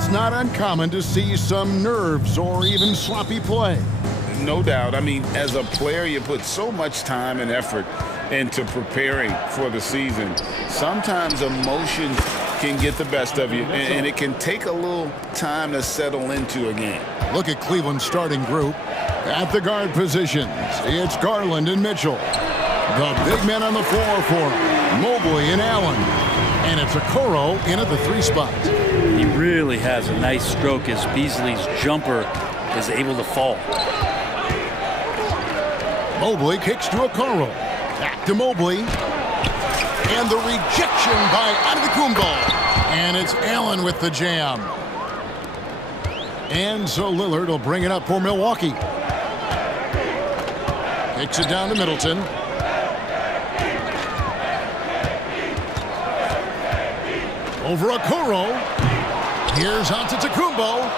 it's not uncommon to see some nerves or even sloppy play. No doubt. I mean, as a player, you put so much time and effort into preparing for the season. Sometimes emotions can get the best of you, and it can take a little time to settle into a game. Look at Cleveland's starting group. At the guard positions, it's Garland and Mitchell. The big men on the floor for him, Mobley and Allen. And it's Okoro in at the 3 spot. He really has a nice stroke as Beasley's jumper is able to fall. Mobley kicks to Okoro. Back to Mobley. And the rejection by Antetokounmpo. And it's Allen with the jam. And so Lillard will bring it up for Milwaukee. Kicks it down to Middleton. Over Okoro. Here's Antetokounmpo.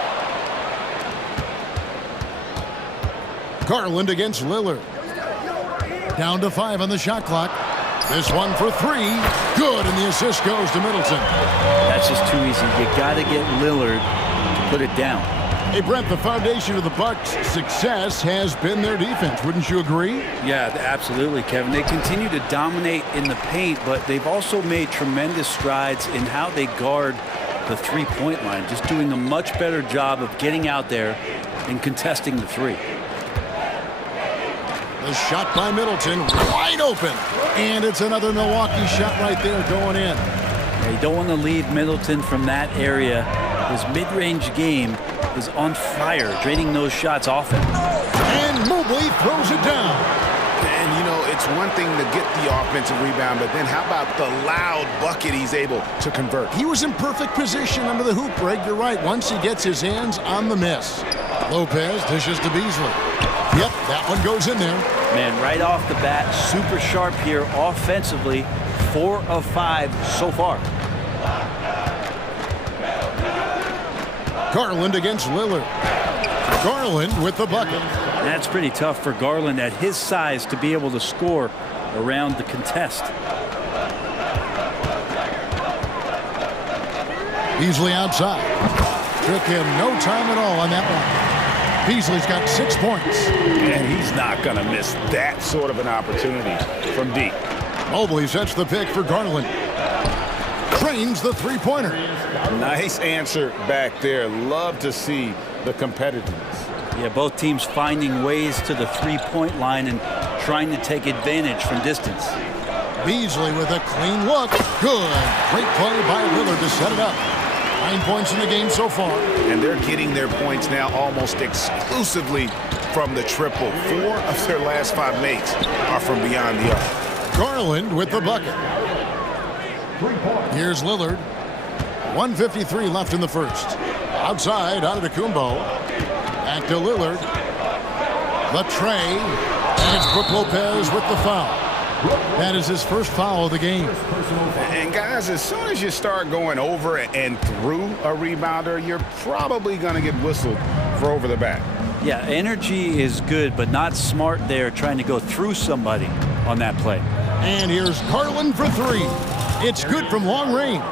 Garland against Lillard. Down to 5 on the shot clock. This one for 3. Good, and the assist goes to Middleton. That's just too easy. You got to get Lillard to put it down. Hey, Brent, the foundation of the Bucks' success has been their defense. Wouldn't you agree? Yeah, absolutely, Kevin. They continue to dominate in the paint, but they've also made tremendous strides in how they guard the three-point line, just doing a much better job of getting out there and contesting the 3. The shot by Middleton, wide open. And it's another Milwaukee shot right there going in. Yeah, you don't want to leave Middleton from that area. His mid-range game is on fire, draining those shots often. And Mobley throws it down. And, you know, it's one thing to get the offensive rebound, but then how about the loud bucket he's able to convert? He was in perfect position under the hoop, Greg. You're right. Once he gets his hands on the miss. Lopez dishes to Beasley. Yep, that one goes in there. Man, right off the bat, super sharp here offensively. 4 of 5 so far. Garland against Lillard. Garland with the bucket. That's pretty tough for Garland at his size to be able to score around the contest. Beasley outside. Took him no time at all on that one. Beasley's got 6 points. And he's not going to miss that sort of an opportunity from deep. Mobley sets the pick for Garland. Trains the three-pointer. Nice answer back there. Love to see the competitiveness. Yeah, both teams finding ways to the three-point line and trying to take advantage from distance. Beasley with a clean look. Good. Great play by Lillard to set it up. 9 points in the game so far. And they're getting their points now almost exclusively from the triple. 4 of their last 5 makes are from beyond the arc. Garland with the bucket. Here's Lillard. 1:53 left in the first. Outside, Antetokounmpo. Back to Lillard. The tray. And it's Brook Lopez with the foul. That is his first foul of the game. And guys, as soon as you start going over and through a rebounder, you're probably going to get whistled for over the back. Yeah, energy is good, but not smart there trying to go through somebody on that play. And here's Garland for 3. It's good from long range.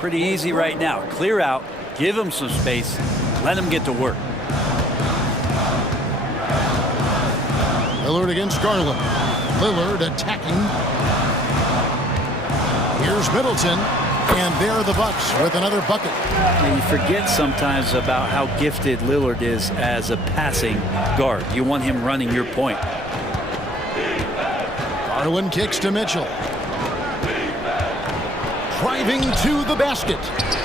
Pretty easy right now. Clear out, give him some space, let him get to work. Lillard against Garland. Lillard attacking. Here's Middleton. And there are the Bucks with another bucket. Now you forget sometimes about how gifted Lillard is as a passing guard. You want him running your point. Garland kicks to Mitchell. Driving to the basket.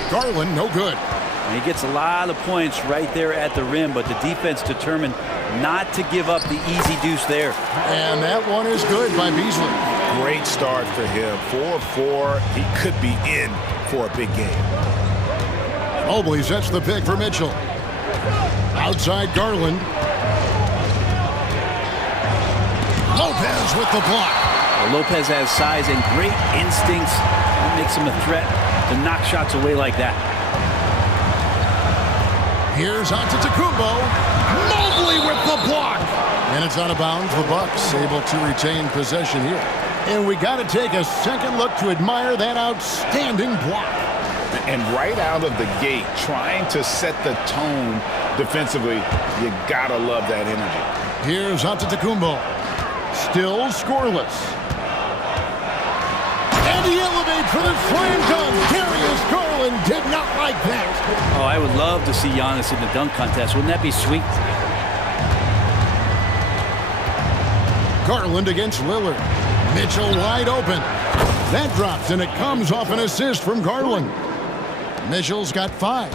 Garland, no good. And he gets a lot of points right there at the rim, but the defense determined not to give up the easy deuce there. And that one is good by Beasley. Great start for him. 4-4. He could be in for a big game. Mobley sets the pick for Mitchell. Outside Garland. Lopez with the block. Well, Lopez has size and great instincts. That makes him a threat to knock shots away like that. Here's Antetokounmpo. Mobley with the block. And it's out of bounds. The Bucks able to retain possession here. And we got to take a second look to admire that outstanding block. And right out of the gate, trying to set the tone defensively, you gotta love that energy. Here's Antetokounmpo. Still scoreless. And he elevates for the slam dunk. Darius Garland did not like that. Oh, I would love to see Giannis in the dunk contest. Wouldn't that be sweet? Garland against Lillard. Mitchell wide open. That drops, and it comes off an assist from Garland. Mitchell's got 5.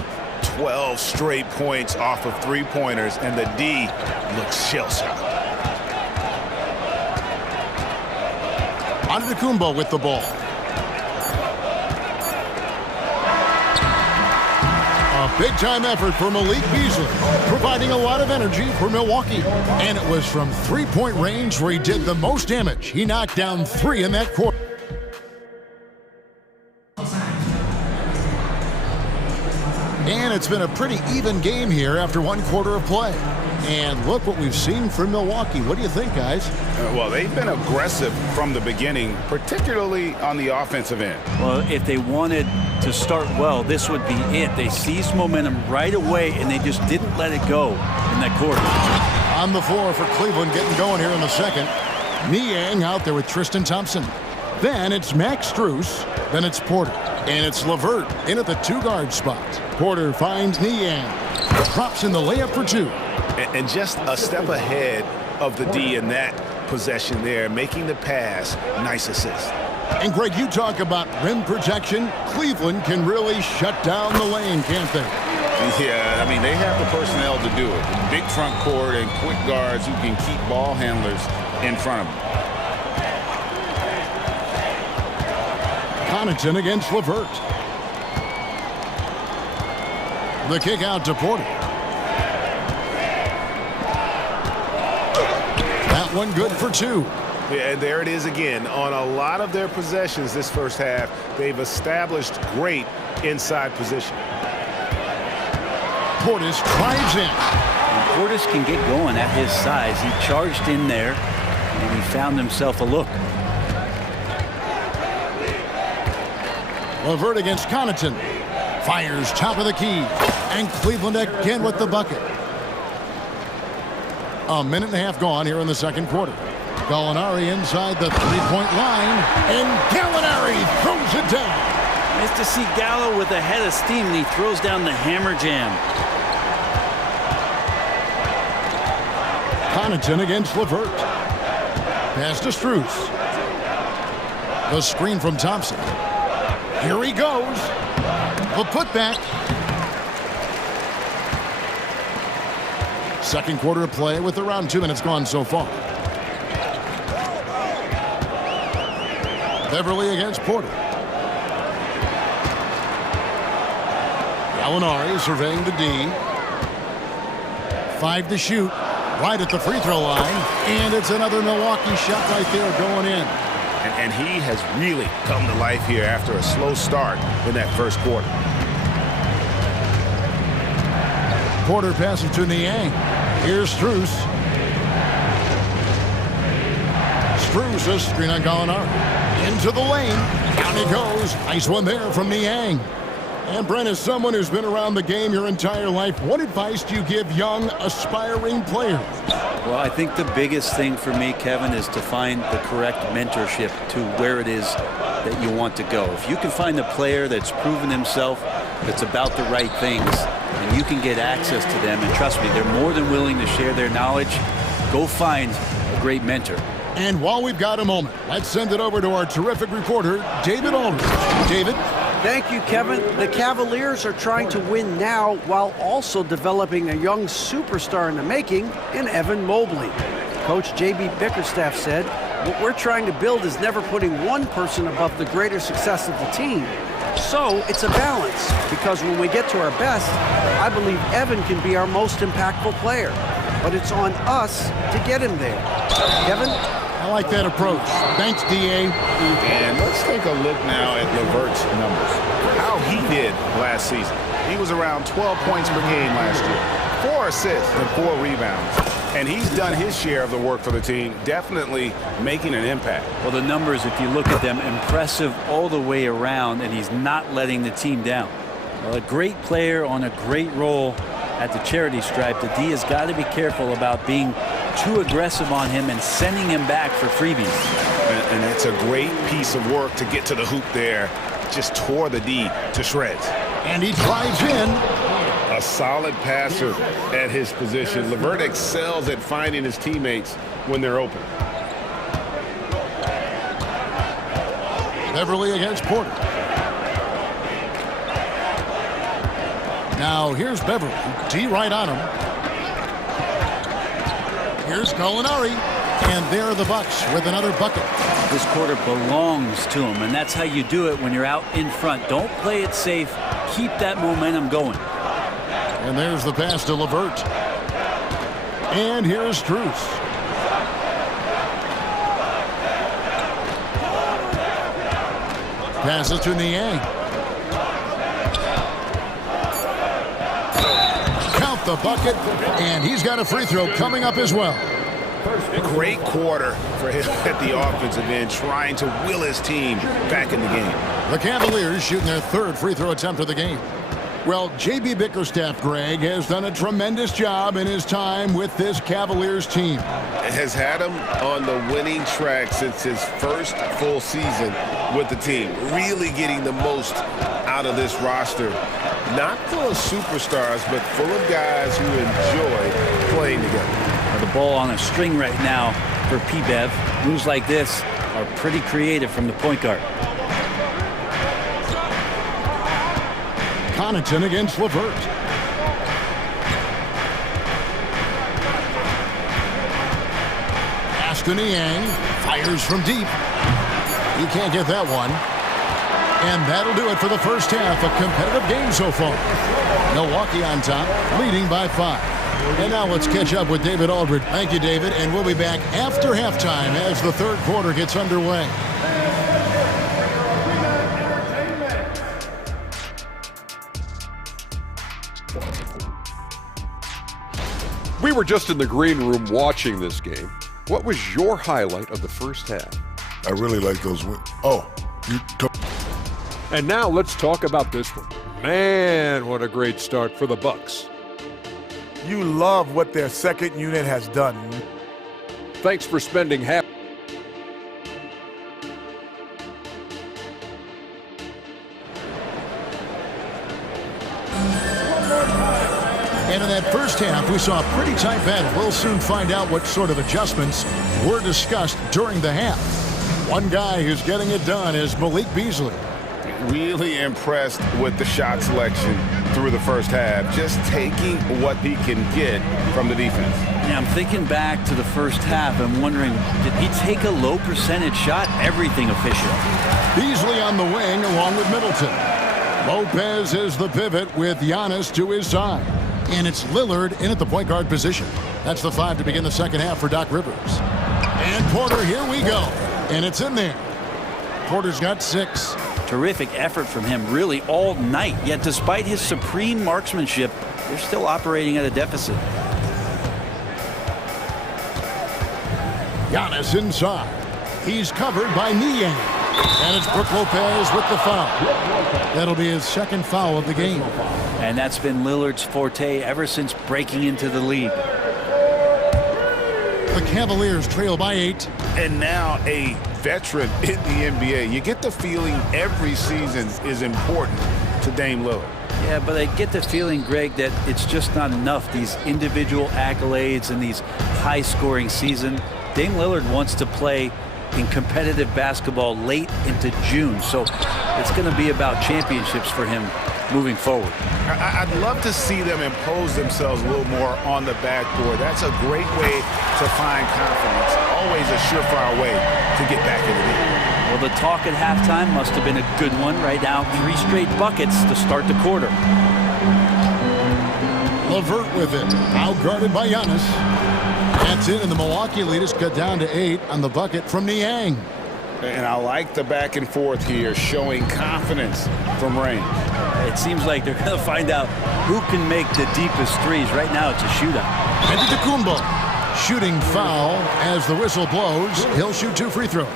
12 straight points off of three-pointers, and the D looks shell-shocked. Antetokounmpo with the ball. A big-time effort for Malik Beasley, providing a lot of energy for Milwaukee. And it was from three-point range where he did the most damage. He knocked down 3 in that quarter. And it's been a pretty even game here after 1 quarter of play. And look what we've seen from Milwaukee. What do you think, guys? Well, they've been aggressive from the beginning, particularly on the offensive end. Well, if they wanted to start well, this would be it. They seized momentum right away, and they just didn't let it go in that quarter. On the floor for Cleveland, getting going here in the second. Niang out there with Tristan Thompson. Then it's Max Strus. Then it's Porter. And it's LeVert in at the 2-guard spot. Porter finds Niang. Drops in the layup for 2. And just a step ahead of the D in that possession there, making the pass. Nice assist. And Greg, you talk about rim protection. Cleveland can really shut down the lane, can't they? Yeah, I mean, they have the personnel to do it. Big front court and quick guards who can keep ball handlers in front of them. Connaughton against LeVert. The kick out to Porter. That one good for 2. Yeah, and there it is again. On a lot of their possessions this first half, they've established great inside position. Portis drives in. And Portis can get going at his size. He charged in there, and he found himself a look. LeVert against Connaughton. Fires top of the key. And Cleveland again with the bucket. A minute and a half gone here in the second quarter. Gallinari inside the three-point line. And Gallinari throws it down. Nice to see Gallo with a head of steam, and he throws down the hammer jam. Connaughton against LeVert. Pass to Strus. The screen from Thompson. Here he goes. The putback. Second quarter of play with around 2 minutes gone so far. Beverly against Porter. Gallinari surveying the D. 5 to shoot. Right at the free throw line. And it's another Milwaukee shot right there going in. And he has really come to life here after a slow start in that first quarter. Porter passes to Niang. Here's Strus. Strus a screen on Gallinari. Into the lane. Down he goes. Nice one there from Niang. And Brent, as someone who's been around the game your entire life, what advice do you give young, aspiring players? Well, I think the biggest thing for me, Kevin, is to find the correct mentorship to where it is that you want to go. If you can find a player that's proven himself, that's about the right things, and you can get access to them, and trust me, they're more than willing to share their knowledge, go find a great mentor. And while we've got a moment, let's send it over to our terrific reporter, David Aldridge. David? Thank you, Kevin. The Cavaliers are trying to win now while also developing a young superstar in the making in Evan Mobley. Coach J.B. Bickerstaff said, "What we're trying to build is never putting one person above the greater success of the team. So it's a balance, because when we get to our best, I believe Evan can be our most impactful player. But it's on us to get him there." Kevin? I like that approach. Thanks, D.A. And let's take a look now at LeVert's numbers. How he did last season. He was around 12 points per game last year. 4 assists and 4 rebounds. And he's done his share of the work for the team, definitely making an impact. Well, the numbers, if you look at them, impressive all the way around, and he's not letting the team down. Well, a great player on a great role at the charity stripe. The D has got to be careful about being too aggressive on him and sending him back for freebies. And it's a great piece of work to get to the hoop there. Just tore the D to shreds. And he drives in. A solid passer at his position. LeVert excels at finding his teammates when they're open. Beverly against Porter. Now here's Beverly. D right on him. Here's Gallinari. And there are the Bucks with another bucket. This quarter belongs to him, and that's how you do it when you're out in front. Don't play it safe. Keep that momentum going. And there's the pass to LeVert. And here's Strus. Passes to Niang. Count the bucket, and he's got a free throw coming up as well. Great quarter for him at the offensive end, trying to will his team back in the game. The Cavaliers shooting their third free throw attempt of the game. Well, J.B. Bickerstaff, Greg, has done a tremendous job in his time with this Cavaliers team. Has had him on the winning track since his first full season with the team. Really getting the most out of this roster. Not full of superstars, but full of guys who enjoy playing together. The ball on a string right now for P-Bev. Moves like this are pretty creative from the point guard. Connaughton against LeVert. Pass to Niang. Fires from deep. He can't get that one. And that'll do it for the first half. A competitive game so far. Milwaukee on top, leading by 5. And now let's catch up with David Aldridge. Thank you, David. And we'll be back after halftime as the third quarter gets underway. We were just in the green room watching this game. What was your highlight of the first half? I really like those wins. And now let's talk about this one. Man, what a great start for the Bucks. You love what their second unit has done. Thanks for spending half. And in that first half, we saw a pretty tight battle. We'll soon find out what sort of adjustments were discussed during the half. One guy who's getting it done is Malik Beasley. Really impressed with the shot selection through the first half. Just taking what he can get from the defense. Yeah, I'm thinking back to the first half and wondering, did he take a low percentage shot? Everything official. Beasley on the wing along with Middleton. Lopez is the pivot with Giannis to his side. And it's Lillard in at the point guard position. That's the 5 to begin the second half for Doc Rivers. And Porter, here we go. And it's in there. Porter's got 6. Terrific effort from him really all night. Yet despite his supreme marksmanship, they're still operating at a deficit. Giannis inside. He's covered by Niang. And it's Brook Lopez with the foul. That'll be his second foul of the game. And that's been Lillard's forte ever since breaking into the league. The Cavaliers trail by 8. And now a veteran in the NBA. You get the feeling every season is important to Dame Lillard. Yeah, but I get the feeling, Greg, that it's just not enough. These individual accolades and these high-scoring season. Dame Lillard wants to play in competitive basketball late into June. So it's going to be about championships for him moving forward. I'd love to see them impose themselves a little more on the backboard. That's a great way to find confidence. Always a surefire way to get back in the game. Well, the talk at halftime must have been a good one. Right now, 3 straight buckets to start the quarter. LeVert with it. Out guarded by Giannis. That's it, and the Milwaukee lead is cut down to 8 on the bucket from Niang. And I like the back and forth here, showing confidence from range. It seems like they're going to find out who can make the deepest threes. Right now, it's a shootout. Antetokounmpo. Shooting foul as the whistle blows. He'll shoot 2 free throws.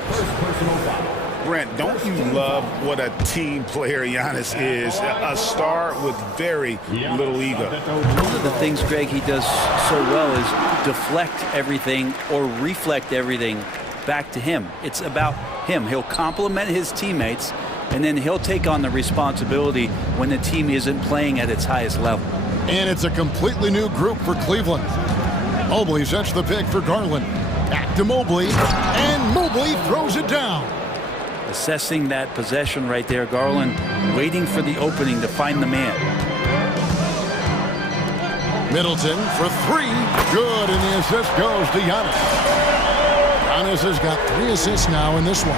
Brent, don't you love what a team player Giannis is? A star with very little ego. One of the things, Greg, he does so well is deflect everything or reflect everything back to him. It's about him. He'll compliment his teammates, and then he'll take on the responsibility when the team isn't playing at its highest level. And it's a completely new group for Cleveland. Mobley sets the pick for Garland. Back to Mobley, and Mobley throws it down. Assessing that possession right there, Garland waiting for the opening to find the man. Middleton for three. Good, and the assist goes to Giannis. Giannis has got 3 assists now in this one.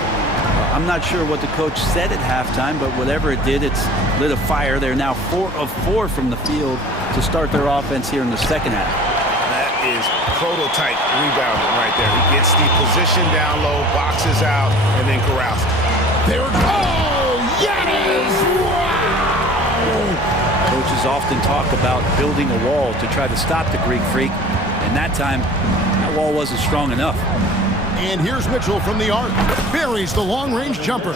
I'm not sure what the coach said at halftime, but whatever it did, it's lit a fire. They're now 4 of 4 from the field to start their offense here in the second half. That is prototype rebounding right there. He gets the position down low, boxes out, and then corrals. There it goes! Giannis! Wow! Coaches often talk about building a wall to try to stop the Greek Freak, and that time, that wall wasn't strong enough. And here's Mitchell from the arc. Buries the long-range jumper.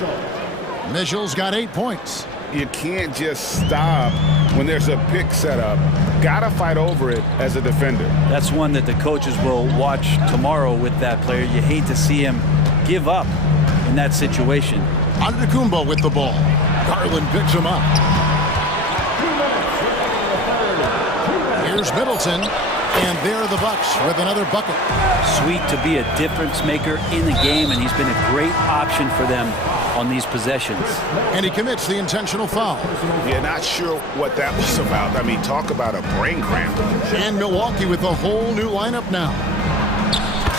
Mitchell's got 8 points. You can't just stop when there's a pick set up. Gotta fight over it as a defender. That's one that the coaches will watch tomorrow with that player. You hate to see him give up in that situation. Antetokounmpo with the ball. Garland picks him up. Here's Middleton. And there are the Bucks with another bucket. Sweet to be a difference maker in the game, and he's been a great option for them on these possessions. And he commits the intentional foul. Yeah, not sure what that was about. I mean, talk about a brain cramp. And Milwaukee with a whole new lineup now.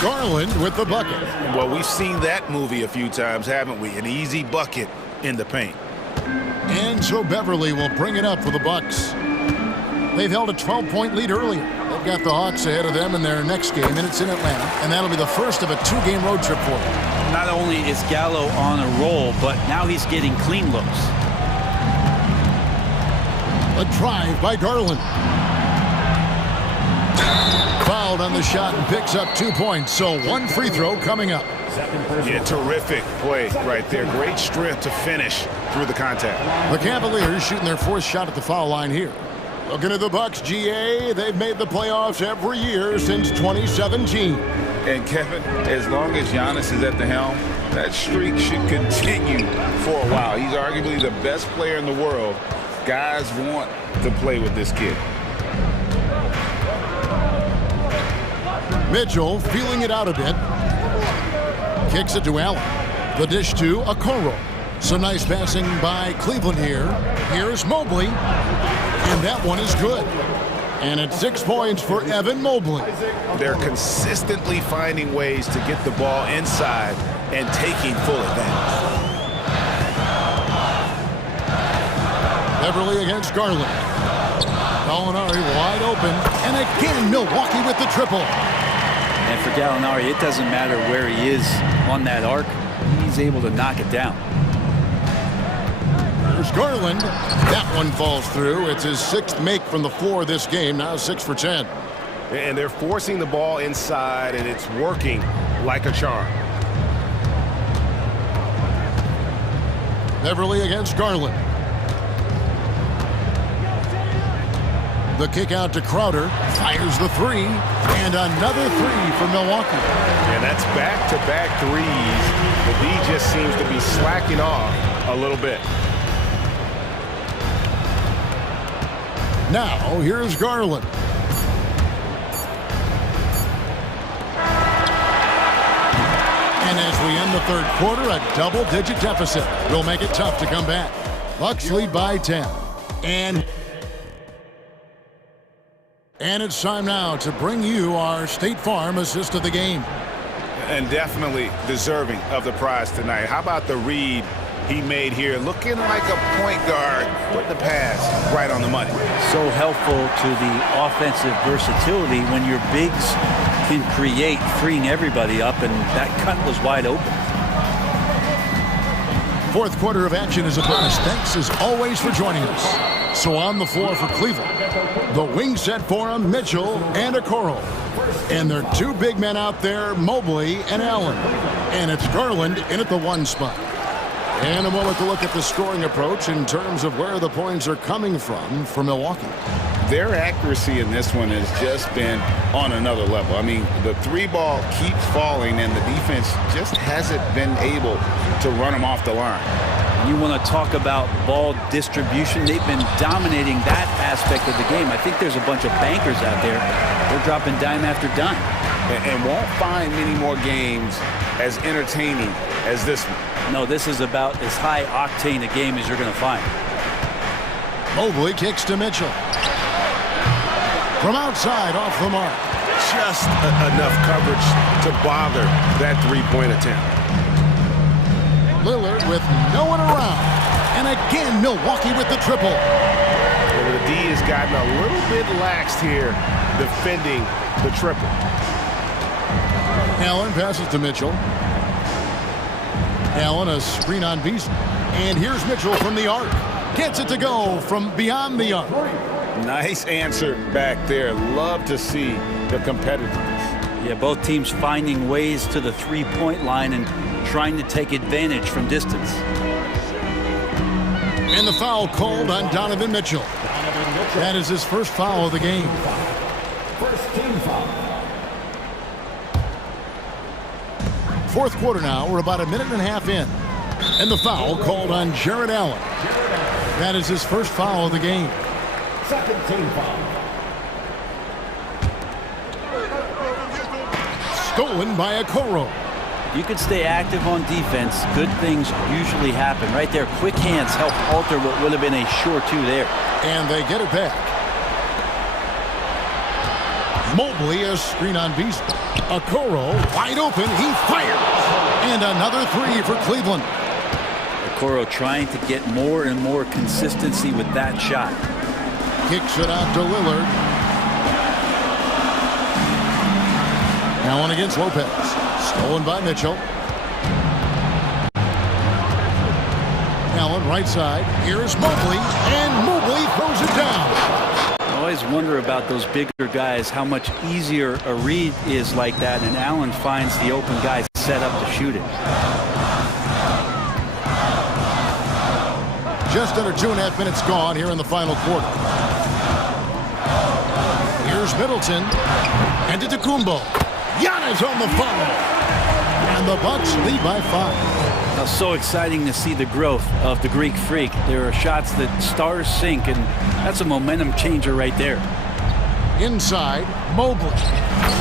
Garland with the bucket. Well, we've seen that movie a few times, haven't we? An easy bucket in the paint. And so Beverly will bring it up for the Bucks. They've held a 12-point lead earlier. They've got the Hawks ahead of them in their next game, and it's in Atlanta. And that'll be the first of a 2-game road trip for them. Not only is Gallo on a roll, but now he's getting clean looks. A drive by Garland. Fouled on the shot and picks up 2 points. So 1 free throw coming up. Yeah, terrific play right there. Great strength to finish through the contact. The Cavaliers shooting their 4th shot at the foul line here. Looking at the Bucks, GA, they've made the playoffs every year since 2017. And Kevin, as long as Giannis is at the helm, that streak should continue for a while. He's arguably the best player in the world. Guys want to play with this kid. Mitchell feeling it out a bit. Kicks it to Allen. The dish to Okoro. Some nice passing by Cleveland here. Here's Mobley. And that one is good. And it's 6 points for Evan Mobley. They're consistently finding ways to get the ball inside and taking full advantage. Beverly against Garland. Gallinari wide open. And again, Milwaukee with the triple. And for Gallinari, it doesn't matter where he is on that arc. He's able to knock it down. There's Garland. That one falls through. It's his 6th make from the floor this game. Now 6 for 10. And they're forcing the ball inside, and it's working like a charm. Beverly against Garland. The kick out to Crowder. Fires the 3. And another 3 for Milwaukee. And that's back-to-back threes. The D just seems to be slacking off a little bit. Now, here's Garland. And as we end the 3rd quarter, a double-digit deficit will make it tough to come back. Bucks lead by 10. And it's time now to bring you our State Farm assist of the game. And definitely deserving of the prize tonight. How about the read he made here? Looking like a point guard. Put the pass right on the money. So helpful to the offensive versatility when your bigs can create, freeing everybody up, and that cut was wide open. 4th quarter of action is upon us. Thanks as always for joining us. So on the floor for Cleveland, the wing set for him, Mitchell and Okoro. And there are 2 big men out there, Mobley and Allen. And it's Garland in at the 1 spot. And a moment to look at the scoring approach in terms of where the points are coming from for Milwaukee. Their accuracy in this one has just been on another level. I mean, the three ball keeps falling, and the defense just hasn't been able to run them off the line. You want to talk about ball distribution. They've been dominating that aspect of the game. I think there's a bunch of bankers out there. They're dropping dime after dime. And won't find many more games as entertaining as this one. No, this is about as high octane a game as you're going to find. Mobley kicks to Mitchell. From outside, off the mark. Just enough coverage to bother that three-point attempt. Lillard with no one around. And again, Milwaukee with the triple. And the D has gotten a little bit laxed here defending the triple. Allen passes to Mitchell. Allen a screen on Beasley. And here's Mitchell from the arc. Gets it to go from beyond the arc. Nice answer back there. Love to see the competitiveness. Yeah, both teams finding ways to the three-point line and trying to take advantage from distance. And the foul called on Donovan Mitchell. That is his first foul of the game. First team foul. Fourth quarter now. We're about a minute and a half in. And the foul called on Jared Allen. That is his first foul of the game. Second team foul. Stolen by Okoro. You could stay active on defense. Good things usually happen. Right there, quick hands help alter what would have been a short two there. And they get it back. Mobley a screen on Beasley. Okoro wide open. He fires. And another three for Cleveland. Okoro trying to get more and more consistency with that shot. Kicks it out to Lillard. Now on against Lopez. Stolen by Mitchell. Allen right side. Here's Mobley. And Mobley throws it down. I always wonder about those bigger guys, how much easier a read is like that, and Allen finds the open guy set up to shoot it. Just under 2.5 minutes gone here in the final quarter. Here's Middleton. And to Kumbo. Giannis on the follow. And the Bucks lead by 5. Now, so exciting to see the growth of the Greek Freak. There are shots that stars sink, and that's a momentum changer right there. Inside, Mobley.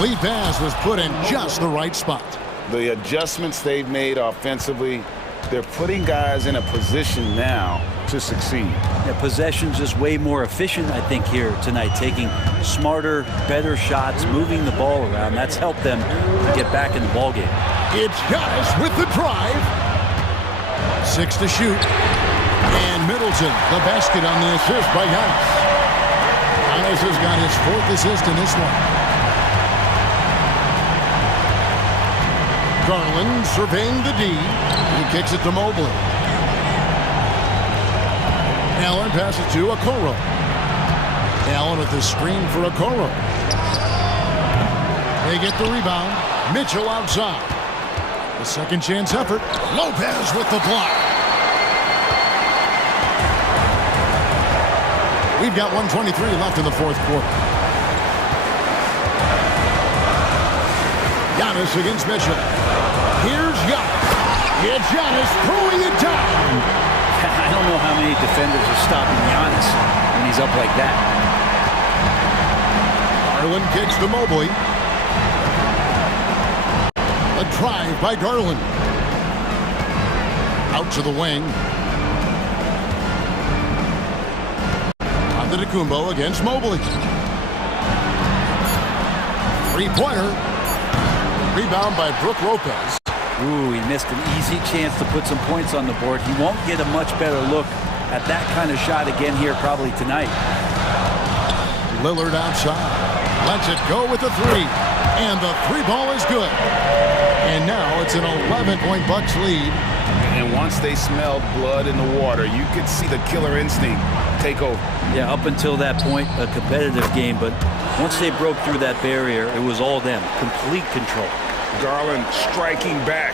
Lead pass was put in just the right spot. The adjustments they've made offensively, they're putting guys in a position now to succeed. Yeah, possession's just way more efficient, I think, here tonight. Taking smarter, better shots, moving the ball around. That's helped them to get back in the ballgame. It's Giannis with the drive. 6 to shoot. And Middleton, the basket on the assist by Giannis. Giannis has got his 4th assist in this one. Garland surveying the D. He kicks it to Mobley. Allen passes to Okoro. Allen with the screen for Okoro. They get the rebound. Mitchell outside. The second chance effort. Lopez with the block. We've got 1:23 left in the fourth quarter. Giannis against Mitchell. Here's Giannis. It's Giannis throwing it down. I don't know how many defenders are stopping Giannis when he's up like that. Garland kicks to Mobley. A drive by Garland. Out to the wing. Antetokounmpo against Mobley. Three-pointer. Rebound by Brook Lopez. Ooh, he missed an easy chance to put some points on the board. He won't get a much better look at that kind of shot again here probably tonight. Lillard outside. Lets it go with the three. And the three ball is good. And now it's an 11-point Bucks lead. And once they smelled blood in the water, you could see the killer instinct take over. Yeah, up until that point, a competitive game. But once they broke through that barrier, it was all them. Complete control. Garland striking back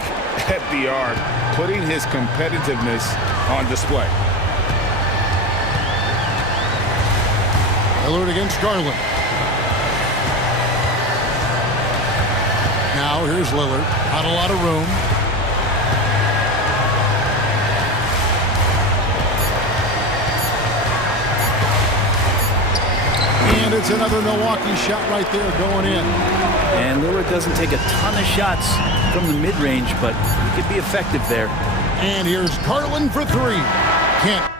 at the arc, putting his competitiveness on display. Lillard against Garland. Now here's Lillard. Not a lot of room. And it's another Milwaukee shot right there going in. And Lillard doesn't take a ton of shots from the mid-range, but he could be effective there. And here's Garland for three. Can't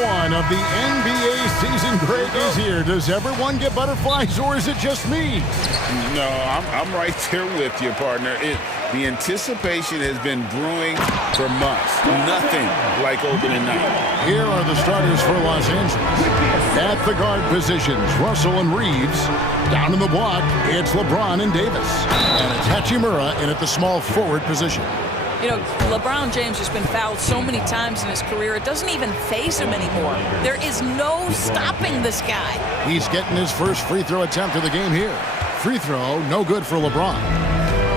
one of the NBA season break is here. Does everyone get butterflies, or is it just me? No, I'm right there with you, partner. The anticipation has been brewing for months. Nothing like opening night. Here are the starters for Los Angeles. At the guard positions, Russell and Reeves. Down in the block, it's LeBron and Davis. And it's Hachimura in at the small forward position. You know, LeBron James has been fouled so many times in his career, it doesn't even faze him anymore. There is no stopping this guy. He's getting his first free throw attempt of the game here. Free throw, no good for LeBron.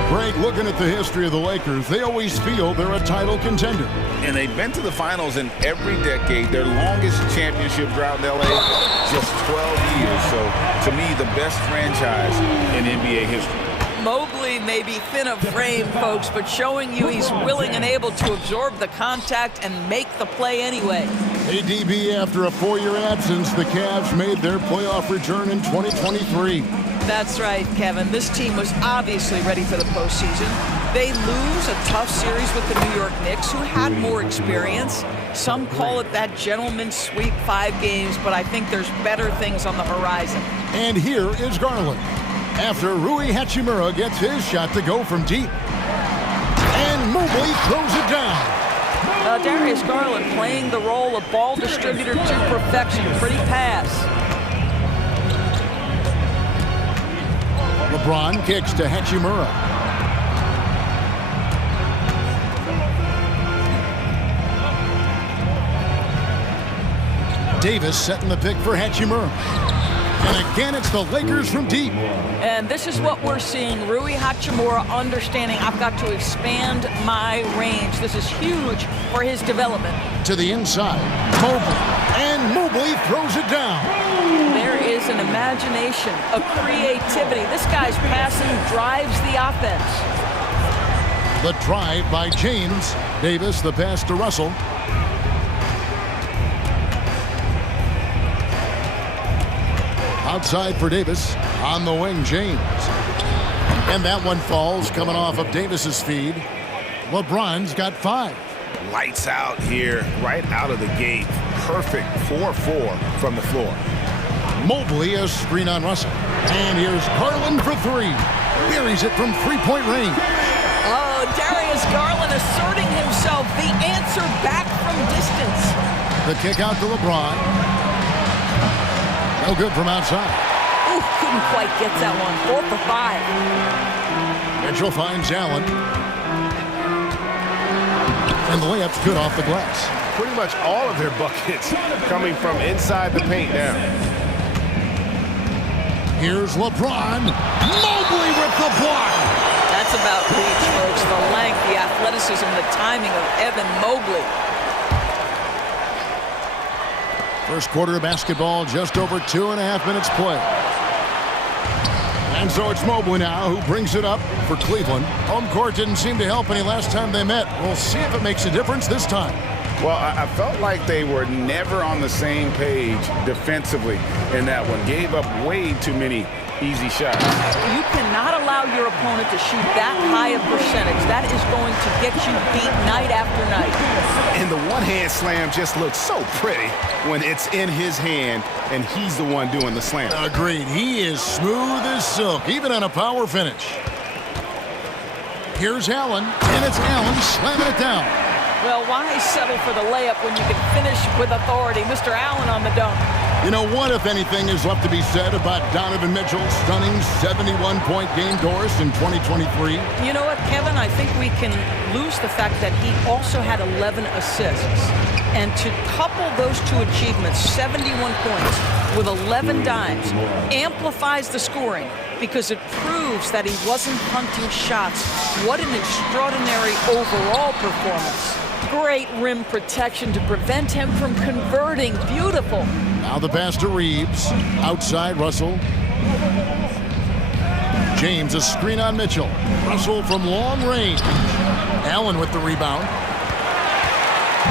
Greg, looking at the history of the Lakers, they always feel they're a title contender. And they've been to the finals in every decade. Their longest championship drought in LA, just 12 years. So, to me, the best franchise in NBA history. Mobley may be thin of frame, folks, but showing you he's willing and able to absorb the contact and make the play anyway. ADB, after a 4-year absence, the Cavs made their playoff return in 2023. That's right, Kevin. This team was obviously ready for the postseason. They lose a tough series with the New York Knicks, who had more experience. Some call it that gentleman's sweep, 5 games, but I think there's better things on the horizon. And here is Garland. After Rui Hachimura gets his shot to go from deep. And Mobley throws it down. Darius Garland playing the role of ball distributor to perfection. Pretty pass. LeBron kicks to Hachimura. Davis setting the pick for Hachimura. And again, it's the Lakers from deep. And this is what we're seeing. Rui Hachimura understanding I've got to expand my range. This is huge for his development. To the inside, Mobley. And Mobley throws it down. There is an imagination, a creativity. This guy's passing drives the offense. The drive by James. Davis, the pass to Russell. Outside for Davis. On the wing, James. And that one falls coming off of Davis's feed. LeBron's got 5. Lights out here, right out of the gate. Perfect 4-4 from the floor. Mobley, a screen on Russell. And here's Garland for 3. Buries it from 3-point range. Oh, Darius Garland asserting himself. The answer back from distance. The kick out to LeBron. No good from outside. Ooh, couldn't quite get that one. 4 for 5. Mitchell finds Allen. And the layup's good off the glass. Pretty much all of their buckets coming from inside the paint now. Here's LeBron. Mobley with the block. That's about reach, folks. The length, the athleticism, the timing of Evan Mobley. First quarter of basketball, just over 2.5 minutes play. And so it's Mobley now who brings it up for Cleveland. Home court didn't seem to help any last time they met. We'll see if it makes a difference this time. Well, I felt like they were never on the same page defensively in that one. Gave up way too many easy shots. You cannot allow your opponent to shoot that high a percentage. That is going to get you beat night after night. And the one-hand slam just looks so pretty when it's in his hand and he's the one doing the slam. Agreed. He is smooth as silk, even on a power finish. Here's Allen, and it's Allen slamming it down. Well, why settle for the layup when you can finish with authority? Mr. Allen on the dunk. You know, what, if anything, is left to be said about Donovan Mitchell's stunning 71-point game Doris in 2023? You know what, Kevin? I think we can lose the fact that he also had 11 assists. And to couple those two achievements, 71 points with 11 dimes, amplifies the scoring because it proves that he wasn't punting shots. What an extraordinary overall performance. Great rim protection to prevent him from converting. Beautiful. Now the pass to Reeves. Outside, Russell. James, a screen on Mitchell. Russell from long range. Allen with the rebound.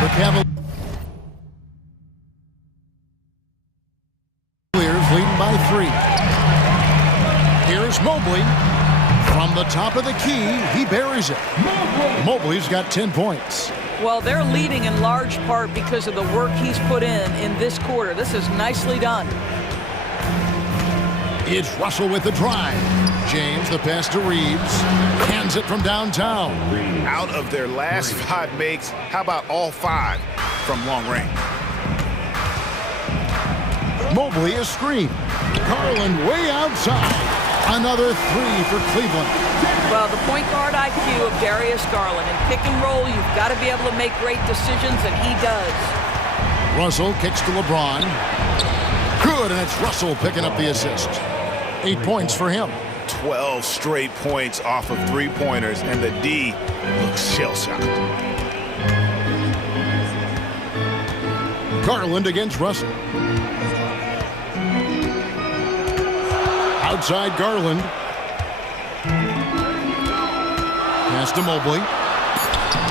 The Cavaliers leading by 3. Here's Mobley. From the top of the key, he buries it. Mobley's got 10 points. Well, they're leading in large part because of the work he's put in this quarter. This is nicely done. It's Russell with the drive. James, the pass to Reeves. Hands it from downtown. Out of their last 5 makes, how about all 5 from long range? Mobley a screen. Garland way outside. Another 3 for Cleveland. Well, the point guard IQ of Darius Garland. In pick and roll, you've got to be able to make great decisions, and he does. Russell kicks to LeBron. Good, and it's Russell picking up the assist. 8 points for him. 12 straight points off of 3-pointers, and the D looks shell-shocked. Garland against Russell. Outside Garland. Pass to Mobley.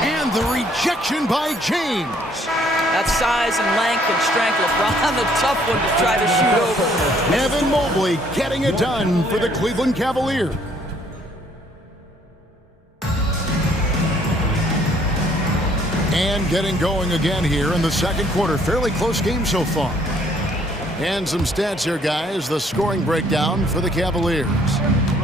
And the rejection by James. That's size and length and strength. LeBron, the tough one to try to shoot over. Evan Mobley getting it done for the Cleveland Cavaliers. And getting going again here in the second quarter. Fairly close game so far. And some stats here, guys. The scoring breakdown for the Cavaliers.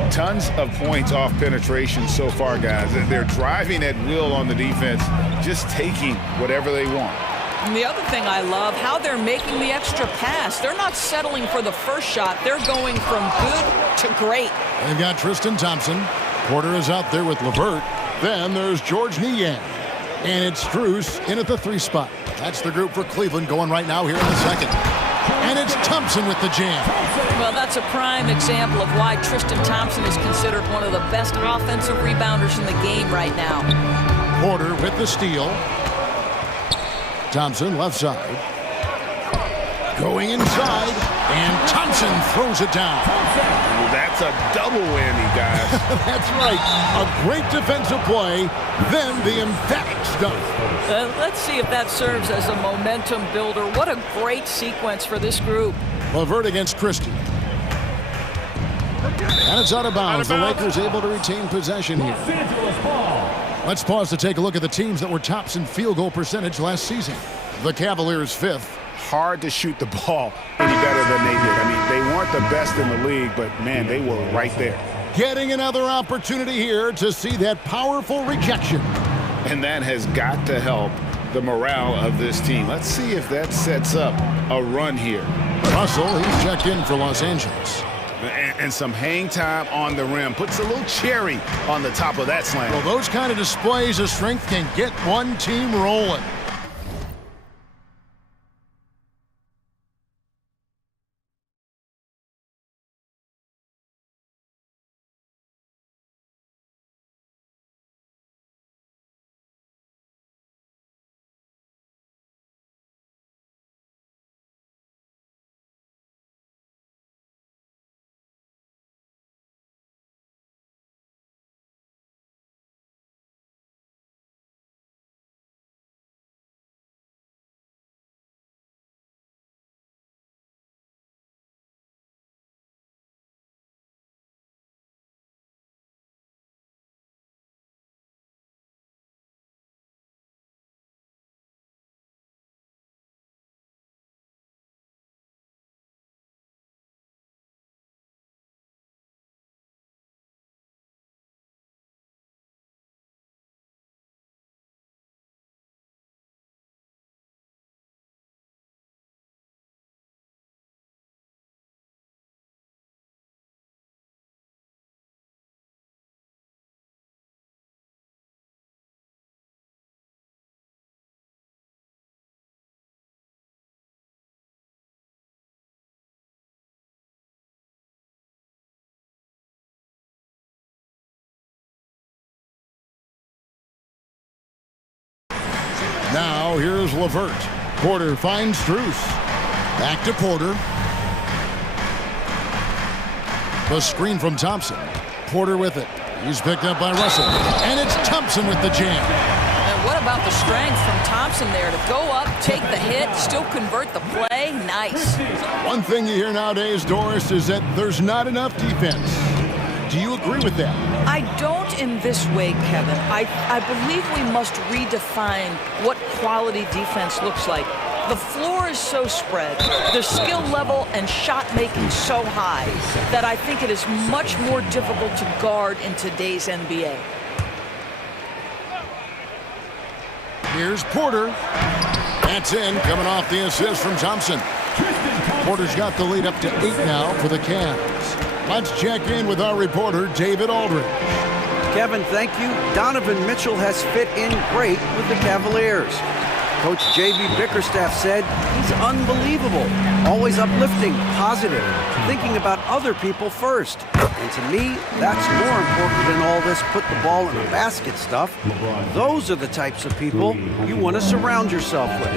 Tons of points off penetration so far, guys. They're driving at will on the defense, just taking whatever they want. And the other thing I love, how they're making the extra pass. They're not settling for the first shot. They're going from good to great. They've got Tristan Thompson. Porter is out there with LeVert. Then there's George Niang. And it's Strus in at the 3 spot. That's the group for Cleveland going right now here in the second. And it's Thompson with the jam. Well, that's a prime example of why Tristan Thompson is considered one of the best offensive rebounders in the game right now. Porter with the steal. Thompson left side. Going inside. And Thompson throws it down. That's a double whammy, guys. That's right. A great defensive play. Then the emphatic stuff. Let's see if that serves as a momentum builder. What a great sequence for this group. LeVert against Christie. And it's out of bounds. The Lakers able to retain possession here. Let's pause to take a look at the teams that were tops in field goal percentage last season. The Cavaliers 5th. Hard to shoot the ball any better than they did. I mean, they weren't the best in the league, but, man, they were right there. Getting another opportunity here to see that powerful rejection. And that has got to help the morale of this team. Let's see if that sets up a run here. Russell, he's checked in for Los Angeles. And some hang time on the rim. Puts a little cherry on the top of that slam. Well, those kind of displays of strength can get one team rolling. Now here's LeVert. Porter finds Strus. Back to Porter. The screen from Thompson. Porter with it. He's picked up by Russell. And it's Thompson with the jam. And what about the strength from Thompson there to go up, take the hit, still convert the play? Nice. One thing you hear nowadays, Doris, is that there's not enough defense. Do you agree with that? I don't in this way, Kevin. I believe we must redefine what quality defense looks like. The floor is so spread, the skill level and shot making so high that I think it is much more difficult to guard in today's NBA. Here's Porter. That's in, coming off the assist from Thompson. Porter's got the lead up to 8 now for the Cavs. Let's check in with our reporter, David Aldridge. Kevin, thank you. Donovan Mitchell has fit in great with the Cavaliers. Coach J.B. Bickerstaff said he's unbelievable, always uplifting, positive, thinking about other people first. And to me, that's more important than all this put the ball in a basket stuff. Those are the types of people you want to surround yourself with.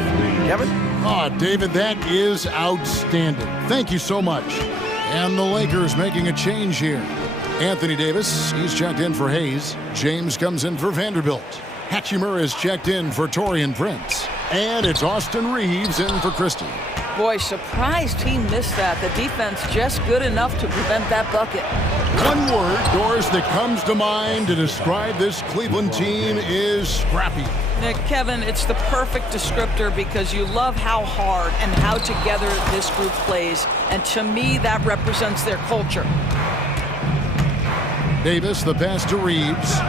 Kevin? Oh, David, that is outstanding. Thank you so much. And the Lakers making a change here. Anthony Davis, he's checked in for Hayes. James comes in for Vanderbilt. Hachimura is checked in for Taurean Prince. And it's Austin Reeves in for Christie. Boy, surprised he missed that. The defense just good enough to prevent that bucket. One word, Doris, that comes to mind to describe this Cleveland team is scrappy. Kevin, it's the perfect descriptor because you love how hard and how together this group plays. And to me, that represents their culture. Davis, the pass to Reeves.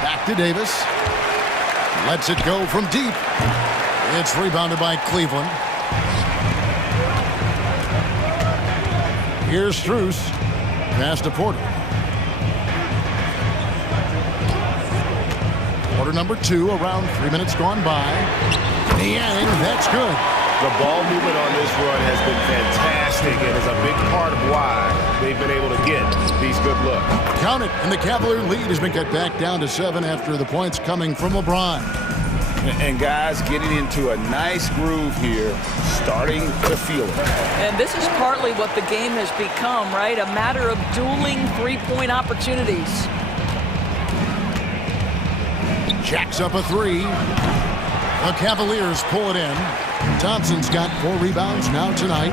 Back to Davis. Lets it go from deep. It's rebounded by Cleveland. Here's Strus. Pass to Porter. Porter number 2, around 3 minutes gone by. Niang, that's good. The ball movement on this run has been fantastic and is a big part of why they've been able to get these good looks. Count it, and the Cavalier lead has been cut back down to 7 after the points coming from LeBron. And guys getting into a nice groove here, starting to feel it. And this is partly what the game has become, right? A matter of dueling three-point opportunities. Jacks up a 3. The Cavaliers pull it in. Thompson's got 4 rebounds now tonight.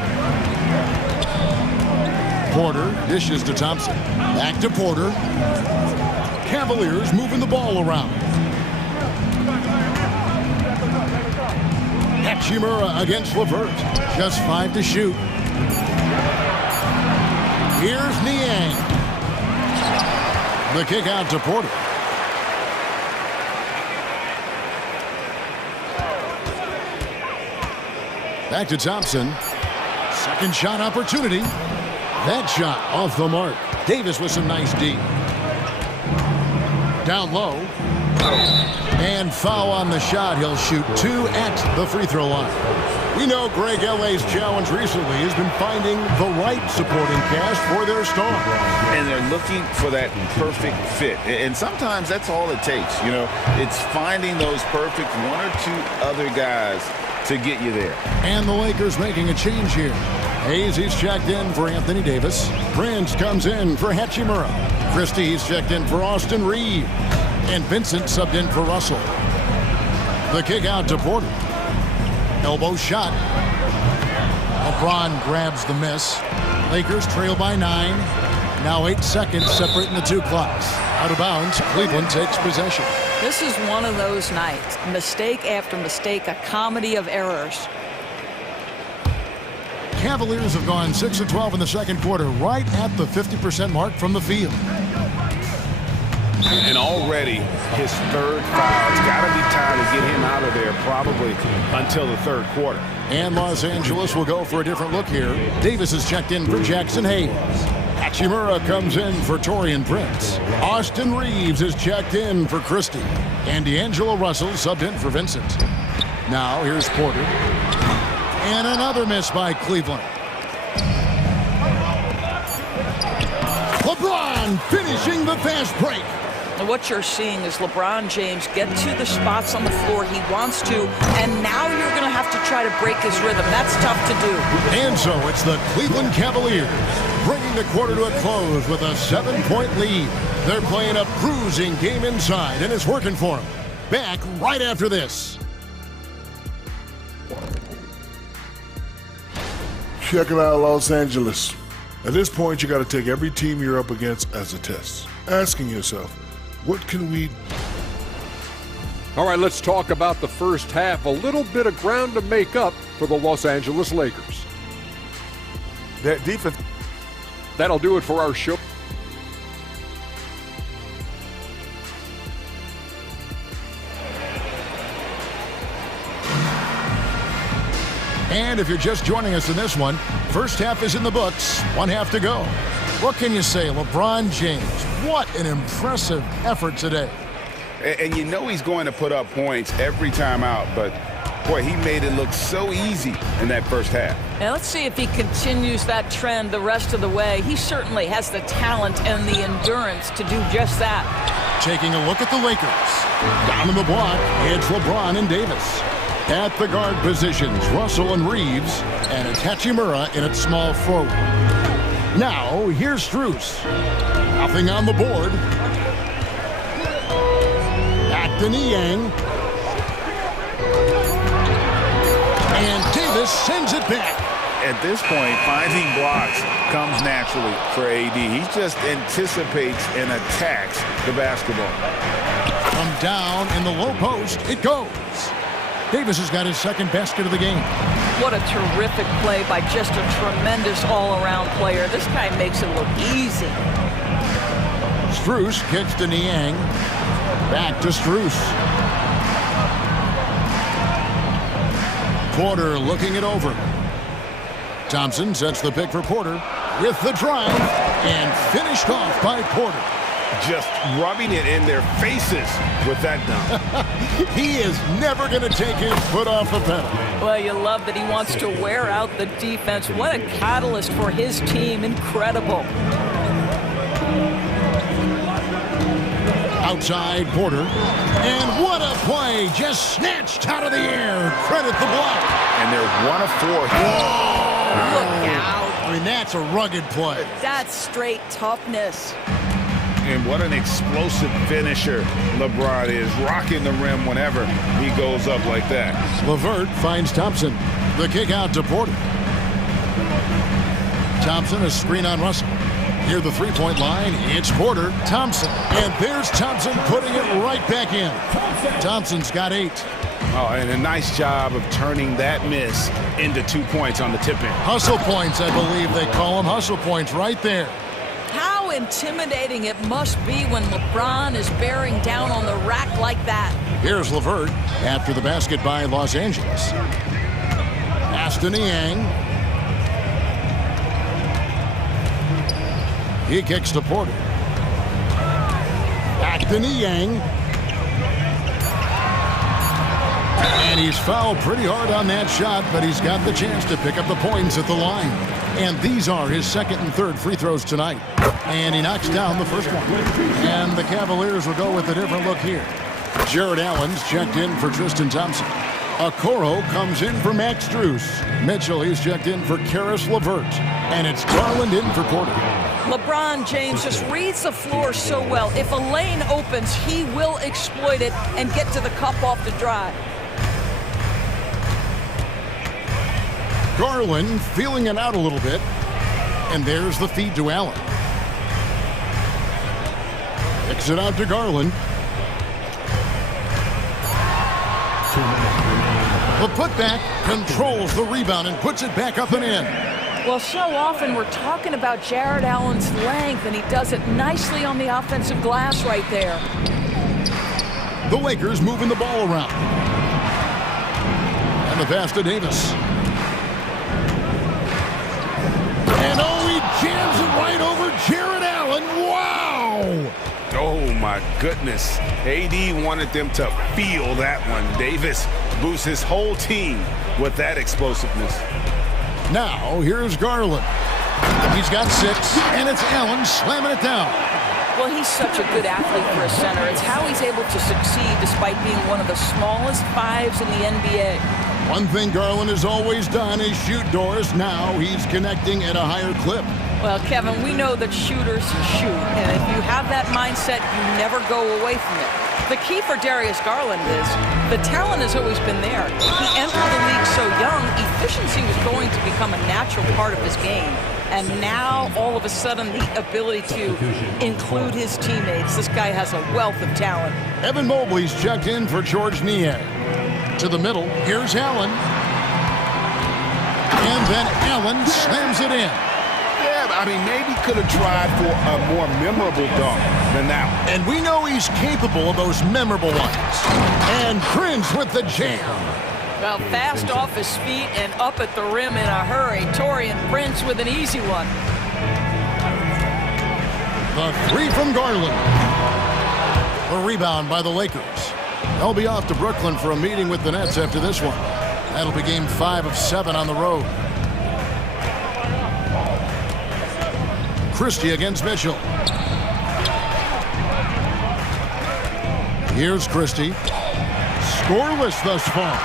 Porter dishes to Thompson. Back to Porter. Cavaliers moving the ball around. Hachimura against LeVert. Just 5 to shoot. Here's Niang. The kick out to Porter. Back to Thompson. Second shot opportunity. That shot off the mark. Davis with some nice D. Down low. And foul on the shot. He'll shoot 2 at the free throw line. We know Greg L.A.'s challenge recently has been finding the right supporting cast for their star. And they're looking for that perfect fit. And sometimes that's all it takes. You know, it's finding those perfect 1 or 2 other guys to get you there. And the Lakers making a change here. Hayes, he's checked in for Anthony Davis. Prince comes in for Hachimura. Christie, he's checked in for Austin Reeves. And Vincent subbed in for Russell. The kick out to Porter. Elbow shot. LeBron grabs the miss. Lakers trail by 9. Now 8 seconds separating the 2 clocks. Out of bounds, Cleveland takes possession. This is one of those nights. Mistake after mistake, a comedy of errors. Cavaliers have gone 6 of 12 in the second quarter, right at the 50% mark from the field. And already his 3rd foul. It's got to be time to get him out of there probably until the 3rd quarter. And Los Angeles will go for a different look here. Davis is checked in for Jackson Hayes. Hachimura comes in for Taurean Prince. Austin Reeves is checked in for Christie. And D'Angelo Russell subbed in for Vincent. Now here's Porter. And another miss by Cleveland. LeBron finishing the fast break. And what you're seeing is LeBron James get to the spots on the floor he wants to, and now you're going to have to try to break his rhythm. That's tough to do. And so it's the Cleveland Cavaliers bringing the quarter to a close with a 7-point lead. They're playing a bruising game inside, and it's working for them. Back right after this. Checking out Los Angeles. At this point, you got to take every team you're up against as a test, asking yourself, what can we... All right, let's talk about the first half. A little bit of ground to make up for the Los Angeles Lakers. That defense. That'll do it for our show. And if you're just joining us in this one, first half is in the books, one half to go. What can you say, LeBron James? What an impressive effort today. And you know he's going to put up points every time out, but boy, he made it look so easy in that first half. Now let's see if he continues that trend the rest of the way. He certainly has the talent and the endurance to do just that. Taking a look at the Lakers. Down in the block, it's LeBron and Davis. At the guard positions, Russell and Reeves, and it's Hachimura in its small forward. Now, here's Strus. Nothing on the board. Back to Niang. And Davis sends it back. At this point, finding blocks comes naturally for AD. He just anticipates and attacks the basketball. From down in the low post, it goes. Davis has got his second basket of the game. What a terrific play by just a tremendous all-around player. This guy makes it look easy. Strus kicks to Niang. Back to Strus. Porter looking it over. Thompson sets the pick for Porter with the drive and finished off by Porter. Just rubbing it in their faces with that dunk. He is never going to take his foot off the pedal. Well, you love that he wants to wear out the defense. What a catalyst for his team. Incredible. Outside Porter. And what a play. Just snatched out of the air. Credit the block. And they're 1 of 4. Whoa. Look out. I mean, that's a rugged play. That's straight toughness. And what an explosive finisher LeBron is, rocking the rim whenever he goes up like that. LeVert finds Thompson. The kick out to Porter. Thompson, a screen on Russell. Near the three-point line, it's Porter. Thompson. And there's Thompson putting it right back in. Thompson's got 8. Oh, and a nice job of turning that miss into 2 points on the tip-in. Hustle points, I believe they call them. Hustle points right there. How intimidating it must be when LeBron is bearing down on the rack like that. Here's LeVert after the basket by Los Angeles. Pass to Niang. He kicks to Porter. Back to Niang. And he's fouled pretty hard on that shot, but he's got the chance to pick up the points at the line. And these are his second and third free throws tonight. And he knocks down the first one. And the Cavaliers will go with a different look here. Jared Allen's checked in for Tristan Thompson. Okoro comes in for Max Strus. Mitchell, he's checked in for Karis LeVert. And it's Garland in for Porter. LeBron James just reads the floor so well. If a lane opens, he will exploit it and get to the cup off the drive. Garland feeling it out a little bit. And there's the feed to Allen. Kicks it out to Garland. The putback controls the rebound and puts it back up and in. Well, so often we're talking about Jared Allen's length, and he does it nicely on the offensive glass right there. The Lakers moving the ball around. And the pass to Davis. And oh, he jams it right over Jared Allen. Wow! Oh, my goodness. AD wanted them to feel that one. Davis boosts his whole team with that explosiveness. Now, here's Garland. He's got 6, and it's Allen slamming it down. Well, he's such a good athlete for a center. It's how he's able to succeed despite being one of the smallest 5s in the NBA. One thing Garland has always done is shoot doors. Now he's connecting at a higher clip. Well, Kevin, we know that shooters shoot, and if you have that mindset, you never go away from it. The key for Darius Garland is the talent has always been there. He entered the league so young, efficiency was going to become a natural part of his game. And now, all of a sudden, the ability to include his teammates. This guy has a wealth of talent. Evan Mobley's checked in for George Niang. To the middle, here's Allen. And then Allen slams it in. Yeah, I mean, maybe could have tried for a more memorable dunk than that one. And we know he's capable of those memorable ones. And Prince with the jam. Well, fast off his feet and up at the rim in a hurry. Taurean Prince with an easy one. The three from Garland. A rebound by the Lakers. They'll be off to Brooklyn for a meeting with the Nets after this one. That'll be game 5 of 7 on the road. Christie against Mitchell. Here's Christie. Scoreless thus far.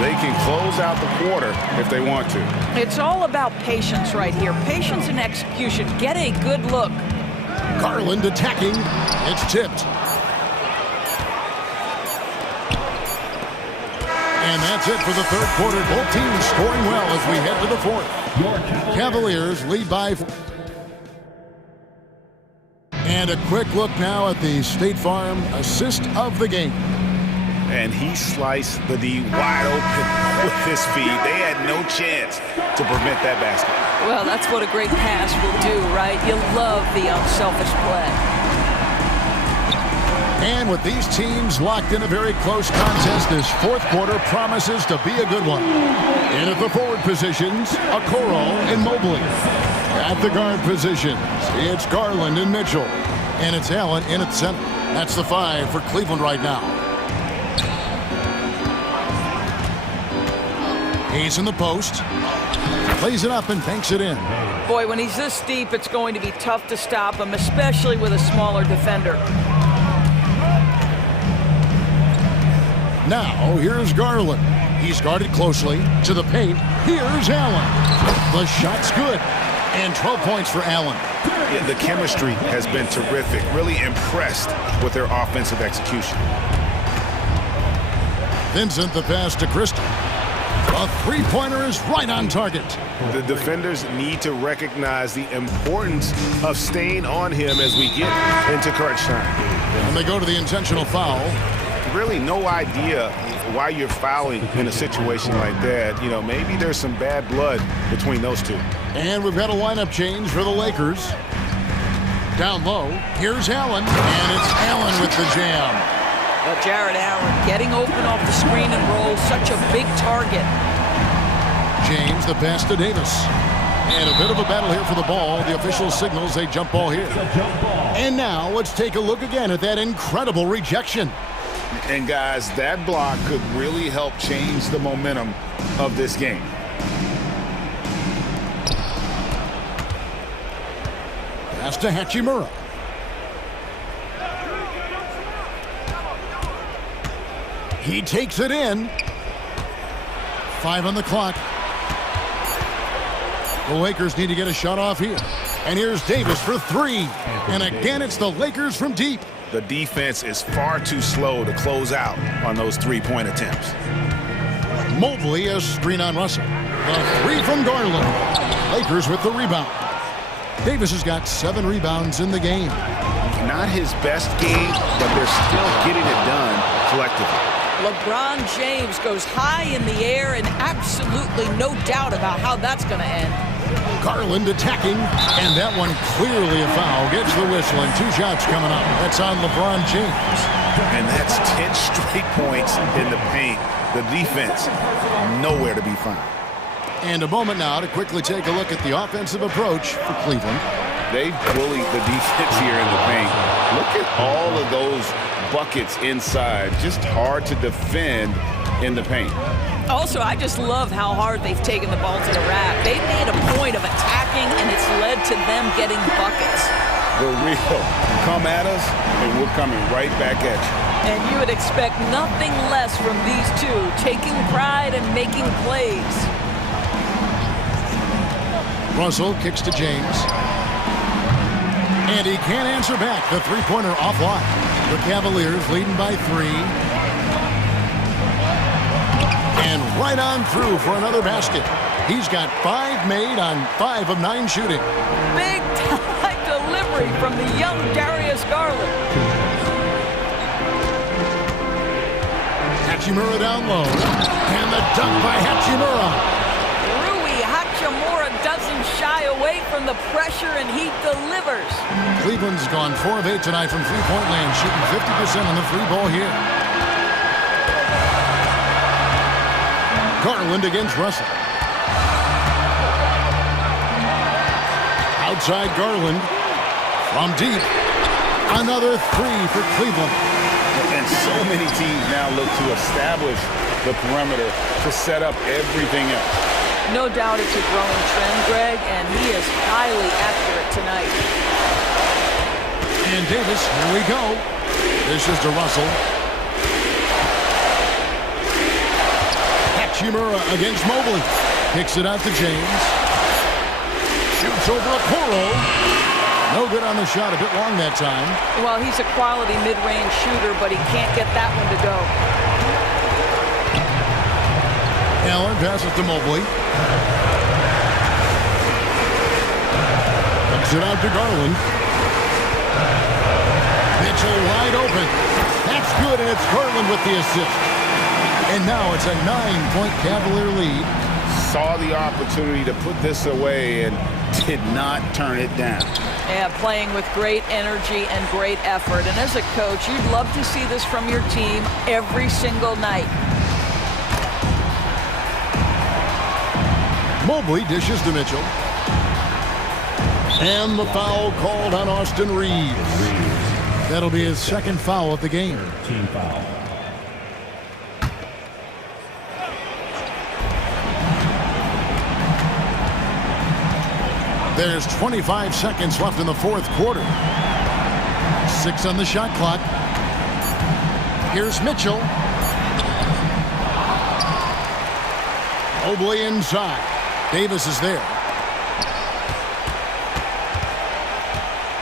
They can close out the quarter if they want to. It's all about patience right here. Patience and execution. Get a good look. Garland attacking. It's tipped. And that's it for the third quarter. Both teams scoring well as we head to the fourth. Cavaliers lead by 4. And a quick look now at the State Farm assist of the game. And he sliced the D wide open with his feed. They had no chance to prevent that basket. Well, that's what a great pass will do, right? You love the unselfish play. And with these teams locked in a very close contest, this fourth quarter promises to be a good one. In at the forward positions, Okoro and Mobley. At the guard positions, it's Garland and Mitchell. And it's Allen in at center. That's the 5 for Cleveland right now. He's in the post. Plays it up and banks it in. Boy, when he's this deep, it's going to be tough to stop him, especially with a smaller defender. Now, here's Garland. He's guarded closely to the paint. Here's Allen. The shot's good. And 12 points for Allen. Yeah, the chemistry has been terrific. Really impressed with their offensive execution. Vincent, the pass to Christie. A three-pointer is right on target. The defenders need to recognize the importance of staying on him as we get into crunch time. And they go to the intentional foul. Really no idea why you're fouling in a situation like that. You know, maybe there's some bad blood between those two. And we've got a lineup change for the Lakers. Down low, here's Allen, and it's Allen with the jam. Well, Jared Allen getting open off the screen and roll, such a big target. James, the pass to Davis. And a bit of a battle here for the ball. The official signals a jump ball here. And now let's take a look again at that incredible rejection. And guys, that block could really help change the momentum of this game. Pass to Hachimura. He takes it in. 5 on the clock. The Lakers need to get a shot off here. And here's Davis for 3. And again, it's the Lakers from deep. The defense is far too slow to close out on those three-point attempts. Mobley a screen on Russell. The 3 from Garland. Lakers with the rebound. Davis has got 7 rebounds in the game. Not his best game, but they're still getting it done collectively. LeBron James goes high in the air and absolutely no doubt about how that's going to end. Garland attacking, and that one clearly a foul. Gets the whistle, and 2 shots coming up. That's on LeBron James. And that's 10 straight points in the paint. The defense, nowhere to be found. And a moment now to quickly take a look at the offensive approach for Cleveland. They bullied the defense here in the paint. Look at all of those buckets inside. Just hard to defend in the paint. Also, I just love how hard they've taken the ball to the rack. They've made a point of attacking, and it's led to them getting buckets. The real come at us, and we're coming right back at you. And you would expect nothing less from these two, taking pride and making plays. Russell kicks to James. And he can't answer back. The three-pointer offline. The Cavaliers leading by 3. And right on through for another basket. He's got 5 made on 5 of 9 shooting. Big time delivery from the young Darius Garland. Hachimura down low. And the dunk by Hachimura. Rui Hachimura doesn't shy away from the pressure, and he delivers. Cleveland's gone 4 of 8 tonight from three-point land, shooting 50% on the free ball here. Garland against Russell. Outside Garland. From deep. Another 3 for Cleveland. And so many teams now look to establish the perimeter to set up everything else. No doubt it's a growing trend, Greg, and he is highly accurate tonight. And Davis, here we go. This is to Russell. Hachimura against Mobley. Kicks it out to James. Shoots over Okoro. No good on the shot, a bit long that time. Well, he's a quality mid-range shooter, but he can't get that one to go. Allen passes to Mobley. Kicks it out to Garland. Mitchell wide open. That's good, and it's Garland with the assist. And now it's a 9-point Cavalier lead. Saw the opportunity to put this away and did not turn it down. Yeah, playing with great energy and great effort. And as a coach, you'd love to see this from your team every single night. Mobley dishes to Mitchell. And the foul called on Austin Reeves. That'll be his second foul of the game. Team foul. There's 25 seconds left in the fourth quarter. 6 on the shot clock. Here's Mitchell. Mobley inside. Davis is there.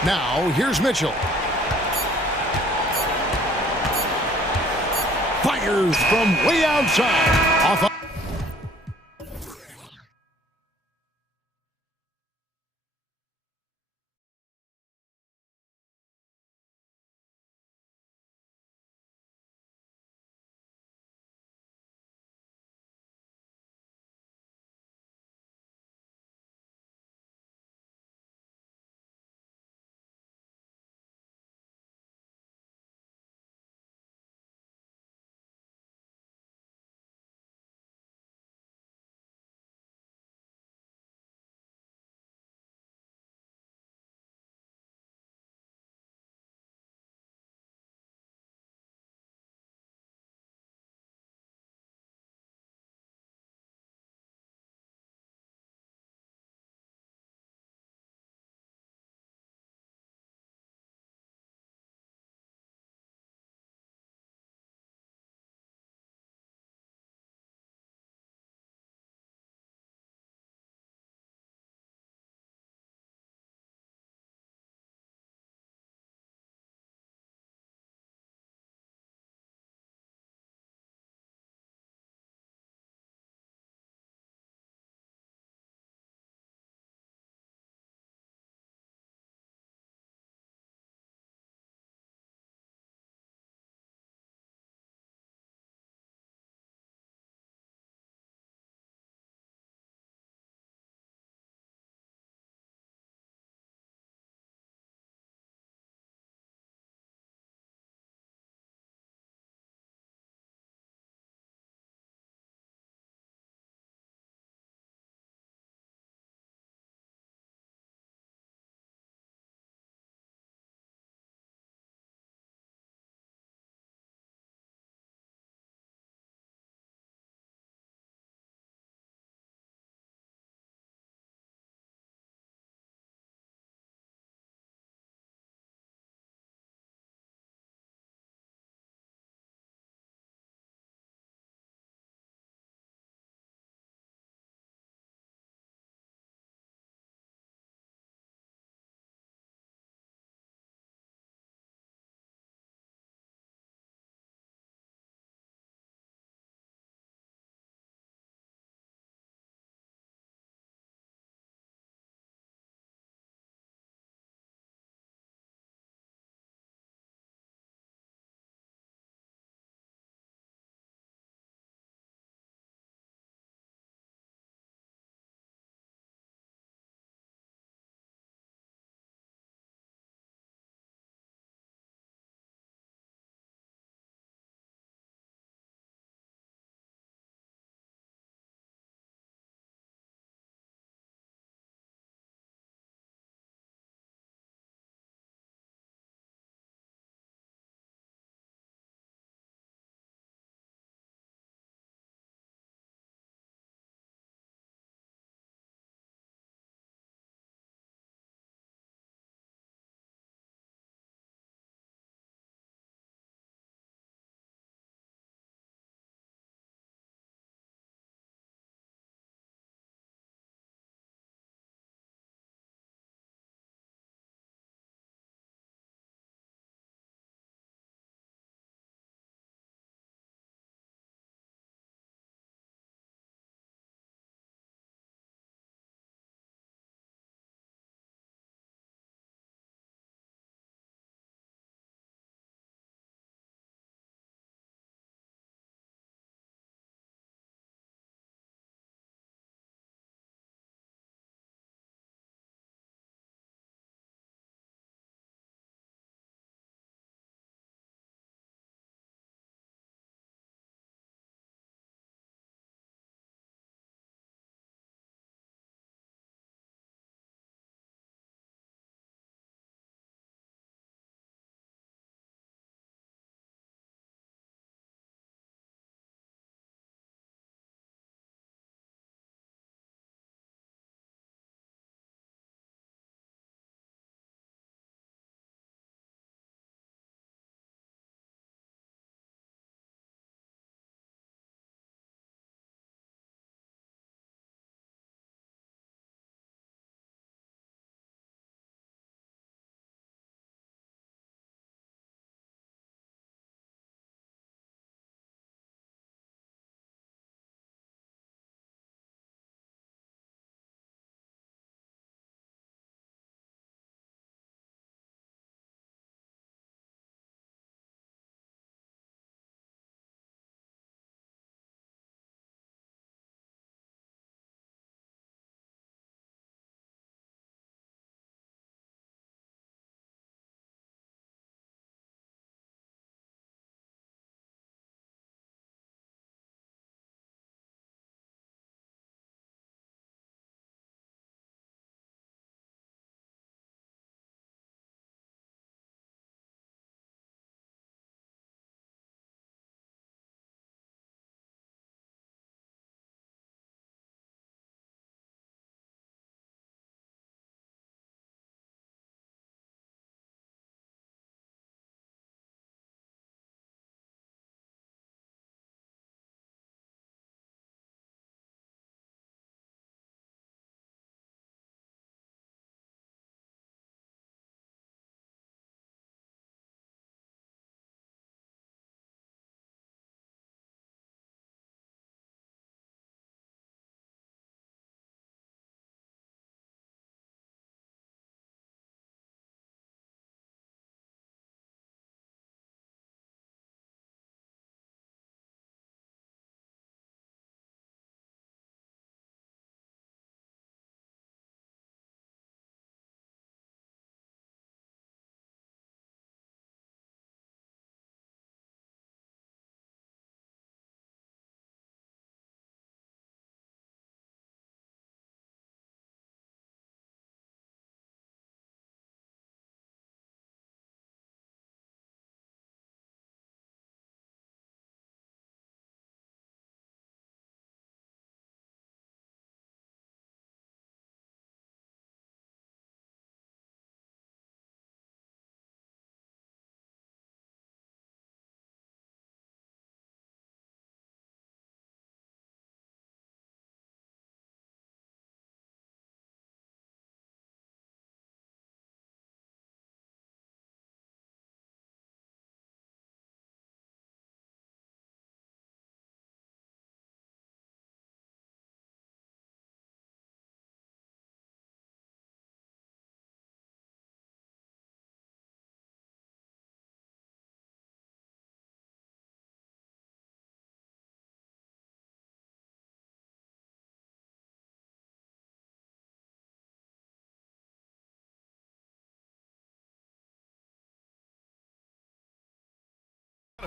Now, here's Mitchell. Fires from way outside. Off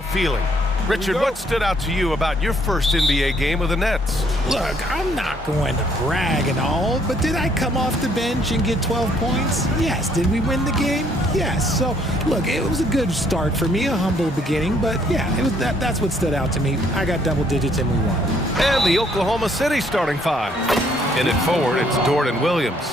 feeling. Richard, what stood out to you about your first NBA game with the Nets? Look, I'm not going to brag and all, but did I come off the bench and get 12 points? Yes. Did we win the game? Yes. So, look, it was a good start for me, a humble beginning, but yeah, that's what stood out to me. I got double digits and we won. And the Oklahoma City starting five. In at forward, it's Jordan Williams.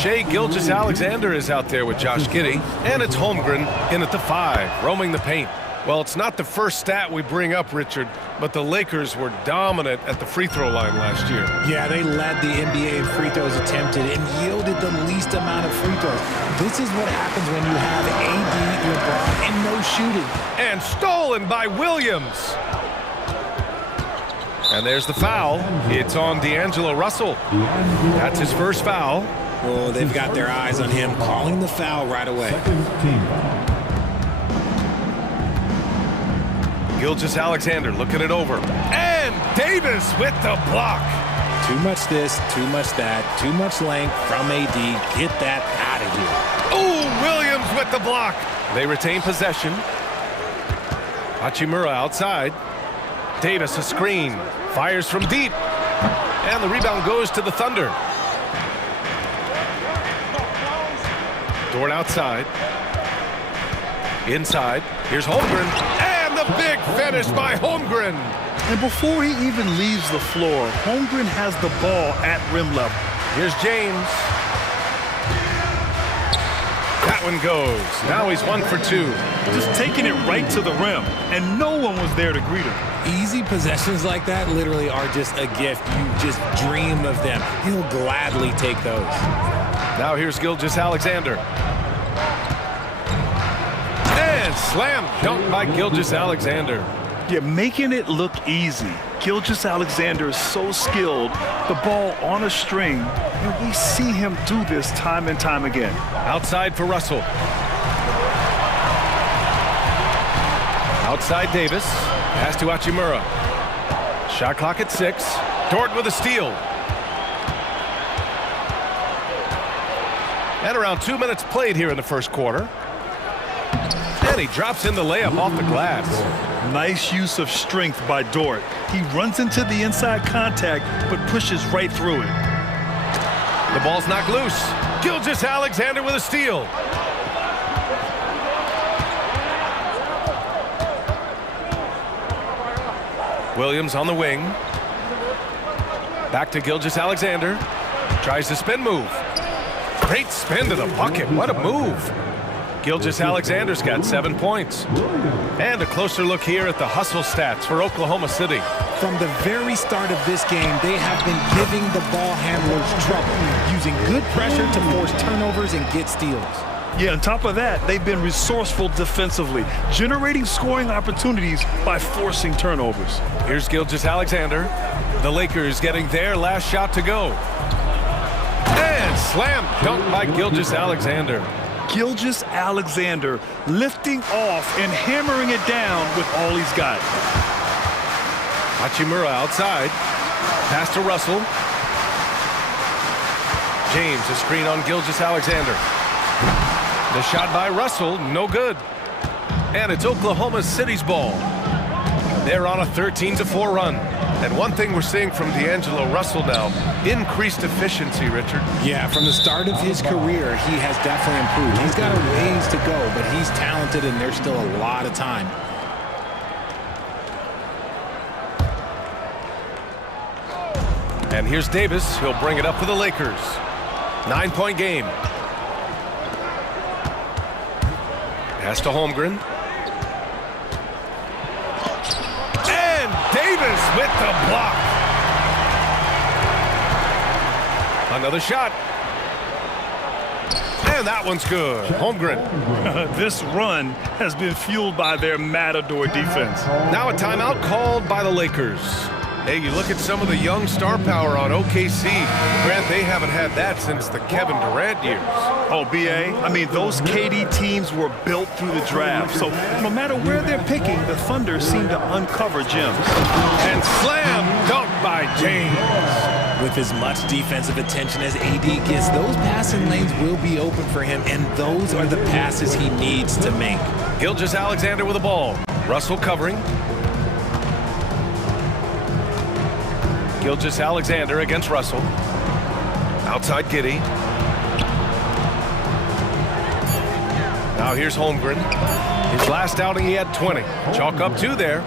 Shai Gilgeous-Alexander is out there with Josh Giddey, and it's Holmgren in at the five, roaming the paint. Well, it's not the first stat we bring up, Richard, but the Lakers were dominant at the free throw line last year. Yeah, they led the NBA in free throws attempted and yielded the least amount of free throws. This is what happens when you have AD, LeBron, and no shooting. And stolen by Williams. And there's the foul. It's on D'Angelo Russell. That's his first foul. Oh, they've got their eyes on him, calling the foul right away. Gilgeous-Alexander looking it over. And Davis with the block. Too much this, too much that, too much length from AD. Get that out of here. Oh, Williams with the block. They retain possession. Hachimura outside. Davis a screen. Fires from deep. And the rebound goes to the Thunder. Dort outside. Inside. Here's Holmgren. And the big finish by Holmgren. And before he even leaves the floor, Holmgren has the ball at rim level. Here's James. That one goes. Now he's 1 for 2. Just taking it right to the rim, and no one was there to greet him. Easy possessions like that literally are just a gift. You just dream of them. He'll gladly take those. Now here's Gilgeous-Alexander. And slam dunk by Gilgeous-Alexander. Yeah, making it look easy. Gilgeous-Alexander is so skilled. The ball on a string, and we see him do this time and time again. Outside for Russell. Outside Davis. Pass to Hachimura. Shot clock at 6. Dort with a steal. And around 2 minutes played here in the first quarter. And he drops in the layup off the glass. Nice use of strength by Dort. He runs into the inside contact, but pushes right through it. The ball's knocked loose. Gilgeous-Alexander with a steal. Williams on the wing. Back to Gilgeous-Alexander. Tries the spin move. Great spin to the bucket. What a move. Gilgeous-Alexander's got 7 points. And a closer look here at the hustle stats for Oklahoma City. From the very start of this game, they have been giving the ball handlers trouble, using good pressure to force turnovers and get steals. Yeah, on top of that, they've been resourceful defensively, generating scoring opportunities by forcing turnovers. Here's Gilgeous-Alexander. The Lakers getting their last shot to go. And slam dunk by Gilgeous-Alexander. Gilgeous-Alexander lifting off and hammering it down with all he's got. Hachimura outside. Pass to Russell. James, a screen on Gilgeous-Alexander. The shot by Russell, no good. And it's Oklahoma City's ball. They're on a 13-4 run. And one thing we're seeing from D'Angelo Russell now, increased efficiency, Richard. Yeah, from the start of his career, he has definitely improved. He's got a ways to go, but he's talented and there's still a lot of time. And here's Davis. He'll bring it up for the Lakers. 9-point game. Pass to Holmgren. And Davis with the block. Another shot. And that one's good. Holmgren. This run has been fueled by their Matador defense. Now a timeout called by the Lakers. Hey, you look at some of the young star power on OKC. Grant, they haven't had that since the Kevin Durant years. Oh, B.A., I mean, those KD teams were built through the draft. So no matter where they're picking, the Thunder seem to uncover gems. And slam dunk by James. With as much defensive attention as AD gets, those passing lanes will be open for him, and those are the passes he needs to make. Gilgeous-Alexander with the ball. Russell covering. Gilgeous-Alexander against Russell. Outside Giddey. Now here's Holmgren. His last outing he had 20. Chalk up 2 there.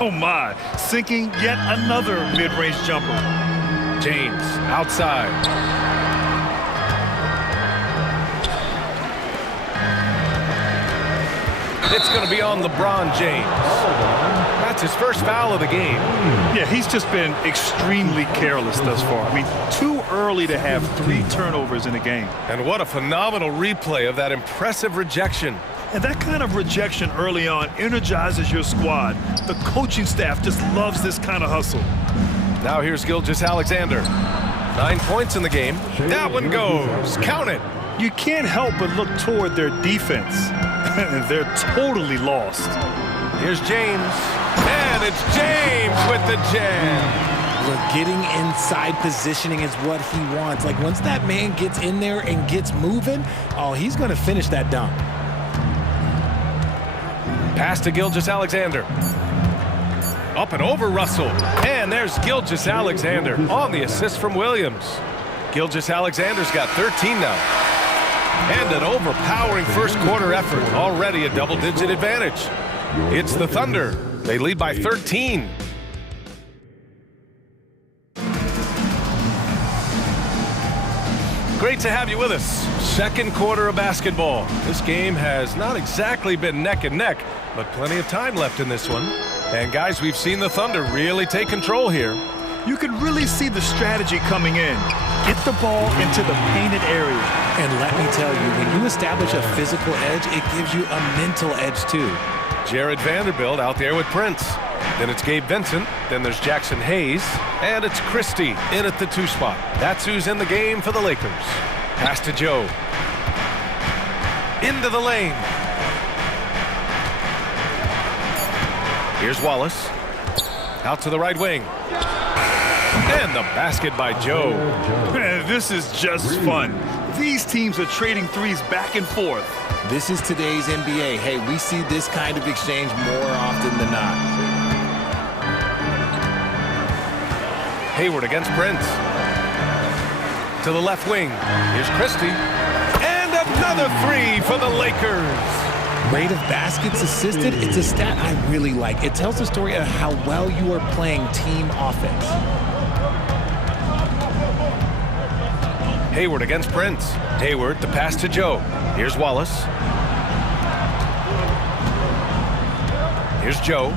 Oh my, sinking yet another mid-range jumper. James outside. It's going to be on LeBron James. That's his first foul of the game. Yeah, he's just been extremely careless thus far. I mean, too early to have 3 turnovers in a game. And what a phenomenal replay of that impressive rejection. And that kind of rejection early on energizes your squad. The coaching staff just loves this kind of hustle. Now here's Gilgeous-Alexander. 9 points in the game. That one goes. Count it. You can't help but look toward their defense. They're totally lost. Here's James. And it's James with the jam. Look, getting inside positioning is what he wants. Like, once that man gets in there and gets moving, oh, he's going to finish that dunk. Pass to Gilgeous-Alexander. Up and over Russell. And there's Gilgeous-Alexander on the assist from Williams. Gilgeous-Alexander's got 13 now. And an overpowering first quarter effort. Already a double-digit advantage. It's the Thunder. They lead by 13. Great to have you with us. Second quarter of basketball. This game has not exactly been neck and neck, but plenty of time left in this one. And guys, we've seen the Thunder really take control here. You can really see the strategy coming in. Get the ball into the painted area. And let me tell you, when you establish a physical edge, it gives you a mental edge too. Jared Vanderbilt out there with Prince. Then it's Gabe Vincent. Then there's Jackson Hayes. And it's Christie in at the 2 spot. That's who's in the game for the Lakers. Pass to Joe. Into the lane. Here's Wallace. Out to the right wing. And the basket by Joe. This is just fun. These teams are trading threes back and forth. This is today's NBA. Hey, we see this kind of exchange more often than not. Hayward against Prince. To the left wing. Here's Christie. And another 3 for the Lakers. Rate of baskets assisted, it's a stat I really like. It tells the story of how well you are playing team offense. Hayward against Prince. Hayward, the pass to Joe. Here's Wallace. Here's Joe.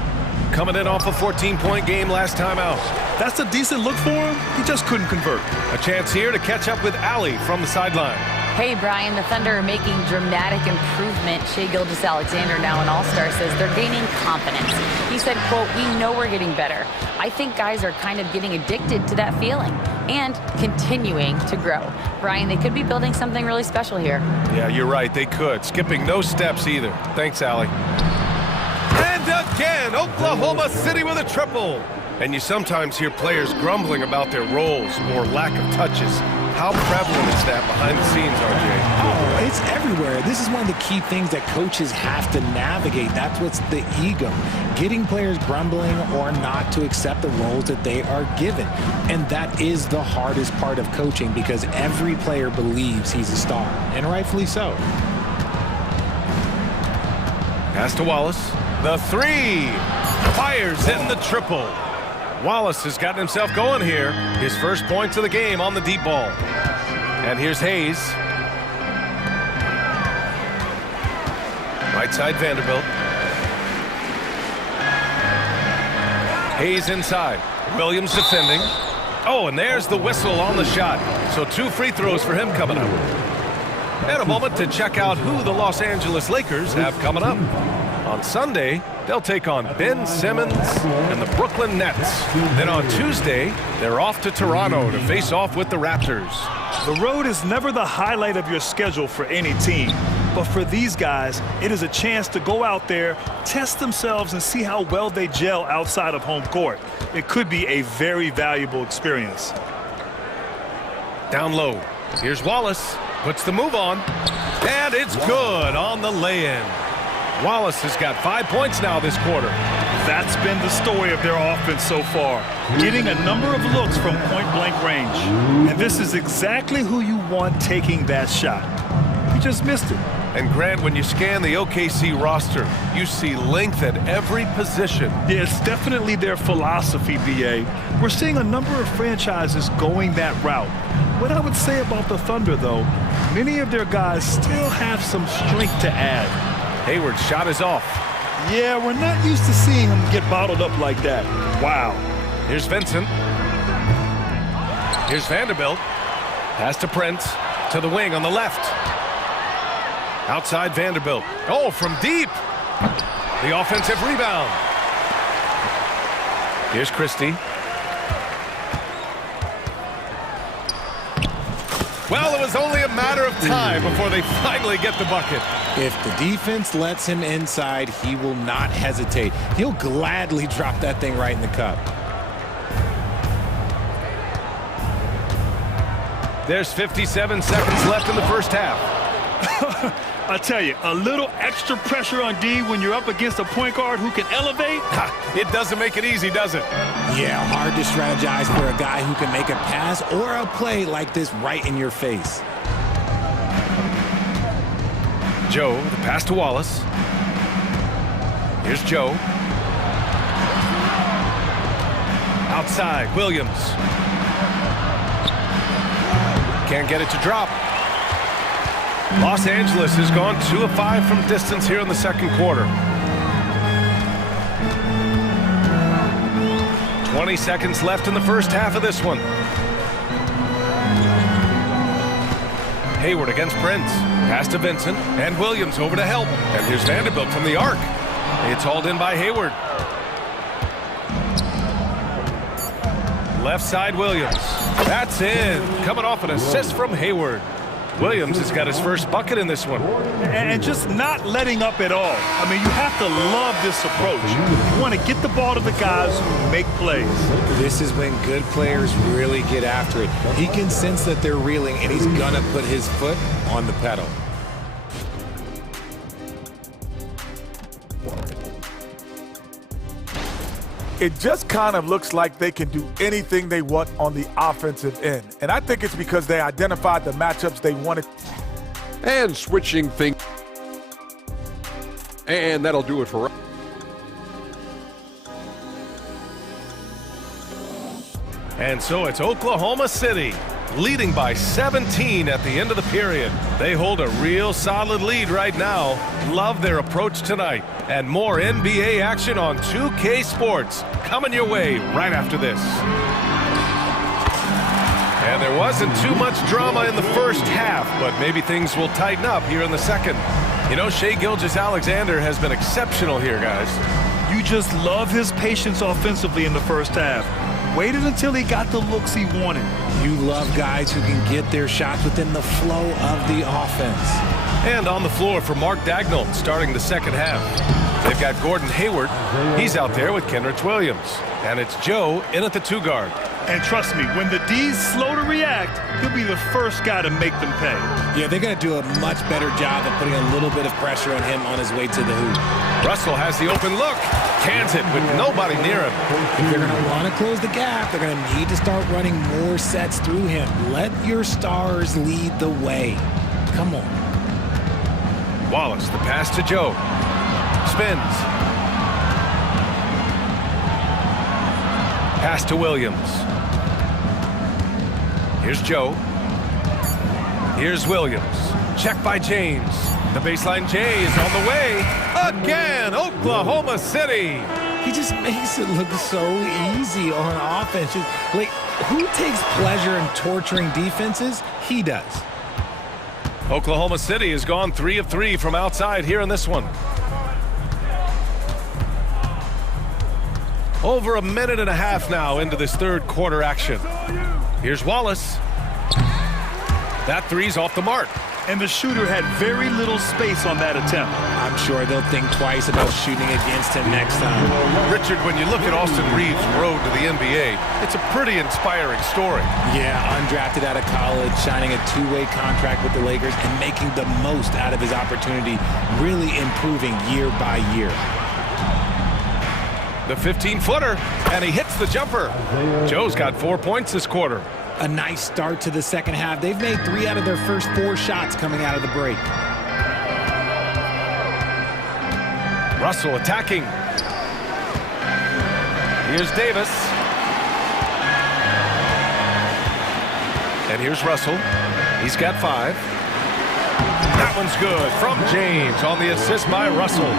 Coming in off a 14-point game last time out. That's a decent look for him. He just couldn't convert. A chance here to catch up with Allie from the sideline. Hey, Brian, the Thunder are making dramatic improvement. Shai Gilgeous-Alexander, now an all-star, says they're gaining confidence. He said, quote, "We know we're getting better. I think guys are kind of getting addicted to that feeling and continuing to grow." Brian, they could be building something really special here. Yeah, you're right. They could. Skipping no steps either. Thanks, Allie. And again, Oklahoma City with a triple. And you sometimes hear players grumbling about their roles or lack of touches. How prevalent is that behind the scenes, RJ? Oh, it's everywhere. This is one of the key things that coaches have to navigate. That's what's the ego. Getting players grumbling or not to accept the roles that they are given. And that is the hardest part of coaching because every player believes he's a star, and rightfully so. Pass to Wallace. The 3. Fires in the triple. Wallace has gotten himself going here. His first points of the game on the deep ball. And here's Hayes. Right side Vanderbilt. Hayes inside. Williams defending. Oh, and there's the whistle on the shot. So 2 free throws for him coming up. And a moment to check out who the Los Angeles Lakers have coming up. On Sunday, they'll take on Ben Simmons and the Brooklyn Nets. Then on Tuesday, they're off to Toronto to face off with the Raptors. The road is never the highlight of your schedule for any team. But for these guys, it is a chance to go out there, test themselves, and see how well they gel outside of home court. It could be a very valuable experience. Down low. Here's Wallace. Puts the move on. And it's good on the lay-in. Wallace has got 5 points now this quarter. That's been the story of their offense so far, getting a number of looks from point-blank range. And this is exactly who you want taking that shot. He just missed it. And Grant, when you scan the OKC roster, you see length at every position. Yeah, it's definitely their philosophy, BA. We're seeing a number of franchises going that route. What I would say about the Thunder, though, many of their guys still have some strength to add. Hayward's shot is off. Yeah, we're not used to seeing him get bottled up like that. Wow. Here's Vincent. Here's Vanderbilt. Pass to Prince. To the wing on the left. Outside Vanderbilt. Oh, from deep. The offensive rebound. Here's Christie. Well, it was only a matter of time before they finally get the bucket. If the defense lets him inside, he will not hesitate. He'll gladly drop that thing right in the cup. There's 57 seconds left in the first half. I tell you, a little extra pressure on D when you're up against a point guard who can elevate. It doesn't make it easy, does it? Yeah, hard to strategize for a guy who can make a pass or a play like this right in your face. Joe, the pass to Wallace. Here's Joe. Outside, Williams. Can't get it to drop. Los Angeles has gone 2 of 5 from distance here in the second quarter. 20 seconds left in the first half of this one. Hayward against Prince. Pass to Vincent. And Williams over to help. And here's Vanderbilt from the arc. It's hauled in by Hayward. Left side Williams. That's in. Coming off an assist from Hayward. Williams has got his first bucket in this one. And just not letting up at all. I mean, you have to love this approach. You want to get the ball to the guys who make plays. This is when good players really get after it. He can sense that they're reeling, and he's going to put his foot on the pedal. It just kind of looks like they can do anything they want on the offensive end. And I think it's because they identified the matchups they wanted. And switching things. And that'll do it for us. And so it's Oklahoma City leading by 17 at the end of the period. They hold a real solid lead right now. Love their approach tonight. And more NBA action on 2K Sports coming your way right after this. And there wasn't too much drama in the first half, but maybe things will tighten up here in the second. You know, Shai Gilgeous-Alexander has been exceptional here, guys. You just love his patience offensively in the first half. Waited until he got the looks he wanted. You love guys who can get their shots within the flow of the offense. And on the floor for Mark Dagnall starting the second half. They've got Gordon Hayward. He's out there with Kenrich Williams. And it's Joe in at the 2 guard. And trust me, when the D's slow to react, he'll be the first guy to make them pay. Yeah, they're going to do a much better job of putting a little bit of pressure on him on his way to the hoop. Russell has the open look. Cans it with nobody near him. If they're going to want to close the gap, they're going to need to start running more sets through him. Let your stars lead the way. Come on. Wallace, the pass to Joe. Spins. Pass to Williams. Here's Joe. Here's Williams. Check by James. The baseline Jay is on the way. Again, Oklahoma City. He just makes it look so easy on offense. Like, who takes pleasure in torturing defenses? He does. Oklahoma City has gone 3 of 3 from outside here in this one. Over a minute and a half now into this third quarter action. Here's Wallace. That three's off the mark. and the shooter had very little space on that attempt. I'm sure they'll think twice about shooting against him next time. Richard, when you look at Austin Reeves' road to the NBA, it's a pretty inspiring story. Yeah, undrafted out of college, signing a two-way contract with the Lakers and making the most out of his opportunity, really improving year by year. The 15-footer, and he hits the jumper. Joe's got 4 points this quarter. A nice start to the second half. They've made 3 out of their first 4 shots coming out of the break. Russell attacking. Here's Davis. And here's Russell. He's got 5. That one's good from James on the assist by Russell.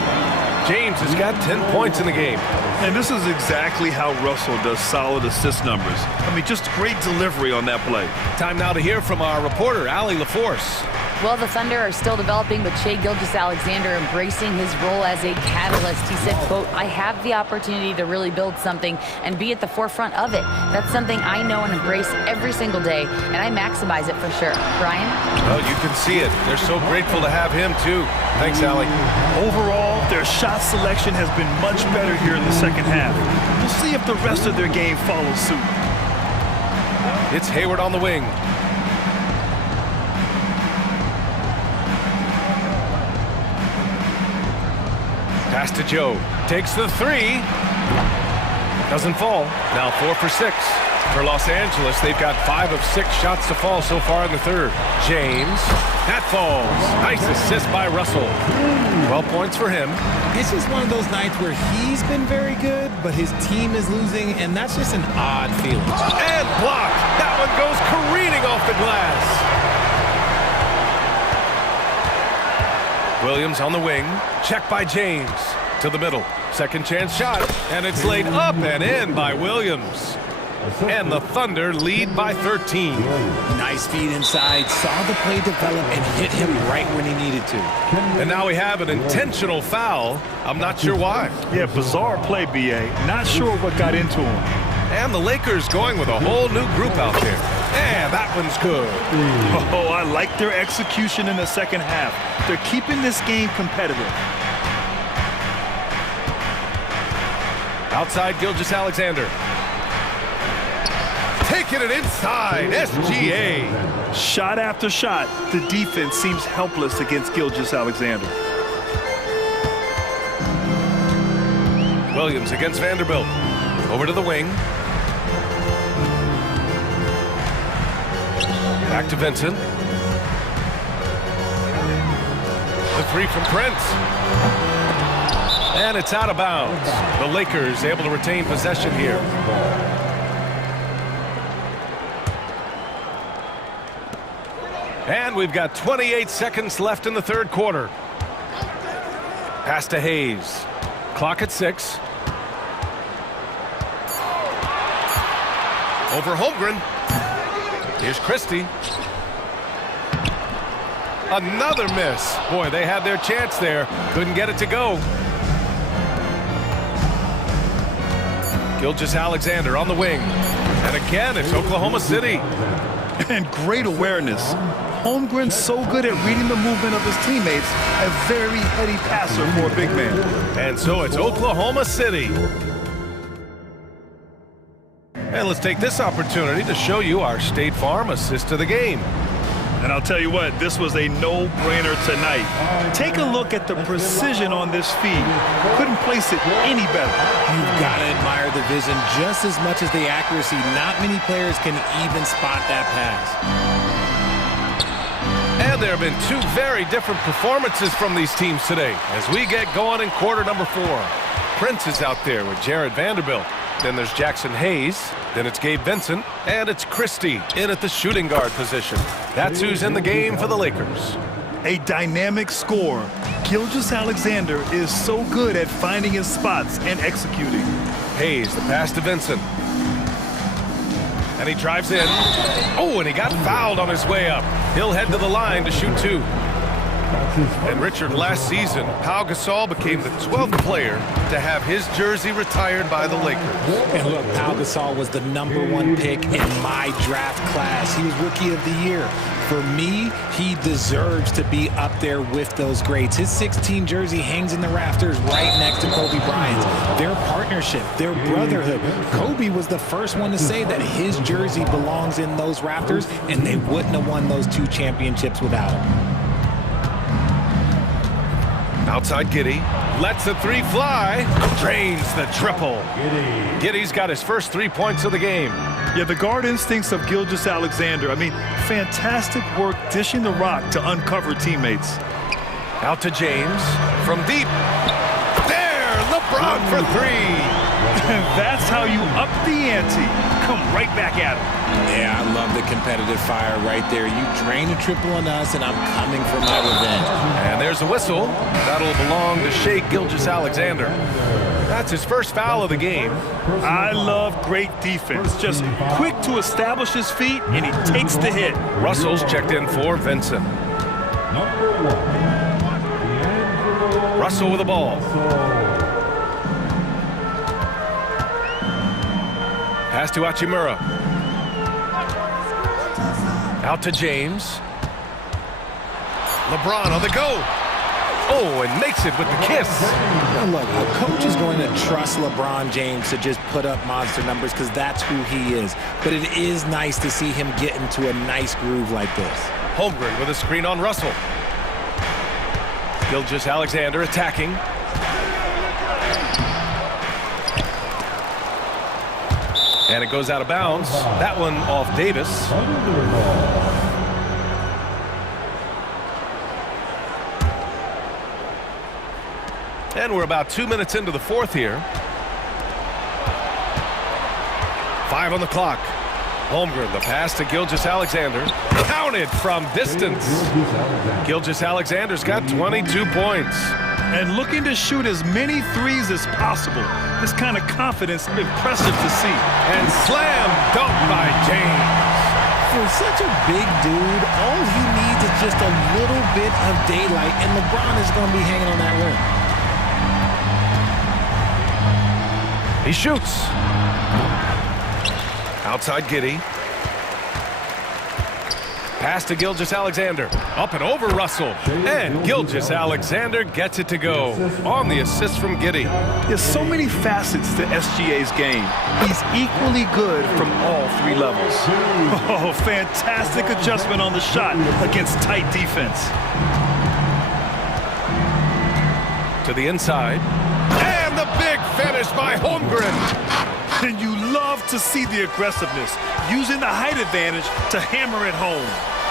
James has got 10 points in the game. And this is exactly how Russell does solid assist numbers. I mean, just great delivery on that play. Time now to hear from our reporter, Allie LaForce. Well, the Thunder are still developing, but Shai Gilgeous-Alexander embracing his role as a catalyst. He said, quote, I have the opportunity to really build something and be at the forefront of it. That's something I know and embrace every single day, and I maximize it for sure. Brian? Well, you can see it. They're so grateful to have him, too. Thanks, Allie. Overall, their shot selection has been much better here in the second half. We'll see if the rest of their game follows suit. It's Hayward on the wing. Pass to Joe. Takes the 3. Doesn't fall. Now 4 for 6. For Los Angeles, they've got 5 of 6 shots to fall so far in the third. James. That falls. Nice assist by Russell. 12 points for him. It's just one of those nights where he's been very good, but his team is losing, and that's just an odd feeling. And blocked. That one goes careening off the glass. Williams on the wing. Check by James. To the middle. Second chance shot. And it's laid up and in by Williams. And the Thunder lead by 13. Nice feed inside. Saw the play develop and hit him right when he needed to. And now we have an intentional foul. I'm not sure why. Yeah, bizarre play, B.A. Not sure what got into him. And the Lakers going with a whole new group out there. And that one's good. Oh, I like their execution in the second half. They're keeping this game competitive. Outside Gilgeous-Alexander. Taking it inside. SGA. Shot after shot, the defense seems helpless against Gilgeous-Alexander. Williams against Vanderbilt. Over to the wing. Back to Vincent. The 3 from Prince. And it's out of bounds. The Lakers able to retain possession here. And we've got 28 seconds left in the third quarter. Pass to Hayes. Clock at 6. Over Holmgren. Here's Christie. Another miss. Boy, they had their chance there. Couldn't get it to go. Gilgeous-Alexander on the wing. And again, it's Oklahoma City. And great awareness. Holmgren's so good at reading the movement of his teammates. A very heady passer for a big man. And so it's Oklahoma City. And let's take this opportunity to show you our State Farm assist to the game. And I'll tell you what, this was a no-brainer tonight. Take a look at the precision on this feed. Couldn't place it any better. You've got to admire the vision just as much as the accuracy. Not many players can even spot that pass. And there have been 2 very different performances from these teams today as we get going in quarter number 4. Prince is out there with Jared Vanderbilt. Then there's Jackson Hayes. Then it's Gabe Vincent. And it's Christie in at the shooting guard position. That's who's in the game for the Lakers. A dynamic scorer. Gilgeous-Alexander is so good at finding his spots and executing. Hayes, the pass to Vincent. And he drives in. Oh, and he got fouled on his way up. He'll head to the line to shoot 2. And Richard, last season, Pau Gasol became the 12th player to have his jersey retired by the Lakers. And look, Pau Gasol was the #1 pick in my draft class. He was Rookie of the Year. For me, he deserves to be up there with those greats. His 16 jersey hangs in the rafters right next to Kobe Bryant's. Their partnership, their brotherhood. Kobe was the first one to say that his jersey belongs in those rafters, and they wouldn't have won those 2 championships without him. Outside Giddey, lets the 3 fly, drains the triple. Giddey's got his first 3 points of the game. Yeah, the guard instincts of Gilgeous-Alexander. I mean, fantastic work dishing the rock to uncover teammates. Out to James, from deep. There, LeBron for 3. That's how you up the ante. Come right back at him. Yeah, I love the competitive fire right there. You drain a triple on us, and I'm coming for my revenge. And there's a whistle. That'll belong to Shai Gilgeous-Alexander. That's his first foul of the game. I love great defense. Just quick to establish his feet, and he takes the hit. Russell's checked in for Vincent. Russell with the ball. Pass to Hachimura. Out to James. LeBron on the go. Oh, and makes it with the kiss. Now look, a coach is going to trust LeBron James to just put up monster numbers because that's who he is. But it is nice to see him get into a nice groove like this. Holmgren with a screen on Russell. Gilgeous-Alexander attacking. And it goes out of bounds. That one off Davis. And we're about 2 minutes into the 4th here. 5 on the clock. Holmgren, the pass to Gilgeous-Alexander. Counted from distance. Gilgeous-Alexander's got 22 points. And looking to shoot as many threes as possible. This kind of confidence, impressive to see. And slam dunk by James. For such a big dude, all he needs is just a little bit of daylight, and LeBron is going to be hanging on that rim. He shoots. Outside Giddey. Pass to Gilgeous-Alexander. Up and over Russell. And Gilgeous-Alexander gets it to go on the assist from Giddey. There's so many facets to SGA's game. He's equally good from all 3 levels. Oh, fantastic adjustment on the shot against tight defense. To the inside. And the big finish by Holmgren. And you love to see the aggressiveness, using the height advantage to hammer it home.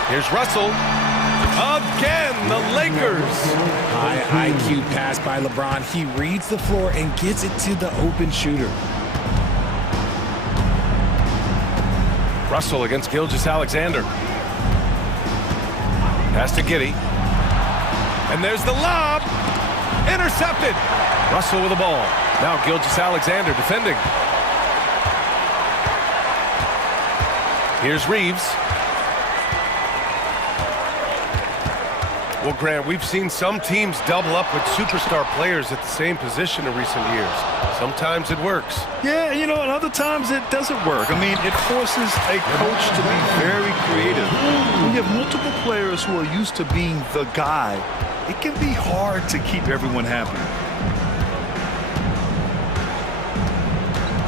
Here's Russell. Again, the Lakers. High IQ pass by LeBron. He reads the floor and gets it to the open shooter. Russell against Gilgeous-Alexander. Pass to Giddey. And there's the lob. Intercepted. Russell with the ball. Now Gilgeous-Alexander defending. Here's Reeves. Well, Grant, we've seen some teams double up with superstar players at the same position in recent years. Sometimes it works. Yeah, you know, and other times it doesn't work. I mean, it forces a coach to be very creative. When you have multiple players who are used to being the guy, it can be hard to keep everyone happy.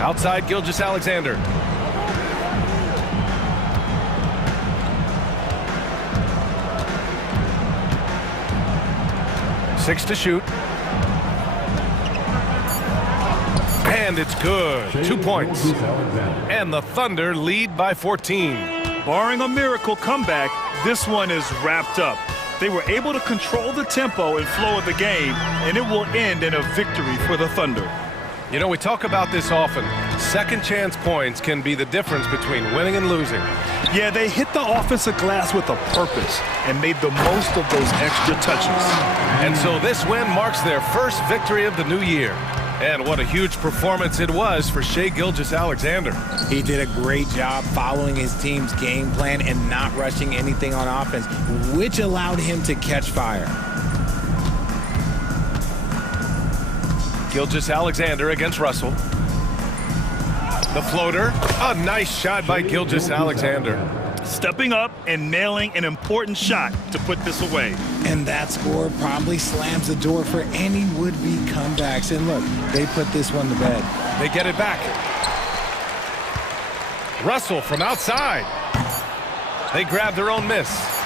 Outside Gilgeous-Alexander. Six to shoot. And it's good. 2 points. And the Thunder lead by 14. Barring a miracle comeback, this one is wrapped up. They were able to control the tempo and flow of the game, and it will end in a victory for the Thunder. You know, we talk about this often. Second chance points can be the difference between winning and losing. Yeah, they hit the offensive glass with a purpose and made the most of those extra touches. And so this win marks their first victory of the new year. And what a huge performance it was for Shai Gilgeous-Alexander. He did a great job following his team's game plan and not rushing anything on offense, which allowed him to catch fire. Gilgeous-Alexander against Russell. The floater. A nice shot by Gilgeous-Alexander. Stepping up and nailing an important shot to put this away. And that score probably slams the door for any would-be comebacks. And look, they put this one to bed. They get it back. Russell from outside. They grab their own miss.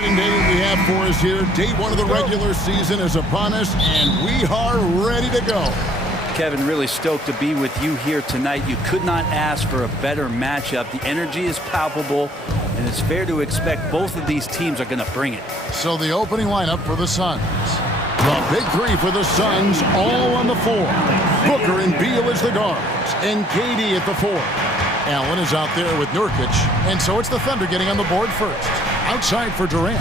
exciting day we have for us here. Day one of the regular season is upon us, and we are ready to go. Kevin, really stoked to be with you here tonight. You could not ask for a better matchup. The energy is palpable, and it's fair to expect both of these teams are going to bring it. So the opening lineup for the Suns. The big three for the Suns, all on the floor. Booker and Beal as the guards, and KD at the four. Allen is out there with Nurkic, and so it's the Thunder getting on the board first. Outside for Durant.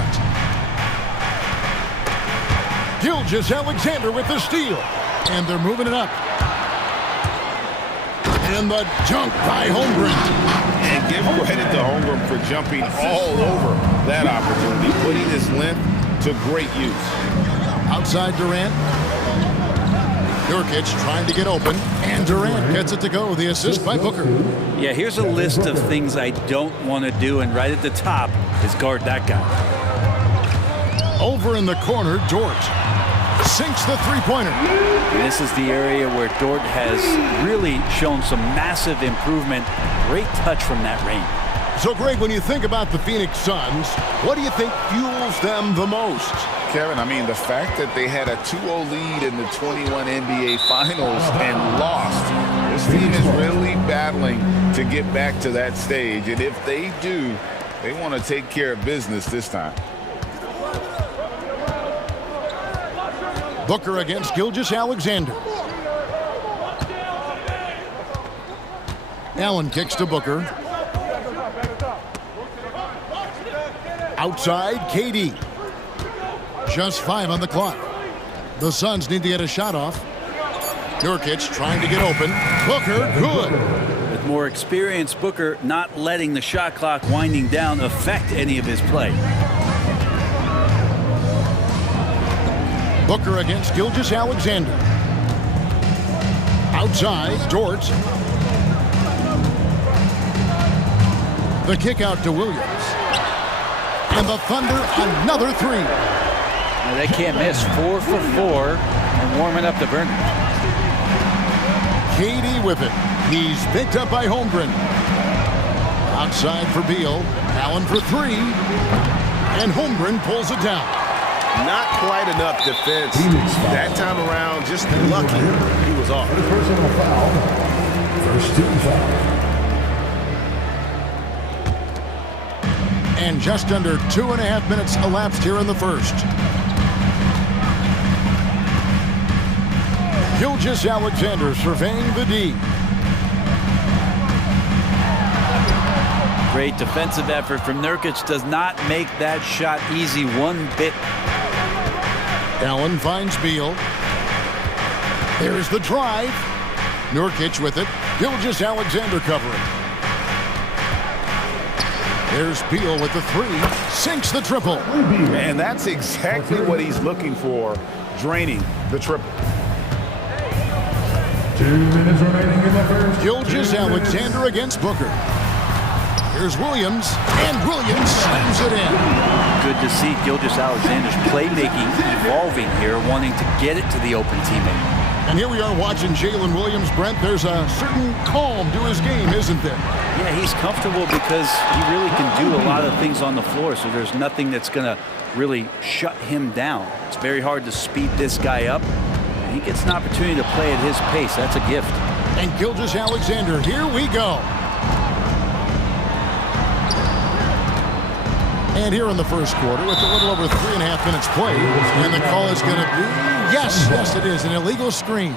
Gilgeous-Alexander with the steal, and they're moving it up. And the jump by Holmgren. And give credit to Holmgren for jumping all over that opportunity, putting his length to great use. Outside Durant. Nurkic trying to get open, and Durant gets it to go. The assist by Booker. Yeah, here's a list of things I don't want to do, and right at the top is guard that guy. Over in the corner, Dort sinks the three-pointer. And this is the area where Dort has really shown some massive improvement. Great touch from that range. So, Greg, when you think about the Phoenix Suns, what do you think fuels them the most? Kevin, I mean, the fact that they had a 2-0 lead in the 21 NBA Finals and lost. This team is really battling to get back to that stage. And if they do, they want to take care of business this time. Booker against Gilgeous-Alexander. Allen kicks to Booker. Outside, KD. Just 5 on the clock. The Suns need to get a shot off. Nurkic trying to get open. Booker, good. With more experience, Booker not letting the shot clock winding down affect any of his play. Booker against Gilgeous-Alexander. Outside, Dort. The kick out to Williams. And the Thunder, another three. Now they can't miss. 4 for 4 and warming up the burner. KD with it. He's picked up by Holmgren. Outside for Beal. Allen for 3. And Holmgren pulls it down. Not quite enough defense that time around. Just lucky he was off. Personal foul. First team foul. And just under 2.5 minutes elapsed here in the first. Gilgeous-Alexander surveying the D. Great defensive effort from Nurkic. Does not make that shot easy one bit. Allen finds Beal. There's the drive. Nurkic with it. Gilgeous-Alexander covering. There's Beal with the 3. Sinks the triple. And that's exactly what he's looking for, draining the triple. 2 minutes remaining in the first. Gilgeous-Alexander against Booker. Here's Williams, and Williams slams it in. Good to see Gilgeous-Alexander's playmaking evolving here, wanting to get it to the open teammate. And here we are watching Jalen Williams, Brent. There's a certain calm to his game, isn't there? Yeah, he's comfortable because he really can do a lot of things on the floor, so there's nothing that's going to really shut him down. It's very hard to speed this guy up, and he gets an opportunity to play at his pace. That's a gift. And Gilgeous-Alexander, here we go. And here in the first quarter, with a little over 3.5 minutes played, and the call is going to be, yes, it is, an illegal screen.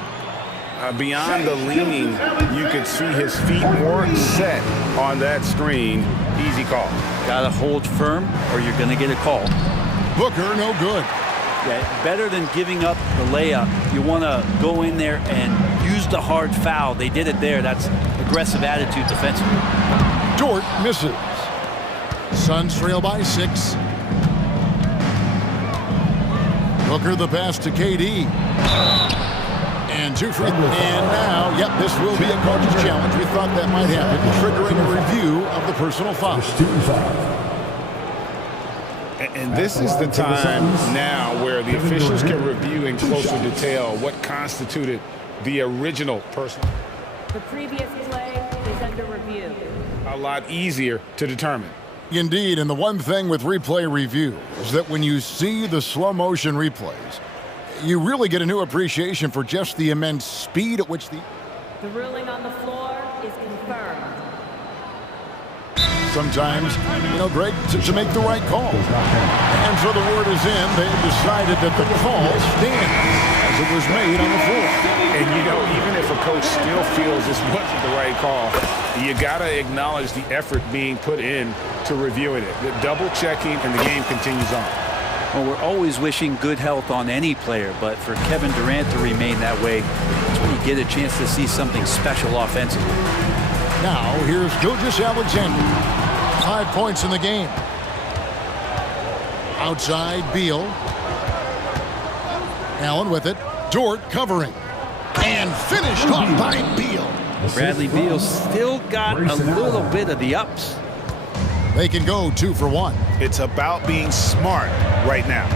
Beyond the leaning, you could see his feet weren't set on that screen. Easy call. Got to hold firm, or you're going to get a call. Booker, no good. Yeah, better than giving up the layup, you want to go in there and use the hard foul. They did it there. That's aggressive attitude defensively. Dort misses. Suns trail by 6. Booker the pass to KD. And 2 free. And now, this will be a coach's challenge. We thought that might happen, triggering a review of the personal foul. And this is the time now where the officials can review in closer detail what constituted the original personal. The previous play is under review. A lot easier to determine. Indeed, and the one thing with replay review is that when you see the slow motion replays, you really get a new appreciation for just the immense speed at which The ruling on the floor is confirmed. Sometimes, Greg, to make the right call. And so the word is in. They have decided that the call stands as it was made on the floor. And, even if a coach still feels this wasn't the right call, you got to acknowledge the effort being put in to reviewing it. The double-checking, and the game continues on. Well, we're always wishing good health on any player, but for Kevin Durant to remain that way, that's when you get a chance to see something special offensively. Now, here's Gilgeous-Alexander. 5 points in the game. Outside, Beal. Allen with it. Dort covering. And finished off by Beal. Bradley Beal still got a little bit of the ups. They can go 2 for 1. It's about being smart right now.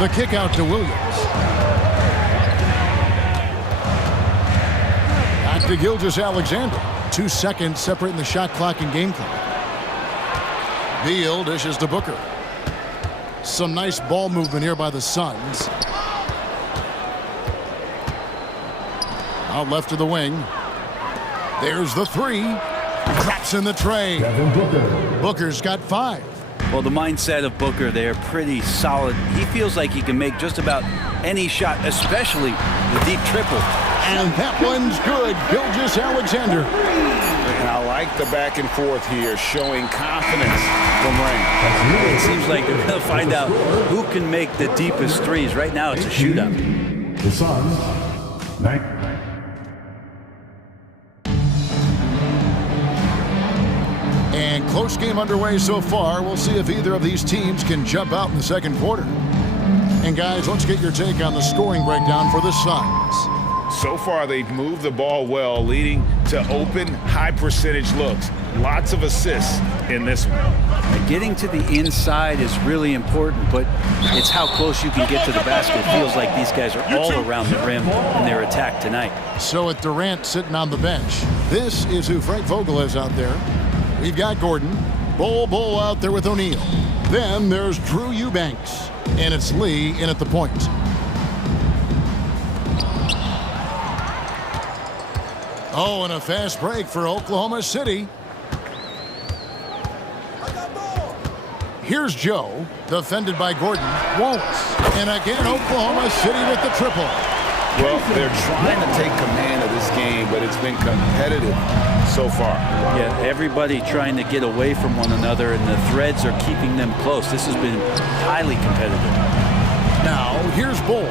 The kick out to Williams. Back to Gilgeous-Alexander. 2 seconds separating the shot clock and game clock. Beal dishes to Booker. Some nice ball movement here by the Suns. Out left to the wing. There's the 3. Drops in the tray. Booker's got 5. Well, the mindset of Booker there, pretty solid. He feels like he can make just about any shot, especially the deep triple. And that one's good. Gilgeous-Alexander. And I like the back and forth here, showing confidence from Ray. It seems like they're going to find out who can make the deepest threes. Right now, it's a shootout. The Suns, 9. And close game underway so far. We'll see if either of these teams can jump out in the second quarter. And guys, let's get your take on the scoring breakdown for the Suns. So far, they've moved the ball well, leading to open, high-percentage looks. Lots of assists in this one. Getting to the inside is really important, but it's how close you can get to the basket. It feels like these guys are all around the rim in their attack tonight. So with Durant sitting on the bench, this is who Frank Vogel is out there. We've got Gordon, Bull out there with O'Neal. Then there's Drew Eubanks, and it's Lee in at the point. Oh, and a fast break for Oklahoma City. Here's Joe, defended by Gordon. Won't. And again, Oklahoma City with the triple. Well, they're trying to take command of this game, but it's been competitive so far. Yeah, everybody trying to get away from one another, and the threads are keeping them close. This has been highly competitive. Now, here's Bull.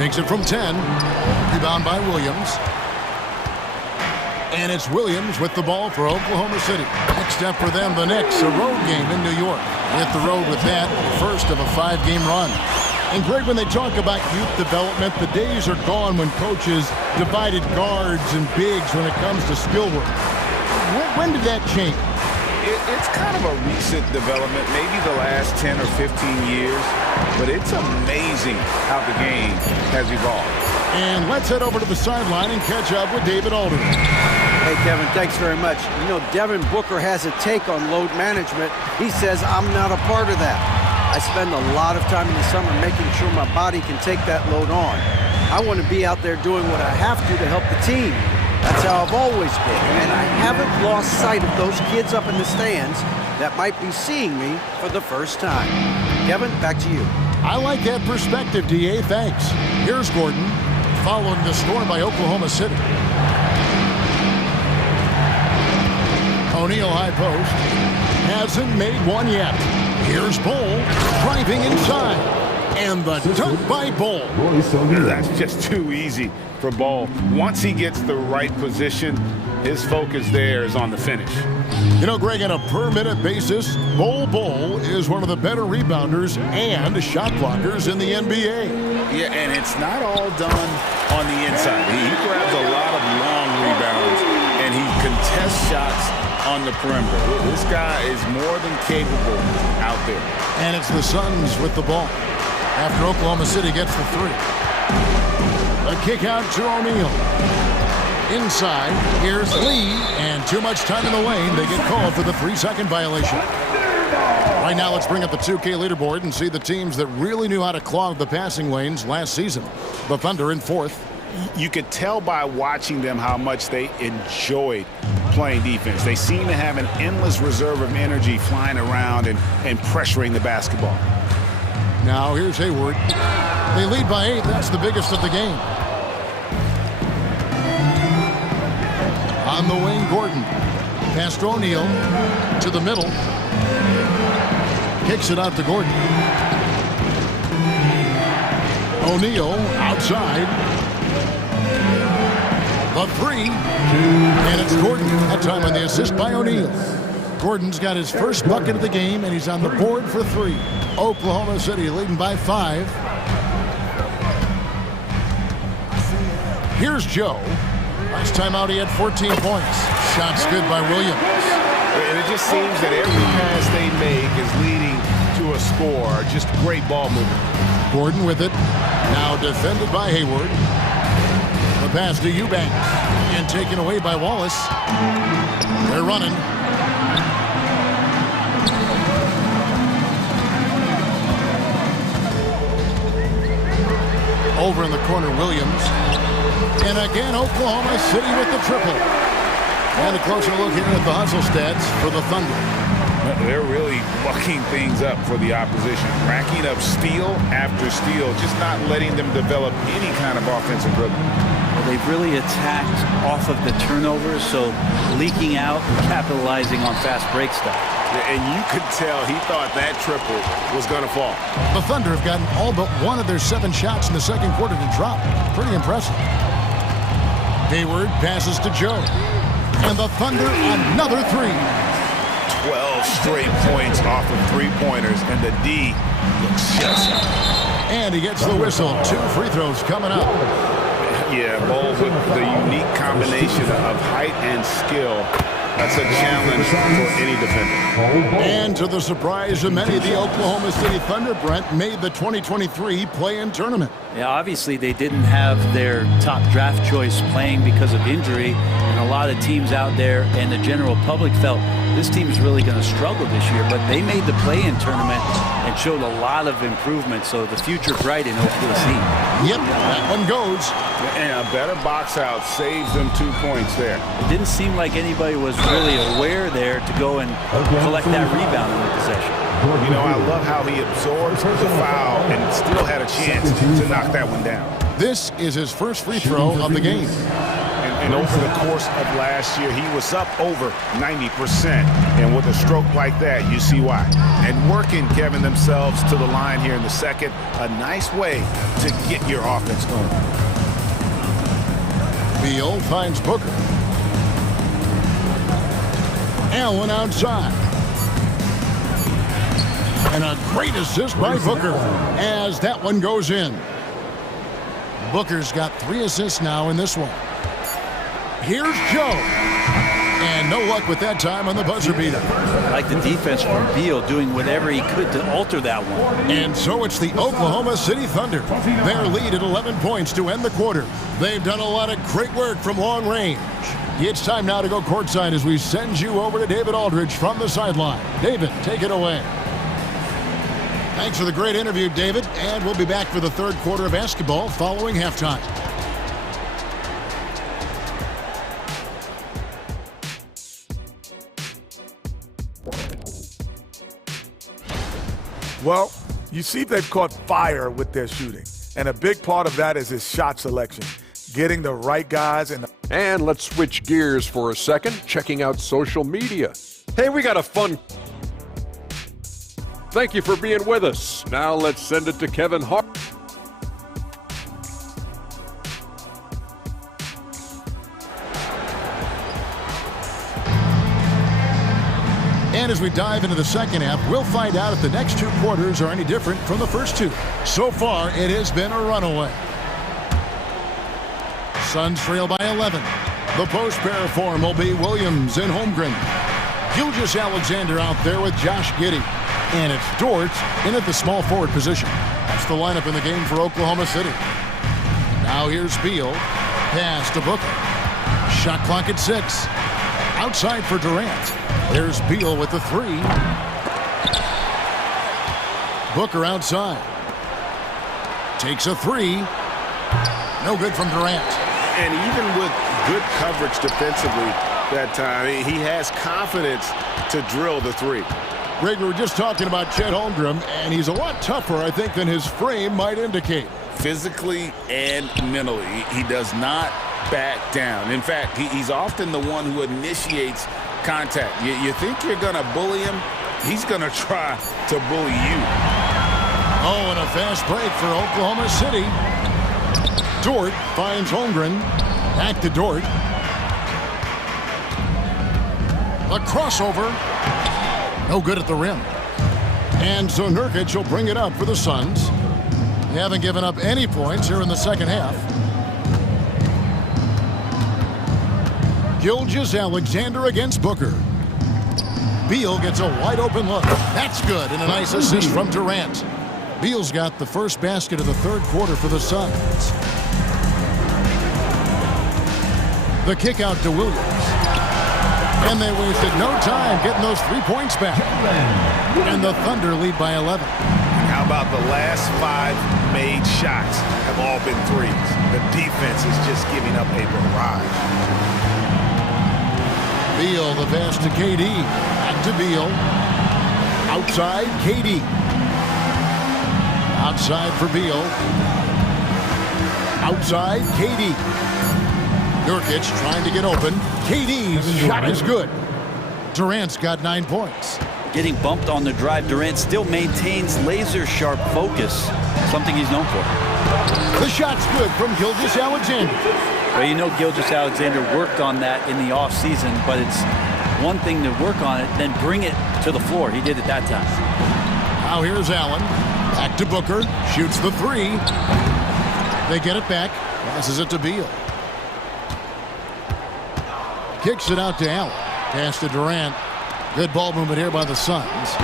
Takes it from 10. Rebound by Williams. And it's Williams with the ball for Oklahoma City. Next up for them, the Knicks, a road game in New York. Hit the road with that, first of a 5-game run. And Greg, when they talk about youth development, the days are gone when coaches divided guards and bigs when it comes to skill work. When did that change? It's kind of a recent development, maybe the last 10 or 15 years, but it's amazing how the game has evolved. And let's head over to the sideline and catch up with David Alderman. Hey, Kevin, thanks very much. Devin Booker has a take on load management. He says, I'm not a part of that. I spend a lot of time in the summer making sure my body can take that load on. I want to be out there doing what I have to help the team. That's how I've always been, and I haven't lost sight of those kids up in the stands that might be seeing me for the first time. Kevin, back to you. I like that perspective, D.A. Thanks. Here's Gordon, following the score by Oklahoma City. O'Neal high post. Hasn't made one yet. Here's Bull, driving inside. And the dunk by Bull. That's just too easy for Bull. Once he gets the right position, his focus there is on the finish. Greg, on a per-minute basis, Bull is one of the better rebounders and shot blockers in the NBA. Yeah, and it's not all done on the inside. He grabs a lot of long rebounds, and he contests shots on the perimeter. This guy is more than capable out there. And it's the Suns with the ball after Oklahoma City gets the 3. A kick out to O'Neal. Inside, here's Lee, and too much time in the lane. They get called for the 3-second violation. Right now, let's bring up the 2K leaderboard and see the teams that really knew how to clog the passing lanes last season. The Thunder in 4th. You could tell by watching them how much they enjoyed playing defense. They seem to have an endless reserve of energy flying around and pressuring the basketball. Now here's Hayward. They lead by 8. That's the biggest of the game. On the wing, Gordon. Past O'Neal to the middle. Kicks it out to Gordon. O'Neal outside. The 3. And it's Gordon. That time on the assist by O'Neal. Gordon's got his first bucket of the game, and he's on the board for 3. Oklahoma City leading by 5. Here's Joe. Last time out, he had 14 points. Shots good by Williams. And it just seems that every pass they make is leading to a score. Just great ball movement. Gordon with it. Now defended by Hayward. The pass to Eubanks. And taken away by Wallace. They're running. Over in the corner, Williams. And again, Oklahoma City with the triple. And a closer look here at the hustle stats for the Thunder. They're really bucking things up for the opposition. Racking up steal after steal, just not letting them develop any kind of offensive rhythm. Well, they've really attacked off of the turnovers, so leaking out and capitalizing on fast break stuff. And you could tell he thought that triple was going to fall. The Thunder have gotten all but one of their 7 shots in the second quarter to drop. Pretty impressive. Hayward passes to Joe. And the Thunder, another 3. 12 straight points off of 3-pointers, and the D looks just. And he gets the whistle. 2 free throws coming up. Yeah, Bowles with the unique combination of height and skill. That's a challenge for any defender. And to the surprise of many, the Oklahoma City Thunder, Brent, made the 2023 play-in tournament. Yeah, obviously they didn't have their top draft choice playing because of injury, and a lot of teams out there and the general public felt this team's really going to struggle this year, but they made the play-in tournament and showed a lot of improvement, so the future bright in OKC. Yep, that one goes. And a better box out saves them 2 points there. It didn't seem like anybody was really aware there to go and collect that rebound in the possession. You know, I love how he absorbed the foul and still had a chance to knock that one down. This is his first free throw of the game. And over the course of last year, he was up over 90%. And with a stroke like that, you see why. And working, Kevin, themselves to the line here in the second. A nice way to get your offense going. Beal finds Booker. Allen outside. And a great assist by Booker as that one goes in. Booker's got 3 assists now in this one. Here's Joe. And no luck with that time on the buzzer beater. I like the defense from Beal doing whatever he could to alter that one. And so it's the Oklahoma City Thunder. Their lead at 11 points to end the quarter. They've done a lot of great work from long range. It's time now to go courtside as we send you over to David Aldridge from the sideline. David, take it away. Thanks for the great interview, David. And we'll be back for the third quarter of basketball following halftime. Well, you see they've caught fire with their shooting. And a big part of that is his shot selection. Getting the right guys in the... And let's switch gears for a second, checking out social media. Hey, we got a fun... Thank you for being with us. Now let's send it to Kevin Hart. And as we dive into the second half, we'll find out if the next 2 quarters are any different from the first 2. So far, it has been a runaway. Suns trail by 11. The post pair form will be Williams and Holmgren. Gilgeous Alexander out there with Josh Giddey. And it's Dort in at the small forward position. That's the lineup in the game for Oklahoma City. Now here's Beal. Pass to Booker. Shot clock at 6. Outside for Durant. There's Beal with the 3. Booker outside. Takes a 3. No good from Durant. And even with good coverage defensively that time, he has confidence to drill the 3. Greg, we were just talking about Chet Holmgren, and he's a lot tougher, I think, than his frame might indicate. Physically and mentally, he does not back down. In fact, he's often the one who initiates contact. You think you're going to bully him, he's going to try to bully you. Oh, and a fast break for Oklahoma City. Dort finds Holmgren. Back to Dort. A crossover. No good at the rim. And so Nurkic will bring it up for the Suns. They haven't given up any points here in the second half. Gilgeous-Alexander against Booker. Beal gets a wide open look. That's good, and a nice assist from Durant. Beal's got the first basket of the third quarter for the Suns. The kick out to Williams. And they wasted no time getting those 3 points back. And the Thunder lead by 11. How about the last 5 made shots have all been threes? The defense is just giving up a barrage. Beal, the pass to KD. Back to Beal. Outside, KD. Outside for Beal. Outside, KD. Nurkic trying to get open. KD's shot is good. Durant's got 9 points. Getting bumped on the drive, Durant still maintains laser-sharp focus, something he's known for. The shot's good from Gilgeous-Alexander. Well, you know Gilgeous-Alexander worked on that in the offseason, but it's one thing to work on it, then bring it to the floor. He did it that time. Now here's Allen. Back to Booker. Shoots the 3. They get it back. Passes it to Beal. Kicks it out to Allen. Pass to Durant. Good ball movement here by the Suns.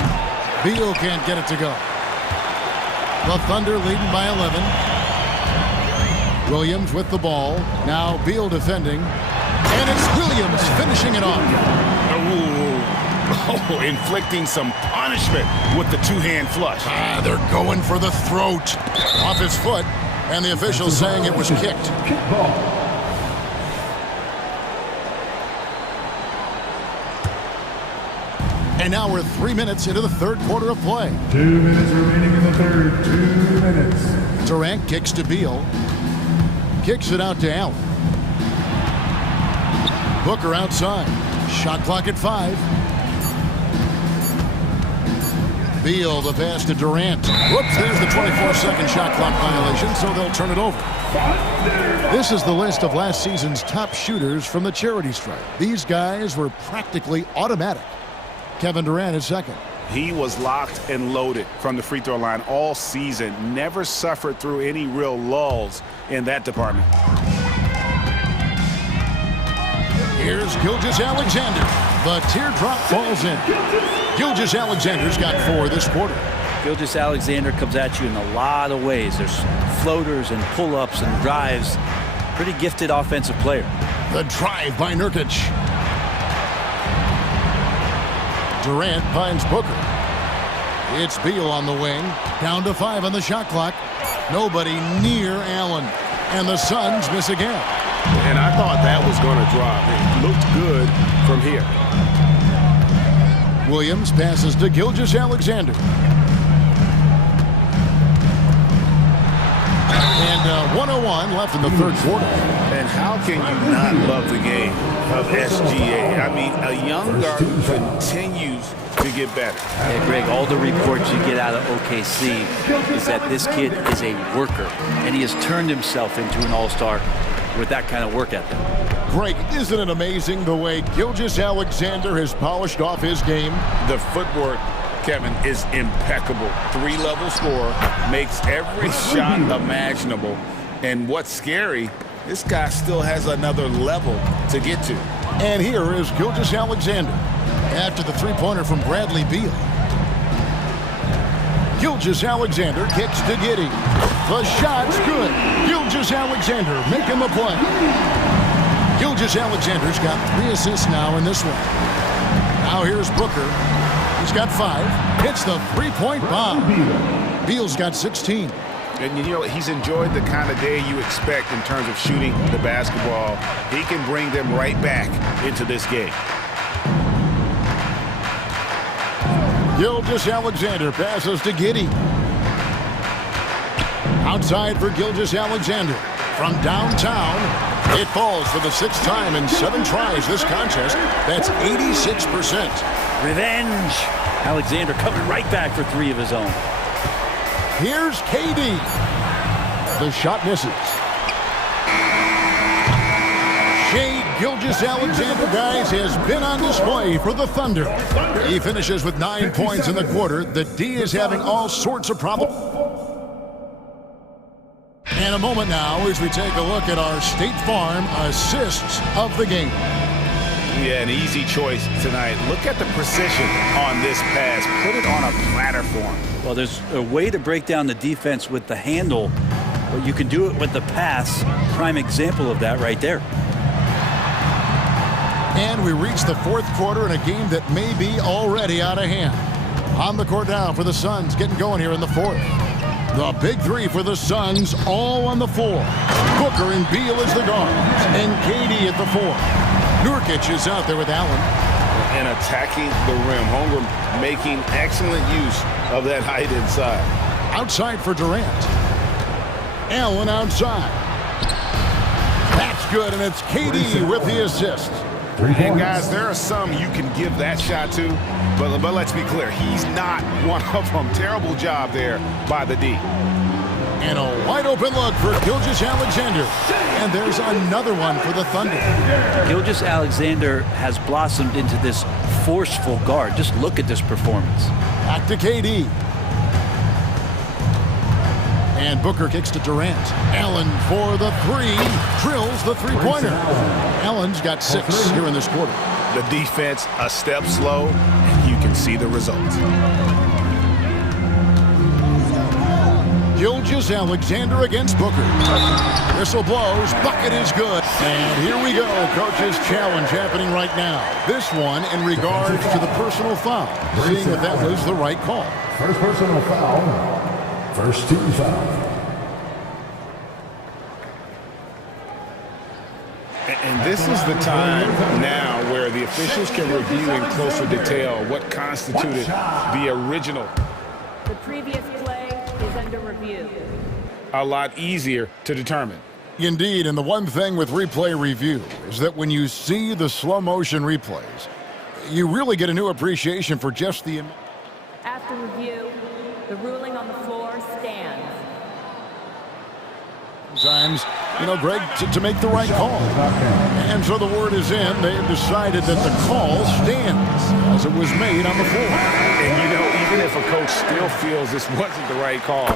Beal can't get it to go. The Thunder leading by 11. Williams with the ball. Now Beal defending. And it's Williams finishing it off. Oh, inflicting some punishment with the 2-hand flush. They're going for the throat. Off his foot. And the officials saying it was kicked. And now we're 3 minutes into the third quarter of play. 2 minutes remaining in the third. 2 minutes. Durant kicks to Beal. Kicks it out to Allen. Booker outside. Shot clock at 5. Beal, the pass to Durant. Whoops, there's the 24-second shot clock violation, so they'll turn it over. This is the list of last season's top shooters from the charity stripe. These guys were practically automatic. Kevin Durant is second. He was locked and loaded from the free throw line all season. Never suffered through any real lulls in that department. Here's Gilgeous-Alexander. The teardrop falls in. Gilgeous-Alexander's got 4 this quarter. Gilgeous-Alexander comes at you in a lot of ways. There's floaters and pull-ups and drives. Pretty gifted offensive player. The drive by Nurkic. Durant finds Booker. It's Beal on the wing. Down to 5 on the shot clock. Nobody near Allen. And the Suns miss again. And I thought that was going to drop. It looked good from here. Williams passes to Gilgeous-Alexander. And 1:01 left in the third quarter. And how can you not love the game of SGA? I mean, a young guard who continues to get better. Yeah, Greg, all the reports you get out of OKC is that this kid is a worker, and he has turned himself into an all-star with that kind of work ethic. Greg, isn't it amazing the way Gilgeous-Alexander has polished off his game? The footwork, Kevin, is impeccable. 3-level scorer, makes every shot imaginable. And what's scary, this guy still has another level to get to. And here is Gilgeous-Alexander after the three-pointer from Bradley Beal. Gilgeous-Alexander kicks to Giddey. The shot's good. Gilgeous-Alexander making the play. Gilgeous-Alexander's got 3 assists now in this one. Now here's Booker. He's got 5. Hits the three-point bomb. Beal's got 16. And you know, he's enjoyed the kind of day you expect in terms of shooting the basketball. He can bring them right back into this game. Gilgeous-Alexander passes to Giddey. Outside for Gilgeous-Alexander. From downtown, it falls for the 6th time in 7 tries this contest. That's 86%. Revenge. Alexander coming right back for 3 of his own. Here's KD. The shot misses. Shai Gilgeous-Alexander, guys, has been on display for the Thunder. He finishes with 9 points in the quarter. The D is having all sorts of problems. And a moment now as we take a look at our State Farm assists of the game. Yeah, an easy choice tonight. Look at the precision on this pass. Put it on a platter for him. Well, there's a way to break down the defense with the handle, but you can do it with the pass. Prime example of that right there. And we reach the 4th quarter in a game that may be already out of hand. On the court now for the Suns, getting going here in the 4th. The big 3 for the Suns, all on the floor. Booker and Beal as the guards, and KD at the 4. Nurkic is out there with Allen. And attacking the rim. Holmgren making excellent use of that height inside. Outside for Durant. Allen outside. That's good, and it's KD with the assist. And guys, there are some you can give that shot to, but let's be clear, he's not one of them. Terrible job there by the D. And a wide open look for Gilgeous-Alexander. And there's another one for the Thunder. Gilgeous-Alexander has blossomed into this forceful guard. Just look at this performance. Back to KD. And Booker kicks to Durant. Allen for the 3. Drills the three-pointer. Allen's got 6 here in this quarter. The defense a step slow, and you can see the results. Gilgeous-Alexander against Booker. Whistle blows. Bucket is good. And here we go. Coach's challenge happening right now. This one in regards to the personal foul. Seeing if that was the right call. First personal foul. First team foul. And this is the time now where the officials can review in closer detail what constituted the original. The previous play is under review. A lot easier to determine. Indeed, and the one thing with replay review is that when you see the slow motion replays, you really get a new appreciation for just the... After review, the ruling on the floor stands. Sometimes, you know, Greg, to make the right call. And so the word is in. They've decided that the call stands as it was made on the floor. And, you know, even if a coach still feels this wasn't the right call,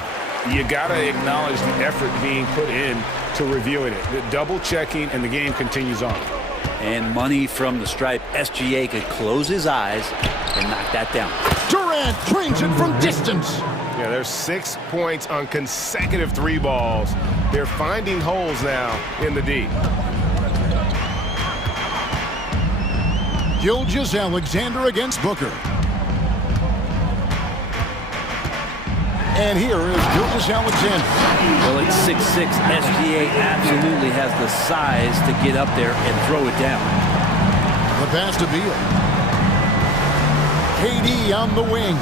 you got to acknowledge the effort being put in to reviewing it. The double checking, and the game continues on. And money from the stripe. SGA could close his eyes and knock that down. Durant drains it from distance. Yeah, there's 6 points on consecutive 3 balls. They're finding holes now in the D. Gilgeous-Alexander against Booker. And here is Gilgeous-Alexander. Well, at 6'6", SGA absolutely has the size to get up there and throw it down. The pass to Beal. KD on the wing.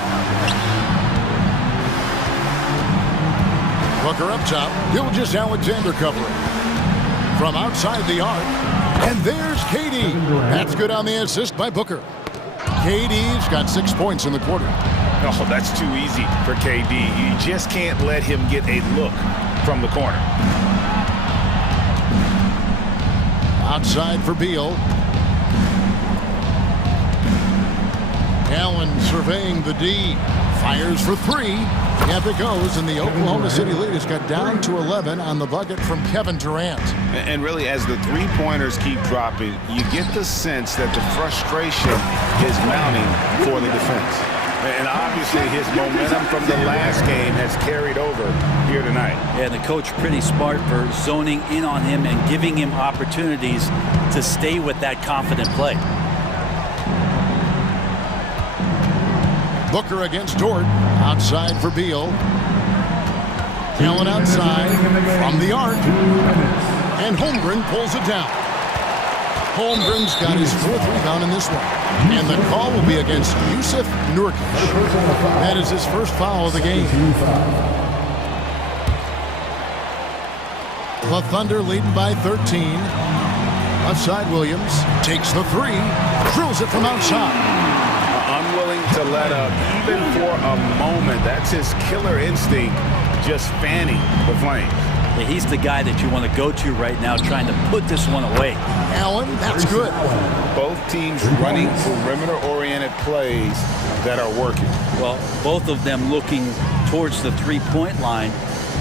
Booker up top. Gilgeous-Alexander covering. From outside the arc. And there's KD. That's good on the assist by Booker. KD's got 6 points in the quarter. Oh, that's too easy for KD. You just can't let him get a look from the corner. Outside for Beal. Allen surveying the D. Fires for 3. Yep, it goes, and the Oklahoma City lead has got down to 11 on the bucket from Kevin Durant. And really, as the three-pointers keep dropping, you get the sense that the frustration is mounting for the defense. And obviously his momentum from the last game has carried over here tonight. Yeah, and the coach pretty smart for zoning in on him and giving him opportunities to stay with that confident play. Booker against Dort. Outside for Beal. Allen outside from the arc. And Holmgren pulls it down. Holmgren's got his 4th rebound in this one. And the call will be against Yusuf Nurkic. That is his first foul of the game. The Thunder leading by 13. Left side Williams takes the 3. Drills it from outside. Unwilling to let up even for a moment. That's his killer instinct, just fanning the flame. Yeah, he's the guy that you want to go to right now, trying to put this one away. Allen, that's good. Both teams running perimeter-oriented plays that are working. Well, both of them looking towards the three-point line,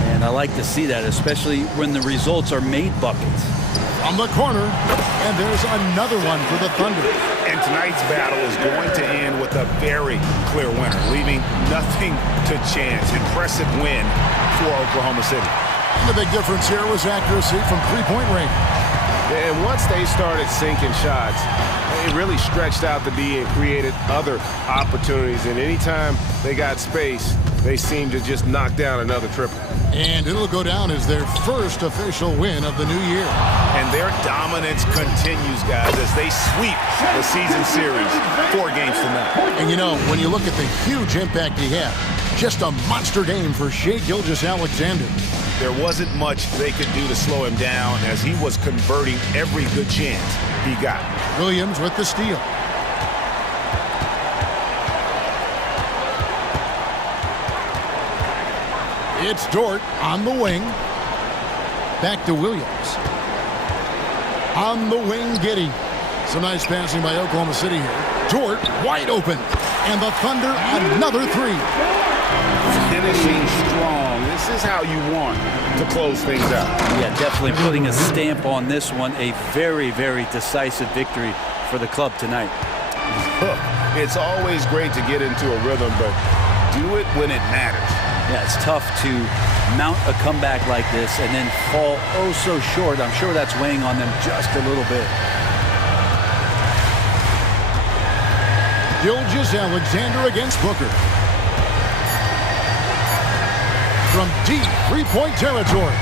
and I like to see that, especially when the results are made buckets. From the corner, and there's another one for the Thunder. And tonight's battle is going to end with a very clear winner, leaving nothing to chance. Impressive win for Oklahoma City. And the big difference here was accuracy from three-point range. And once they started sinking shots, it really stretched out the D and created other opportunities. And anytime they got space, they seemed to just knock down another triple. And it'll go down as their first official win of the new year. And their dominance continues, guys, as they sweep the season series 4 games to none. And you know, when you look at the huge impact he had, just a monster game for Shai Gilgeous-Alexander. There wasn't much they could do to slow him down as he was converting every good chance he got. Williams with the steal. It's Dort on the wing. Back to Williams. On the wing, Giddey. Some nice passing by Oklahoma City here. Dort wide open. And the Thunder another 3. Finishing strong. This is how you want to close things out. Yeah, definitely putting a stamp on this one. A very, very decisive victory for the club tonight. Look, it's always great to get into a rhythm, but do it when it matters. Yeah, it's tough to mount a comeback like this and then fall oh so short. I'm sure that's weighing on them just a little bit. Gilgeous-Alexander against Booker. From deep three-point territory.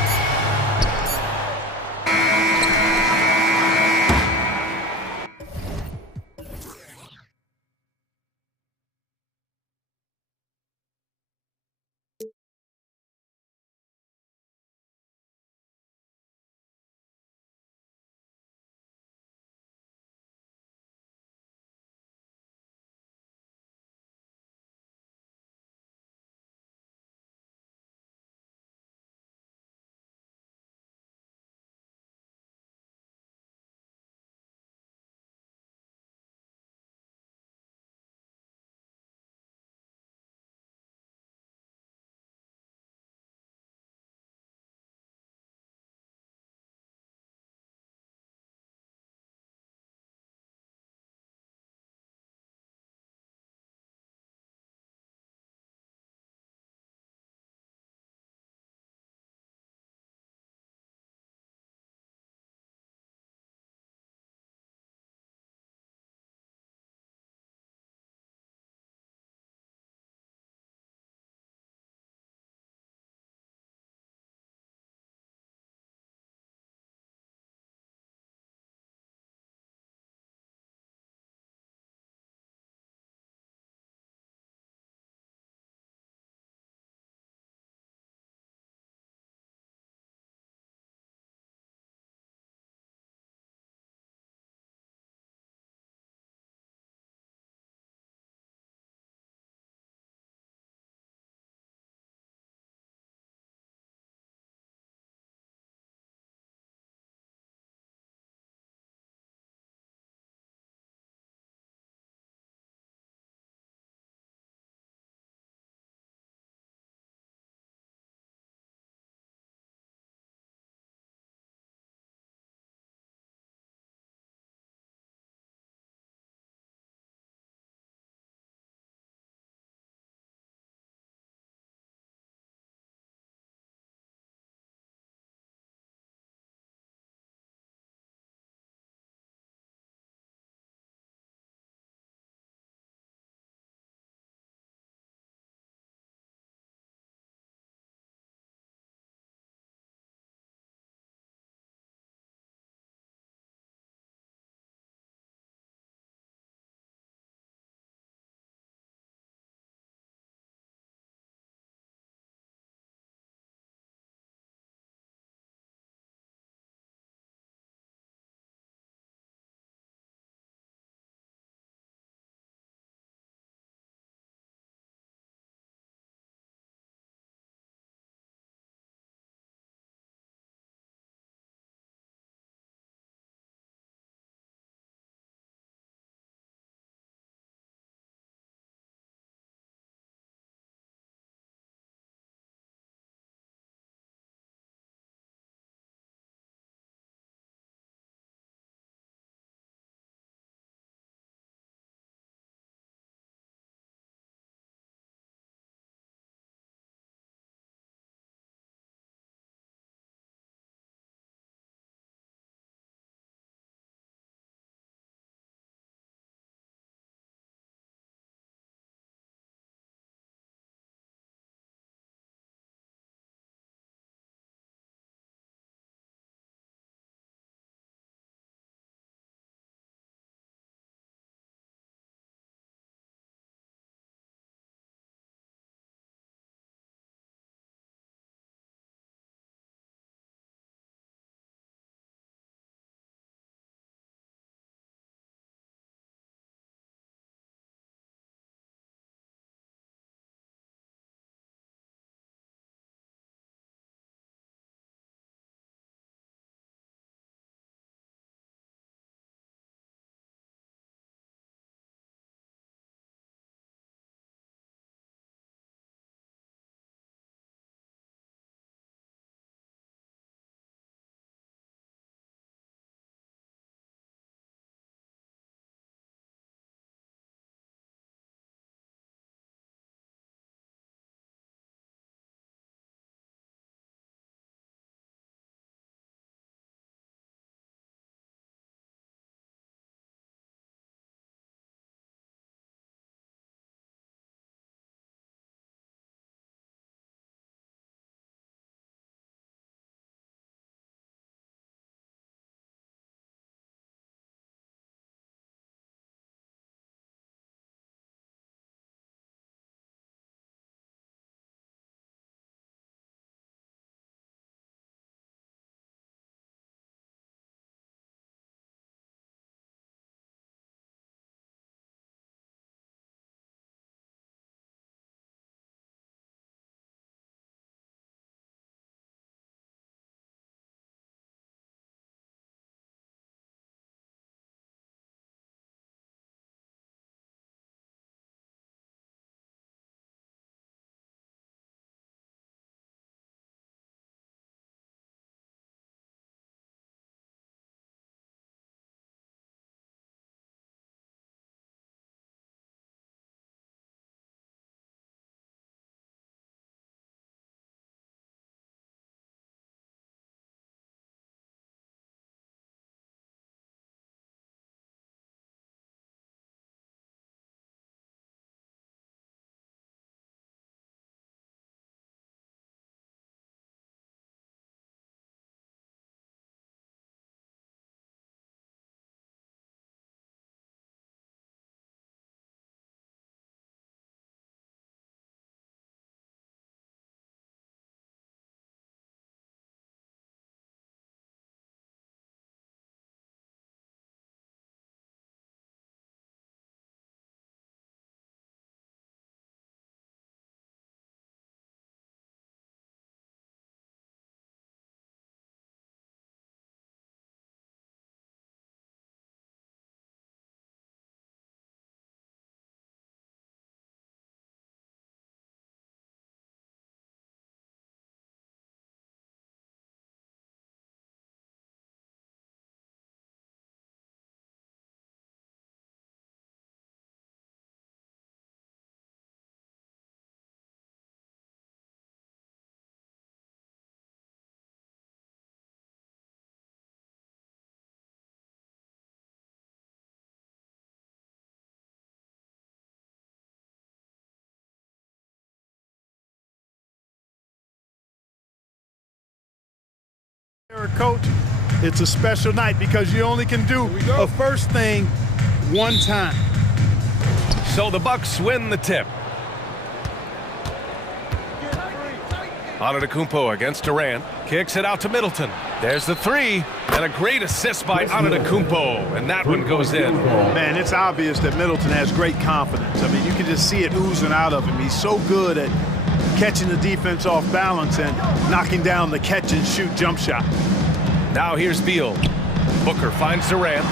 Coach, it's a special night because you only can do a first thing one time. So the Bucks win the tip. Antetokounmpo against Durant. Kicks it out to Middleton. There's the three, and a great assist by Antetokounmpo, and that one goes in. Man, it's obvious that Middleton has great confidence. I mean, you can just see it oozing out of him. He's so good at catching the defense off balance and knocking down the catch-and-shoot jump shot. Now here's Beal. Booker finds Durant.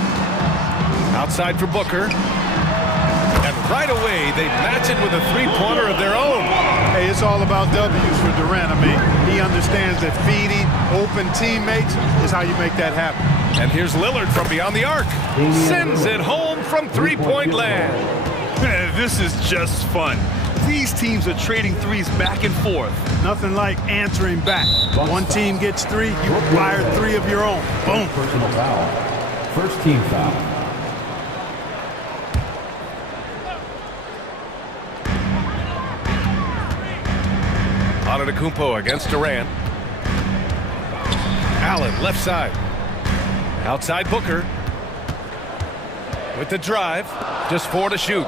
Outside for Booker. And right away, they match it with a three-pointer of their own. Hey, it's all about W's for Durant. I mean, he understands that feeding open teammates is how you make that happen. And here's Lillard from beyond the arc. Sends it home from three-point land. Man, this is just fun. These teams are trading threes back and forth. Nothing like answering back. One team gets three, you fire three of your own. Boom. Personal foul. First team foul. Antetokounmpo against Durant. Allen left side. Outside Booker. With the drive. Just 4 to shoot.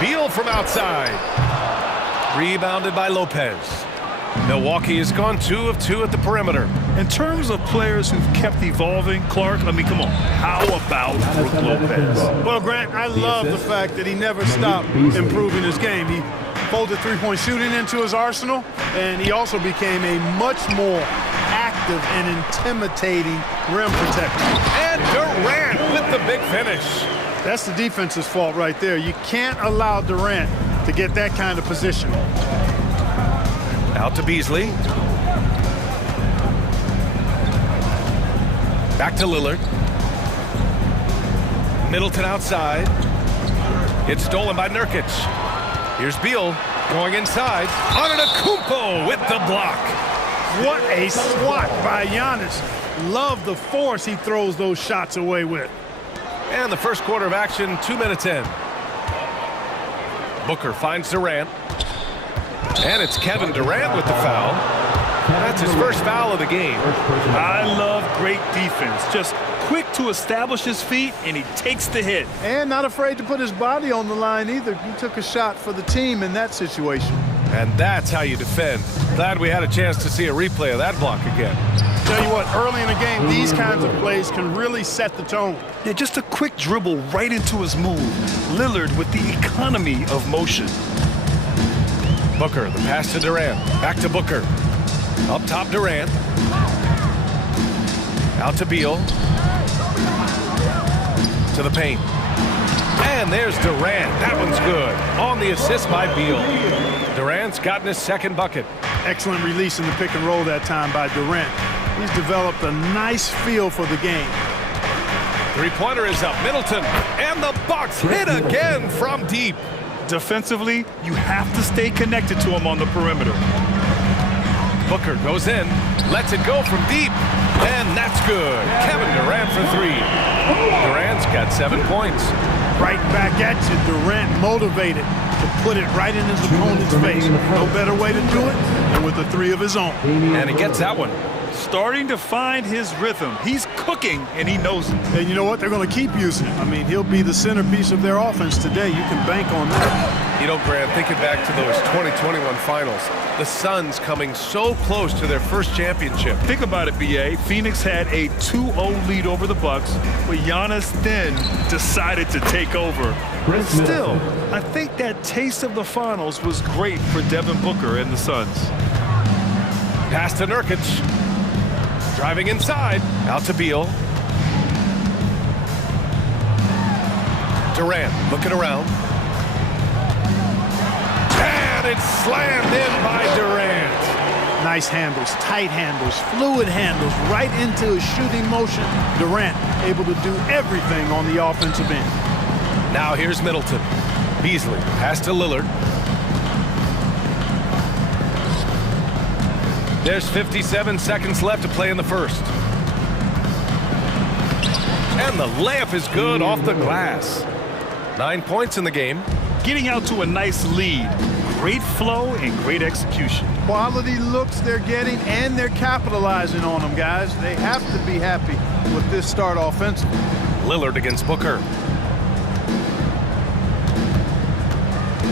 Beal from outside. Rebounded by Lopez. Milwaukee has gone 2 of 2 at the perimeter. In terms of players who've kept evolving, Clark, I mean, come on. How about Brook Lopez? Well, Grant, I love the fact that he never stopped improving his game. He folded three-point shooting into his arsenal, and he also became a much more active and intimidating rim protector. And Durant with the big finish. That's the defense's fault right there. You can't allow Durant to get that kind of position. Out to Beasley. Back to Lillard. Middleton outside. It's stolen by Nurkic. Here's Beal going inside. Antetokounmpo with the block. What a swat by Giannis. Love the force he throws those shots away with. And the first quarter of action, 2 minutes in. Booker finds Durant. And it's Kevin Durant with the foul. That's his first foul of the game. I love great defense. Just quick to establish his feet, and he takes the hit. And not afraid to put his body on the line either. He took a shot for the team in that situation. And that's how you defend. Glad we had a chance to see a replay of that block again. Tell you what, early in the game, these kinds of plays can really set the tone. Yeah, just a quick dribble right into his move. Lillard with the economy of motion. Booker, the pass to Durant. Back to Booker. Up top, Durant. Out to Beal. To the paint. And there's Durant. That one's good. On the assist by Beal. Durant's gotten his second bucket. Excellent release in the pick and roll that time by Durant. He's developed a nice feel for the game. Three-pointer is up. Middleton. And the Bucks hit again from deep. Defensively, you have to stay connected to him on the perimeter. Booker goes in, lets it go from deep, and that's good. Kevin Durant for 3. Durant's got 7 points. Right back at you, Durant motivated to put it right in his opponent's face. No better way to do it than with a 3 of his own. And he gets that one. Starting to find his rhythm. He's cooking, and he knows it. And you know what? They're going to keep using him. I mean, he'll be the centerpiece of their offense today. You can bank on that. You know, Grant, thinking back to those 2021 finals, the Suns coming so close to their first championship. Think about it, B.A. Phoenix had a 2-0 lead over the Bucks, but Giannis then decided to take over. But still, I think that taste of the finals was great for Devin Booker and the Suns. Pass to Nurkic. Driving inside. Out to Beal. Durant looking around. And it's slammed in by Durant. Nice handles, tight handles, fluid handles, right into his shooting motion. Durant able to do everything on the offensive end. Now here's Middleton. Beasley, pass to Lillard. There's 57 seconds left to play in the first. And the layup is good off the glass. 9 points in the game. Getting out to a nice lead. Great flow and great execution. Quality looks they're getting, and they're capitalizing on them, guys. They have to be happy with this start offensively. Lillard against Booker.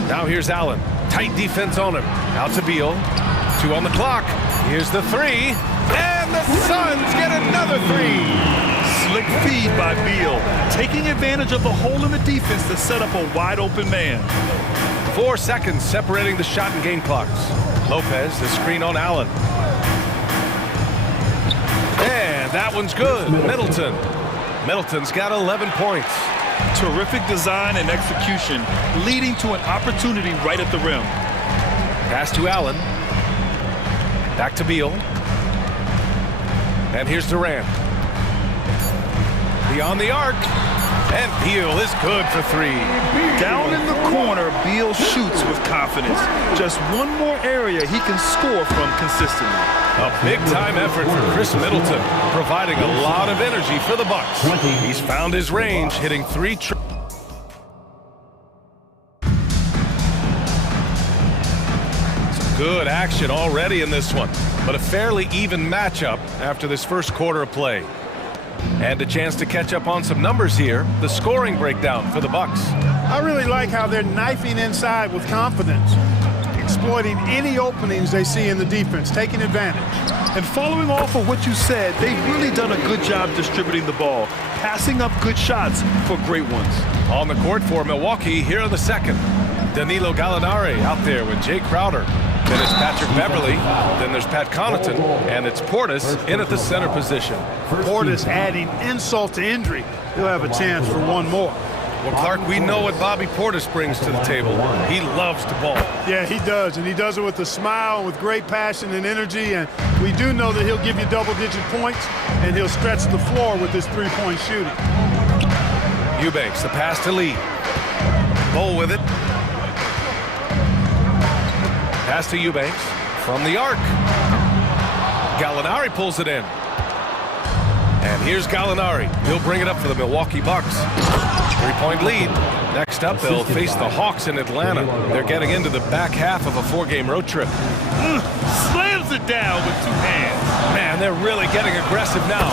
Now here's Allen. Tight defense on him. Out to Beal. 2 on the clock. Here's the 3. And the Suns get another 3. Slick feed by Beal, taking advantage of the hole in the defense to set up a wide-open man. 4 seconds separating the shot and game clocks. Lopez, the screen on Allen. And that one's good. Middleton. Middleton's got 11 points. Terrific design and execution, leading to an opportunity right at the rim. Pass to Allen. Back to Beal. And here's Durant. Beyond the arc. And Beal is good for 3. Down in the corner, Beal shoots with confidence. Just one more area he can score from consistently. A big-time effort for Chris Middleton, providing a lot of energy for the Bucks. He's found his range, hitting 3 Some good action already in this one, but a fairly even matchup after this first quarter of play. And a chance to catch up on some numbers here. The scoring breakdown for the Bucks. I really like how they're knifing inside with confidence, exploiting any openings they see in the defense, taking advantage. And following off of what you said, they've really done a good job distributing the ball, passing up good shots for great ones. On the court for Milwaukee here in the second. Danilo Gallinari out there with Jay Crowder. Then it's Patrick Beverly, then there's Pat Connaughton, and it's Portis in at the center position. Portis adding insult to injury. He'll have a chance for one more. Well, Clark, we know what Bobby Portis brings to the table. He loves to ball. Yeah, he does, and he does it with a smile and with great passion and energy, and we do know that he'll give you double-digit points, and he'll stretch the floor with his three-point shooting. Eubanks, the pass to Lee. Bull with it. Pass to Eubanks from the arc. Gallinari pulls it in. And here's Gallinari. He'll bring it up for the Milwaukee Bucks. 3-point lead. Next up, they'll face the Hawks in Atlanta. They're getting into the back half of a 4-game road trip. Slams it down with 2 hands. Man, they're really getting aggressive now.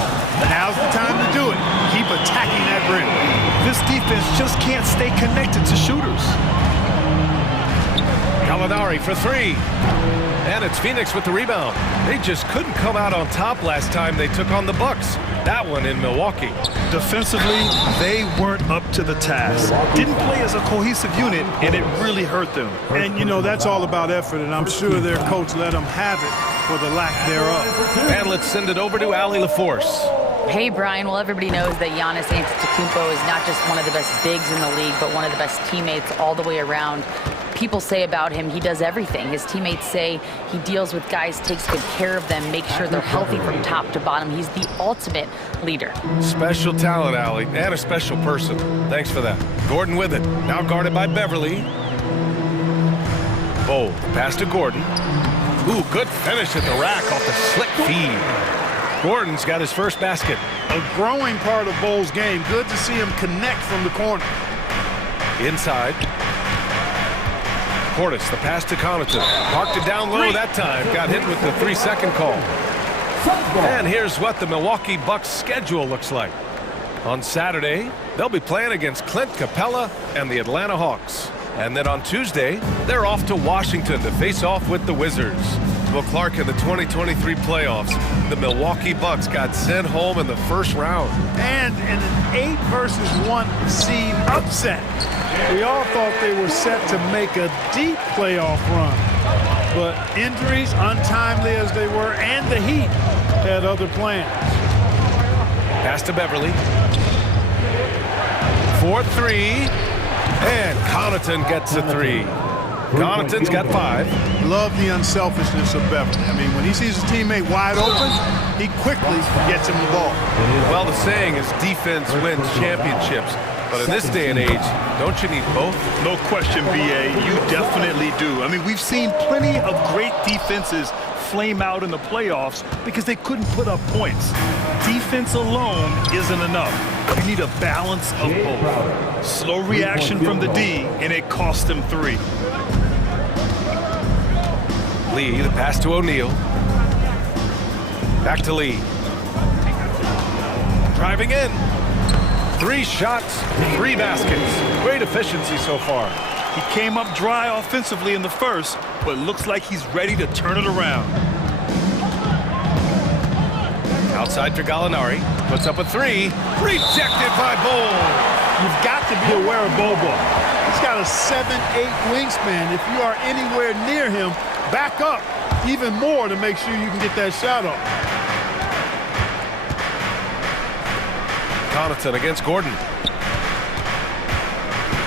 Now's the time to do it. Keep attacking that rim. This defense just can't stay connected to shooters. Gallinari for 3. And it's Phoenix with the rebound. They just couldn't come out on top last time they took on the Bucks. That one in Milwaukee. Defensively, they weren't up to the task. Didn't play as a cohesive unit, and it really hurt them. And, you know, that's all about effort, and I'm sure their coach let them have it for the lack thereof. And let's send it over to Allie LaForce. Hey, Brian. Well, everybody knows that Giannis Antetokounmpo is not just one of the best bigs in the league, but one of the best teammates all the way around. People say about him, he does everything. His teammates say he deals with guys, takes good care of them, makes sure they're healthy from top to bottom. He's the ultimate leader. Special talent, Allie, and a special person. Thanks for that. Gordon with it. Now guarded by Beverly. Bold. Pass to Gordon. Ooh, good finish at the rack off the slick feed. Gordon's got his first basket. A growing part of Bold's game. Good to see him connect from the corner. Inside. Portis, the pass to Connaughton. Parked it down low that time. Got hit with the 3-second call. And here's what the Milwaukee Bucks schedule looks like. On Saturday, they'll be playing against Clint Capella and the Atlanta Hawks. And then on Tuesday, they're off to Washington to face off with the Wizards. Well, Clark, in the 2023 playoffs, the Milwaukee Bucks got sent home in the first round. And in an 8-versus-1 seed upset. We all thought they were set to make a deep playoff run. But injuries, untimely as they were, and the Heat had other plans. Pass to Beverly. 4-3. And Connaughton gets a 3. Connaughton's got 5. Love the unselfishness of Beverly. I mean, when he sees his teammate wide open, he quickly gets him the ball. Well, the saying is defense wins championships. But in this day and age, don't you need both? No question, B.A. You definitely do. I mean, we've seen plenty of great defenses flame out in the playoffs because they couldn't put up points. Defense alone isn't enough. You need a balance of both. Slow reaction from the D, and it cost them 3. Lee, the pass to O'Neal. Back to Lee. Driving in. 3 shots, 3 baskets. Great efficiency so far. He came up dry offensively in the first, but looks like he's ready to turn it around. Outside to Gallinari. Puts up a 3. Rejected by Bull. You've got to be aware of Bobo. He's got a 7'8" wingspan. If you are anywhere near him, back up even more to make sure you can get that shot off. Connaughton against Gordon.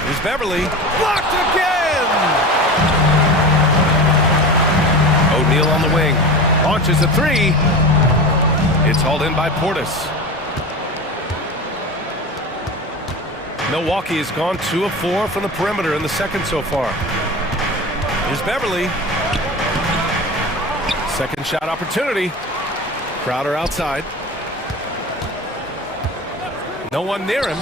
Here's Beverly. Blocked again! O'Neal on the wing. Launches a 3. It's hauled in by Portis. Milwaukee has gone 2 of 4 from the perimeter in the second so far. Here's Beverly. Second shot opportunity. Crowder outside. No one near him.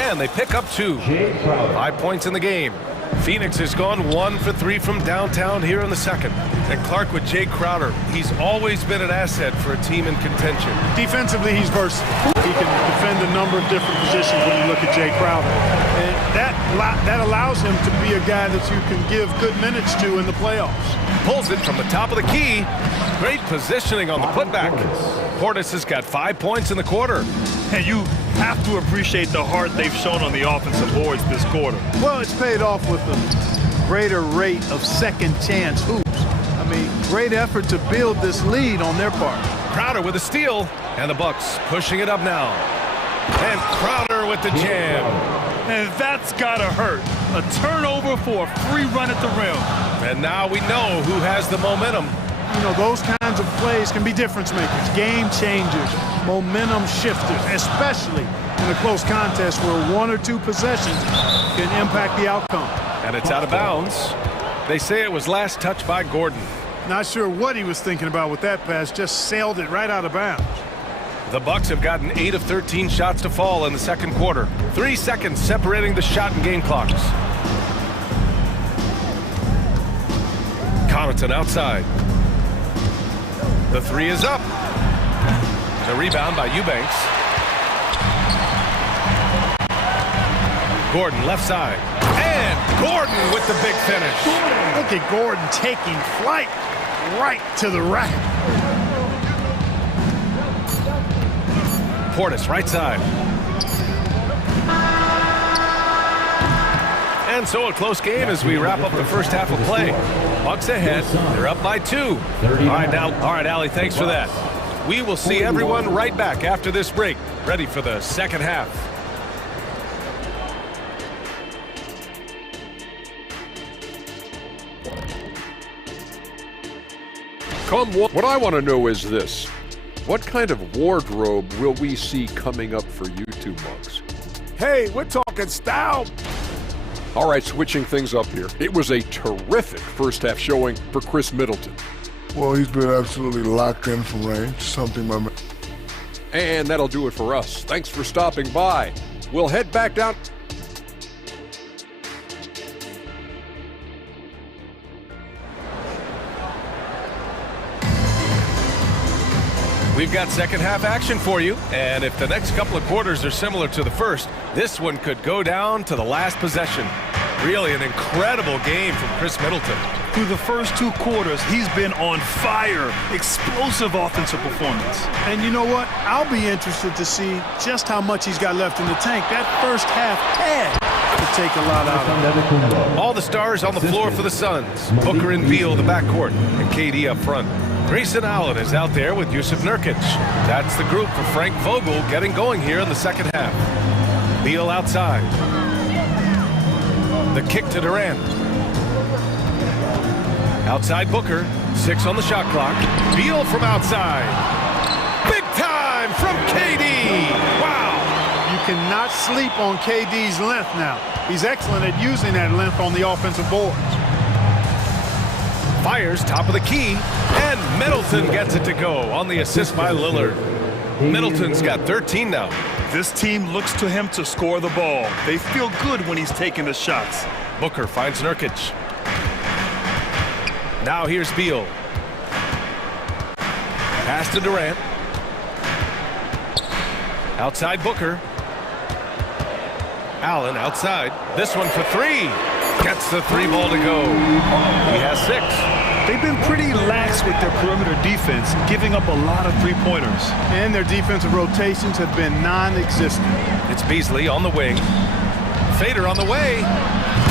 And they pick up 2. 5 points in the game. Phoenix has gone 1 for 3 from downtown here in the second. And Clark with Jay Crowder. He's always been an asset for a team in contention. Defensively, he's versatile. He can defend a number of different positions when you look at Jay Crowder. And that allows him to be a guy that you can give good minutes to in the playoffs. Pulls it from the top of the key. Great positioning on the putback. Portis has got 5 points in the quarter. And you have to appreciate the heart they've shown on the offensive boards this quarter. Well, it's paid off with a greater rate of second chance hoops. I mean, great effort to build this lead on their part. Crowder with a steal, and the Bucks pushing it up now. And Crowder with the jam. And that's gotta hurt. A turnover for a free run at the rim. And now we know who has the momentum. You know, those kinds of plays can be difference makers, game changers, momentum shifters, especially in a close contest where 1 or 2 possessions can impact the outcome. And it's out of bounds. They say it was last touched by Gordon. Not sure what he was thinking about with that pass, just sailed it right out of bounds. The Bucks have gotten 8 of 13 shots to fall in the second quarter. 3 seconds separating the shot and game clocks. Connaughton outside. The 3 is up. The rebound by Eubanks. Gordon left side. And Gordon with the big finish. Look at Gordon taking flight right to the rack. Portis right side. And so a close game as we wrap up the first half of play. Bucks ahead. They're up by 2. All right, Allie, thanks for that. We will see everyone right back after this break, ready for the second half. What I want to know is this. What kind of wardrobe will we see coming up for you two Bucks? Hey, we're talking style. All right, switching things up here. It was a terrific first half showing for Chris Middleton. Well, he's been absolutely locked in from range, something my man. And that'll do it for us. Thanks for stopping by. We'll head back down. We've got second half action for you, and if the next couple of quarters are similar to the first, this one could go down to the last possession. Really an incredible game from Chris Middleton. Through the first 2 quarters, he's been on fire. Explosive offensive performance. And you know what? I'll be interested to see just how much he's got left in the tank. That first half had to take a lot out of him. All the stars on the floor for the Suns. Booker and Beal, the backcourt, and KD up front. Grayson Allen is out there with Yusuf Nurkic. That's the group for Frank Vogel getting going here in the second half. Beal outside. The kick to Durant. Outside Booker. 6 on the shot clock. Beal from outside. Big time from KD. Wow. You cannot sleep on KD's length now. He's excellent at using that length on the offensive boards. Fires top of the key, and Middleton gets it to go on the assist by Lillard. Middleton's got 13 now. This team looks to him to score the ball. They feel good when he's taking the shots. Booker finds Nurkic. Now here's Beal. Pass to Durant. Outside Booker. Allen outside. This one for three. Gets the three ball to go. He has 6. They've been pretty lax with their perimeter defense, giving up a lot of three-pointers. And their defensive rotations have been non-existent. It's Beasley on the wing. Fader on the way.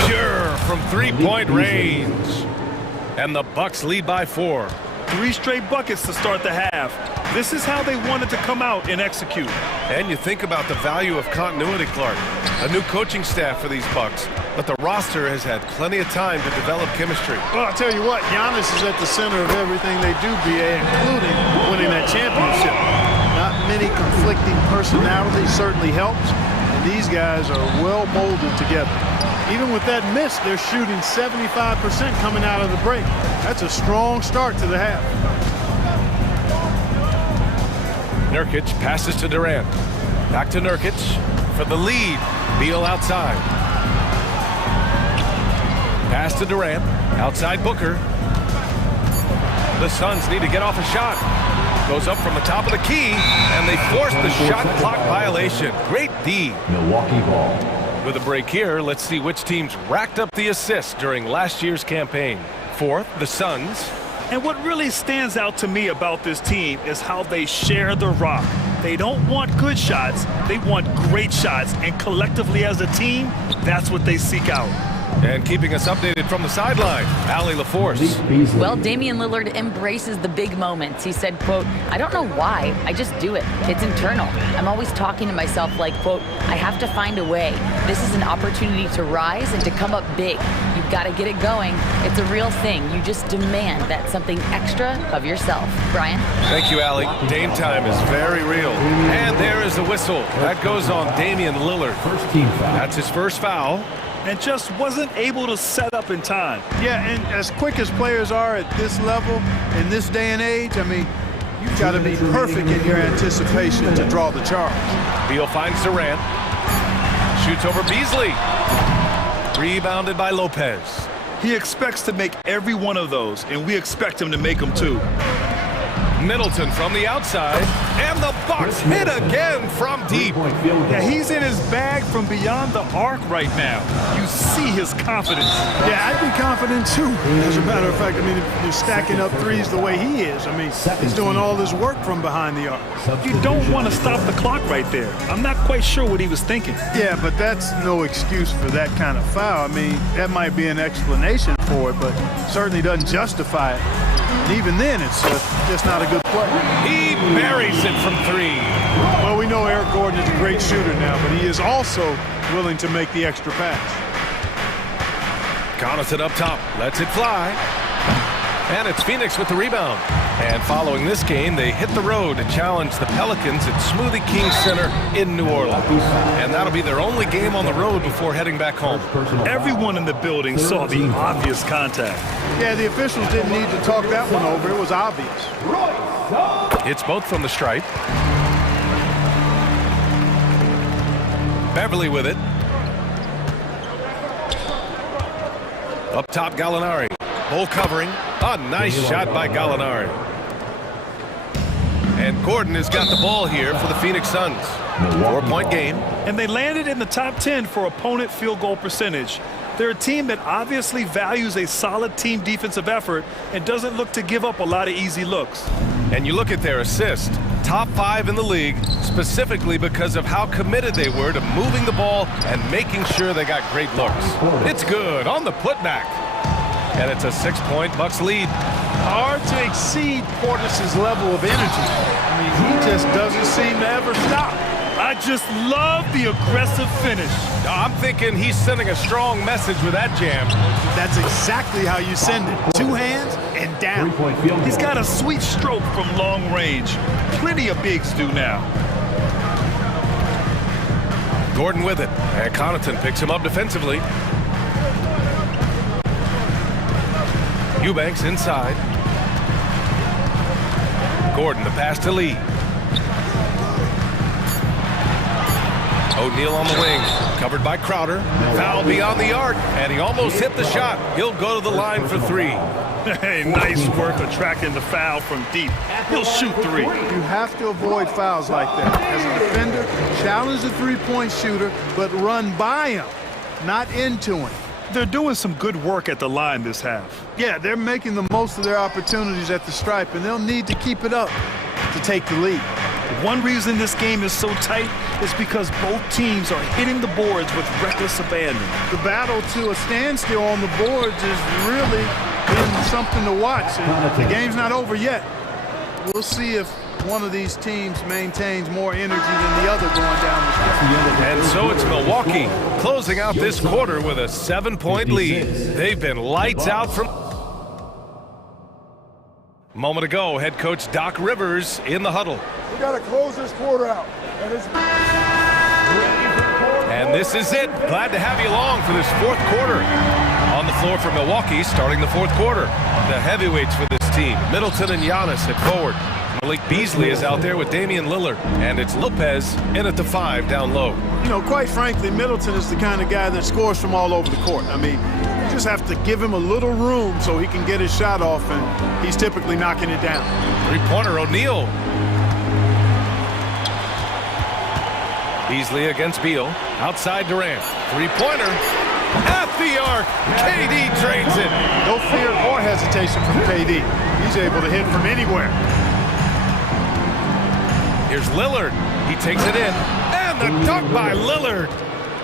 Pure from three-point range. And the Bucks lead by 4. 3 straight buckets to start the half. This is how they wanted to come out and execute. And you think about the value of continuity, Clark. A new coaching staff for these Bucks, but the roster has had plenty of time to develop chemistry. Well, I'll tell you what, Giannis is at the center of everything they do, BA, including winning that championship. Not many conflicting personalities certainly helps, and these guys are well molded together. Even with that miss, they're shooting 75% coming out of the break. That's a strong start to the half. Nurkic passes to Durant. Back to Nurkic for the lead. Beal outside. Pass to Durant. Outside Booker. The Suns need to get off a shot. Goes up from the top of the key, and they force the shot clock violation. Great D. Milwaukee ball. With a break here, let's see which teams racked up the assists during last year's campaign. 4th, the Suns. And what really stands out to me about this team is how they share the rock. They don't want good shots, they want great shots. And collectively as a team, that's what they seek out. And keeping us updated from the sideline, Allie LaForce. Well, Damian Lillard embraces the big moments. He said, quote, "I don't know why, I just do it. It's internal. I'm always talking to myself like, quote, I have to find a way. This is an opportunity to rise and to come up big. You've got to get it going. It's a real thing. You just demand that something extra of yourself." Brian? Thank you, Allie. Dame time is very real. And there is the whistle. That goes on Damian Lillard. First team foul. That's his first foul. And just wasn't able to set up in time. Yeah, and as quick as players are at this level, in this day and age, I mean, you've got to be perfect in your anticipation to draw the charge. Beal finds Durant. Shoots over Beasley. Rebounded by Lopez. He expects to make every one of those, and we expect him to make them too. Middleton from the outside, and the Bucks hit again from deep. Yeah, he's in his bag from beyond the arc right now. You see his confidence. Yeah, I'd be confident too. As a matter of fact, I mean, if you're stacking up threes the way he is, I mean, he's doing all this work from behind the arc. You don't want to stop the clock right there. I'm not quite sure what he was thinking. Yeah, but that's no excuse for that kind of foul. I mean, that might be an explanation for it, but certainly doesn't justify it. And even then, it's just not a good play. He buries it from 3. Well, we know Eric Gordon is a great shooter now, but he is also willing to make the extra pass. Connaughton up top, lets it fly. And it's Phoenix with the rebound. And following this game, they hit the road to challenge the Pelicans at Smoothie King Center in New Orleans. And that'll be their only game on the road before heading back home. Everyone in the building saw the obvious contact. Yeah, the officials didn't need to talk that one over. It was obvious. It's both from the stripe. Beverly with it. Up top, Gallinari. Bull covering. A nice shot by Gallinari. And Gordon has got the ball here for the Phoenix Suns. 4-point game. And they landed in the top 10 for opponent field goal percentage. They're a team that obviously values a solid team defensive effort and doesn't look to give up a lot of easy looks. And you look at their assist, top 5 in the league, specifically because of how committed they were to moving the ball and making sure they got great looks. It's good on the putback. And it's a 6-point Bucks lead. Hard to exceed Portis's level of energy. I mean, he just doesn't seem to ever stop. I just love the aggressive finish. I'm thinking he's sending a strong message with that jam. That's exactly how you send it. 2 hands and down. He's got a sweet stroke from long range. Plenty of bigs do now. Gordon with it. And Connaughton picks him up defensively. Eubanks inside. Gordon, the pass to Lee. O'Neal on the wing, covered by Crowder. Foul beyond the arc, and he almost hit the shot. He'll go to the line for 3. Hey, nice work attracting the foul from deep. He'll shoot three. You have to avoid fouls like that. As a defender, challenge the three-point shooter, but run by him, not into him. They're doing some good work at the line this half. Yeah, they're making the most of their opportunities at the stripe, and they'll need to keep it up to take the lead. One reason this game is so tight is because both teams are hitting the boards with reckless abandon. The battle to a standstill on the boards is really been something to watch. The game's not over yet. We'll see if one of these teams maintains more energy than the other going down the stretch. And so it's Milwaukee closing out this quarter with a 7-point lead. They've been lights out from... Moment ago, head coach Doc Rivers in the huddle. We got to close this quarter out. And this is it. Glad to have you along for this fourth quarter. On the floor for Milwaukee, starting the fourth quarter. The heavyweights for this team, Middleton and Giannis at forward. Malik Beasley is out there with Damian Lillard. And it's Lopez in at the 5 down low. You know, quite frankly, Middleton is the kind of guy that scores from all over the court. I mean, you just have to give him a little room so he can get his shot off, and he's typically knocking it down. Three-pointer, O'Neal. Beasley against Beal. Outside Durant. Three-pointer. At the arc. KD drains it. No fear or hesitation from KD. He's able to hit from anywhere. Here's Lillard. He takes it in. And the dunk by Lillard.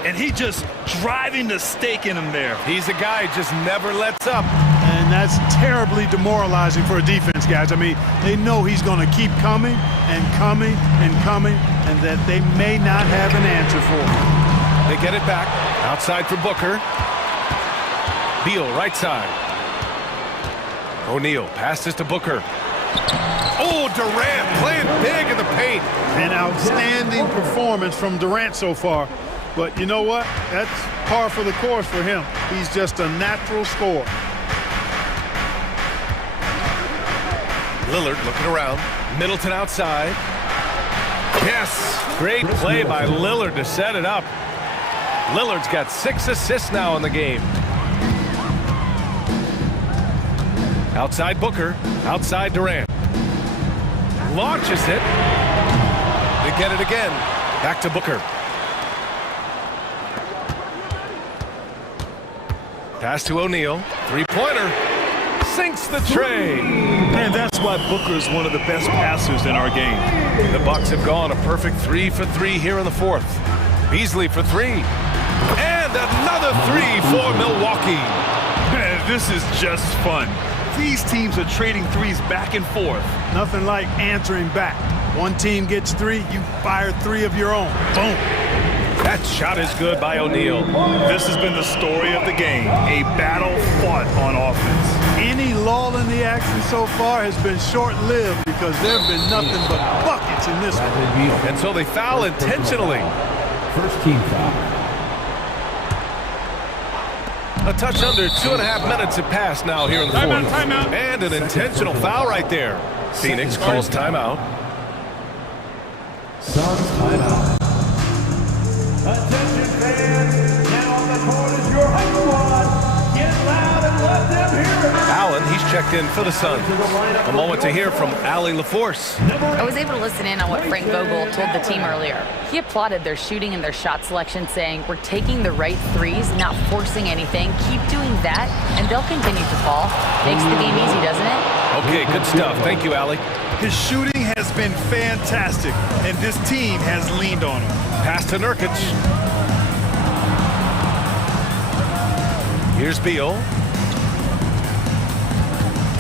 And he just driving the stake in him there. He's a guy who just never lets up. And that's terribly demoralizing for a defense, guys. I mean, they know he's going to keep coming and coming and coming, and that they may not have an answer for him. They get it back. Outside for Booker. Beal, right side. O'Neal passes to Booker. Oh, Durant playing big in the paint. An outstanding performance from Durant so far. But you know what? That's par for the course for him. He's just a natural scorer. Lillard looking around. Middleton outside. Yes! Great play by Lillard to set it up. Lillard's got 6 assists now in the game. Outside Booker. Outside Durant. Launches it. They get it again. Back to Booker. Pass to O'Neal. Three-pointer. Sinks the tray. And that's why Booker is one of the best passers in our game. The Bucks have gone a perfect 3 for 3 here in the fourth. Beasley for 3. And another 3 for Milwaukee. Man, this is just fun. These teams are trading threes back and forth. Nothing like answering back. One team gets 3, you fire 3 of your own. Boom. That shot is good by O'Neal. This has been the story of the game, a battle fought on offense. Any lull in the action so far has been short-lived because there have been nothing but buckets in this one. And so they foul intentionally. First team foul. A touch under 2.5 minutes have passed now here in the fourth. Timeout. And an intentional foul right there. Phoenix calls timeout. Suns timeout. Attention fans, now on the court is your home squad. Get loud and let them hear it. Allen, he's checked in for the Suns. A moment to hear from Allie LaForce. I was able to listen in on what Frank Vogel told the team earlier. He applauded their shooting and their shot selection, saying, we're taking the right threes, not forcing anything. Keep doing that, and they'll continue to fall. Makes the game easy, doesn't it? Okay, good stuff. Thank you, Allie. His shooting has been fantastic, and this team has leaned on him. Pass to Nurkic. Here's Beal.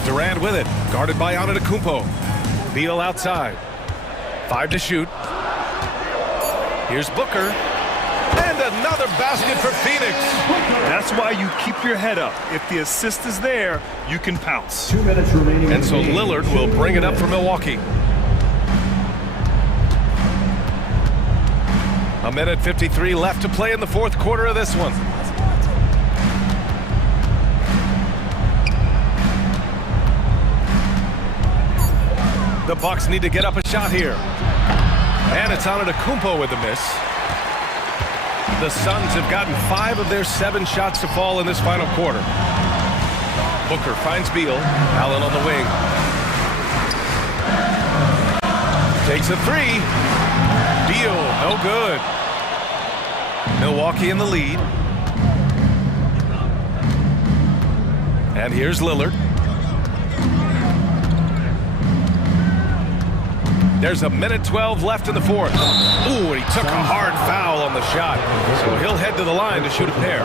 Durant with it, guarded by Antetokounmpo. Beal outside. 5 to shoot. Here's Booker. And another basket for Phoenix. That's why you keep your head up. If the assist is there, you can pounce. 2 minutes remaining. And so Lillard will bring it up for Milwaukee. 1:53 left to play in the fourth quarter of this one. The Bucks need to get up a shot here. And it's Antetokounmpo with the miss. The Suns have gotten 5 of their 7 shots to fall in this final quarter. Booker finds Beal. Allen on the wing. Takes a three. Beal, no good. Milwaukee in the lead. And here's Lillard. There's a minute 12 left in the fourth. Ooh, and he took a hard foul on the shot. So he'll head to the line to shoot a pair.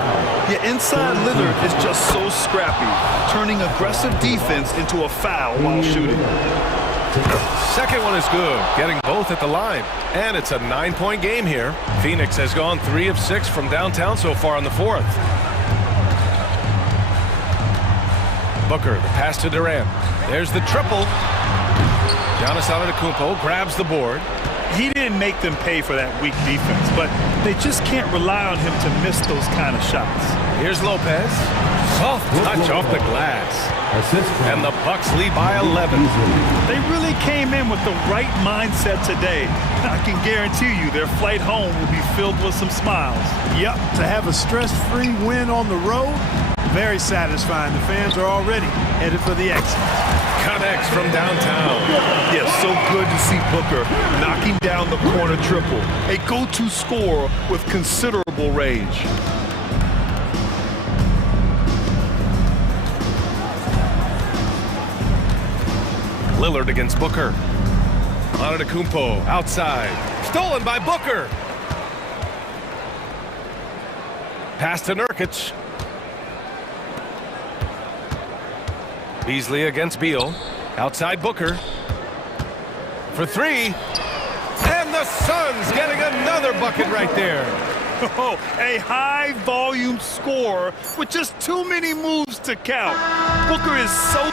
Yeah, inside Lillard is just so scrappy, turning aggressive defense into a foul while shooting. Second one is good, getting both at the line. And it's a 9-point game here. Phoenix has gone 3 of 6 from downtown so far in the fourth. Booker, the pass to Durant. There's the triple. Giannis Antetokounmpo grabs the board. He didn't make them pay for that weak defense, but they just can't rely on him to miss those kind of shots. Here's Lopez. Soft touch off the glass. And the Bucks lead by 11. They really came in with the right mindset today. I can guarantee you their flight home will be filled with some smiles. Yep, to have a stress-free win on the road, very satisfying. The fans are already headed for the exit. Connects from downtown. Yeah, so good to see Booker knocking down the corner triple. A go-to scorer with considerable range. Lillard against Booker. Antetokounmpo outside. Stolen by Booker. Pass to Nurkic. Beasley against Beal. Outside Booker. For three. And the Suns getting another bucket right there. Oh, a high-volume score with just too many moves to count. Booker is so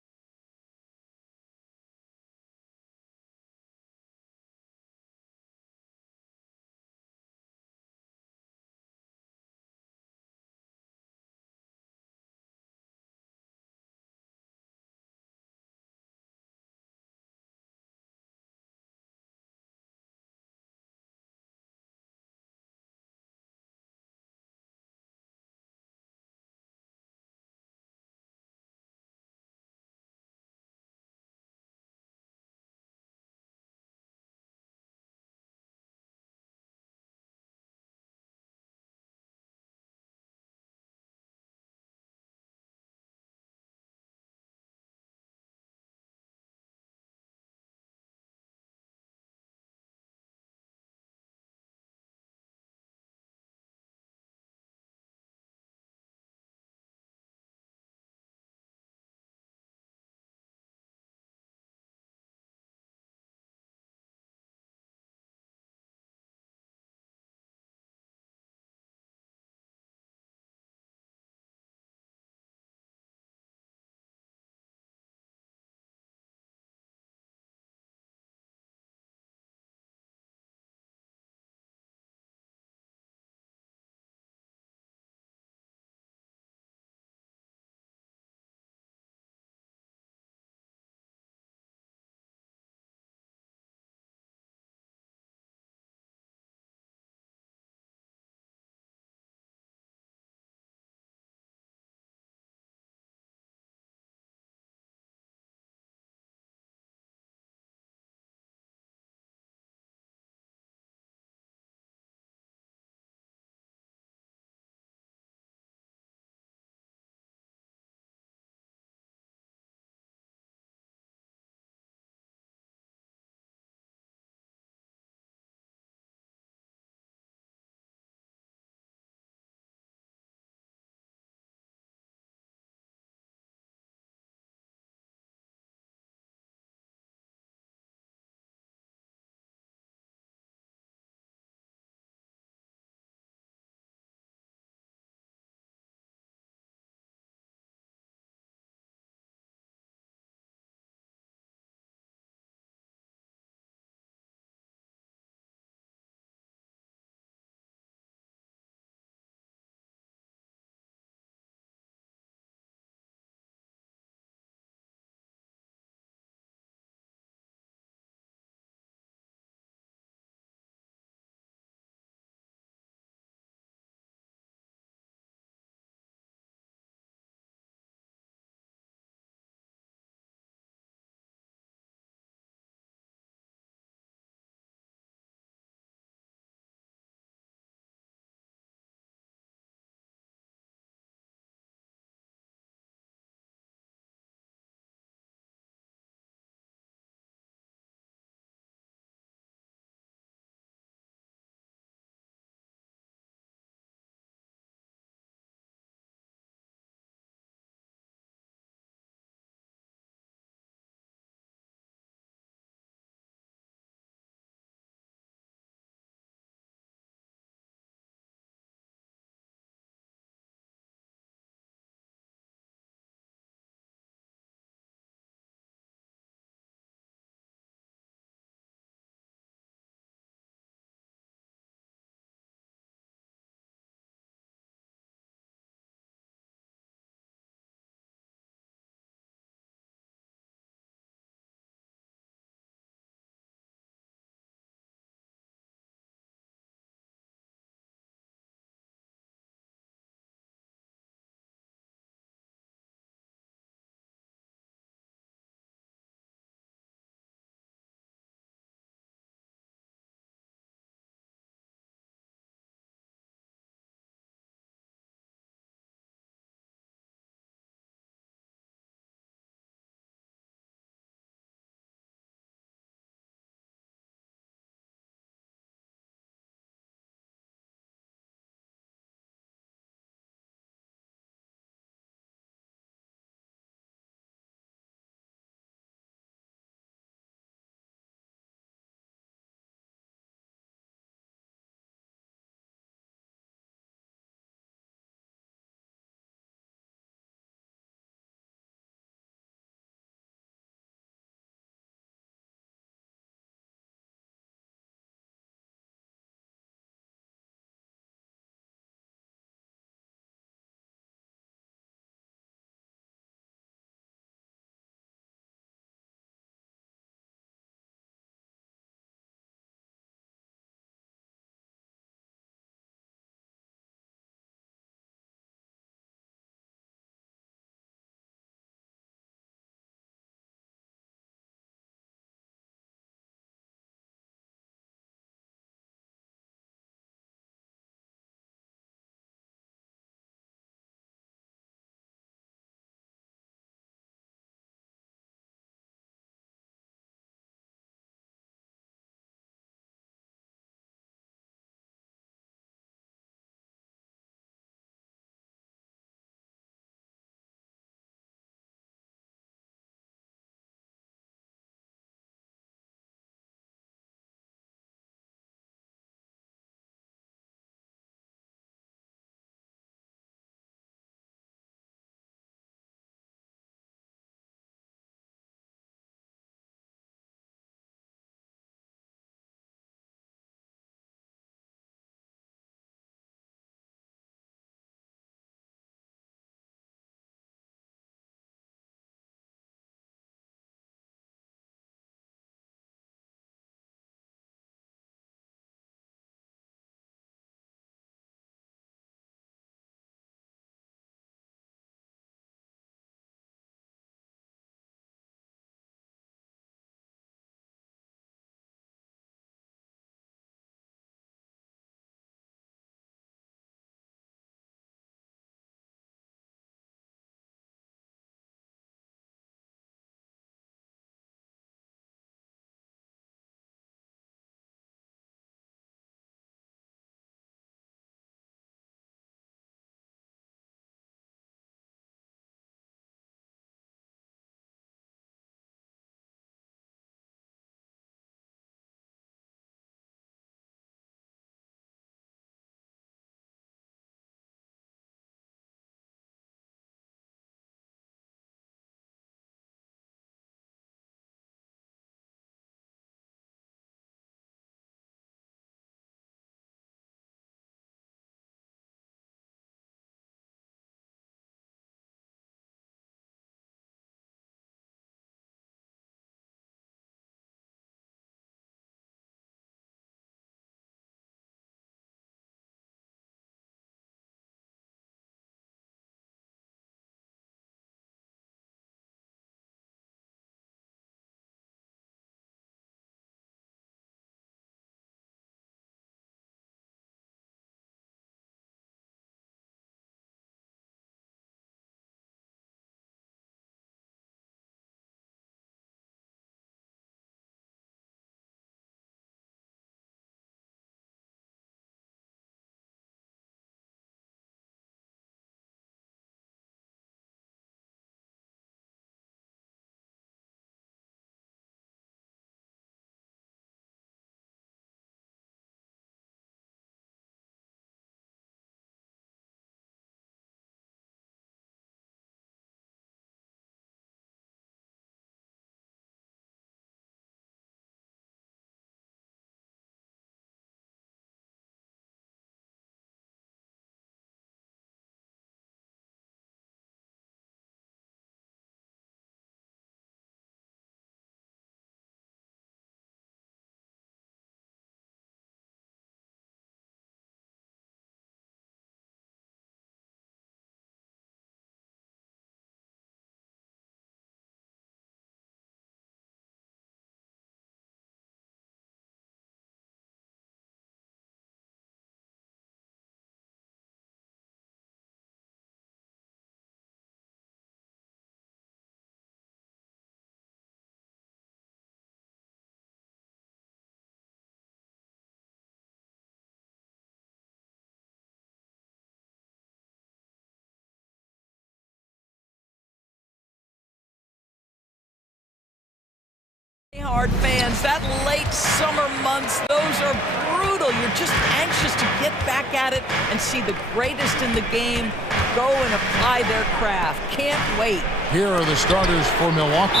Die-hard fans, that late summer months, those are brutal. You're just anxious to get back at it and see the greatest in the game go and apply their craft. Can't wait. Here are the starters for Milwaukee.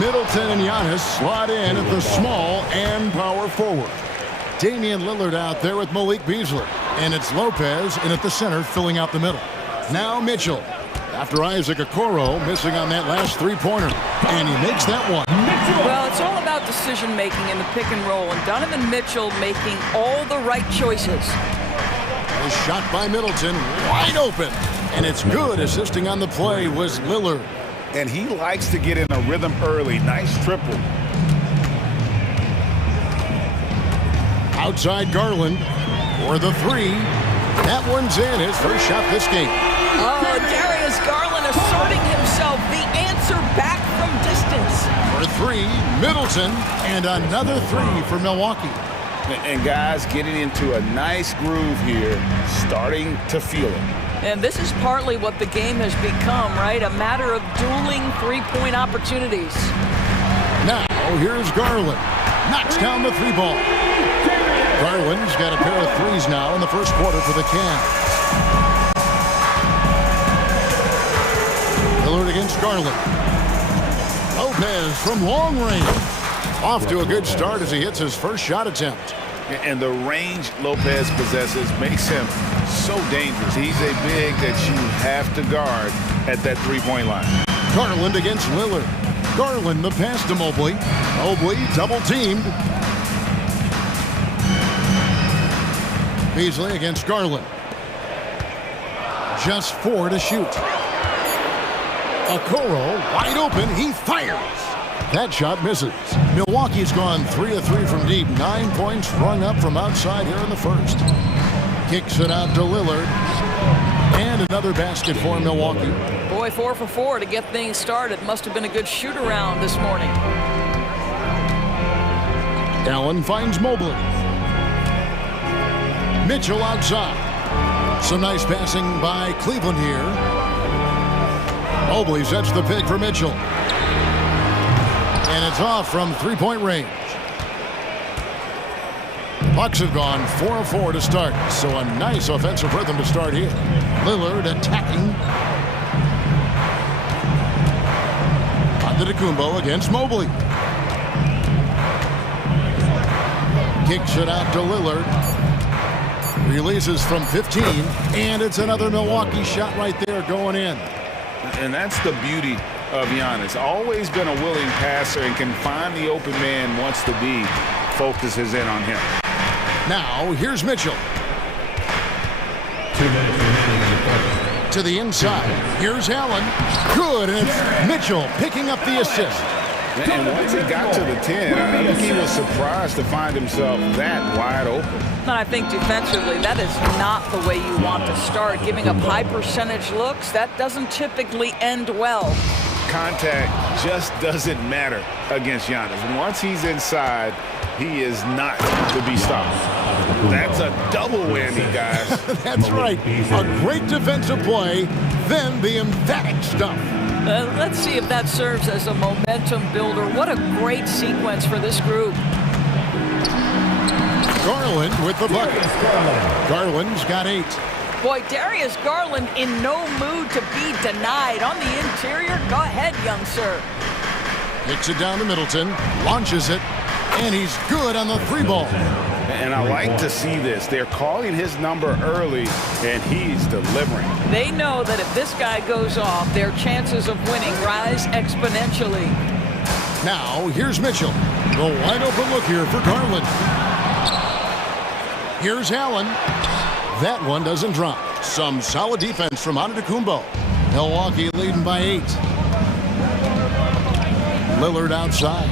Middleton and Giannis slot in at the small and power forward. Damian Lillard out there with Malik Beasley. And it's Lopez in at the center filling out the middle. Now Mitchell. After Isaac Okoro missing on that last three-pointer. And he makes that one. Well, it's all about decision-making in the pick and roll. And Donovan Mitchell making all the right choices. A shot by Middleton, wide open. And it's good. Assisting on the play was Lillard. And he likes to get in a rhythm early. Nice triple. Outside Garland for the three. That one's in. His first shot this game. Oh, Darius Garland asserting himself. The answer back from distance. For three, Middleton. And another three for Milwaukee. And guys getting into a nice groove here, starting to feel it. And this is partly what the game has become, right? A matter of dueling three-point opportunities. Now, here's Garland. Knocks down the three ball. Garland's got a pair of threes now in the first quarter for the Cavs. Lillard against Garland. Lopez from long range. Off to a good start as he hits his first shot attempt. And the range Lopez possesses makes him so dangerous. He's a big that you have to guard at that three-point line. Garland against Lillard. Garland the pass to Mobley. Mobley double-teamed. Beasley against Garland. Just 4 to shoot. Okoro wide open. He fires. That shot misses. Milwaukee's gone 3 of 3 from deep. 9 points rung up from outside here in the first. Kicks it out to Lillard. And another basket for Milwaukee. Boy, 4 for 4 to get things started. Must have been a good shoot-around this morning. Allen finds Mobley. Mitchell outside. Some nice passing by Cleveland here. Mobley sets the pick for Mitchell. And it's off from three-point range. Bucks have gone 4 of 4 to start, so a nice offensive rhythm to start here. Lillard attacking. Antetokounmpo against Mobley. Kicks it out to Lillard. Releases from 15, and it's another Milwaukee shot right there going in. And that's the beauty of Giannis. Always been a willing passer and can find the open man once the D focuses in on him. Now, here's Mitchell. 2 minutes remaining in the quarter. To the inside. Here's Allen. Good, and it's Mitchell picking up the assist. And once he got to the 10, I think he was surprised to find himself that wide open. And I think defensively, that is not the way you want to start. Giving up high percentage looks, that doesn't typically end well. Contact just doesn't matter against Giannis. And once he's inside, he is not to be stopped. That's a double whammy, guys. That's right. A great defensive play, then the emphatic stuff. Let's see if that serves as a momentum builder. What a great sequence for this group. Garland with the bucket. Garland's got 8. Boy, Darius Garland in no mood to be denied. On the interior, go ahead, young sir. Kicks it down to Middleton, launches it, and he's good on the three ball. And I like to see this. They're calling his number early, and he's delivering. They know that if this guy goes off, their chances of winning rise exponentially. Now, here's Mitchell. The wide open look here for Garland. Here's Allen. That one doesn't drop. Some solid defense from Antetokounmpo. Milwaukee leading by 8. Lillard outside.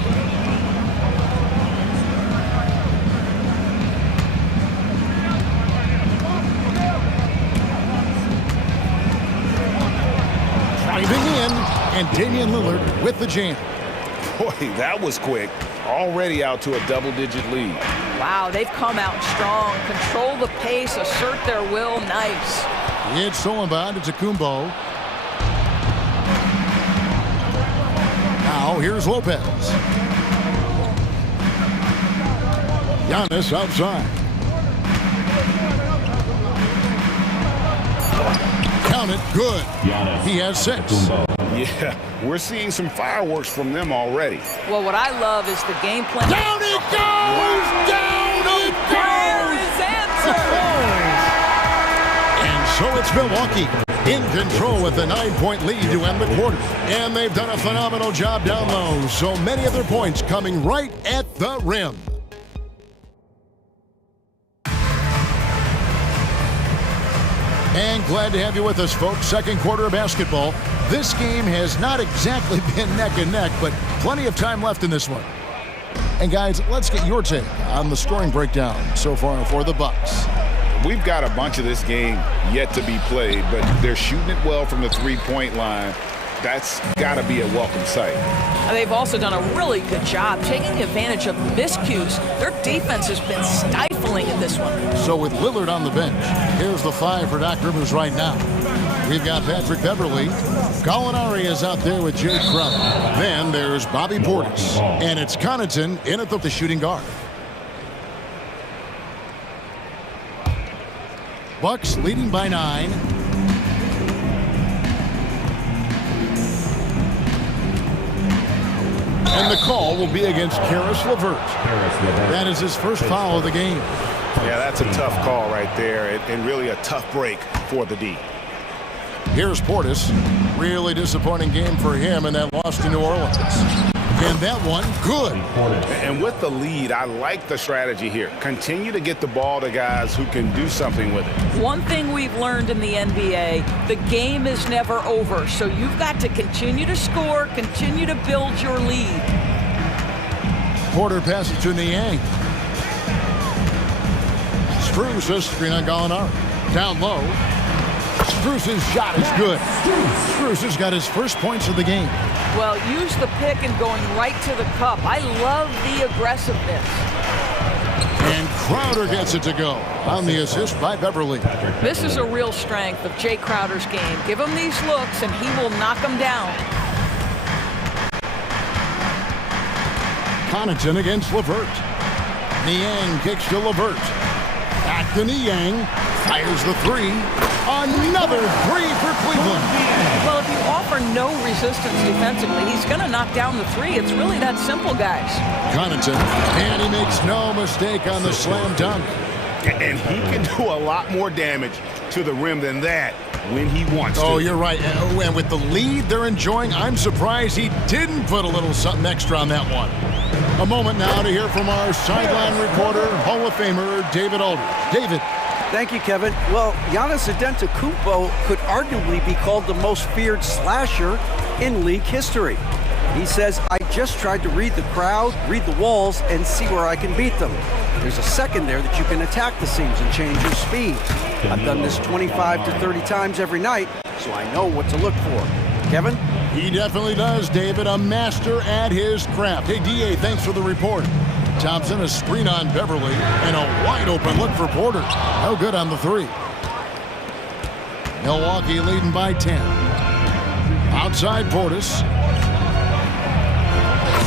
Driving in, and Damian Lillard with the jam. Boy, that was quick. Already out to a double-digit lead. Wow, they've come out strong. Control the pace, assert their will. Nice. It's stolen by Antetokounmpo. Now here's Lopez. Giannis outside. Count it, good. He has 6. Yeah, we're seeing some fireworks from them already. Well, what I love is the game plan. Down it goes! Down it There goes! is answer! And so it's Milwaukee in control with a 9-point lead to end the quarter. And they've done a phenomenal job down low. So many of their points coming right at the rim. And glad to have you with us, folks. Second quarter of basketball. This game has not exactly been neck and neck, but plenty of time left in this one. And guys, let's get your take on the scoring breakdown so far for the Bucks. We've got a bunch of this game yet to be played, but they're shooting it well from the three-point line. That's got to be a welcome sight. And they've also done a really good job taking advantage of miscues. Their defense has been stifling in this one. So with Lillard on the bench, here's the 5 for Doc Rivers right now. We've got Patrick Beverly. Gallinari is out there with Jay Crowder. Then there's Bobby Portis. And it's Connaughton in at the shooting guard. Bucks leading by 9. And the call will be against Karis LeVert. That is his first foul of the game. Yeah, that's a tough call right there, and really a tough break for the D. Here's Portis. Really disappointing game for him in that loss to New Orleans. And that one, good. And with the lead, I like the strategy here. Continue to get the ball to guys who can do something with it. One thing we've learned in the NBA, the game is never over. So you've got to continue to score, continue to build your lead. Porter passes to Niang. Strus a screen on Gallinari. Down low. Strus's shot is good. Strus has got his first points of the game. Well, use the pick and going right to the cup. I love the aggressiveness. And Crowder gets it to go on the assist by Beverly. This is a real strength of Jay Crowder's game. Give him these looks and he will knock them down. Connaughton against LeVert. Niang kicks to LeVert. Back to Niang. Fires the 3. Another 3 for Cleveland. Well, if you offer no resistance defensively, he's going to knock down the 3. It's really that simple, guys. Connaughton, and he makes no mistake on the slam dunk. And he can do a lot more damage to the rim than that when he wants to. Oh, you're right. And with the lead they're enjoying, I'm surprised he didn't put a little something extra on that one. A moment now to hear from our sideline reporter, Hall of Famer David Aldridge. David. Thank you, Kevin. Well, Giannis Antetokounmpo could arguably be called the most feared slasher in league history. He says, I just tried to read the crowd, read the walls, and see where I can beat them. There's a second there that you can attack the seams and change your speed. I've done this 25 to 30 times every night, so I know what to look for. Kevin? He definitely does, David. A master at his craft. Hey, D.A., thanks for the report. Thompson, a screen on Beverly, and a wide-open look for Porter. No good on the 3. Milwaukee leading by 10. Outside Portis.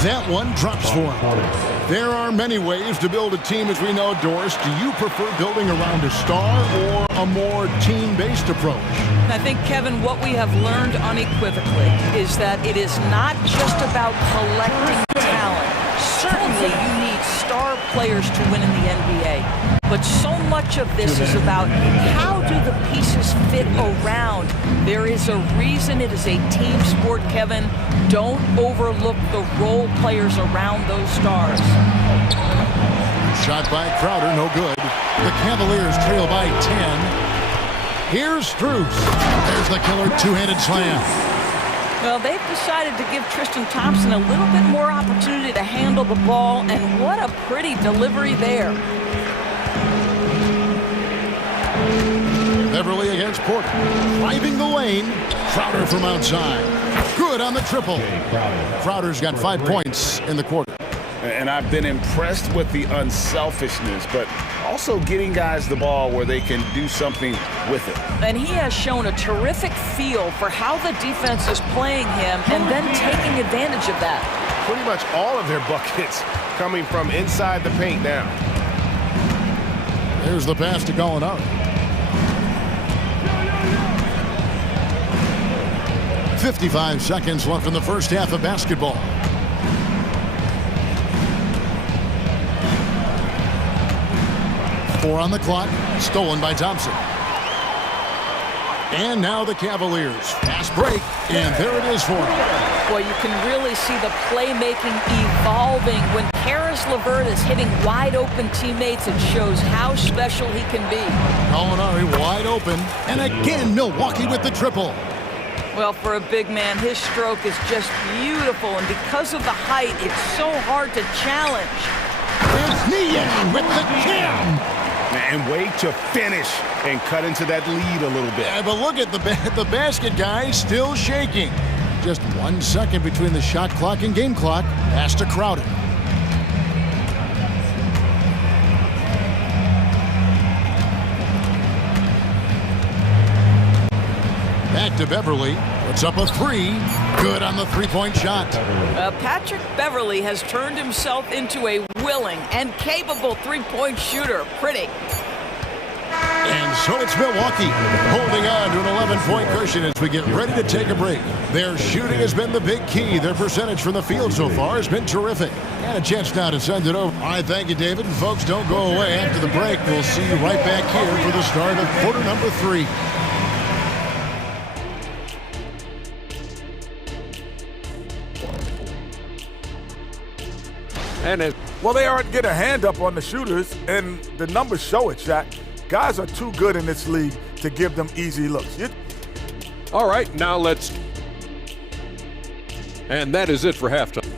That one drops for him. There are many ways to build a team, as we know, Doris. Do you prefer building around a star or a more team-based approach? I think, Kevin, what we have learned unequivocally is that it is not just about collecting talent. Certainly, you need star players to win in the NBA. But so much of this is about how do the pieces fit around. There is a reason it is a team sport, Kevin. Don't overlook the role players around those stars. Shot by Crowder, no good. The Cavaliers trail by 10. Here's Strus. There's the killer two-handed slam. Well, they've decided to give Tristan Thompson a little bit more opportunity to handle the ball, and what a pretty delivery there. Beverly against Porter. Driving the lane. Crowder from outside. Good on the triple. Crowder's got 5 points in the quarter. And I've been impressed with the unselfishness, but also getting guys the ball where they can do something with it. And he has shown a terrific feel for how the defense is playing him and then taking advantage of that. Pretty much all of their buckets coming from inside the paint now. There's the pass to Gallinari. 55 seconds left in the first half of basketball. Four on the clock. Stolen by Thompson. And now the Cavaliers. Fast break, and there it is for them. Boy, you can really see the playmaking evolving. When Karis LeVert is hitting wide-open teammates, it shows how special he can be. Gallinari wide open, and again Milwaukee with the triple. Well, for a big man, his stroke is just beautiful, and because of the height, it's so hard to challenge. It's Niang with the jam. And wait to finish and cut into that lead a little bit. Yeah, but look at the basket guy still shaking. Just 1 second between the shot clock and game clock. Pass to Crowder. Back to Beverly. Puts up a three. Good on the three-point shot. Patrick Beverly has turned himself into a willing and capable three-point shooter. Pretty. And so it's Milwaukee holding on to an 11-point cushion as we get ready to take a break. Their shooting has been the big key. Their percentage from the field so far has been terrific. And a chance now to send it over. All right, thank you, David. And folks, don't go away. After the break, we'll see you right back here for the start of quarter number 3. Well, they aren't getting a hand up on the shooters, and the numbers show it, Shaq. Guys are too good in this league to give them easy looks. All right, now let's... And that is it for halftime.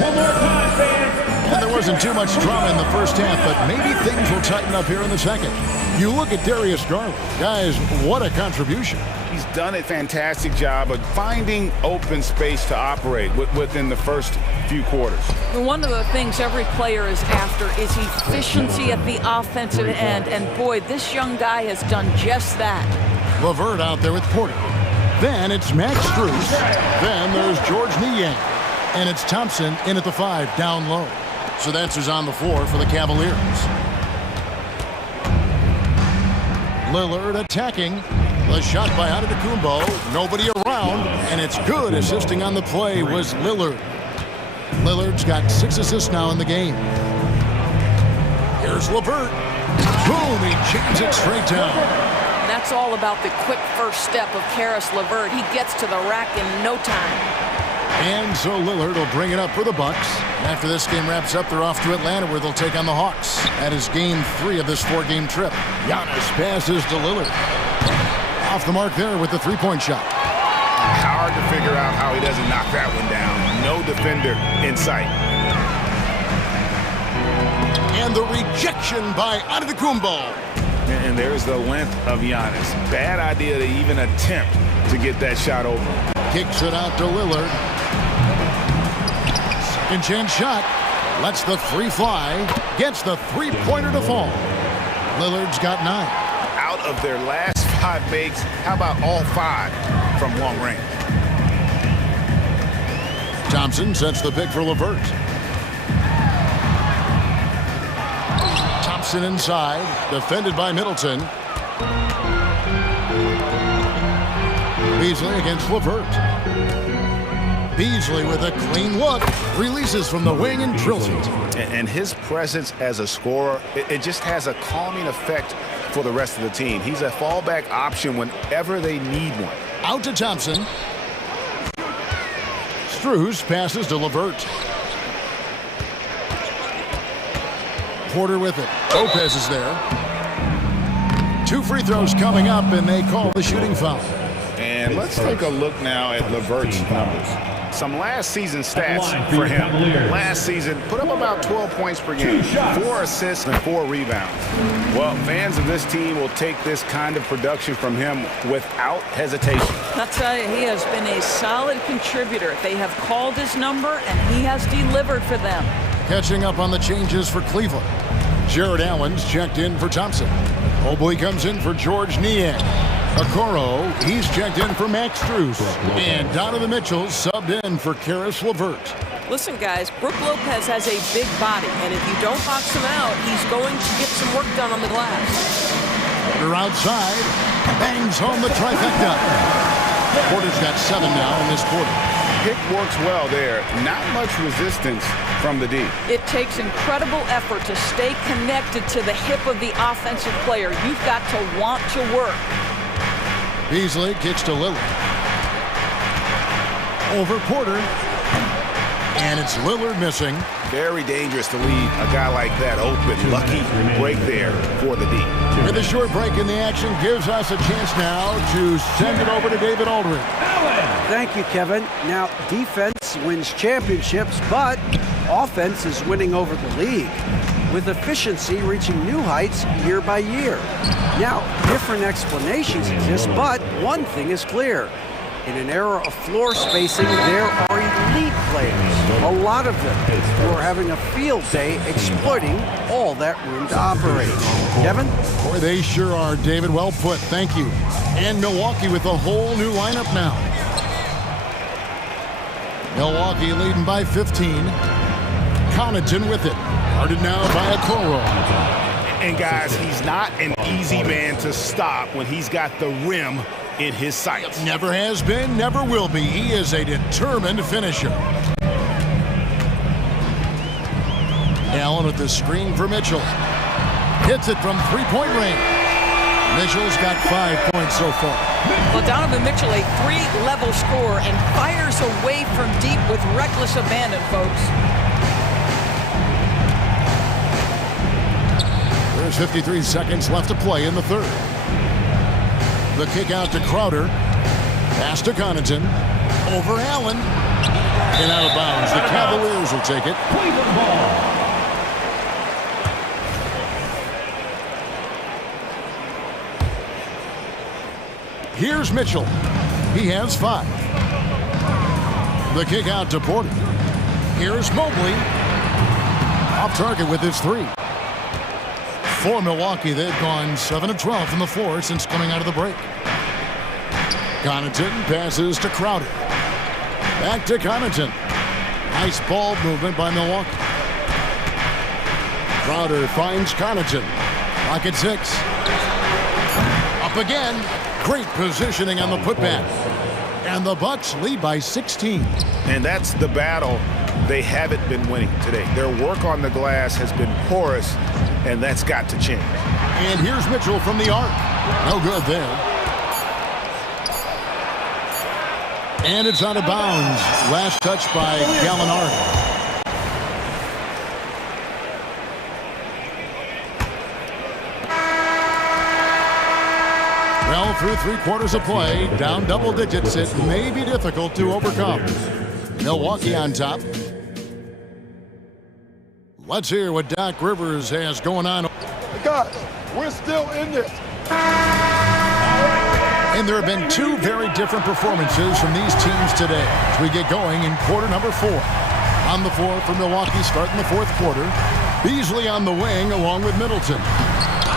One more time, fans. And there wasn't too much drama in the first half, but maybe things will tighten up here in the second. You look at Darius Garland. Guys, what a contribution. He's done a fantastic job of finding open space to operate within the first few quarters. One of the things every player is after is efficiency at the offensive end, and boy, this young guy has done just that. LeVert out there with Porter. Then it's Max Strus. Then there's George Niang. And it's Thompson in at the 5, down low. So that's who's on the floor for the Cavaliers. Lillard attacking. The shot by Antetokounmpo. Nobody around, and it's good. Assisting on the play was Lillard. Lillard's got 6 assists now in the game. Here's LeVert. Boom, he jams it straight down. That's all about the quick first step of Karis LeVert. He gets to the rack in no time. And so Lillard will bring it up for the Bucks. After this game wraps up, they're off to Atlanta where they'll take on the Hawks. That is game 3 of this 4-game trip. Giannis passes to Lillard. Off the mark there with the three-point shot. Hard to figure out how he doesn't knock that one down. No defender in sight. And the rejection by Antetokounmpo. And there's the length of Giannis. Bad idea to even attempt to get that shot over. Kicks it out to Lillard. Second chance shot. Lets the three fly. Gets the three-pointer to fall. Lillard's got 9. Out of their last 5 makes, how about all 5 from long range? Thompson sets the pick for LeVert. Thompson inside. Defended by Middleton. Beasley against LeVert. Beasley with a clean look. Releases from the wing and drills it. And his presence as a scorer, it just has a calming effect for the rest of the team. He's a fallback option whenever they need one. Out to Thompson. Strus passes to LeVert. Porter with it. Lopez is there. 2 free throws coming up, and they call the shooting foul. And let's take a look now at LeVert's numbers. Some last season stats for him. Last season, put up about 12 points per game, 4 assists and 4 rebounds. Well, fans of this team will take this kind of production from him without hesitation. I'll tell you, he has been a solid contributor. They have called his number, and he has delivered for them. Catching up on the changes for Cleveland. Jared Allen's checked in for Thompson. Mobley comes in for George Niang. Okoro, he's checked in for Max Strus. And Donovan Mitchell subbed in for Karis LeVert. Listen, guys, Brook Lopez has a big body, and if you don't box him out, he's going to get some work done on the glass. Porter outside, bangs home the trifecta. Porter's got 7 now in this quarter. Pick works well there. Not much resistance from the D. It takes incredible effort to stay connected to the hip of the offensive player. You've got to want to work. Beasley kicks to Lillard. Over Porter. And it's Lillard missing. Very dangerous to leave a guy like that open. Lucky break there for the D. With a short break in the action gives us a chance now to send it over to David Aldridge. Thank you, Kevin. Now, defense wins championships, but offense is winning over the league, with efficiency reaching new heights year by year. Now, different explanations exist, but one thing is clear. In an era of floor spacing, there are elite players, a lot of them, who are having a field day exploiting all that room to operate. Kevin? Boy, they sure are, David. Well put. Thank you. And Milwaukee with a whole new lineup now. Milwaukee leading by 15. Connaughton with it. Guarded now by Okoro. And guys, he's not an easy man to stop when he's got the rim in his sights. Never has been, never will be. He is a determined finisher. Allen with the screen for Mitchell. Hits it from three-point range. Mitchell's got 5 points so far. Well, Donovan Mitchell, a 3-level scorer, and fires away from deep with reckless abandon, folks. There's 53 seconds left to play in the third. The kick out to Crowder. Pass to Connaughton. Over Allen. And out of bounds. The Cavaliers will take it. Here's Mitchell. He has 5. The kick out to Porter. Here's Mobley. Off target with his 3. For Milwaukee, they've gone 7 of 12 from the floor since coming out of the break. Connaughton passes to Crowder. Back to Connaughton. Nice ball movement by Milwaukee. Crowder finds Connaughton. Lock at 6. Up again. Great positioning on the putback. And the Bucks lead by 16. And that's the battle they haven't been winning today. Their work on the glass has been porous, and that's got to change. And here's Mitchell from the arc. No good there. And it's out of bounds. Last touch by Gallinari. Well, through 3 quarters of play, down double digits, it may be difficult to overcome. Milwaukee on top. Let's hear what Doc Rivers has going on. Guys, we're still in this. And there have been 2 very different performances from these teams today as we get going in quarter number 4. On the floor for Milwaukee starting the 4th quarter. Beasley on the wing along with Middleton.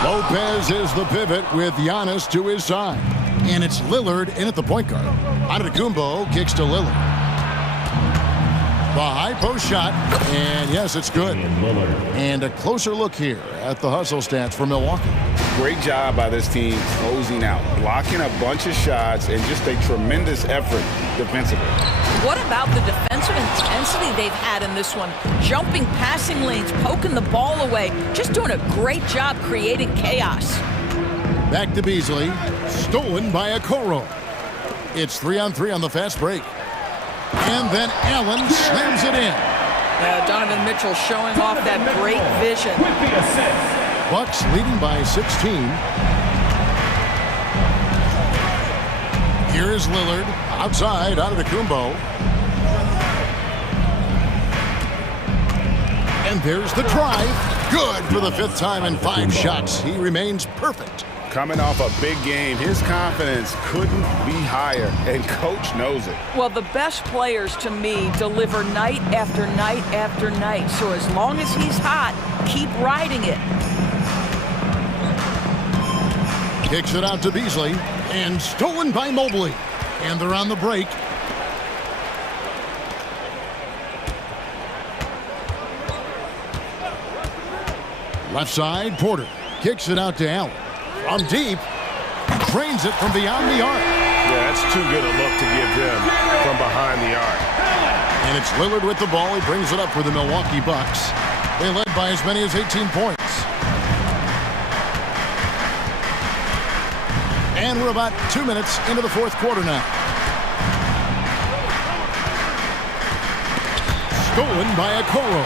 Lopez is the pivot with Giannis to his side. And it's Lillard in at the point guard. Antetokounmpo kicks to Lillard. The high post shot, and yes, it's good. And a closer look here at the hustle stats for Milwaukee. Great job by this team closing out, blocking a bunch of shots, and just a tremendous effort defensively. What about the defensive intensity they've had in this one? Jumping passing lanes, poking the ball away, just doing a great job creating chaos. Back to Beasley, stolen by Okoro. It's 3-on-3 on the fast break. And then Allen slams it in. Donovan Mitchell showing off that great vision. Bucks leading by 16. Here is Lillard outside, Antetokounmpo. And there's the drive. Good for the 5th time in 5 shots. He remains perfect. Coming off a big game, his confidence couldn't be higher, and coach knows it. Well, the best players, to me, deliver night after night after night. So as long as he's hot, keep riding it. Kicks it out to Beasley. And stolen by Mobley. And they're on the break. Left side, Porter kicks it out to Allen. From deep, drains it from beyond the arc. Yeah, that's too good a look to give them from behind the arc. And it's Lillard with the ball. He brings it up for the Milwaukee Bucks. They led by as many as 18 points. And we're about 2 minutes into the fourth quarter now. Stolen by Okoro.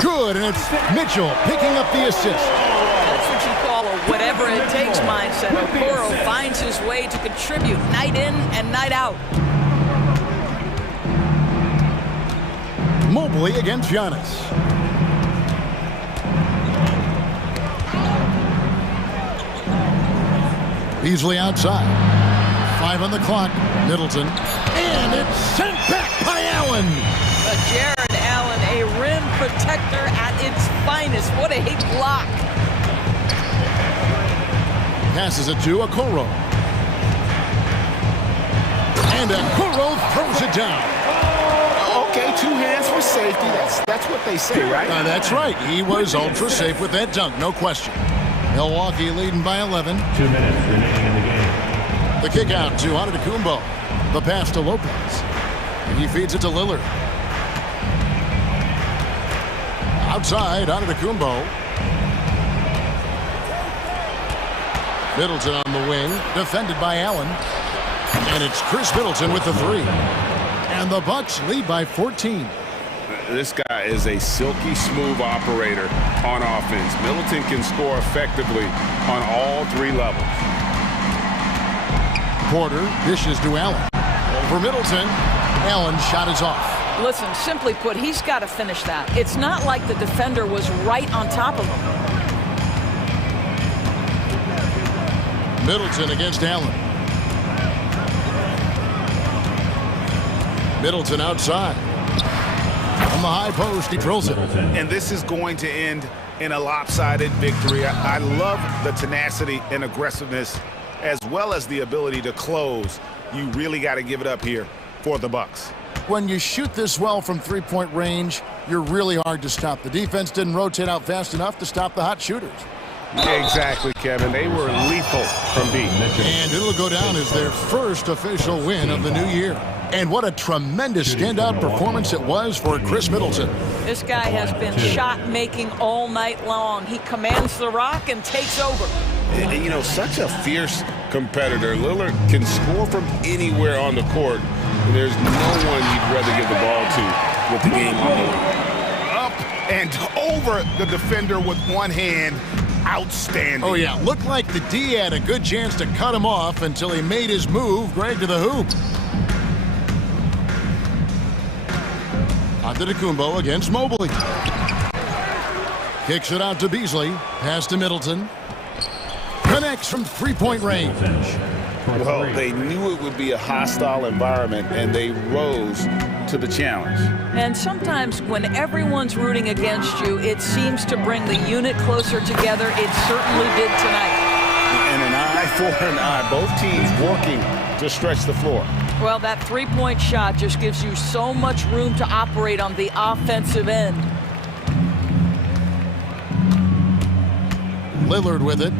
Good, and it's Mitchell picking up the assist. That's what you call a whatever it takes mindset. Okoro finds his way to contribute night in and night out. Mobley against Giannis. Beasley outside. 5 on the clock. Middleton. And it's sent back by Allen. But Jared Allen, a rim protector at its finest. What a block. Passes it to Okoro. And Okoro throws it down. Okay, 2 hands for safety. That's what they say, right? That's right. He was ultra safe with that dunk, no question. Milwaukee leading by 11. 2 minutes remaining in the game. The kick out to Antetokounmpo. The pass to Lopez. And he feeds it to Lillard. Outside, Antetokounmpo. Middleton on the wing, defended by Allen. And it's Chris Middleton with the 3. And the Bucks lead by 14. This guy is a silky smooth operator on offense. Middleton can score effectively on all 3 levels. Porter dishes to Allen. Over Middleton. Allen's shot is off. Listen, simply put, he's got to finish that. It's not like the defender was right on top of him. Middleton against Allen. Middleton outside. On the high post, he drills it. And this is going to end in a lopsided victory. I love the tenacity and aggressiveness as well as the ability to close. You really got to give it up here for the Bucks. When you shoot this well from three-point range, you're really hard to stop. The defense didn't rotate out fast enough to stop the hot shooters. Exactly, Kevin. They were lethal from deep. And it'll go down as their first official win of the new year. And what a tremendous standout performance it was for Chris Middleton. This guy has been shot-making all night long. He commands the rock and takes over. And, you know, such a fierce competitor. Lillard can score from anywhere on the court. And there's no one you'd rather give the ball to with the game on the line. Up and over the defender with one hand. Outstanding. Oh, yeah. Looked like the D had a good chance to cut him off until he made his move, Greg, to the hoop. Antetokounmpo against Mobley. Kicks it out to Beasley. Pass to Middleton. Connects from three-point range. Well, they knew it would be a hostile environment, and they rose to the challenge. And sometimes when everyone's rooting against you, it seems to bring the unit closer together. It certainly did tonight. And an eye for an eye. Both teams working to stretch the floor. Well, that three-point shot just gives you so much room to operate on the offensive end. Lillard with it.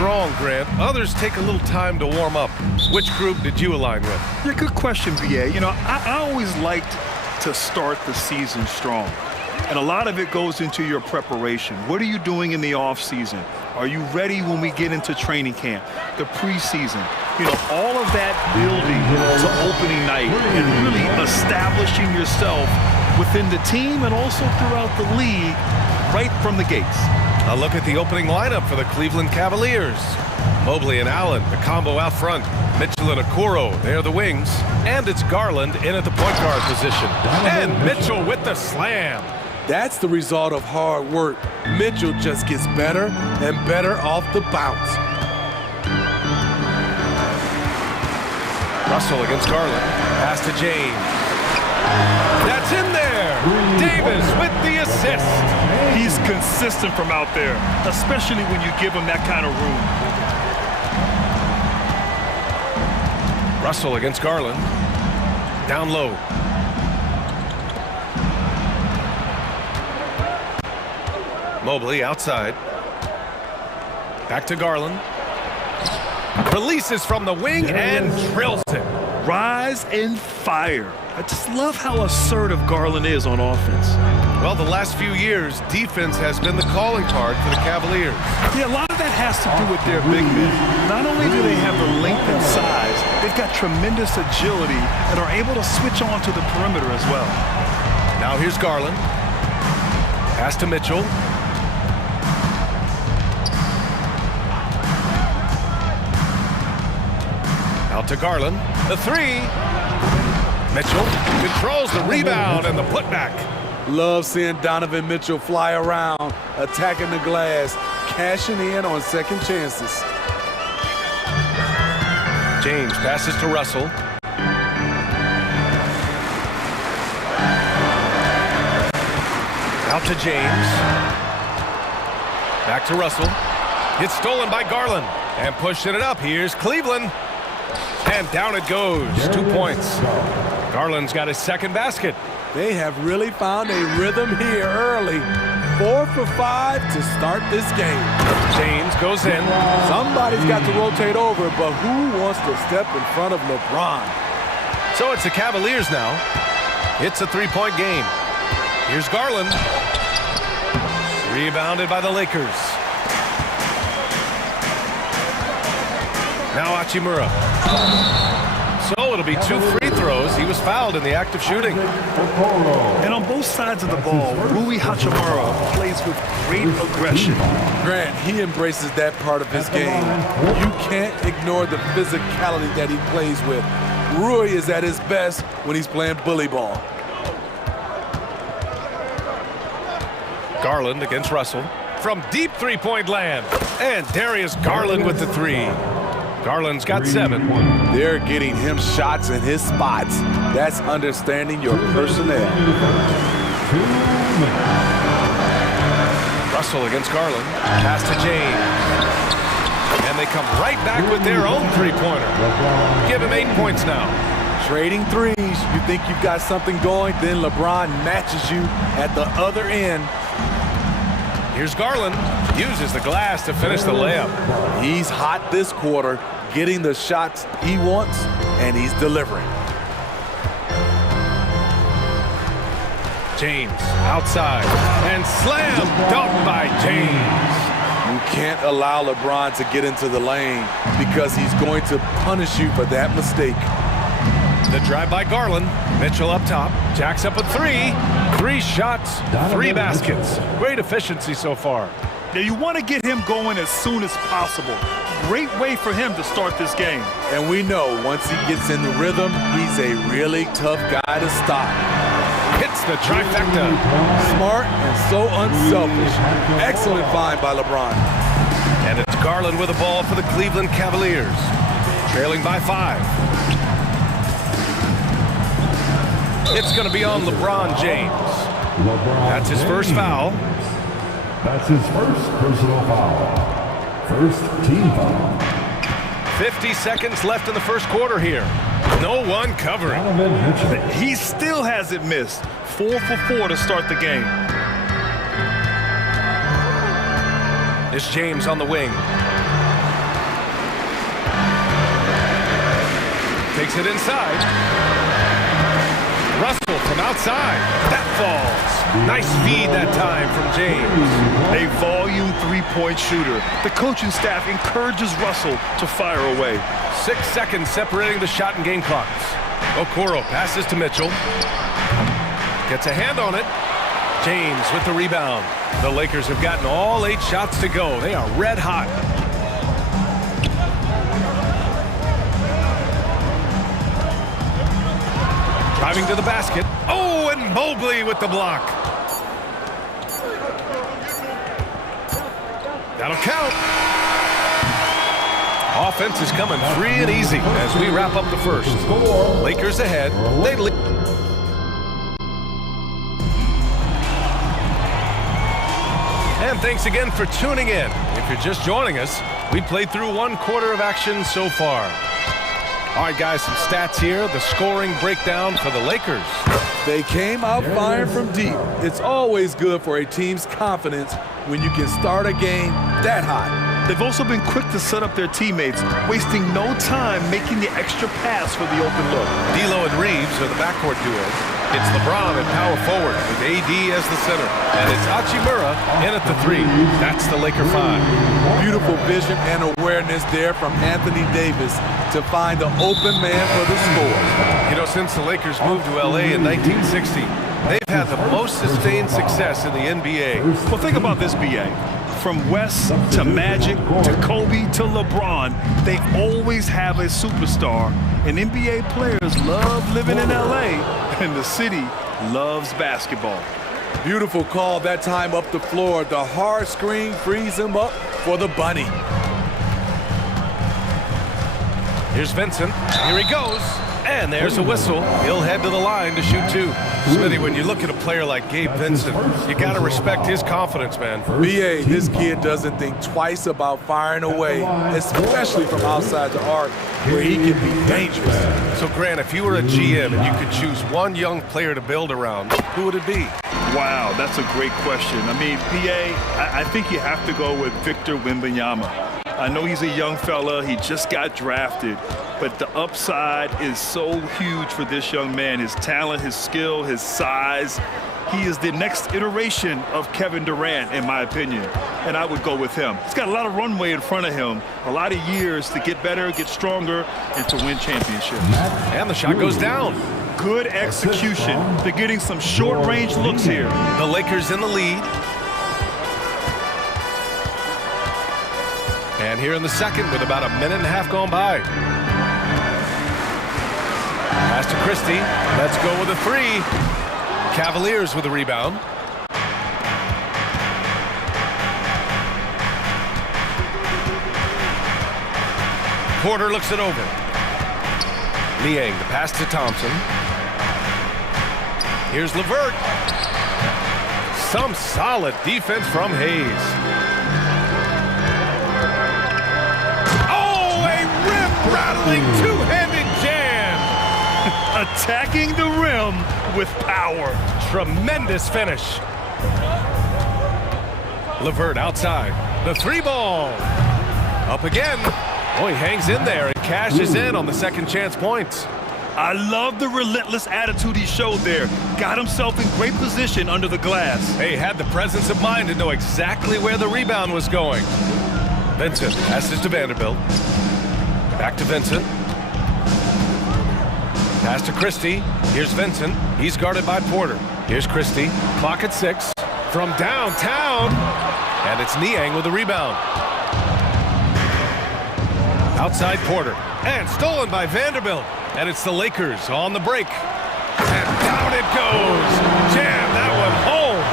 strong, Grant. Others take a little time to warm up. Which group did you align with? Yeah, good question, BA. You know, I always liked to start the season strong. And a lot of it goes into your preparation. What are you doing in the off season? Are you ready when we get into training camp, the preseason? You know, all of that building to opening night and really establishing yourself within the team and also throughout the league right from the gates. A look at the opening lineup for the Cleveland Cavaliers. Mobley and Allen, the combo out front. Mitchell and Okoro, they're the wings. And it's Garland in at the point guard position. And Mitchell with the slam. That's the result of hard work. Mitchell just gets better and better off the bounce. Russell against Garland. Pass to James. That's in there. Davis with the assist. He's consistent from out there, especially when you give him that kind of room. Russell against Garland. Down low. Mobley outside. Back to Garland. Releases from the wing and drills it. Rise and fire. I just love how assertive Garland is on offense. Well, the last few years, defense has been the calling card for the Cavaliers. Yeah, a lot of that has to do with their big men. Not only do they have the length and size, they've got tremendous agility and are able to switch on to the perimeter as well. Now here's Garland. Pass to Mitchell. Out to Garland. The three. Mitchell controls the rebound and the putback. Love seeing Donovan Mitchell fly around, attacking the glass, cashing in on second chances. James passes to Russell. Out to James. Back to Russell. It's stolen by Garland. And pushing it up. Here's Cleveland. And down it goes. 2 points. Garland's got his second basket. They have really found a rhythm here early. 4 for 5 to start this game. James goes in. Somebody's got to rotate over, but who wants to step in front of LeBron? So it's the Cavaliers now. It's a three-point game. Here's Garland. Rebounded by the Lakers. Now Hachimura. So it'll be 2 free throws. He was fouled in the act of shooting. And on both sides of the ball, Rui Hachimura plays with great aggression. Grant, he embraces that part of his game. You can't ignore the physicality that he plays with. Rui is at his best when he's playing bully ball. Garland against Russell. From deep three-point land. And Darius Garland with the three. Garland's got 7. They're getting him shots in his spots. That's understanding your personnel. Russell against Garland. Pass to James. And they come right back with their own three-pointer. Give him 8 points now. Trading threes. You think you've got something going, then LeBron matches you at the other end. Here's Garland. Uses the glass to finish the layup. He's hot this quarter, getting the shots he wants, and he's delivering. James outside. And slam dunk by James. You can't allow LeBron to get into the lane because he's going to punish you for that mistake. The drive by Garland. Mitchell up top. Jacks up a 3. 3 shots, 3 baskets. Great efficiency so far. Now you want to get him going as soon as possible. Great way for him to start this game. And we know once he gets in the rhythm, he's a really tough guy to stop. Hits the trifecta. Smart and so unselfish. Excellent find by LeBron. And it's Garland with the ball for the Cleveland Cavaliers. Trailing by 5. It's going to be on LeBron James. That's his first foul. That's his first personal foul. First team foul. 50 seconds left in the first quarter here. No one covering. He still hasn't missed. 4 for 4 to start the game. It's James on the wing. Takes it inside. Russell from outside. That falls. Nice feed that time from James. A volume three-point shooter. The coaching staff encourages Russell to fire away. 6 seconds separating the shot and game clocks. Okoro passes to Mitchell. Gets a hand on it. James with the rebound. The Lakers have gotten all 8 shots to go. They are red hot. Driving to the basket. Oh, and Mobley with the block. That'll count. Offense is coming free and easy as we wrap up the first. Lakers ahead. They lead. And thanks again for tuning in. If you're just joining us, we played through 1 quarter of action so far. All right, guys, some stats here. The scoring breakdown for the Lakers. They came out firing from deep. It's always good for a team's confidence when you can start a game that hot. They've also been quick to set up their teammates, wasting no time making the extra pass for the open look. D'Lo and Reeves are the backcourt duo. It's LeBron at power forward with AD as the center. And it's Hachimura in at the 3. That's the Laker 5. Beautiful vision and awareness there from Anthony Davis to find the open man for the score. You know, since the Lakers moved to LA in 1960, they've had the most sustained success in the NBA. Well, think about this, B.A. From West to Magic to Kobe to LeBron, they always have a superstar. And NBA players love living in LA, and the city loves basketball. Beautiful call that time up the floor. The hard screen frees him up for the bunny. Here's Vincent. Here he goes. And there's a whistle. He'll head to the line to shoot 2. Smitty, when you look at a player like Gabe Vincent, you got to respect his confidence, man. B.A., this kid doesn't think twice about firing away, especially from outside the arc, where he can be dangerous. So, Grant, if you were a GM and you could choose one young player to build around, who would it be? Wow, that's a great question. I mean, B.A., I think you have to go with Victor Wembanyama. I know he's a young fella. He just got drafted. But the upside is so huge for this young man. His talent, his skill, his size. He is the next iteration of Kevin Durant, in my opinion. And I would go with him. He's got a lot of runway in front of him. A lot of years to get better, get stronger, and to win championships. And the shot goes down. Good execution. They're getting some short-range looks here. The Lakers in the lead. And here in the second with about a minute and a half gone by. Pass to Christie. Let's go with a 3. Cavaliers with a rebound. Porter looks it over. Liang, the pass to Thompson. Here's LeVert. Some solid defense from Hayes. Oh, a rim-rattling two-handed jam. Attacking the rim with power. Tremendous finish. LeVert outside. The 3-ball. Up again. Oh, he hangs in there and cashes in on the second chance points. I love the relentless attitude he showed there. Got himself in great position under the glass. Hey, had the presence of mind to know exactly where the rebound was going. Vincent passes to Vanderbilt. Back to Vincent. Pass to Christie. Here's Vincent. He's guarded by Porter. Here's Christie. Clock at 6. From downtown. And it's Niang with the rebound. Outside Porter. And stolen by Vanderbilt. And it's the Lakers on the break. And down it goes. Jam that one home.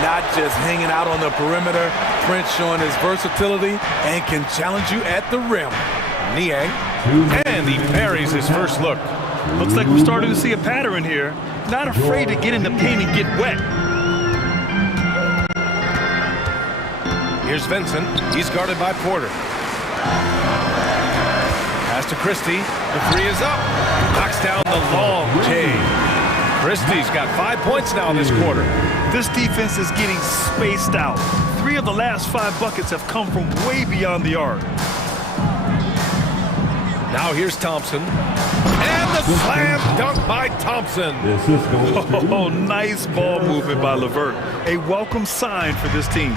Not just hanging out on the perimeter. Prince showing his versatility and can challenge you at the rim. Niang. And he parries his first look. Looks like we're starting to see a pattern here. Not afraid to get in the paint and get wet. Here's Vincent. He's guarded by Porter. Pass to Christie. The 3 is up. Knocks down the long J. Christie's got 5 points now this quarter. This defense is getting spaced out. 3 of the last 5 buckets have come from way beyond the arc. Now here's Thompson. And the slam dunk by Thompson. Oh, nice ball movement by LeVert. A welcome sign for this team.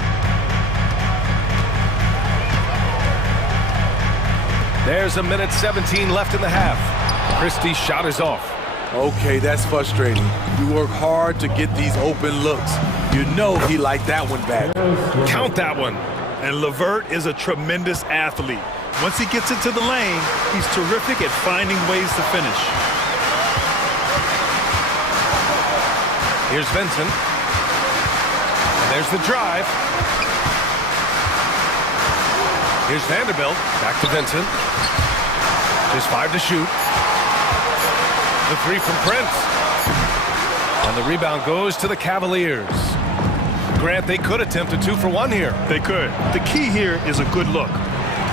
There's a minute 17 left in the half. Christie's shot is off. Okay, that's frustrating. You work hard to get these open looks. You know he liked that one bad. Count that one. And LeVert is a tremendous athlete. Once he gets into the lane, he's terrific at finding ways to finish. Here's Vincent. And there's the drive. Here's Vanderbilt. Back to Vincent. Just 5 to shoot. The 3 from Prince. And the rebound goes to the Cavaliers. Grant, they could attempt a 2 for 1 here. They could. The key here is a good look.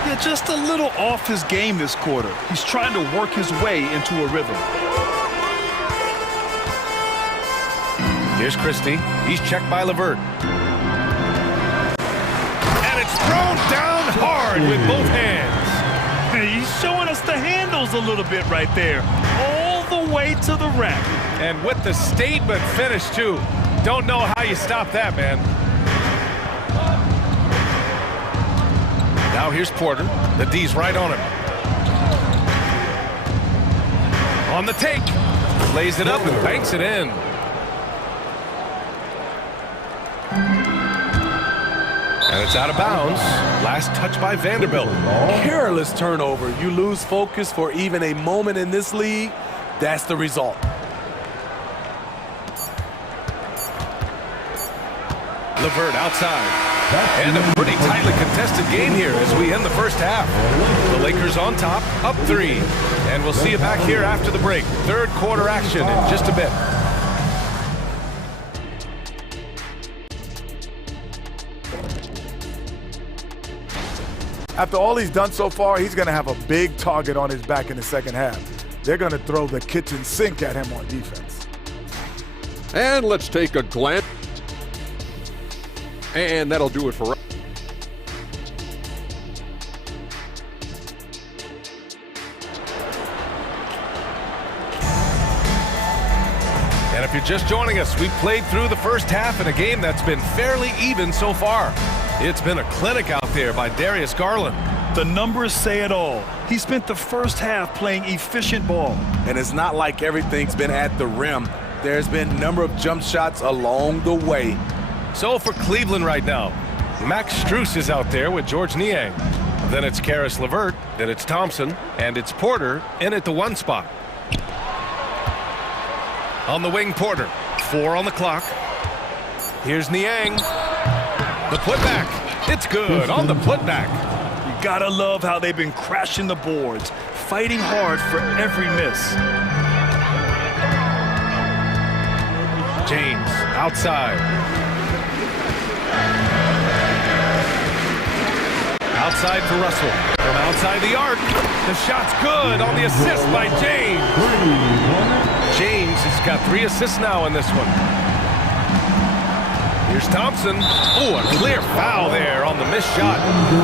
Yeah, just a little off his game this quarter. He's trying to work his way into a rhythm. Here's Christie. He's checked by LeVert. And it's thrown down hard with both hands. He's showing us the handles a little bit right there. All the way to the rack. And with the statement finish, too. Don't know how you stop that, man. Now here's Porter. The D's right on him. On the take. Lays it up and banks it in. And it's out of bounds. Last touch by Vanderbilt. Careless turnover. You lose focus for even a moment in this league. That's the result. LeVert outside. And a pretty tightly contested game here as we end the first half. The Lakers on top, up 3. And we'll see you back here after the break. Third quarter action in just a bit. After all he's done so far, he's going to have a big target on his back in the second half. They're going to throw the kitchen sink at him on defense. And let's take a glance. And that'll do it for us. And if you're just joining us, we played through the first half in a game that's been fairly even so far. It's been a clinic out there by Darius Garland. The numbers say it all. He spent the first half playing efficient ball. And it's not like everything's been at the rim. There's been a number of jump shots along the way. So for Cleveland right now, Max Strus is out there with George Niang. Then it's Karis LeVert, then it's Thompson, and it's Porter in at the 1 spot. On the wing, Porter. 4 on the clock. Here's Niang. The putback. It's good on the putback. You gotta love how they've been crashing the boards, fighting hard for every miss. James outside. Outside for Russell. From outside the arc. The shot's good on the assist by James. James has got 3 assists now in this one. Here's Thompson. Oh, a clear foul there on the missed shot.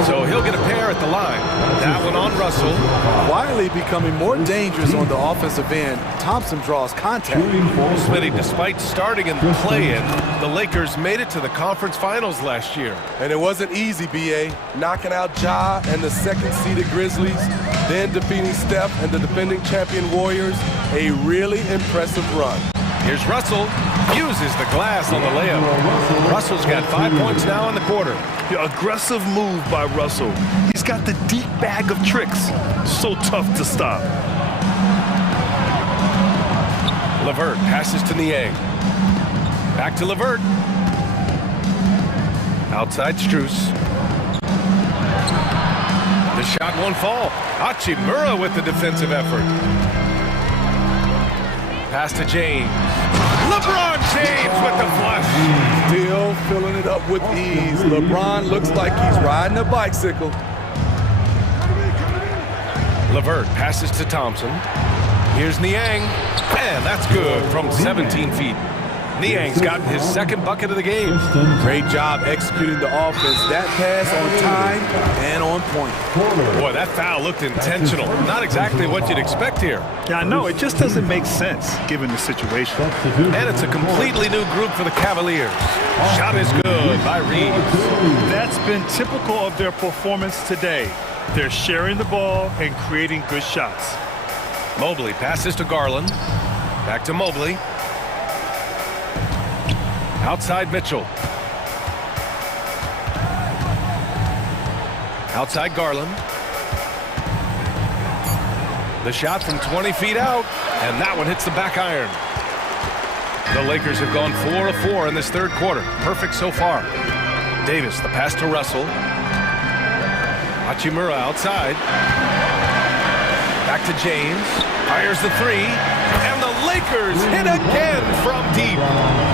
So he'll get a pair at the line. That one on Russell. Quietly becoming more dangerous on the offensive end. Thompson draws contact. Smitty, despite starting in the play-in, the Lakers made it to the conference finals last year. And it wasn't easy, B.A. Knocking out Ja and the second-seeded Grizzlies, then defeating Steph and the defending champion Warriors. A really impressive run. Here's Russell. Uses the glass on the layup. Russell's got 5 points now in the quarter. Yeah, aggressive move by Russell. He's got the deep bag of tricks. So tough to stop. LeVert passes to Niang. Back to LeVert. Outside Strus. The shot won't fall. Hachimura with the defensive effort. Pass to James. LeBron James with the flush. Still filling it up with ease. LeBron looks like he's riding a bicycle. LeVert passes to Thompson. Here's Niang. And that's good from 17 feet. Niang's gotten his second bucket of the game. Great job executing the offense. That pass on time and on point. Boy, that foul looked intentional. Not exactly what you'd expect here. Yeah, I know. It just doesn't make sense given the situation. And it's a completely new group for the Cavaliers. Shot is good by Reeves. That's been typical of their performance today. They're sharing the ball and creating good shots. Mobley passes to Garland. Back to Mobley. Outside Mitchell. Outside Garland. The shot from 20 feet out, and that one hits the back iron. The Lakers have gone 4 of 4 in this third quarter. Perfect so far. Davis, the pass to Russell. Hachimura outside. Back to James. Fires the three. And the Lakers hit again from deep.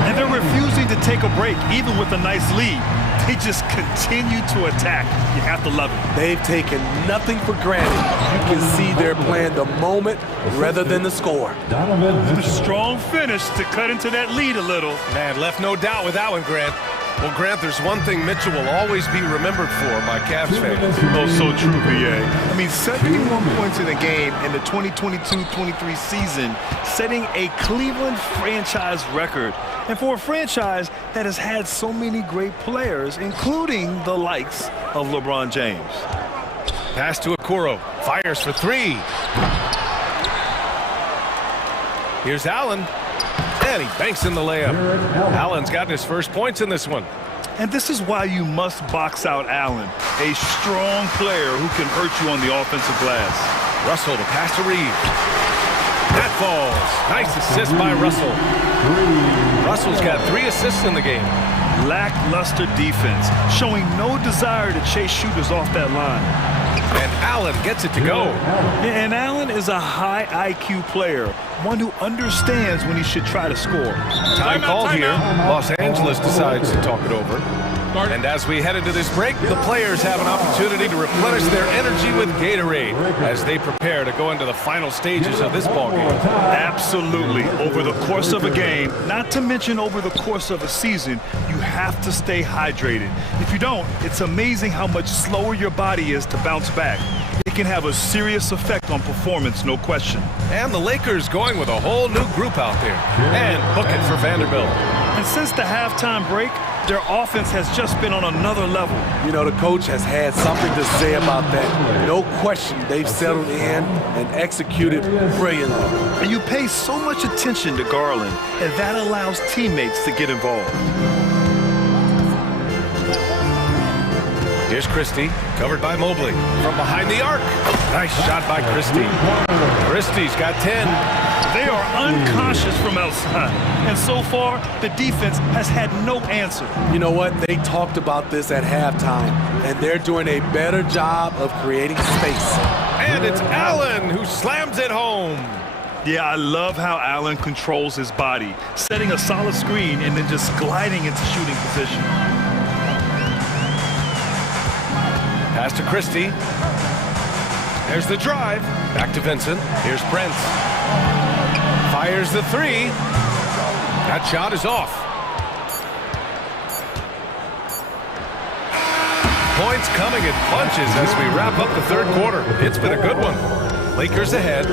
And they're refusing to take a break, even with a nice lead. They just continue to attack. You have to love it. They've taken nothing for granted. You can see they're playing the moment rather than the score. A strong finish to cut into that lead a little. Man, left no doubt with that one, Grant. Well, Grant, there's one thing Mitchell will always be remembered for by Cavs fans. Oh, so true, VA. I mean, 71 points in a game in the 2022-23 season, setting a Cleveland franchise record. And for a franchise that has had so many great players, including the likes of LeBron James. Pass to Okoro. Fires for three. Here's Allen. And he banks in the layup. Allen's gotten his first points in this one. And this is why you must box out Allen, a strong player who can hurt you on the offensive glass. Russell to pass to Reeves. That falls. Nice assist by Russell. Russell's got 3 assists in the game. Lackluster defense, showing no desire to chase shooters off that line. And Allen gets it to go. And Allen is a high IQ player, one who understands when he should try to score. Time called here. Los Angeles decides to talk it over. And as we head into this break, the players have an opportunity to replenish their energy with Gatorade as they prepare to go into the final stages of this ballgame. Absolutely. Over the course of a game, not to mention over the course of a season, you have to stay hydrated. If you don't, it's amazing how much slower your body is to bounce back. It can have a serious effect on performance, no question. And the Lakers going with a whole new group out there. And book it for Vanderbilt. And since the halftime break, their offense has just been on another level. You know, the coach has had something to say about that. No question, they've settled in and executed brilliantly. And you pay so much attention to Garland, and that allows teammates to get involved. Here's Christie, covered by Mobley. From behind the arc. Nice shot by Christie. Christie's got 10. They are unconscious from outside. And so far, the defense has had no answer. You know what? They talked about this at halftime, and they're doing a better job of creating space. And it's Allen who slams it home. Yeah, I love how Allen controls his body, setting a solid screen and then just gliding into shooting position. Pass to Christie. There's the drive. Back to Vincent. Here's Prince. Fires the three. That shot is off. Points coming in bunches as we wrap up the third quarter. It's been a good one. Lakers ahead.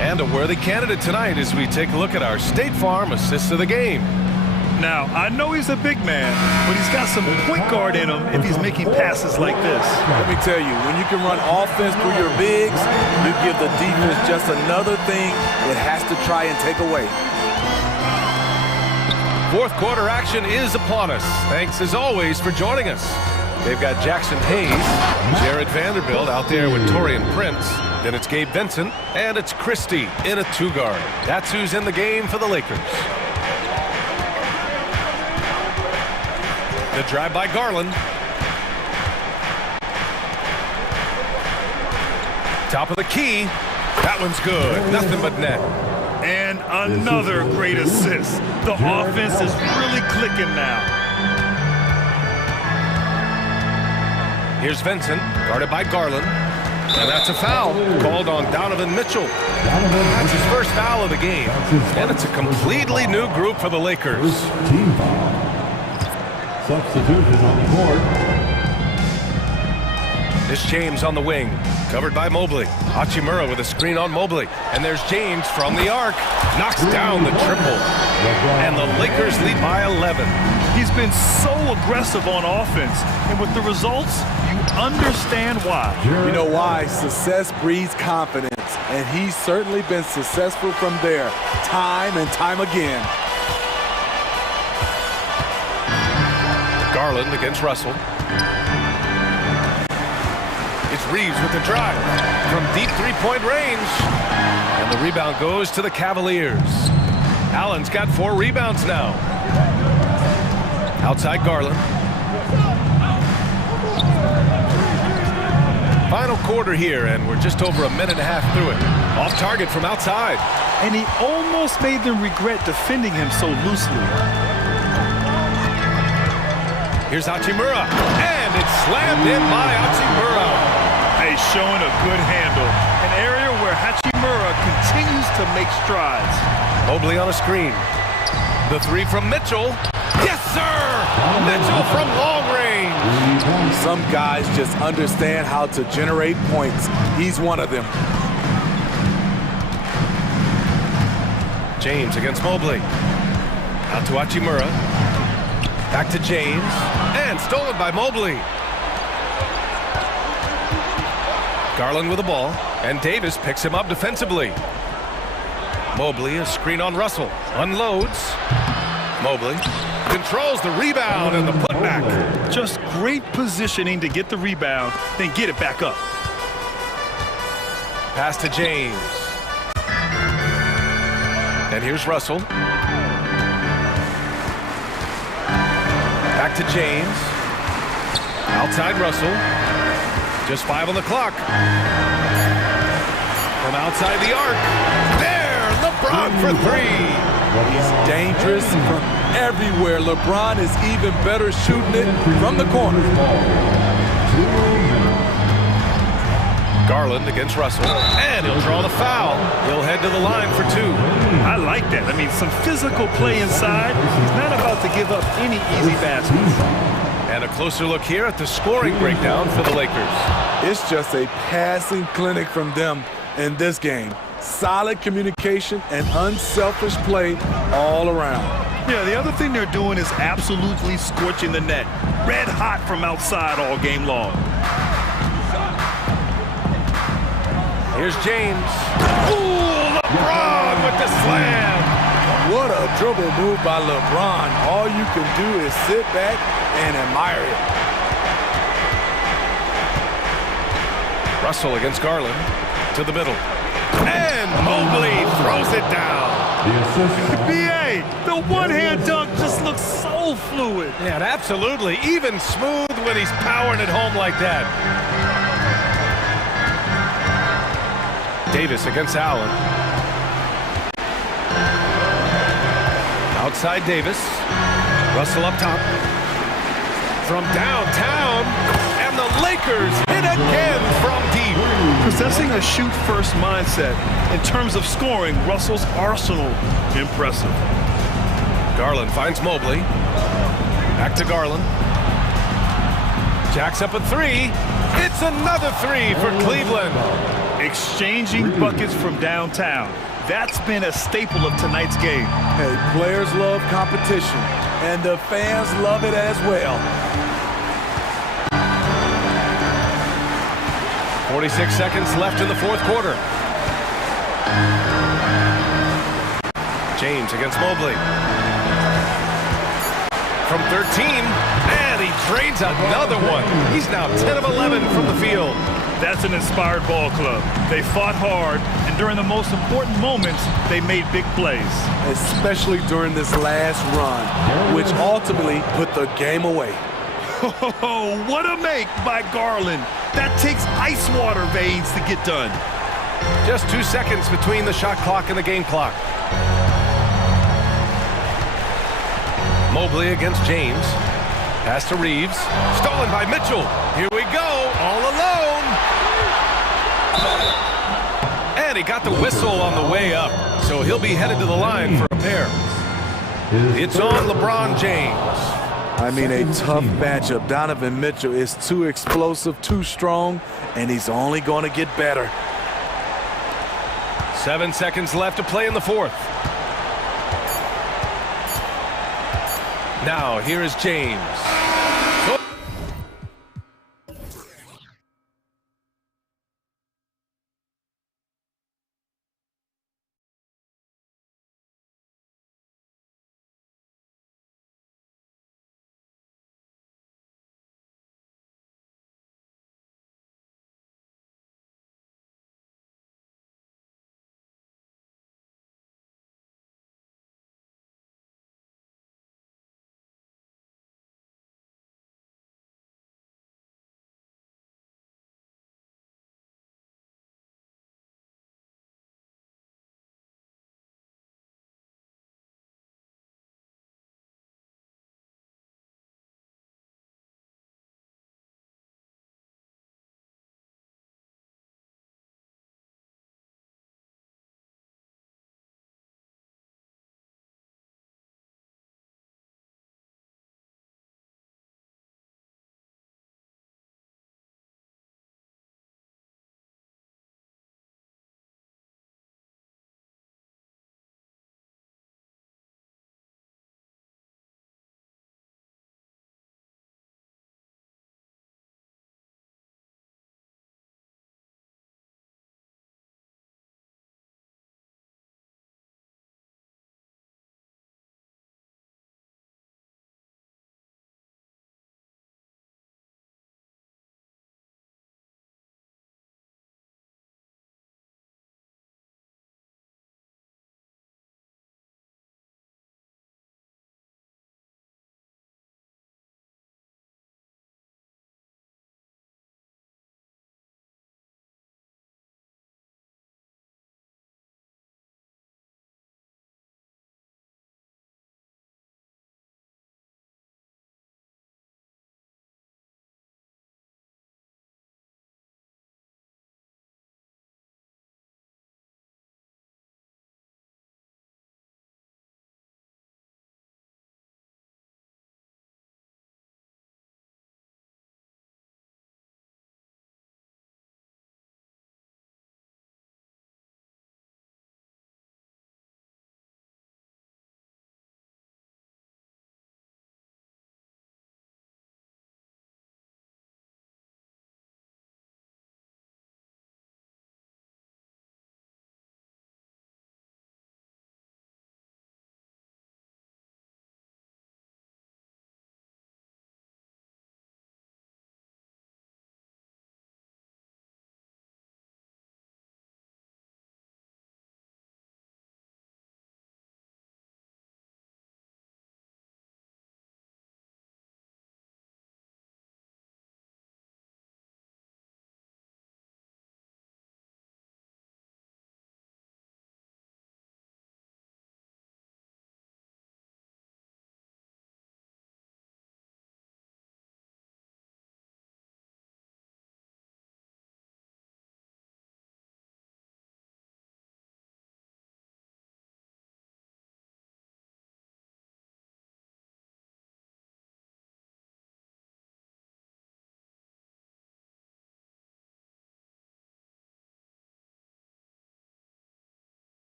And a worthy candidate tonight as we take a look at our State Farm assists of the game. Now, I know he's a big man, but he's got some point guard in him if he's making passes like this. Let me tell you, when you can run offense through your bigs, you give the defense just another thing it has to try and take away. Fourth quarter action is upon us. Thanks, as always, for joining us. They've got Jackson Hayes, Jared Vanderbilt out there with Taurean Prince. Then it's Gabe Vincent, and it's Christie in a two-guard. That's who's in the game for the Lakers. The drive by Garland. Top of the key. That one's good. Nothing but net. And another great assist. The offense is really clicking now. Here's Vincent, guarded by Garland. And that's a foul called on Donovan Mitchell. That's his first foul of the game. And it's a completely new group for the Lakers. Team foul. Substitution on the court. It's James on the wing, covered by Mobley. Hachimura with a screen on Mobley. And there's James from the arc. Knocks down the triple. And the Lakers lead by 11. He's been so aggressive on offense. And with the results, you understand why. You know why? Success breeds confidence. And he's certainly been successful from there, time and time again. Garland against Russell. It's Reeves with the drive from deep three-point range. And the rebound goes to the Cavaliers. Allen's got 4 rebounds now. Outside Garland. Final quarter here, and we're just over a minute and a half through it. Off target from outside. And he almost made them regret defending him so loosely. Here's Hachimura, and it's slammed in by Hachimura. Hey, showing a good handle. An area where Hachimura continues to make strides. Mobley on a screen. The 3 from Mitchell. Yes, sir! Mitchell from long range. Some guys just understand how to generate points. He's one of them. James against Mobley. Out to Hachimura. Back to James. And stolen by Mobley. Garland with the ball. And Davis picks him up defensively. Mobley, a screen on Russell. Unloads. Mobley controls the rebound and the putback. Just great positioning to get the rebound, then get it back up. Pass to James. And here's Russell. Back to James. Outside Russell. Just 5 on the clock. From outside the arc. There, LeBron for 3. He's dangerous from everywhere. LeBron is even better shooting it from the corner. Garland against Russell. And he'll draw the foul. He'll head to the line for 2. I like that. I mean, some physical play inside. He's not about to give up any easy baskets. And a closer look here at the scoring breakdown for the Lakers. It's just a passing clinic from them in this game. Solid communication and unselfish play all around. Yeah, the other thing they're doing is absolutely scorching the net. Red hot from outside all game long. Here's James. Ooh, LeBron with the slam. What a dribble move by LeBron. All you can do is sit back and admire it. Russell against Garland to the middle. And Mobley throws it down. B.A., the one-hand dunk just looks so fluid. Yeah, absolutely. Even smooth when he's powering it home like that. Davis against Allen. Outside Davis. Russell up top. From downtown. And the Lakers hit again from deep. Possessing a shoot-first mindset. In terms of scoring, Russell's arsenal, impressive. Garland finds Mobley. Back to Garland. Jacks up a 3. It's another 3 for Cleveland. Exchanging buckets from downtown. That's been a staple of tonight's game. Hey, players love competition, and the fans love it as well. 46 seconds left in the 4th quarter. James against Mobley. From 13, and he drains another one. He's now 10 of 11 from the field. That's an inspired ball club. They fought hard, and during the most important moments, they made big plays. Especially during this last run, which ultimately put the game away. Oh, what a make by Garland. That takes ice water veins to get done. Just 2 seconds between the shot clock and the game clock. Mobley against James. Pass to Reeves. Stolen by Mitchell. Here we go. All alone. right, he got the whistle on the way up, so he'll be headed to the line for a pair. It's on LeBron James. I mean, a tough matchup. Donovan Mitchell is too explosive, too strong, and he's only going to get better. 7 seconds left to play in the fourth. Now, here is James.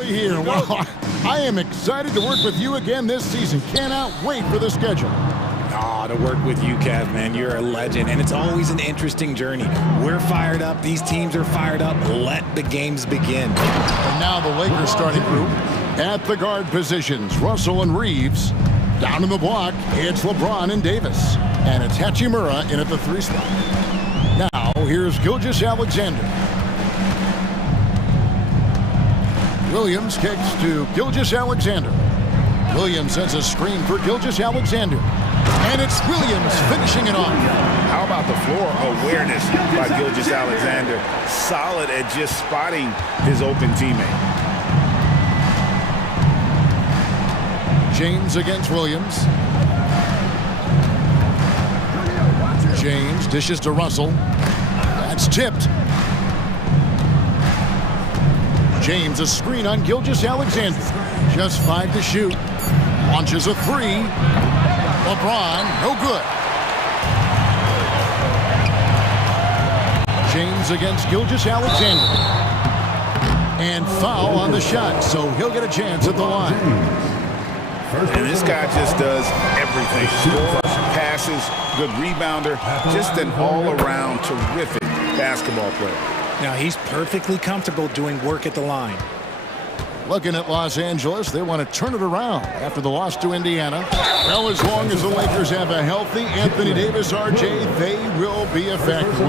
Here. Well, I am excited to work with you again this season. Cannot wait for the schedule. Oh, to work with you, Kev, man. You're a legend, and it's always an interesting journey. We're fired up. These teams are fired up. Let the games begin. And now the Lakers starting group at the guard positions. Russell and Reeves. Down in the block, it's LeBron and Davis. And it's Hachimura in at the 3 spot. Now, here's Gilgeous-Alexander. Williams kicks to Gilgeous-Alexander. Williams sends a screen for Gilgeous-Alexander. And it's Williams finishing it off. How about the floor awareness by Gilgeous-Alexander? Solid at just spotting his open teammate. James against Williams. James dishes to Russell. That's tipped. James, a screen on Gilgeous-Alexander. Just 5 to shoot. Launches a 3. LeBron, no good. James against Gilgeous-Alexander. And foul on the shot, so he'll get a chance at the line. And this guy just does everything. Scores, passes, good rebounder. Just an all-around terrific basketball player. Now, he's perfectly comfortable doing work at the line. Looking at Los Angeles, they want to turn it around after the loss to Indiana. Well, as long as the Lakers have a healthy Anthony Davis, RJ, they will be effective.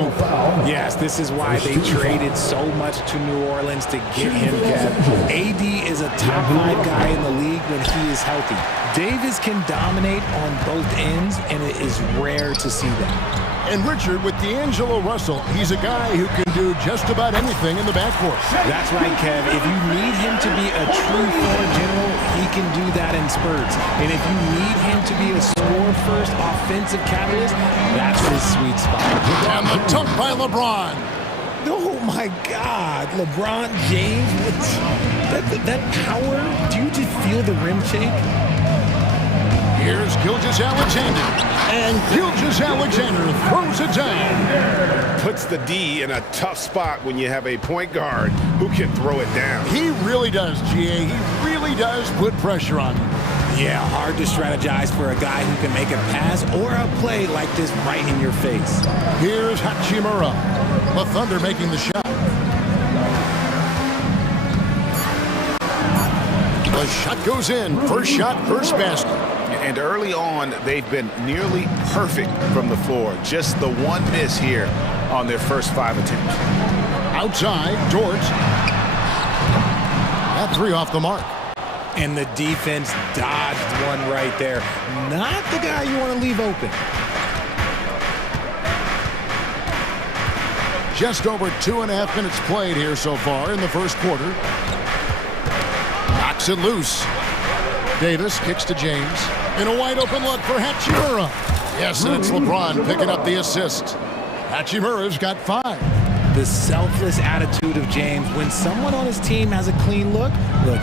Yes, this is why they traded so much to New Orleans to get him, Kev. AD is a top 5 guy in the league when he is healthy. Davis can dominate on both ends, and it is rare to see that. And Richard, with D'Angelo Russell, he's a guy who can do just about anything in the backcourt. That's right, Kev. If you need him to be a true floor general, he can do that in spurts. And if you need him to be a score-first offensive catalyst, that's his sweet spot. And the dunk by LeBron. Oh, my God. LeBron James, that power. Do you just feel the rim shake? Here's Gilgeous-Alexander. And Gilgeous-Alexander throws it down. Puts the D in a tough spot when you have a point guard who can throw it down. He really does, GA. He really does put pressure on him. Yeah, hard to strategize for a guy who can make a pass or a play like this right in your face. Here's Hachimura. The Thunder making the shot. The shot goes in. First shot, first basket. And early on, they've been nearly perfect from the floor. Just the one miss here on their first 5 attempts. Outside, Dort. That 3 off the mark. And the defense dodged one right there. Not the guy you want to leave open. Just over 2.5 minutes played here so far in the first quarter. Knocks it loose. Davis kicks to James. In a wide open look for Hachimura. Yes, and it's LeBron picking up the assist. Hachimura's got 5. The selfless attitude of James. When someone on his team has a clean look,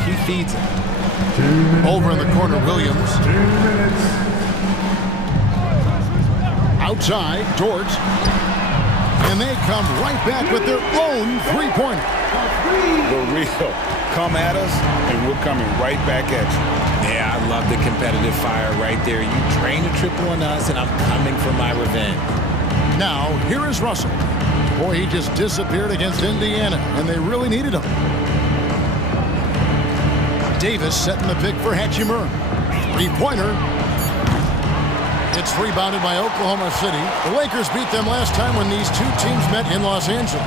he feeds him. Over in the corner, Williams. 2 minutes. Outside, Dort. And they come right back with their own 3-pointer. The real. Come at us, and we're coming right back at you. Yeah, I love the competitive fire right there. You drain a triple on us, and I'm coming for my revenge. Now, here is Russell. Boy, he just disappeared against Indiana, and they really needed him. Davis setting the pick for Hachimura. 3-pointer. It's rebounded by Oklahoma City. The Lakers beat them last time when these two teams met in Los Angeles.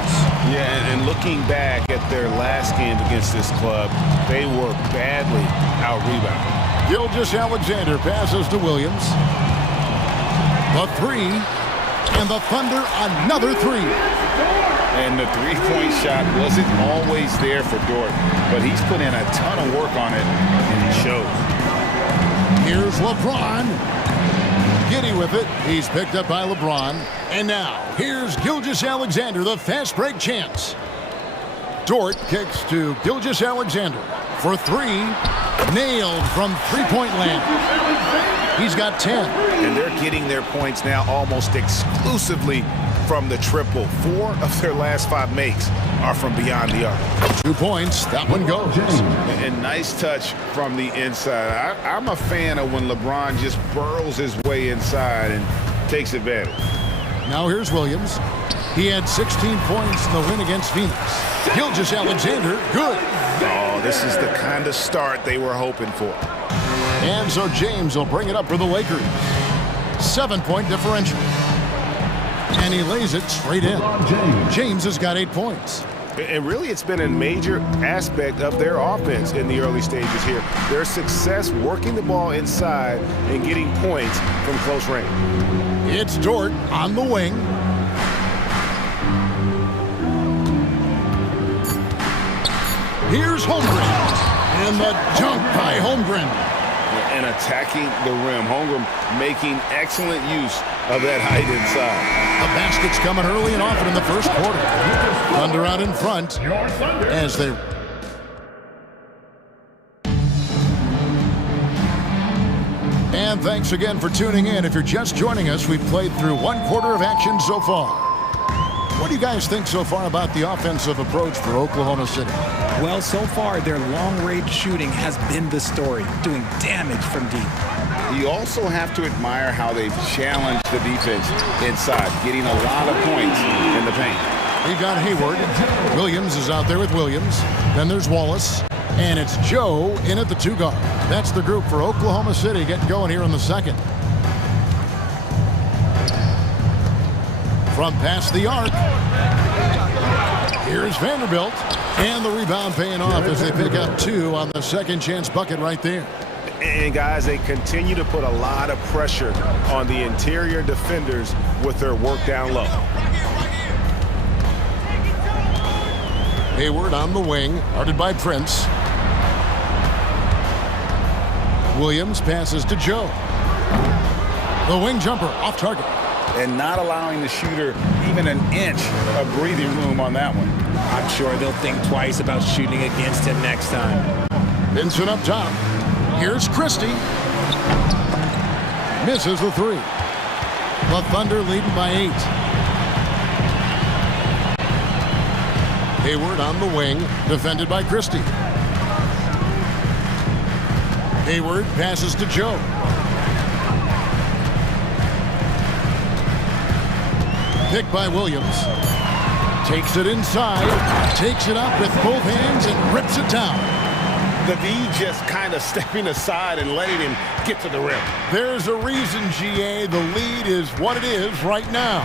Yeah, and looking back at their last game against this club, they were badly out-rebounded. Gilgeous-Alexander passes to Williams. The 3, and the Thunder another 3. And the 3-point shot wasn't always there for Dort, but he's put in a ton of work on it, and it shows. Here's LeBron. Giddy with it. He's picked up by LeBron. And now, here's Gilgeous-Alexander, the fast break chance. Dort kicks to Gilgeous-Alexander for 3. Nailed from 3-point land. He's got 10. And they're getting their points now almost exclusively from the triple. 4 of their last 5 makes are from beyond the arc. 2 points. That one goes. And nice touch from the inside. I'm a fan of when LeBron just burrows his way inside and takes advantage. Now here's Williams. He had 16 points in the win against Phoenix. Gilgeous-Alexander, good. Oh, this is the kind of start they were hoping for. And so James will bring it up for the Lakers. 7-point differential. And he lays it straight in. James has got 8 points. And really, it's been a major aspect of their offense in the early stages here. Their success working the ball inside and getting points from close range. It's Dort on the wing. Here's Holmgren. And the dunk by Holmgren. And attacking the rim. Holmgren making excellent use of that height inside. The basket's coming early and often in the first quarter. Thunder out in front as they... And thanks again for tuning in. If you're just joining us, we've played through 1 quarter of action so far. What do you guys think so far about the offensive approach for Oklahoma City? Well, so far, their long-range shooting has been the story, doing damage from deep. You also have to admire how they've challenged the defense inside, getting a lot of points in the paint. We've got Hayward. Williams is out there with Williams. Then there's Wallace. And it's Joe in at the 2 guard. That's the group for Oklahoma City getting going here in the second. From past the arc. Here's Vanderbilt. And the rebound paying off as they pick up 2 on the second chance bucket right there. And guys, they continue to put a lot of pressure on the interior defenders with their work down low. Hayward on the wing, guarded by Prince. Williams passes to Joe. The wing jumper off target. And not allowing the shooter even an inch of breathing room on that one. I'm sure they'll think twice about shooting against him next time. Vincent up top. Here's Christie. Misses the 3. The Thunder leading by 8. Hayward on the wing, defended by Christie. Hayward passes to Joe. Picked by Williams. Takes it inside, takes it up with both hands and rips it down. The D just kind of stepping aside and letting him get to the rim. There's a reason, GA, the lead is what it is right now.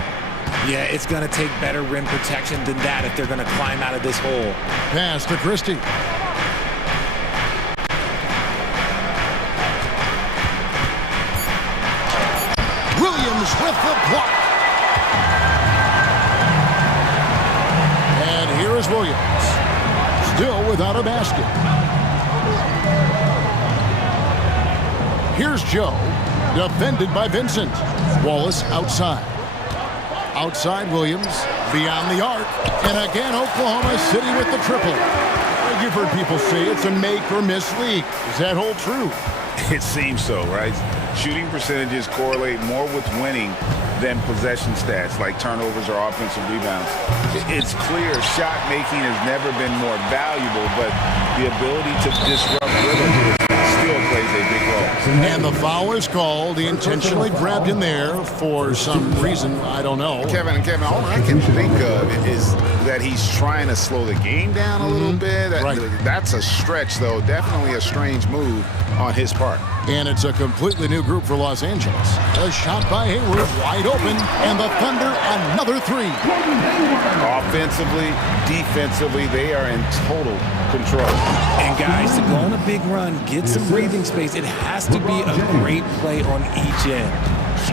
Yeah, it's going to take better rim protection than that if they're going to climb out of this hole. Pass to Christie. Williams with the block. And here is Williams, still without a basket. Here's Joe, defended by Vincent. Wallace outside. Outside Williams, beyond the arc. And again, Oklahoma City with the triple. You've heard people say it's a make or miss league. Does that hold true? It seems so, right? Shooting percentages correlate more with winning than possession stats like turnovers or offensive rebounds. It's clear shot making has never been more valuable, but the ability to disrupt rhythm still plays a big role. And the foul is called. He intentionally grabbed in there for some reason. I don't know. Kevin, all I can think of is that he's trying to slow the game down a little bit. Right. That's a stretch, though. Definitely a strange move on his part. And it's a completely new group for Los Angeles. A shot by Hayward, wide open, and the Thunder another 3. Offensively, defensively, they are in total control. And guys, to go on a big run, get some breathing space, it has to be a great play on each end.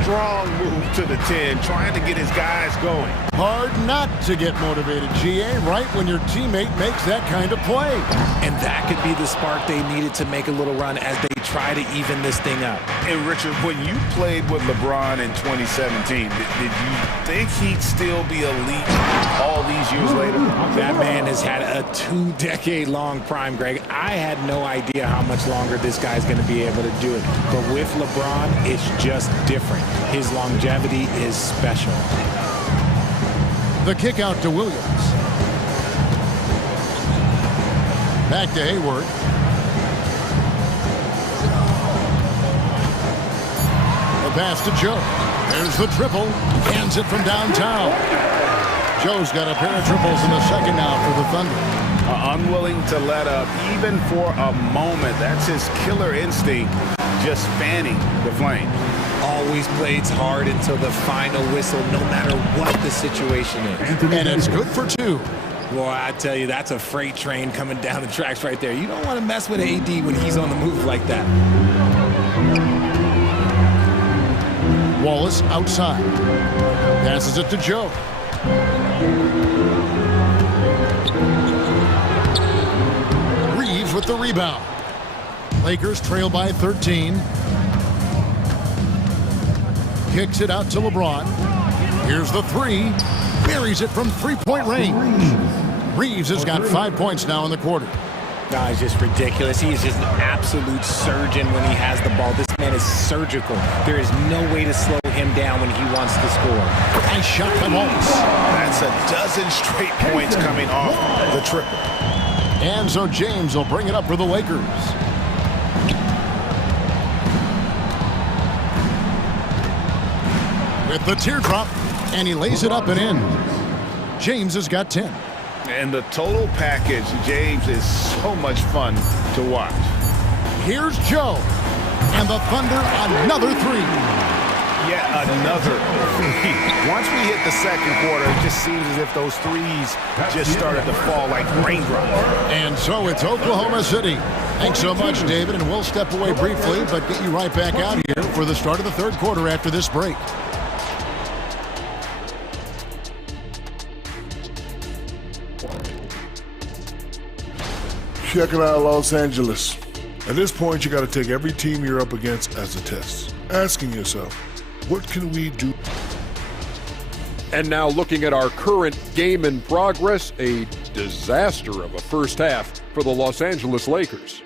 Strong move to the 10, trying to get his guys going. Hard not to get motivated, GA, right when your teammate makes that kind of play. And that could be the spark they needed to make a little run as they try to even this thing up. And Richard, when you played with LeBron in 2017, did you think he'd still be elite all these years later? That man has had a 2-decade-long prime, Greg. I had no idea how much longer this guy's going to be able to do it. But with LeBron, it's just different. His longevity is special. The kick out to Williams. Back to Hayward. The pass to Joe. There's the triple. Hands it from downtown. Joe's got a pair of triples in the second now for the Thunder. Unwilling to let up even for a moment. That's his killer instinct, just fanning the flame. Always plays hard until the final whistle, no matter what the situation is. And it's good for two. Boy, I tell you, that's a freight train coming down the tracks right there. You don't want to mess with AD when he's on the move like that. Wallace outside. Passes it to Joe. Reeves with the rebound. Lakers trail by 13. Kicks it out to LeBron. Here's the three. Buries it from three-point range. Reeves has got 5 points now in the quarter. Guys, just ridiculous. He is just an absolute surgeon when he has the ball. This man is surgical. There is no way to slow him down when he wants to score. Nice shot by Wallace. That's a dozen straight points coming off the triple. And so James will bring it up for the Lakers. With the teardrop, and he lays it up and in. James has got 10. And the total package, James, is so much fun to watch. Here's Joe. And the Thunder, another three. Yet another three. Once we hit the second quarter, it just seems as if those threes just started to fall like raindrops. And so it's Oklahoma City. Thanks so much, David, and we'll step away briefly, but get you right back out here for the start of the third quarter after this break. Check it out, Los Angeles. At this point, you got to take every team you're up against as a test, asking yourself, what can we do? And now looking at our current game in progress, a disaster of a first half for the Los Angeles Lakers.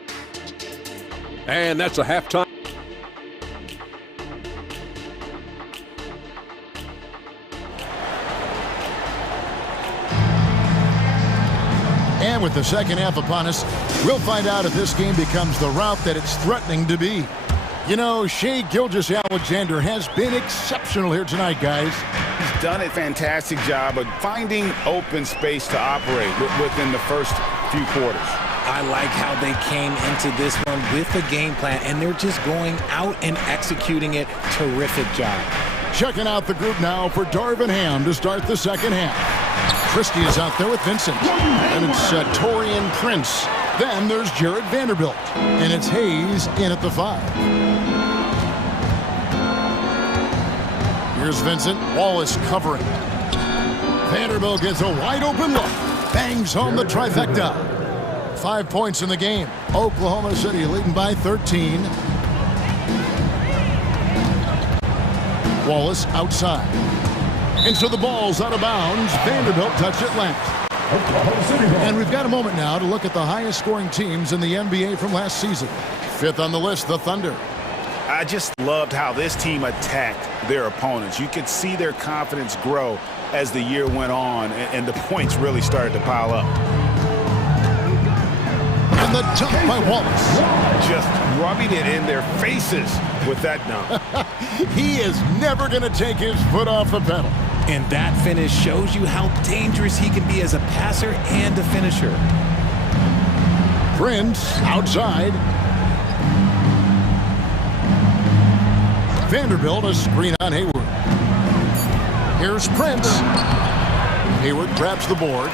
And that's a halftime. And with the second half upon us, we'll find out if this game becomes the route that it's threatening to be. You know, Shai Gilgeous-Alexander has been exceptional here tonight, guys. He's done a fantastic job of finding open space to operate within the first few quarters. I like how they came into this one with a game plan, and they're just going out and executing it. Terrific job. Checking out the group now for Darvin Ham to start the second half. Christie is out there with Vincent. And it's Taurean Prince. Then there's Jared Vanderbilt. And it's Hayes in at the 5. Here's Vincent. Wallace covering. Vanderbilt gets a wide open look. Bangs home the trifecta. 5 points in the game. Oklahoma City leading by 13. Wallace outside. And so the ball's out of bounds. Vanderbilt touched it last. And we've got a moment now to look at the highest scoring teams in the NBA from last season. 5th on the list, the Thunder. I just loved how this team attacked their opponents. You could see their confidence grow as the year went on, and the points really started to pile up. And the dunk by Wallace. Just rubbing it in their faces with that dunk. He is never going to take his foot off the pedal. And that finish shows you how dangerous he can be as a passer and a finisher. Prince outside. Vanderbilt a screen on Hayward. Here's Prince. Hayward grabs the board.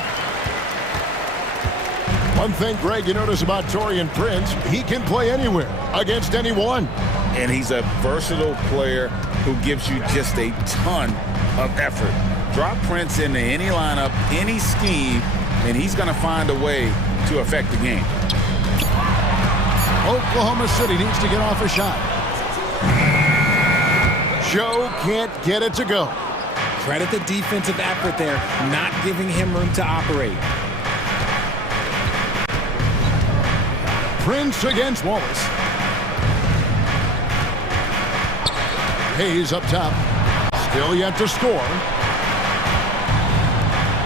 One thing, Greg, you notice about Taurean Prince, he can play anywhere, against anyone. And he's a versatile player who gives you just a ton of effort. Drop Prince into any lineup, any scheme, and he's going to find a way to affect the game. Oklahoma City needs to get off a shot. Joe can't get it to go. Credit the defensive effort there, not giving him room to operate. Prince against Wallace. Hayes up top. Still yet to score.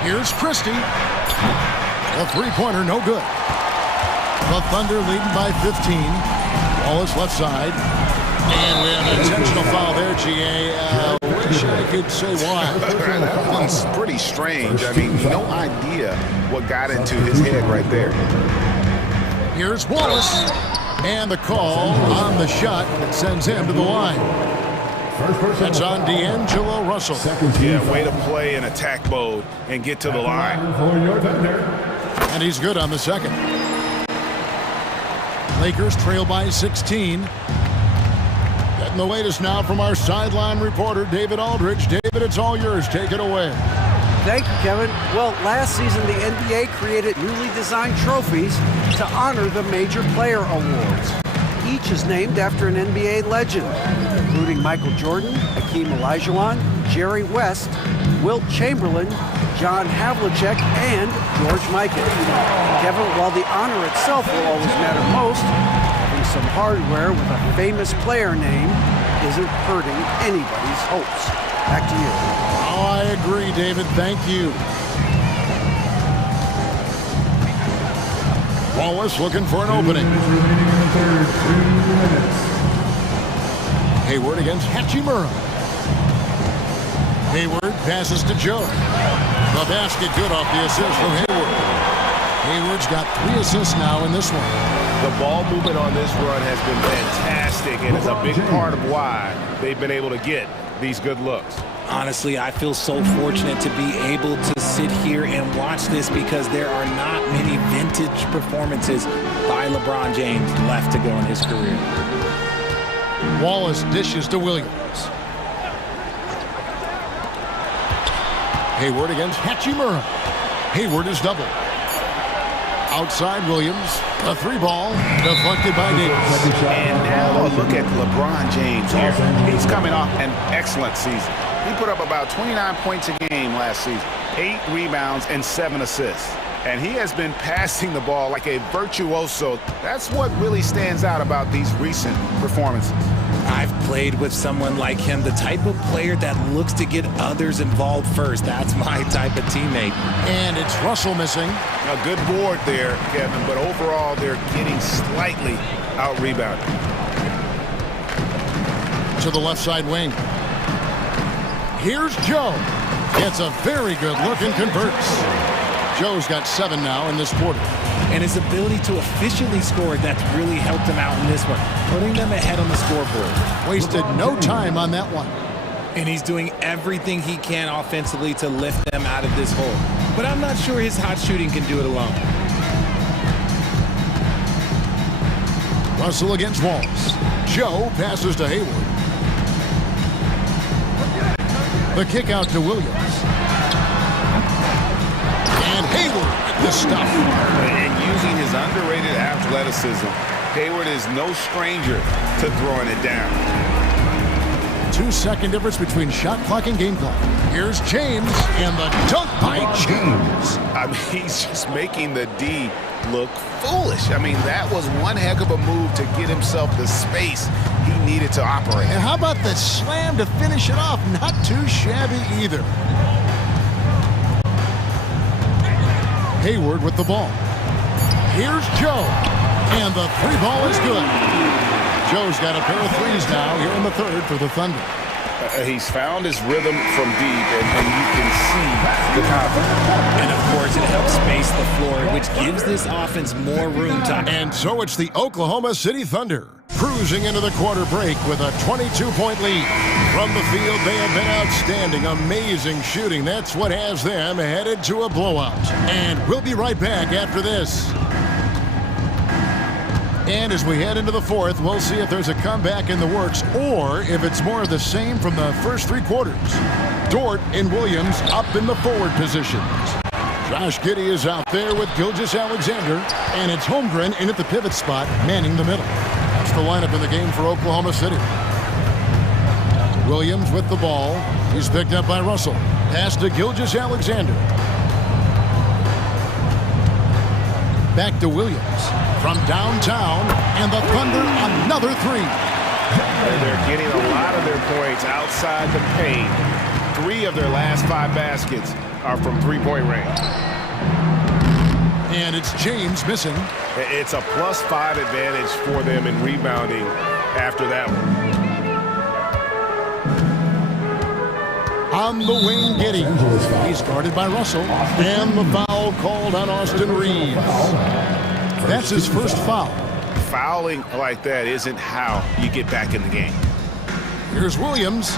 Here's Christie. The three-pointer, no good. The Thunder leading by 15. Wallace left side. And we have an intentional foul there, GA. Wish I could say why. That one's pretty strange. I mean, no idea what got into his head right there. Here's Wallace. And the call on the shot that sends him to the line. That's on D'Angelo Russell. Yeah, way to play in attack mode and get to the line. And he's good on the second. Lakers trail by 16. Getting the latest now from our sideline reporter, David Aldridge. David, it's all yours. Take it away. Thank you, Kevin. Well, last season, the NBA created newly designed trophies to honor the major player awards. Each is named after an NBA legend, including Michael Jordan, Hakeem Olajuwon, Jerry West, Wilt Chamberlain, John Havlicek, and George Mikan. Kevin, while the honor itself will always matter most, having some hardware with a famous player name isn't hurting anybody's hopes. Back to you. Oh, I agree, David. Thank you. Wallace looking for an opening. Hayward against Hachimura. Hayward passes to Joe. The basket good off the assist from Hayward. Hayward's got 3 assists now in this one. The ball movement on this run has been fantastic, and it's a big part of why they've been able to get these good looks. Honestly, I feel so fortunate to be able to sit here and watch this because there are not many vintage performances by LeBron James left to go in his career. Wallace dishes to Williams. Hayward against Hachimura. Hayward is doubled. Outside Williams, a 3-ball, deflected by Davis. And now a look at LeBron James here. He's coming off an excellent season. He put up about 29 points a game last season, 8 rebounds and 7 assists. And he has been passing the ball like a virtuoso. That's what really stands out about these recent performances. I've played with someone like him, the type of player that looks to get others involved first. That's my type of teammate. And it's Russell missing. A good board there, Kevin, but overall they're getting slightly out-rebounded. To the left side wing. Here's Joe. Gets a very good look and converts. Joe's got 7 now in this quarter. And his ability to efficiently score, that's really helped him out in this one, putting them ahead on the scoreboard. Wasted no time on that one. And he's doing everything he can offensively to lift them out of this hole. But I'm not sure his hot shooting can do it alone. Russell against Wallace. Joe passes to Hayward. The kick out to Williams. And Hayward with the stop. And using his underrated athleticism, Hayward is no stranger to throwing it down. 2-second difference between shot clock and game clock. Here's James and the dunk by James. I mean, he's just making the D look foolish. I mean, that was one heck of a move to get himself the space he needed to operate. And how about the slam to finish it off? Not too shabby either. Hayward with the ball. Here's Joe. And the 3-ball is good. Joe's got a pair of threes now here in the third for the Thunder. He's found his rhythm from deep, and you can see the confidence. And, of course, it helps space the floor, which gives this offense more room to... And so it's the Oklahoma City Thunder cruising into the quarter break with a 22-point lead. From the field, they have been outstanding, amazing shooting. That's what has them headed to a blowout. And we'll be right back after this. And as we head into the fourth, we'll see if there's a comeback in the works or if it's more of the same from the first 3 quarters. Dort and Williams up in the forward positions. Josh Giddey is out there with Gilgeous-Alexander, and it's Holmgren in at the pivot spot, manning the middle. That's the lineup in the game for Oklahoma City. Williams with the ball. He's picked up by Russell. Pass to Gilgeous-Alexander. Back to Williams from downtown, and the Thunder another 3. And they're getting a lot of their points outside the paint. 3 of their last 5 baskets are from three-point range. And it's James missing. It's a +5 advantage for them in rebounding after that one. On the wing, Giddey. He's guarded by Russell. And the foul called on Austin Reeves. That's his first foul. Fouling like that isn't how you get back in the game. Here's Williams.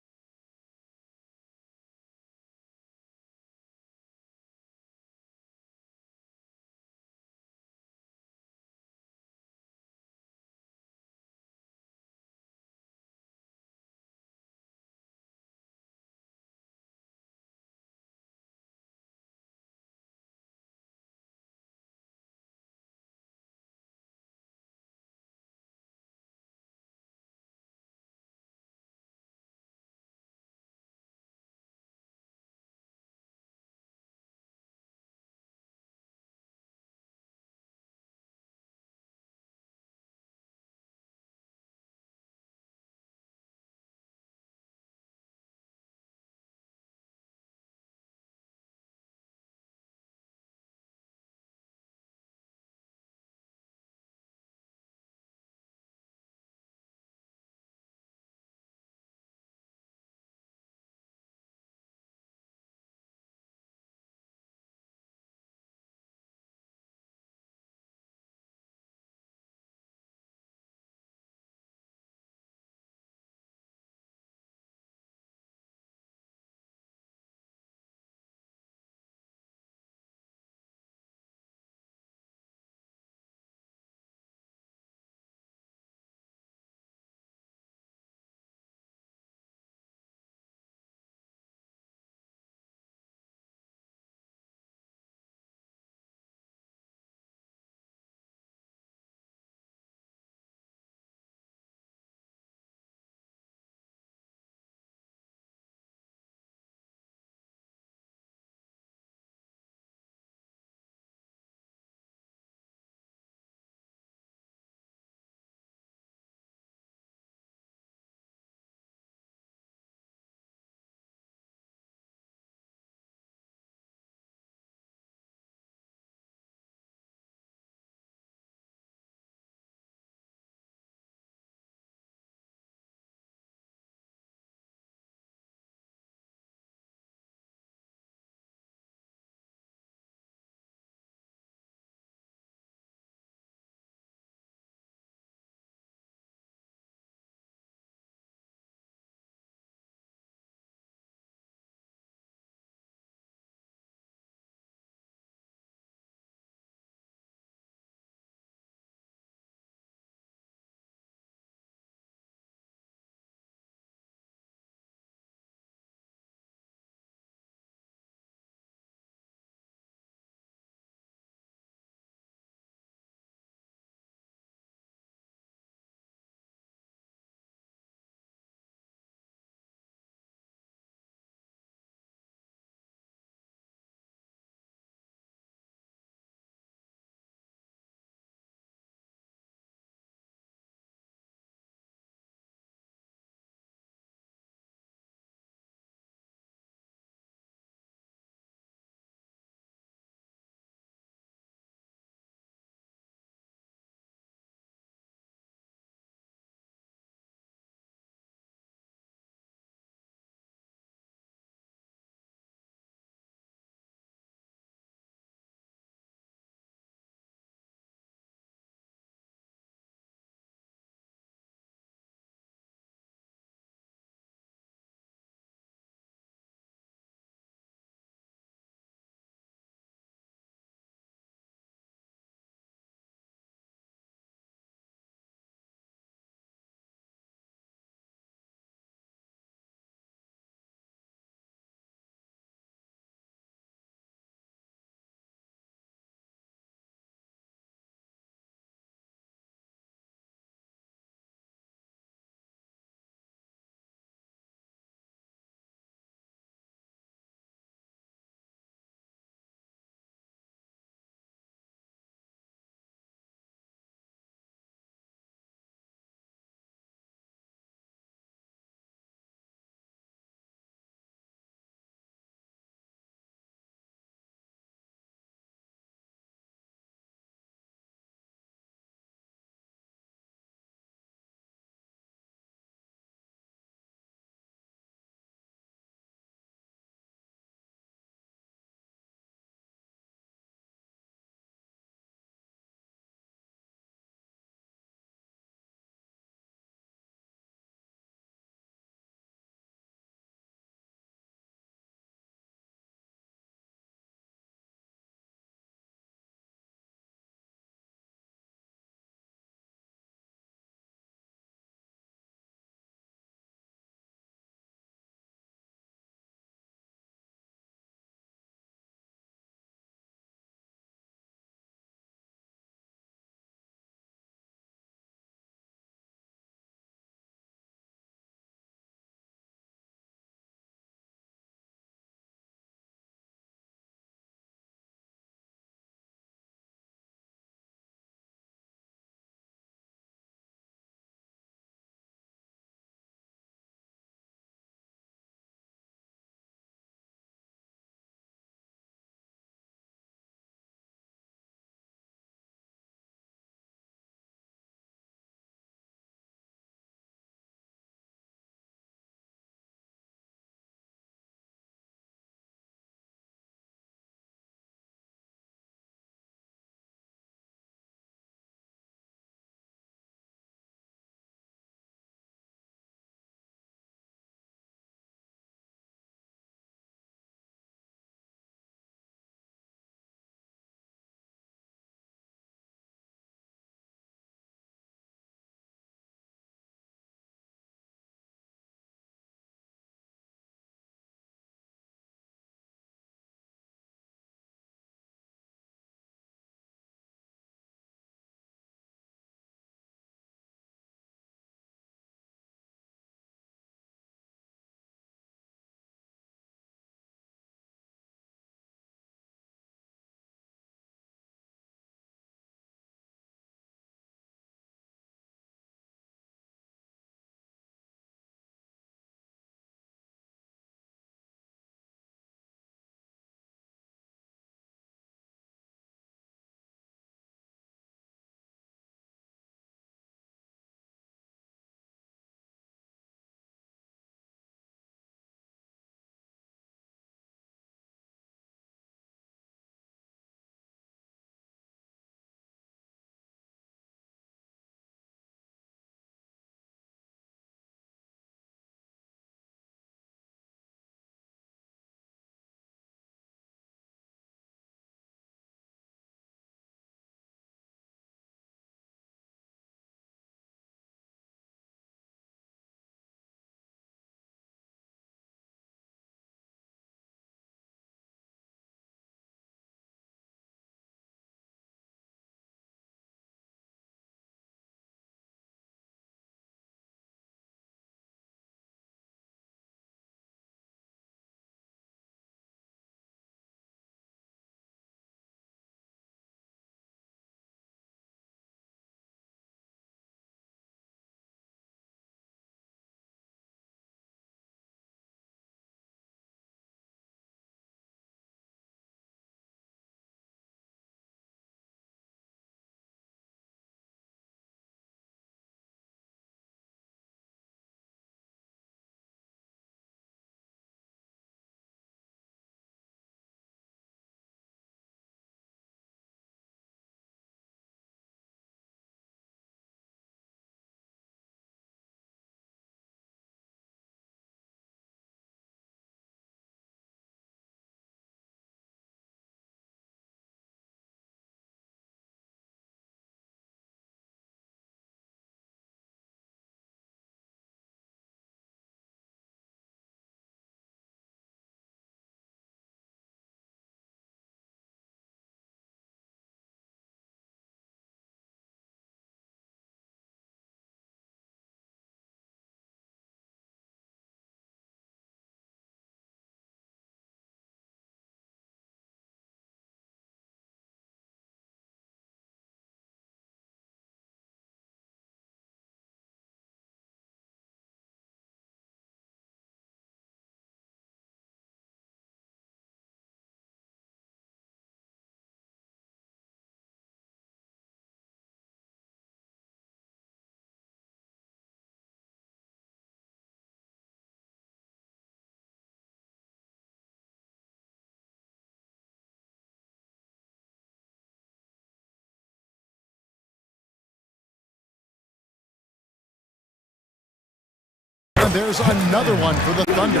And there's another one for the Thunder.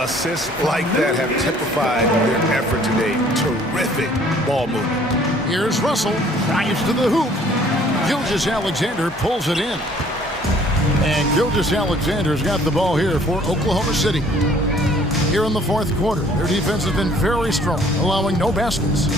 Assists like that have typified their effort today. Terrific ball movement. Here's Russell, drives to the hoop. Gilgeous-Alexander pulls it in. And Gilgeous-Alexander's got the ball here for Oklahoma City. Here in the fourth quarter, their defense has been very strong, allowing no baskets.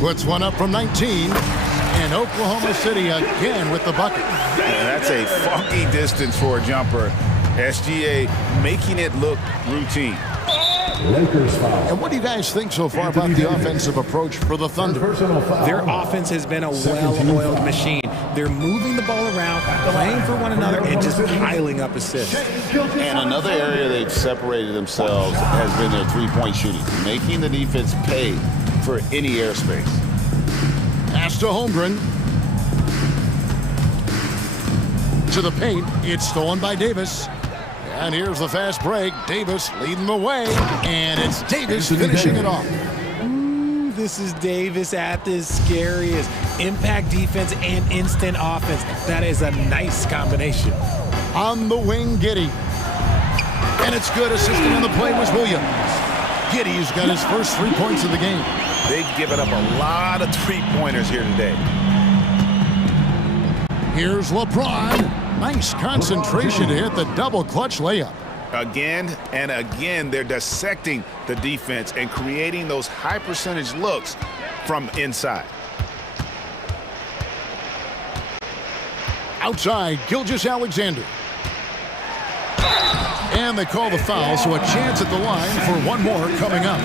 Puts one up from 19, and Oklahoma City again with the bucket. That's a funky distance for a jumper. SGA making it look routine. And what do you guys think so far about the offensive approach for the Thunder? Their offense has been a well-oiled machine. They're moving the ball around, playing for one another, and just piling up assists. And another area they've separated themselves has been their three-point shooting, making the defense pay for any airspace. Pass to Holmgren. To the paint. It's stolen by Davis. And here's the fast break. Davis leading the way. And it's Davis finishing it off. Ooh, this is Davis at his scariest. Impact defense and instant offense. That is a nice combination. On the wing, Giddey. And it's good. Assisting on the play was Williams. Giddey's got his first 3 points of the game. They've given up a lot of three-pointers here today. Here's LeBron. Nice concentration to hit the double clutch layup. Again and again, they're dissecting the defense and creating those high percentage looks from inside. Outside, Gilgeous-Alexander. And they call the foul, so a chance at the line for one more coming up.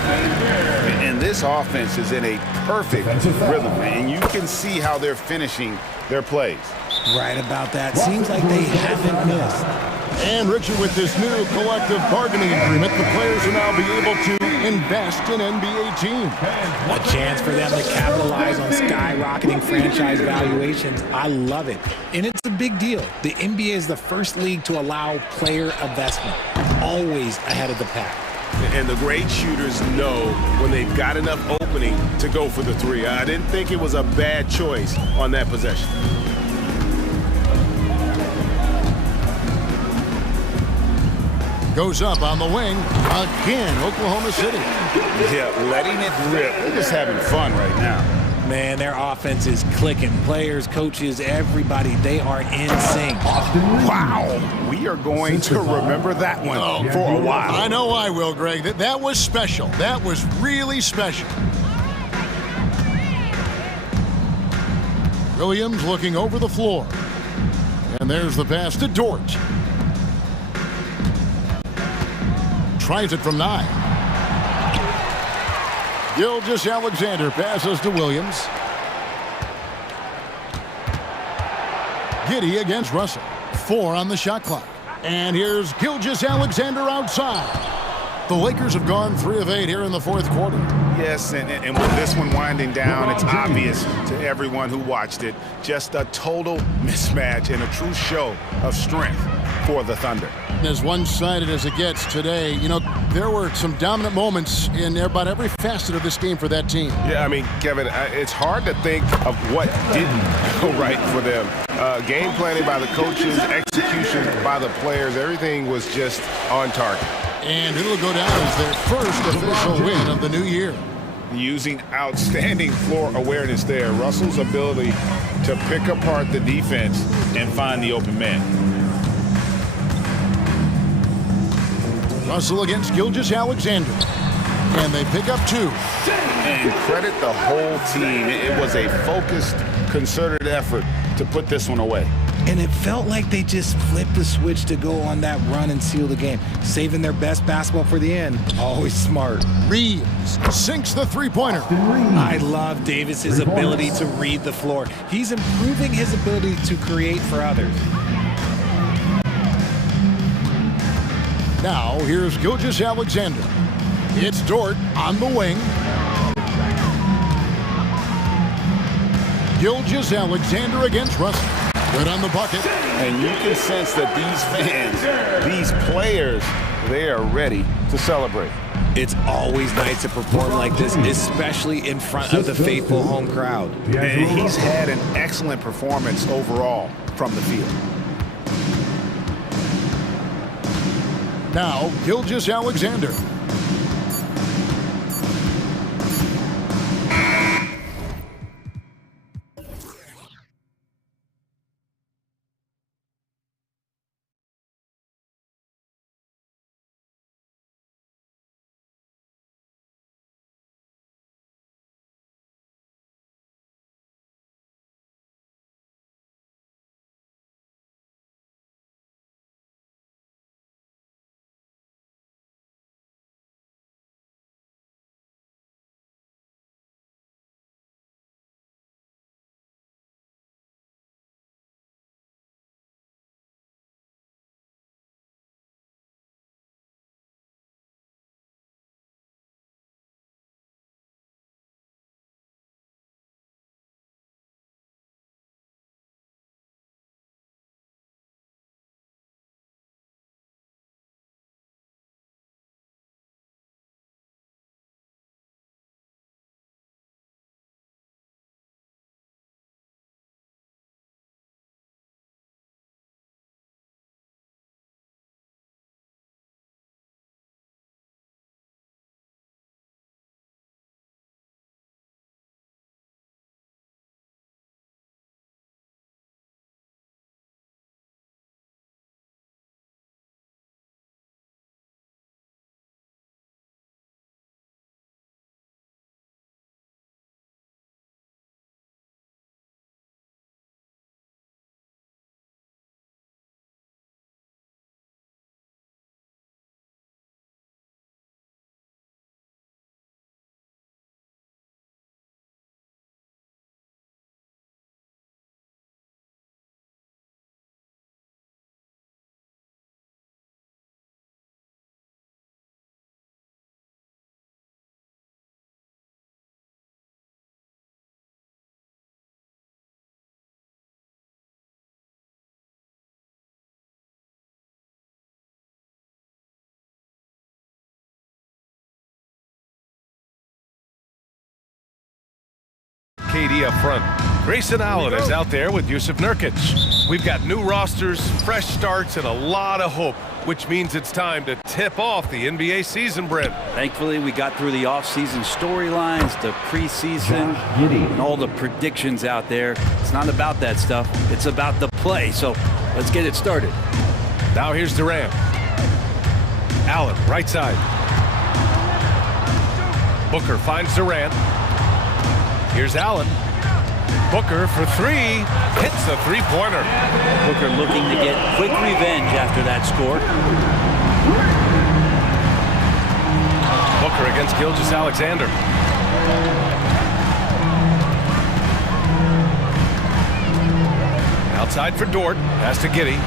And this offense is in a perfect rhythm, and you can see how they're finishing their plays. Right about that. Seems like they haven't missed. And Richard, with this new collective bargaining agreement, the players will now be able to invest in NBA teams. A chance for them to capitalize on skyrocketing franchise valuations. I love it. And it's a big deal. The NBA is the first league to allow player investment. Always ahead of the pack. And the great shooters know when they've got enough opening to go for the three. I didn't think it was a bad choice on that possession. Goes up on the wing. Again, Oklahoma City. Yeah, letting it rip. They're just having fun right now. Man, their offense is clicking. Players, coaches, everybody, they are in sync. Wow. We are going to remember that one for a while. I know I will, Greg. That was special. That was really special. Williams looking over the floor. And there's the pass to Dort. Tries it from 9. Gilgeous-Alexander passes to Williams. Giddey against Russell. 4 on the shot clock. And here's Gilgeous-Alexander outside. The Lakers have gone 3 of 8 here in the fourth quarter. Yes, and with this one winding down, it's obvious to everyone who watched it. Just a total mismatch and a true show of strength for the Thunder. As one-sided as it gets today, you know, there were some dominant moments in about every facet of this game for that team. Yeah, I mean, Kevin, it's hard to think of what didn't go right for them. Game planning by the coaches, execution by the players, everything was just on target. And it'll go down as their first official win of the new year. Using outstanding floor awareness there. Russell's ability to pick apart the defense and find the open man. Russell against Gilgeous-Alexander. And they pick up 2. And credit the whole team. It was a focused, concerted effort to put this one away. And it felt like they just flipped the switch to go on that run and seal the game. Saving their best basketball for the end. Always smart. Reeves sinks the three-pointer. I love Davis's ability to read the floor. He's improving his ability to create for others. Now, here's Gilgeous-Alexander. It's Dort on the wing. Gilgeous-Alexander against Russell. Good on the bucket. And you can sense that these fans, these players, they are ready to celebrate. It's always nice to perform like this, especially in front of the faithful home crowd. And he's had an excellent performance overall from the field. Now, Gilgeous-Alexander. KD up front. Grayson Allen is out there with Yusuf Nurkic. We've got new rosters, fresh starts, and a lot of hope, which means it's time to tip off the NBA season, Brent. Thankfully, we got through the off-season storylines, the preseason, and all the predictions out there. It's not about that stuff. It's about the play. So let's get it started. Now here's Durant. Allen, right side. Booker finds Durant. Here's Allen. Booker for three. Hits a three-pointer. Booker looking to get quick revenge after that score. Booker against Gilgeous-Alexander. Outside for Dort. Pass to Giddey.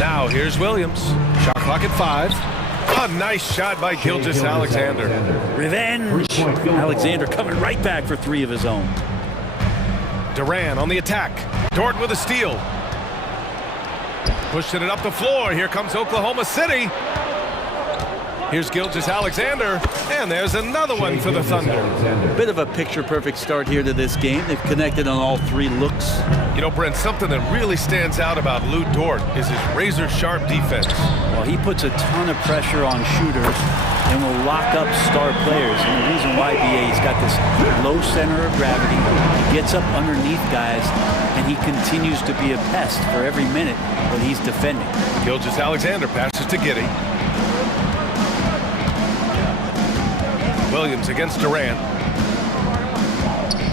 Now here's Williams. Shot clock at 5. A nice shot by Gilgeous-Alexander. Revenge. Alexander coming right back for 3 of his own. Durant on the attack. Dort with a steal. Pushing it up the floor. Here comes Oklahoma City. Here's Gilgeous-Alexander, and there's another one for the Thunder. Bit of a picture-perfect start here to this game. They've connected on all 3 looks. You know, Brent, something that really stands out about Lou Dort is his razor-sharp defense. Well, he puts a ton of pressure on shooters and will lock up star players. And the reason why, BA, he's got this low center of gravity. He gets up underneath guys, and he continues to be a pest for every minute that he's defending. Gilgeous-Alexander passes to Giddey. Williams against Durant.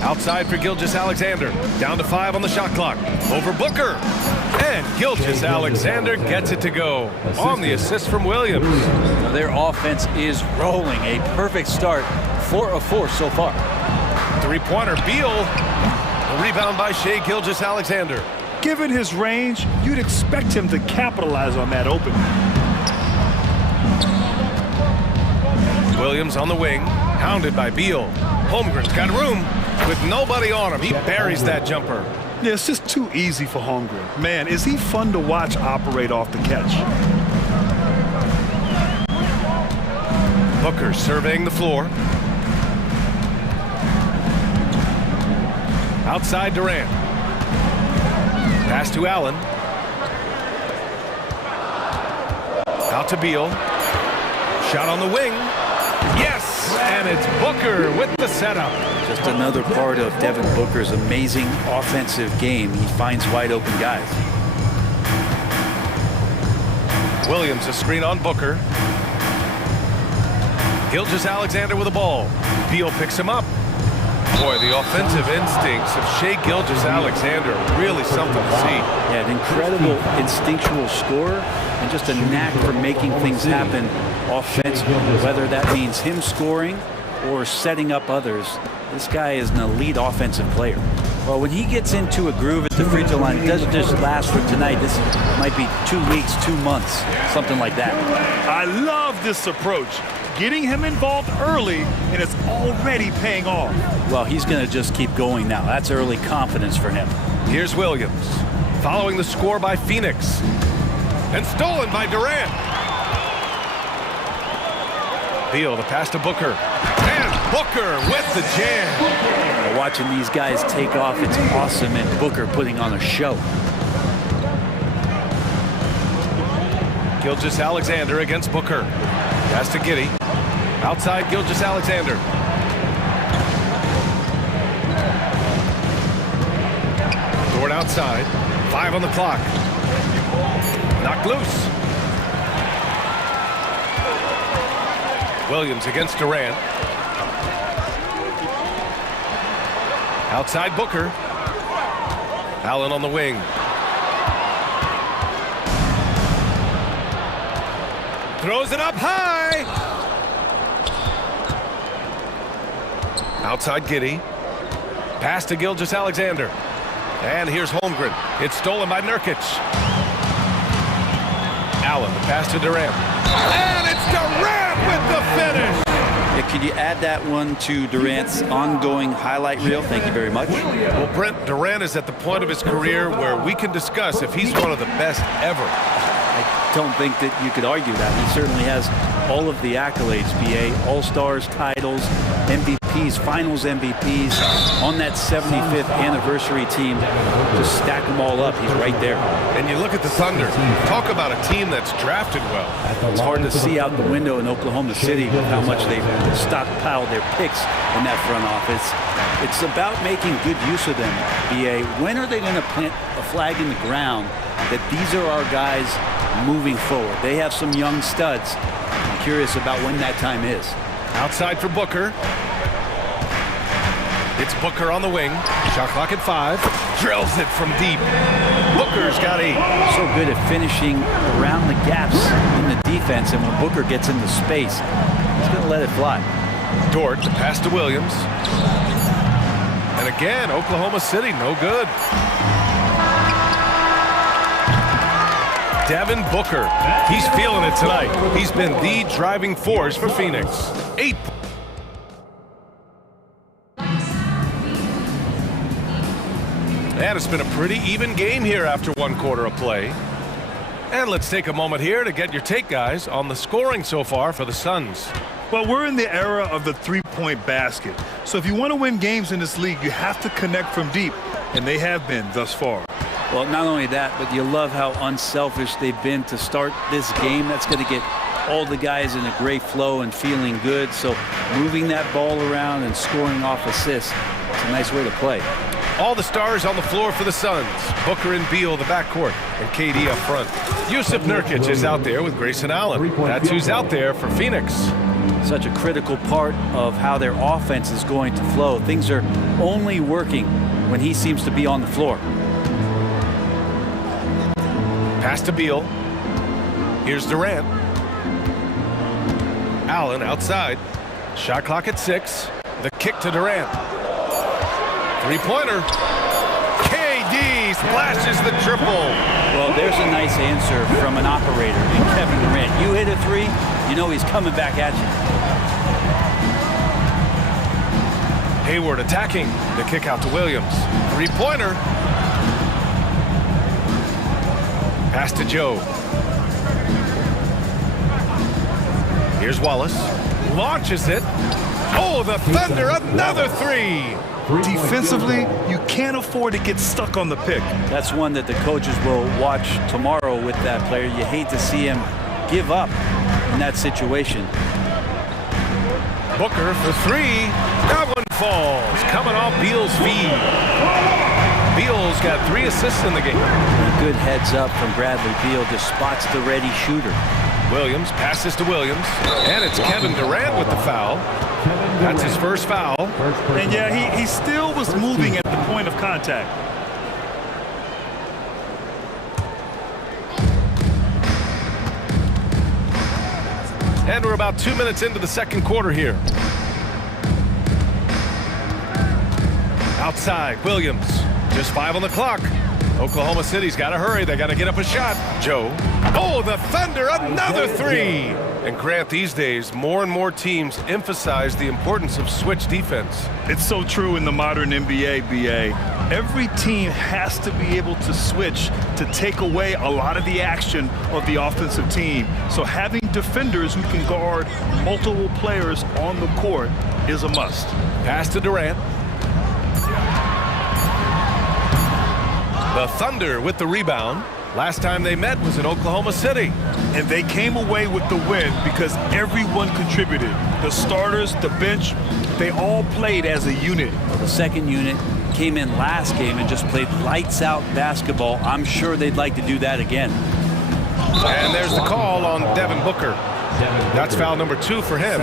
Outside for Gilgeous-Alexander. Down to 5 on the shot clock. Over Booker. And Gilgeous-Alexander gets it to go on the assist from Williams. Now their offense is rolling. A perfect start. 4 of 4 so far. Three-pointer. Beal. A rebound by Shai Gilgeous-Alexander. Given his range, you'd expect him to capitalize on that opening. Williams on the wing, hounded by Beal. Holmgren's got room with nobody on him. He buries that jumper. Yeah, it's just too easy for Holmgren. Man, is he fun to watch operate off the catch. Booker surveying the floor. Outside Durant. Pass to Allen. Out to Beal. Shot on the wing. Yes, and it's Booker with the setup. Just another part of Devin Booker's amazing offensive game. He finds wide open guys. Williams, a screen on Booker. Gilgeous-Alexander with the ball. Beal picks him up. Boy, the offensive instincts of Shai Gilgeous-Alexander, really something to see. Yeah, an incredible instinctual scorer and just a knack for making things happen offensively, whether that means him scoring or setting up others. This guy is an elite offensive player. Well, when he gets into a groove at the free throw line, it doesn't just last for tonight. This might be 2 weeks, 2 months, something like that. I love this approach. Getting him involved early, and it's already paying off. Well, he's going to just keep going now. That's early confidence for him. Here's Williams, following the score by Phoenix. And stolen by Durant. Beal, the pass to Booker. And Booker with the jam. Well, watching these guys take off, it's awesome, and Booker putting on a show. Gilgeous-Alexander against Booker. Pass to Giddey. Outside Gilgeous-Alexander. Dort outside. 5 on the clock. Knocked loose. Williams against Durant. Outside Booker. Allen on the wing. Throws it up high. Outside Giddey. Pass to Gilgeous-Alexander. And here's Holmgren. It's stolen by Nurkic. Allen, the pass to Durant. And it's Durant with the finish. Yeah, could you add that one to Durant's ongoing highlight reel? Thank you very much. Well, Brent, Durant is at the point of his career where we can discuss if he's one of the best ever. I don't think that you could argue that. He certainly has all of the accolades, BA, All-Stars, titles, MVPs, Finals MVPs, on that 75th anniversary team. Just stack them all up. He's right there. And you look at the Thunder. Talk about a team that's drafted well. It's hard to see out the window in Oklahoma City with how much they've stockpiled their picks in that front office. It's about making good use of them, BA. When are they going to plant a flag in the ground that these are our guys moving forward? They have some young studs. I'm curious about when that time is. Outside for Booker. It's Booker on the wing. Shot clock at 5. Drills it from deep. Booker's got 8. So good at finishing around the gaps in the defense, and when Booker gets into space, he's going to let it fly. Dort, the pass to Williams. And again, Oklahoma City, no good. Devin Booker, he's feeling it tonight. He's been the driving force for Phoenix. 8. And it's been a pretty even game here after 1 quarter of play. And let's take a moment here to get your take, guys, on the scoring so far for the Suns. Well, we're in the era of the three-point basket. So if you want to win games in this league, you have to connect from deep, and they have been thus far. Well, not only that, but you love how unselfish they've been to start this game. That's going to get all the guys in a great flow and feeling good. So moving that ball around and scoring off assists, it's a nice way to play. All the stars on the floor for the Suns. Booker and Beal, the backcourt, and KD up front. Yusuf Nurkic is out there with Grayson Allen. That's who's out there for Phoenix. Such a critical part of how their offense is going to flow. Things are only working when he seems to be on the floor. Pass to Beal. Here's Durant. Allen outside. Shot clock at 6. The kick to Durant. Three-pointer. KD splashes the triple. Well, there's a nice answer from an operator in Kevin Durant. You hit a 3, you know he's coming back at you. Hayward attacking. The kick out to Williams. Three-pointer. Pass to Joe. Here's Wallace. Launches it. Oh, the Thunder, another 3. Defensively, you can't afford to get stuck on the pick. That's one that the coaches will watch tomorrow with that player. You hate to see him give up in that situation. Booker for three. That one falls. Coming off Beal's feed. Beal's got 3 assists in the game. A good heads up from Bradley Beal, just spots the ready shooter. Williams passes to Williams, and it's Kevin Durant with the foul. That's his first foul. And yeah, he still was moving at the point of contact. And we're about 2 minutes into the second quarter here. Outside, Williams. Just 5 on the clock. Oklahoma City's got to hurry. They got to get up a shot. Joe. Oh, the Thunder, another 3. And Grant, these days, more and more teams emphasize the importance of switch defense. It's so true in the modern NBA, BA. Every team has to be able to switch to take away a lot of the action of the offensive team. So having defenders who can guard multiple players on the court is a must. Pass to Durant. The Thunder with the rebound. Last time they met was in Oklahoma City. And they came away with the win because everyone contributed. The starters, the bench, they all played as a unit. Well, the second unit came in last game and just played lights out basketball. I'm sure they'd like to do that again. And there's the call on Devin Booker. That's foul number 2 for him.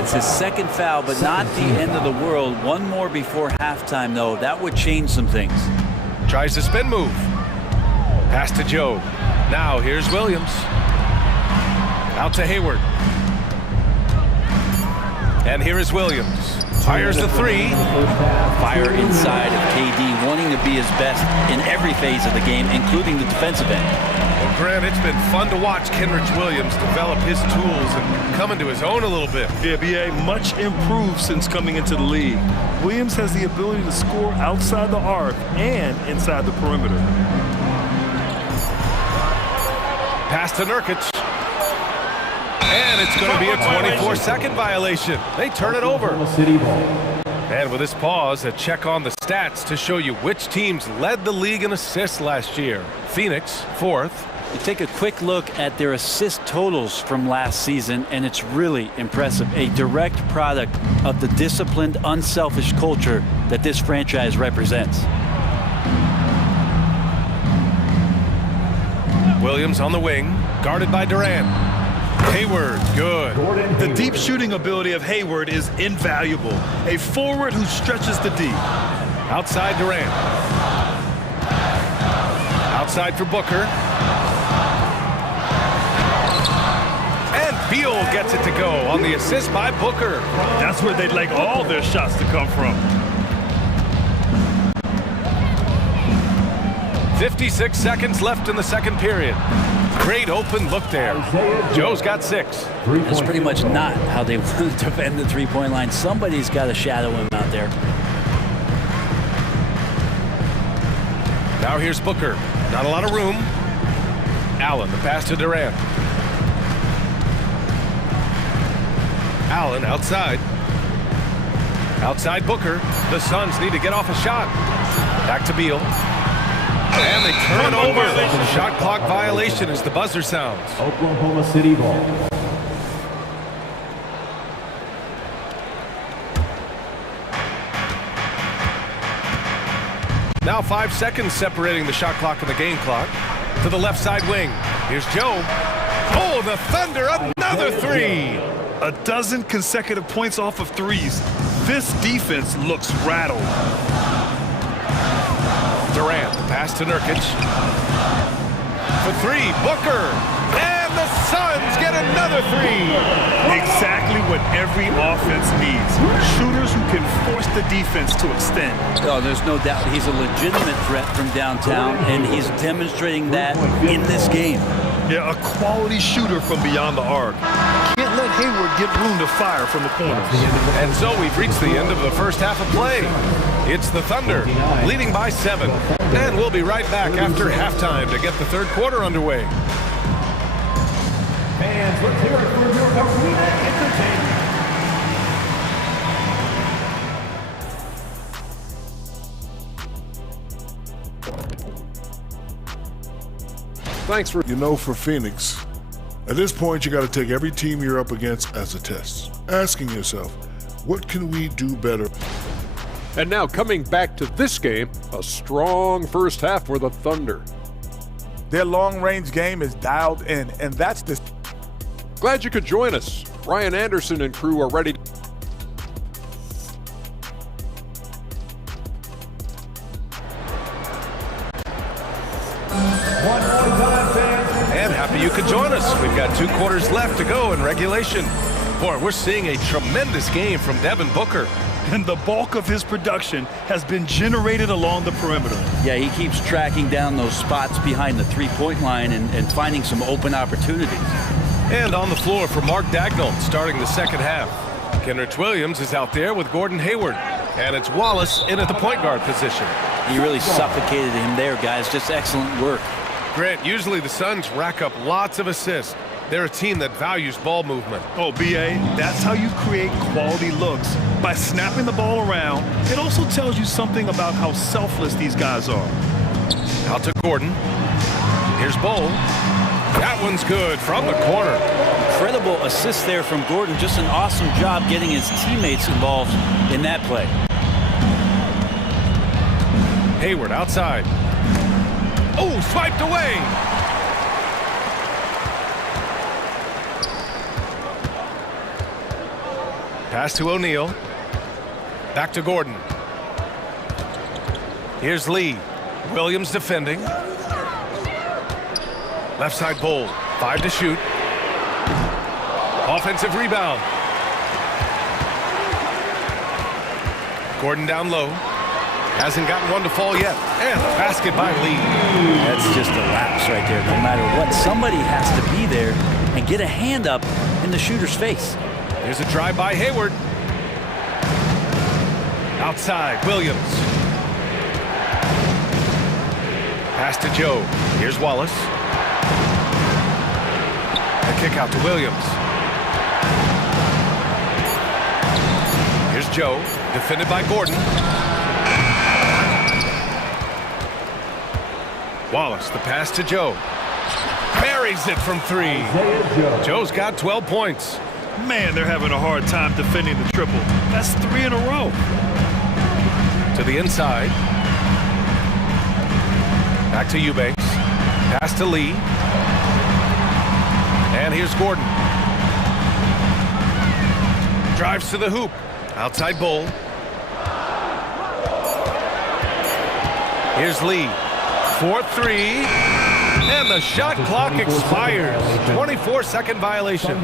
It's his second foul, but not the end of the world. One more before halftime, though. That would change some things. Tries the spin move. Pass to Joe. Now here's Williams. Out to Hayward. And here is Williams. Fires the 3. Fire inside of KD, wanting to be his best in every phase of the game, including the defensive end. Well, Grant, it's been fun to watch Kenrich Williams develop his tools and come into his own a little bit. Yeah, BA, much improved since coming into the league. Williams has the ability to score outside the arc and inside the perimeter. Pass to Nurkic. And it's going to be a 24-second violation. They turn it over. And with this pause, a check on the stats to show you which teams led the league in assists last year. Phoenix, 4th. You take a quick look at their assist totals from last season, and it's really impressive. A direct product of the disciplined, unselfish culture that this franchise represents. Williams on the wing, guarded by Durant. Hayward, good. The deep shooting ability of Hayward is invaluable. A forward who stretches the deep. Outside Durant. Outside for Booker. And Beal gets it to go on the assist by Booker. That's where they'd like all their shots to come from. 56 seconds left in the second period. Great open look there. Joe's got 6. That's pretty much not how they want to defend the three-point line. Somebody's got to shadow him out there. Now here's Booker. Not a lot of room. Allen, the pass to Durant. Allen outside. Outside Booker. The Suns need to get off a shot. Back to Beal. And they turn it over. Shot clock violation as the buzzer sounds. Oklahoma City ball. Now 5 seconds separating the shot clock and the game clock. To the left side wing. Here's Joe. Oh, the Thunder, another 3. A dozen consecutive points off of threes. This defense looks rattled. Durant, the pass to Nurkic. For 3, Booker. And the Suns get another 3. Exactly what every offense needs. Shooters who can force the defense to extend. Oh, there's no doubt he's a legitimate threat from downtown, and he's demonstrating that in this game. Yeah, a quality shooter from beyond the arc. Can't let Hayward get room to fire from the corners. And so we've reached the end of the first half of play. It's the Thunder leading by 7. And we'll be right back after halftime to get the third quarter underway. Fans, let's hear it for your arena entertainment. Thanks for... You know, for Phoenix, At this point, you got to take every team you're up against as a test, asking yourself, what can we do better? And now coming back to this game, a strong first half for the Thunder. Their long-range game is dialed in, and that's the... Glad you could join us. Brian Anderson and crew are ready. And happy you could join us. We've got 2 quarters left to go in regulation. Boy, we're seeing a tremendous game from Devin Booker. And the bulk of his production has been generated along the perimeter. Yeah, he keeps tracking down those spots behind the three-point line and finding some open opportunities. And on the floor for Mark Dagnall, starting the second half. Kenrich Williams is out there with Gordon Hayward. And it's Wallace in at the point guard position. He really suffocated him there, guys. Just excellent work. Grant, usually the Suns rack up lots of assists. They're a team that values ball movement. Oh, B.A., that's how you create quality looks. By snapping the ball around, it also tells you something about how selfless these guys are. Out to Gordon. Here's Bowl. That one's good from the corner. Incredible assist there from Gordon. Just an awesome job getting his teammates involved in that play. Hayward outside. Oh, swiped away. Pass to O'Neal. Back to Gordon. Here's Lee. Williams defending. Left side Bowl. 5 to shoot. Offensive rebound. Gordon down low. Hasn't gotten one to fall yet. And a basket by Lee. That's just a lapse right there. No matter what, somebody has to be there and get a hand up in the shooter's face. Here's a drive by Hayward. Outside, Williams. Pass to Joe. Here's Wallace. A kick out to Williams. Here's Joe, defended by Gordon. Wallace, the pass to Joe. Buries it from 3. Joe's got 12 points. Man, they're having a hard time defending the triple. That's 3 in a row. To the inside. Back to Eubanks. Pass to Lee. And here's Gordon. Drives to the hoop. Outside Bowl. Here's Lee. 4-3. And the shot clock expires. 24-second violation.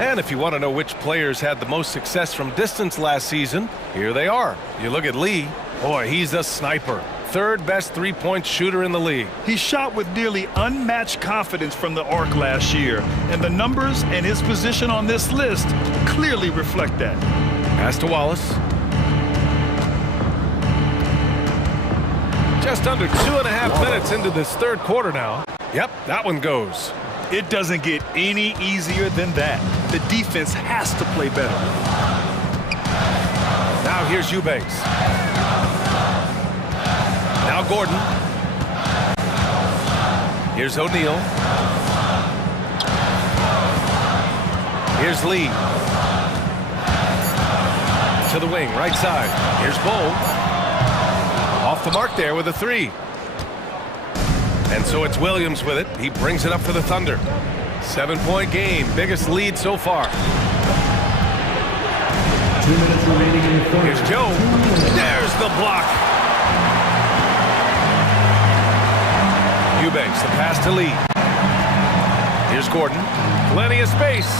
And if you want to know which players had the most success from distance last season, here they are. You look at Lee. Boy, he's a sniper. 3rd best three-point shooter in the league. He shot with nearly unmatched confidence from the arc last year. And the numbers and his position on this list clearly reflect that. Pass to Wallace. Just under 2.5 minutes into this third quarter now. Yep, that one goes. It doesn't get any easier than that. The defense has to play better. Now here's Eubanks. Now Gordon. Here's O'Neal. Here's Lee. To the wing, right side. Here's Bowl. Off the mark there with a 3. And so it's Williams with it. He brings it up for the Thunder. 7-point game, biggest lead so far. 2 minutes remaining in the third. Here's Joe. There's the block. Eubanks, the pass to Lee. Here's Gordon. Plenty of space.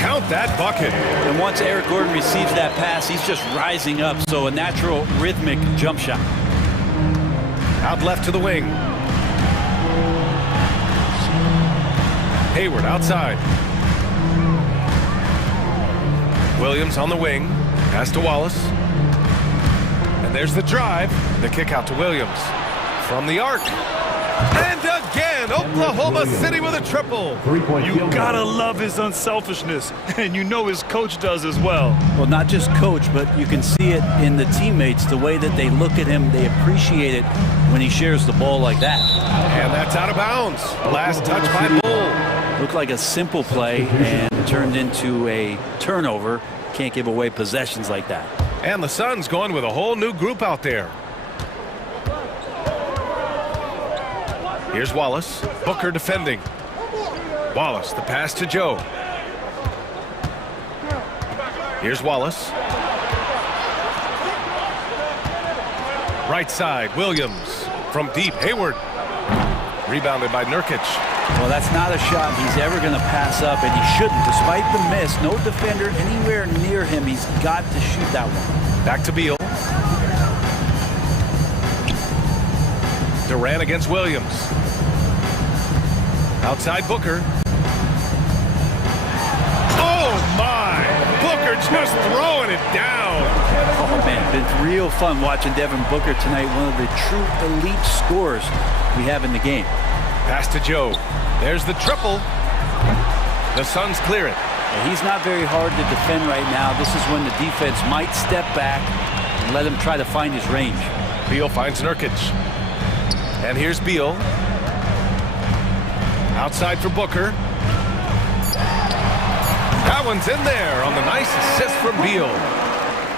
Count that bucket. And once Eric Gordon receives that pass, he's just rising up. So a natural rhythmic jump shot. Out left to the wing. Hayward outside. Williams on the wing. Pass to Wallace. And there's the drive. The kick out to Williams. From the arc. And again, And Oklahoma City with a triple. You gotta love his unselfishness, and you know his coach does as well. Well, not just coach, but you can see it in the teammates, the way that they look at him. They appreciate it when he shares the ball like that. And that's out of bounds. Last touch by Bull. Looked like a simple play and turned into a turnover. Can't give away possessions like that. And the Suns going with a whole new group out there. Here's Wallace. Booker defending. Wallace, the pass to Joe. Here's Wallace. Right side, Williams. From deep, Hayward. Rebounded by Nurkic. Well, that's not a shot he's ever going to pass up, and he shouldn't. Despite the miss, no defender anywhere near him. He's got to shoot that one. Back to Beal. Durant against Williams. Outside Booker. Oh, my! Booker just throwing it down. Oh, man, been real fun watching Devin Booker tonight. One of the true elite scorers we have in the game. Pass to Joe. There's the triple. The Suns clear it. He's not very hard to defend right now. This is when the defense might step back and let him try to find his range. Beal finds Nurkic. And here's Beal. Outside for Booker. That one's in there on the nice assist from Beal.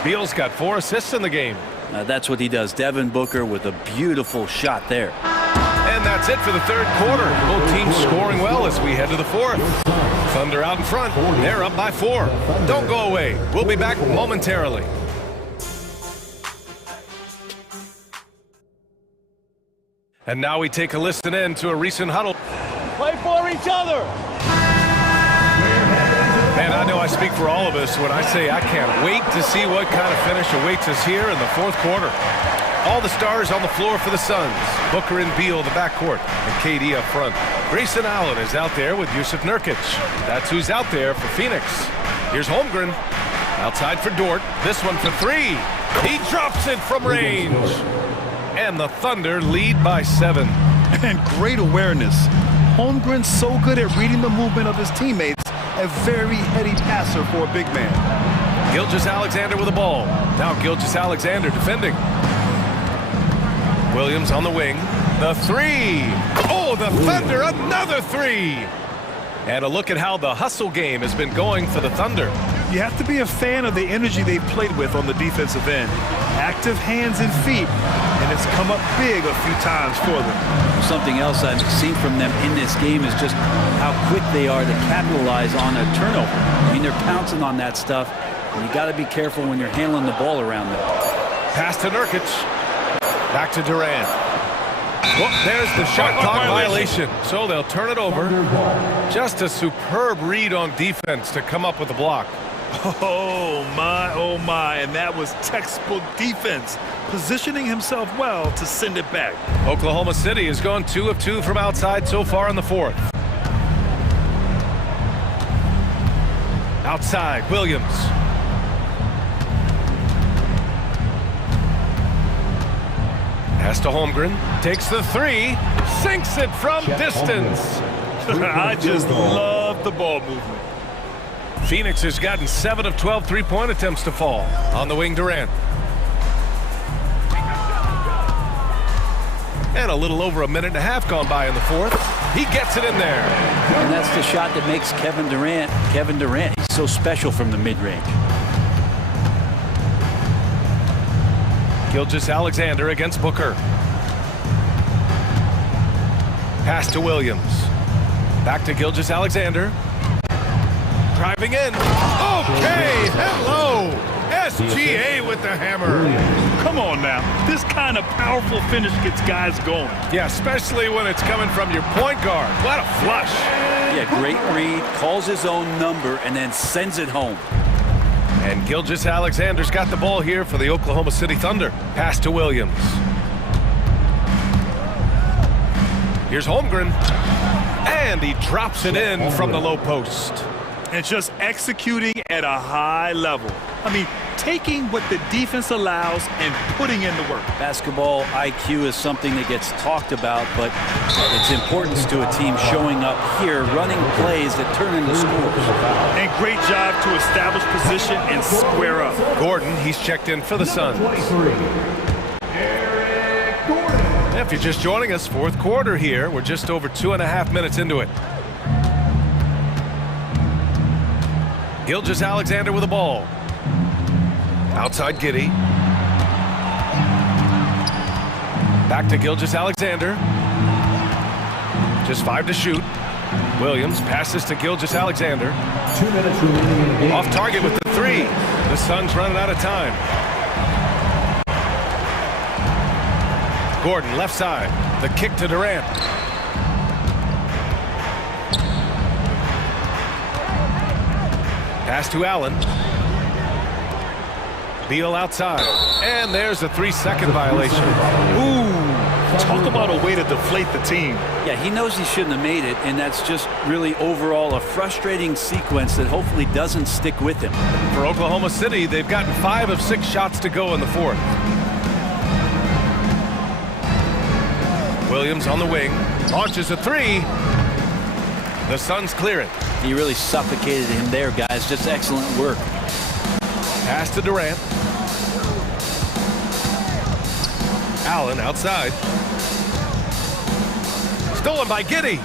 Beal's got 4 assists in the game. That's what he does. Devin Booker with a beautiful shot there. And that's it for the third quarter. Both teams scoring well as we head to the fourth. Thunder out in front. They're up by 4. Don't go away. We'll be back momentarily. And now we take a listen in to a recent huddle. Play for each other. Man, I know I speak for all of us when I say I can't wait to see what kind of finish awaits us here in the fourth quarter. All the stars on the floor for the Suns. Booker and Beal, the backcourt, and KD up front. Grayson Allen is out there with Yusuf Nurkic. That's who's out there for Phoenix. Here's Holmgren. Outside for Dort. This one for 3. He drops it from range. And the Thunder lead by 7. And great awareness. Holmgren's so good at reading the movement of his teammates. A very heady passer for a big man. Gilgeous-Alexander with the ball. Now Gilgeous-Alexander defending. Williams on the wing. The 3. Oh, the Thunder, another 3. And a look at how the hustle game has been going for the Thunder. You have to be a fan of the energy they've played with on the defensive end. Active hands and feet, and it's come up big a few times for them. Something else I've seen from them in this game is just how quick they are to capitalize on a turnover. I mean, they're pouncing on that stuff, and you got to be careful when you're handling the ball around them. Pass to Nurkic. Back to Durant. Well, there's the shot clock violation. So they'll turn it over. Just a superb read on defense to come up with the block. Oh my, and that was textbook defense, positioning himself well to send it back. Oklahoma City has gone 2 of 2 from outside so far in the fourth. Outside, Williams. Pass to Holmgren, takes the 3, sinks it from distance. I just love the ball movement. Phoenix has gotten 7 of 12 three-point attempts to fall. On the wing, Durant. And a little over a minute and a half gone by in the fourth. He gets it in there. And that's the shot that makes Kevin Durant. He's so special from the mid-range. Gilgeous-Alexander against Booker. Pass to Williams. Back to Gilgeous-Alexander. Driving in. Okay, hello. SGA with the hammer. Come on now. This kind of powerful finish gets guys going. Yeah, especially when it's coming from your point guard. What a flush. Yeah, great read, calls his own number, and then sends it home. And Gilgeous-Alexander's got the ball here for the Oklahoma City Thunder. Pass to Williams. Here's Holmgren. And he drops it in from the low post. And just executing at a high level. I mean, taking what the defense allows and putting in the work. Basketball IQ is something that gets talked about, but its importance to a team showing up here, running plays that turn into scores. And great job to establish position and square up. Gordon, he's checked in for the Suns. If you're just joining us, fourth quarter here. We're just over 2.5 minutes into it. Gilgeous-Alexander with the ball. Outside Giddey. Back to Gilgeous-Alexander. Just 5 to shoot. Williams passes to Gilgeous-Alexander. 2 minutes remaining in the game. Off target with the 3. The Suns running out of time. Gordon left side. The kick to Durant. Pass to Allen. Beal outside. And there's a 3-second violation. Ooh, talk about a way to deflate the team. Yeah, he knows he shouldn't have made it, and that's just really overall a frustrating sequence that hopefully doesn't stick with him. For Oklahoma City, they've gotten 5 of 6 shots to go in the fourth. Williams on the wing, launches a 3. The Suns clear it. He really suffocated him there, guys. Just excellent work. Pass to Durant. Allen outside. Stolen by Giddey.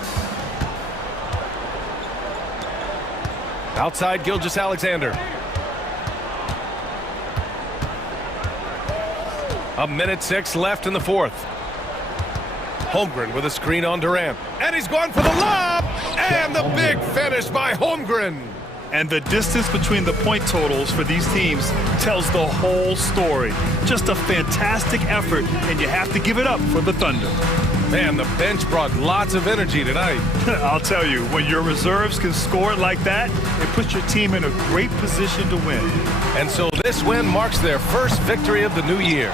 Outside Gilgeous-Alexander. 1:06 left in the fourth. Holmgren with a screen on Durant. And he's gone for the lob! And the big finish by Holmgren. And the distance between the point totals for these teams tells the whole story. Just a fantastic effort, and you have to give it up for the Thunder. Man, the bench brought lots of energy tonight. I'll tell you, when your reserves can score it like that, it puts your team in a great position to win. And so this win marks their first victory of the new year.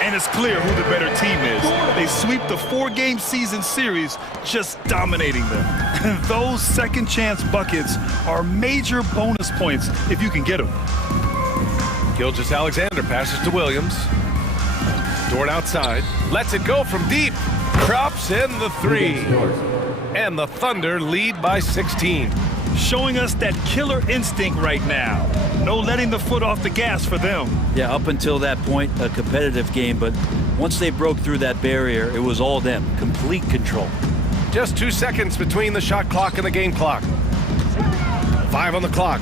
And it's clear who the better team is. They sweep the 4-game season series, just dominating them. And those second chance buckets are major bonus points if you can get them. Gilgeous-Alexander passes to Williams. Dort outside. Lets it go from deep. Drops in the 3. And the Thunder lead by 16. Showing us that killer instinct right now. No letting the foot off the gas for them. Yeah, up until that point, a competitive game, but once they broke through that barrier, it was all them. Complete control. Just 2 seconds between the shot clock and the game clock. 5 on the clock.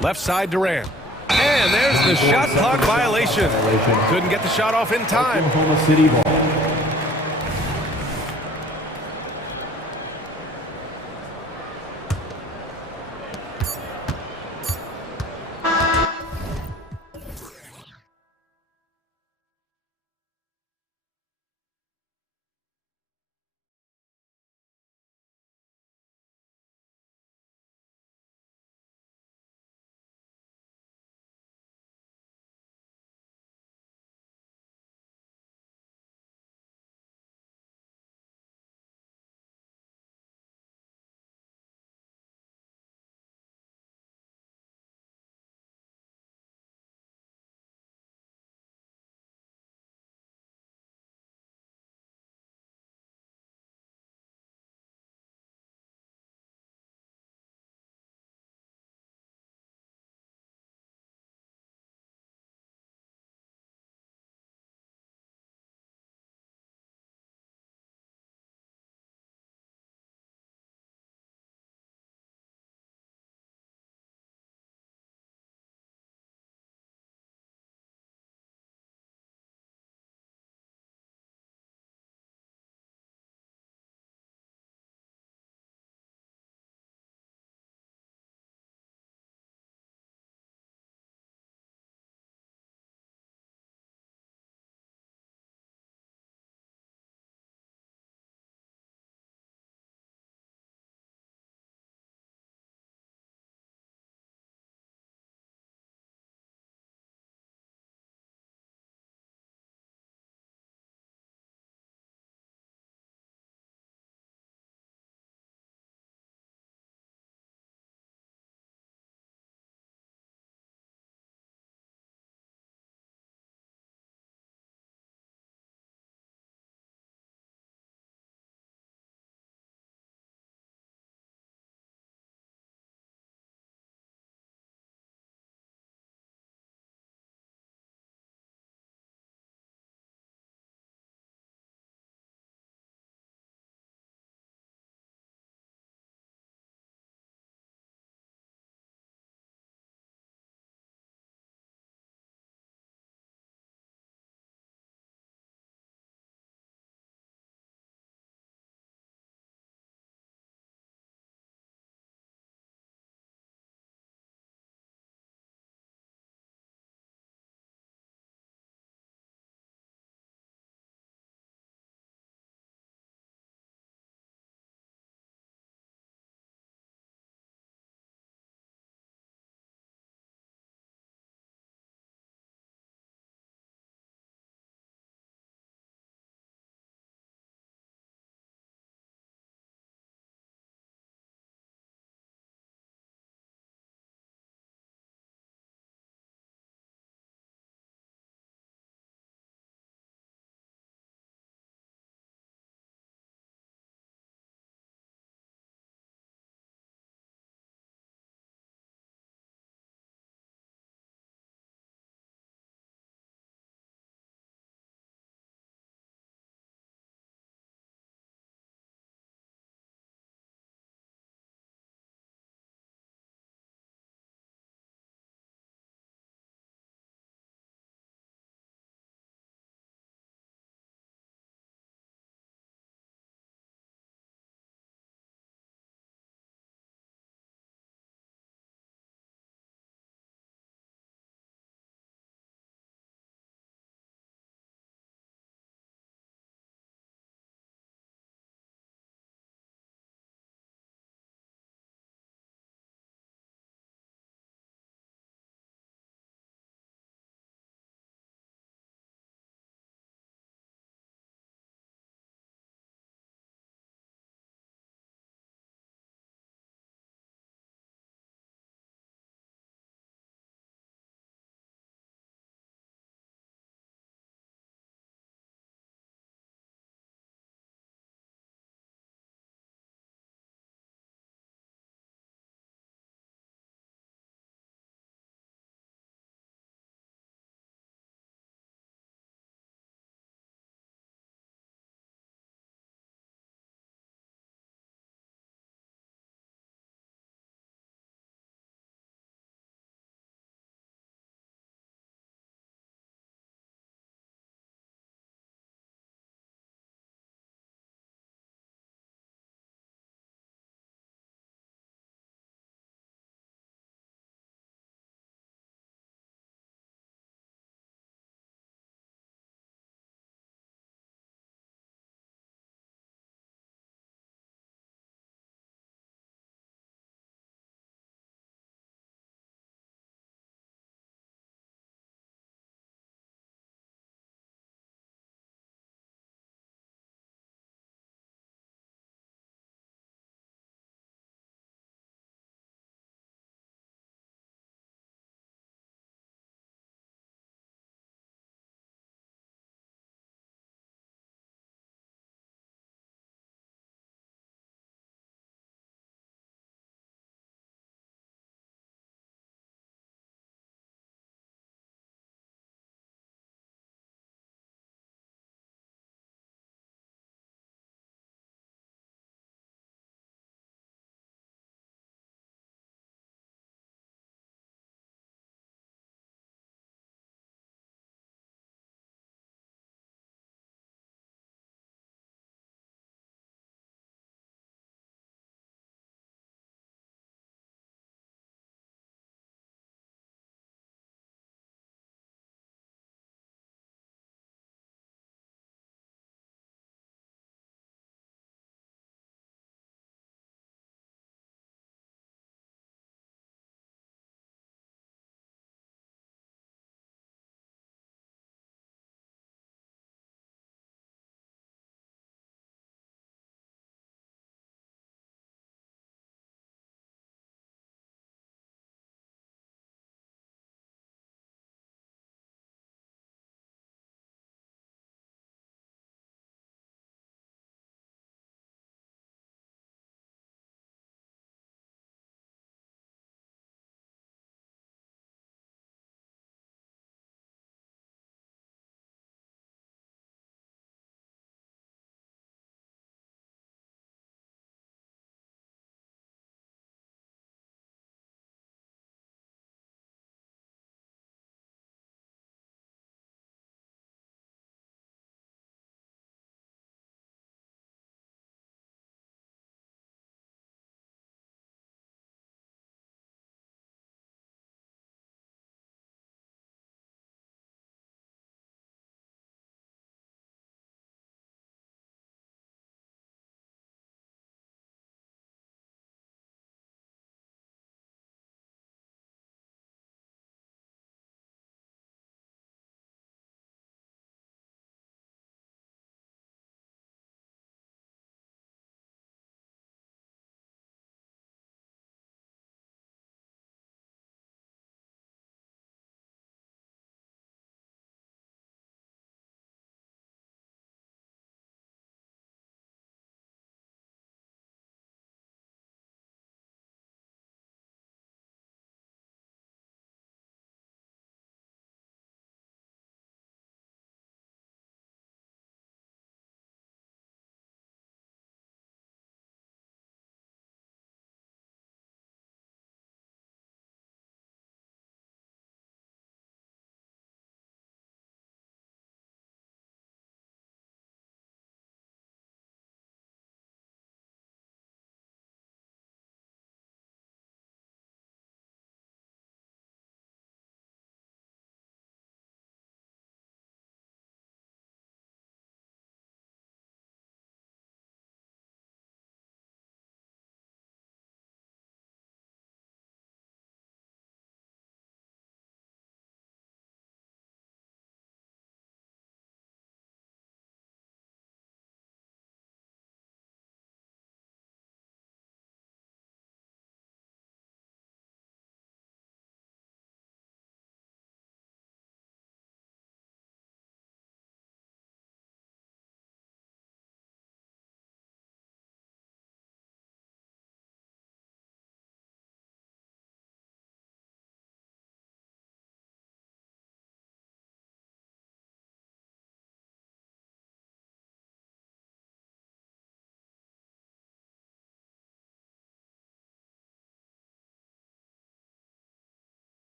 Left side Durant. And there's the shot clock violation. Couldn't get the shot off in time. Oklahoma City ball.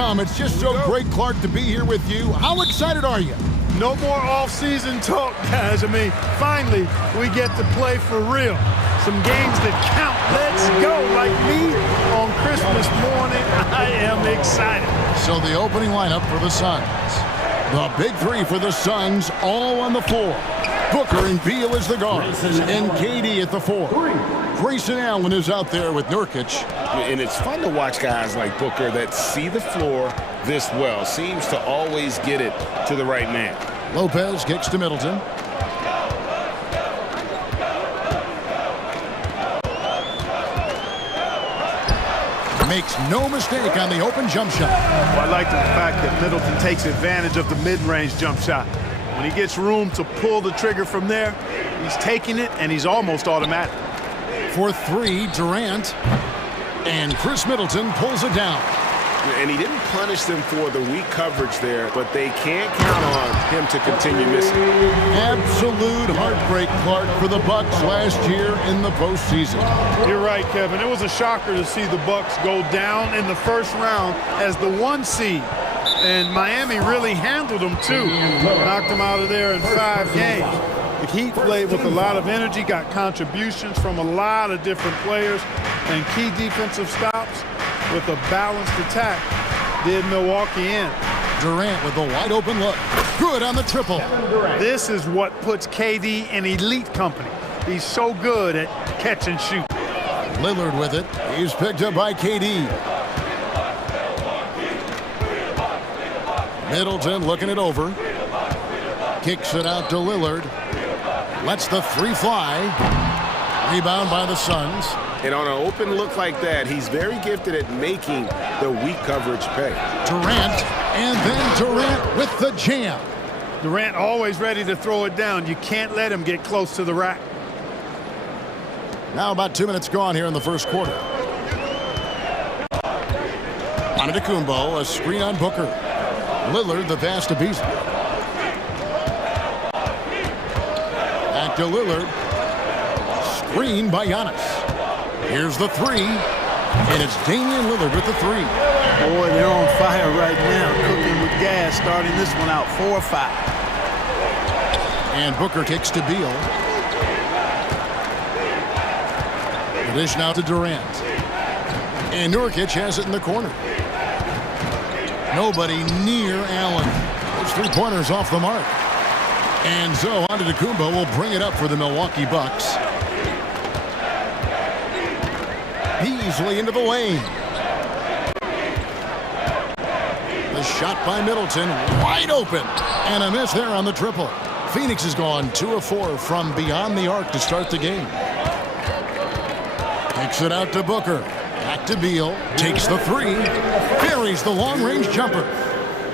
efootball.com. It's just so great, Clark, to be here with you. How excited are you? No more off-season talk, guys. I mean, finally, we get to play for real. Some games that count. Let's go. Like me on Christmas morning, I am excited. So the opening lineup for the Suns. The big three for the Suns, all on the floor. Booker and Beal as the guards, and KD at the 4. Grayson Allen is out there with Nurkic. And it's fun to watch guys like Booker that see the floor this well. Seems to always get it to the right man. Lopez kicks to Middleton. Makes no mistake on the open jump shot. Well, I like the fact that Middleton takes advantage of the mid-range jump shot. When he gets room to pull the trigger from there, he's taking it, and he's almost automatic. For 3, Durant. And Chris Middleton pulls it down. And he didn't punish them for the weak coverage there, but they can't count on him to continue missing. Absolute heartbreak, Clark, for the Bucks last year in the postseason. You're right, Kevin. It was a shocker to see the Bucks go down in the first round as the 1 seed. And Miami really handled them, too. Knocked them out of there in 5 games. The Heat played with a lot of energy, got contributions from a lot of different players, and key defensive stops with a balanced attack did Milwaukee in. Durant with a wide open look. Good on the triple. This is what puts KD in elite company. He's so good at catch and shoot. Lillard with it. He's picked up by KD. Middleton looking it over. Kicks it out to Lillard. Lets the 3 fly. Rebound by the Suns. And on an open look like that, he's very gifted at making the weak coverage pay. Durant, and then Durant with the jam. Durant always ready to throw it down. You can't let him get close to the rack. Now about 2 minutes gone here in the first quarter. Antetokounmpo, a screen on Booker. Lillard, the pass to Beasley. Back to Lillard. Screen by Giannis. Here's the 3, and it's Damian Lillard with the 3. Boy, they're on fire right now, cooking with gas, starting this one out 4-5. And Booker kicks to Beal. The dish now to Durant. And Nurkic has it in the corner. Nobody near Allen. Those 3-pointers off the mark. And so Antetokounmpo will bring it up for the Milwaukee Bucks. Beasley into the lane. The shot by Middleton, wide open. And a miss there on the triple. Phoenix has gone 2 of 4 from beyond the arc to start the game. Kicks it out to Booker. Back to Beal. Takes the 3. Buries the long-range jumper.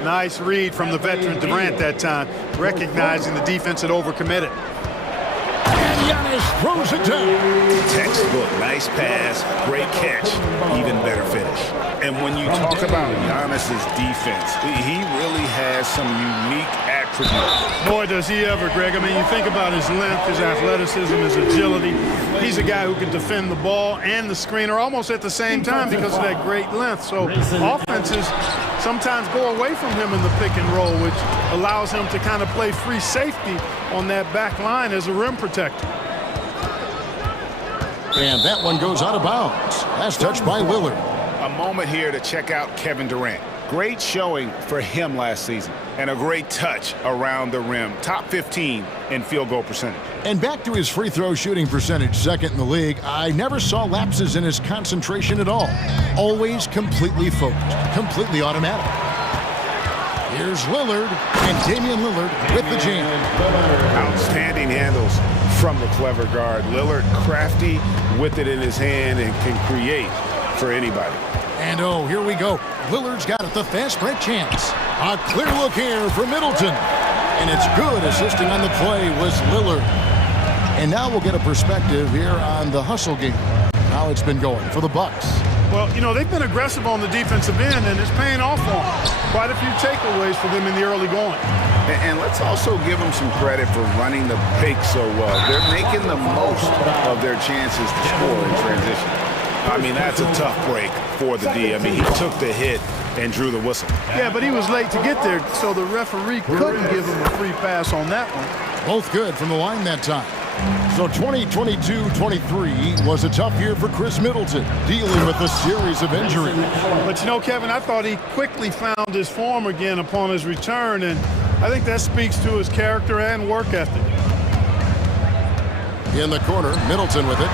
Nice read from the veteran Durant that time, recognizing the defense had overcommitted. And Giannis throws it down. Textbook, nice pass, great catch, even better finish. And when you talk about Giannis's defense, he really has some unique attributes. Boy, does he ever, Greg. I mean, you think about his length, his athleticism, his agility. He's a guy who can defend the ball and the screener almost at the same time because of that great length. So offenses sometimes go away from him in the pick and roll, which allows him to kind of play free safety on that back line as a rim protector. And that one goes out of bounds. That's touched by Lillard. A moment here to check out Kevin Durant. Great showing for him last season. And a great touch around the rim. Top 15 in field goal percentage. And back to his free throw shooting percentage, second in the league. I never saw lapses in his concentration at all. Always completely focused, completely automatic. Here's Lillard, and Damian Lillard with the jam. Outstanding handles from the clever guard. Lillard crafty with it in his hand and can create for anybody. And oh, here we go. Lillard's got it, the fast break chance. A clear look here for Middleton. And it's good. Assisting on the play was Lillard. And now we'll get a perspective here on the hustle game. How it's been going for the Bucks. Well, you know, they've been aggressive on the defensive end, and it's paying off for them. Quite a few takeaways for them in the early going. And let's also give them some credit for running the pick so well. They're making the most of their chances to score in transition. I mean, that's a tough break for the D. I mean, he took the hit and drew the whistle. Yeah, but he was late to get there, so the referee couldn't give him a free pass on that one. Both good from the line that time. So 2022-23 was a tough year for Chris Middleton, dealing with a series of injuries. But you know, Kevin, I thought he quickly found his form again upon his return, and I think that speaks to his character and work ethic. In the corner, Middleton with it.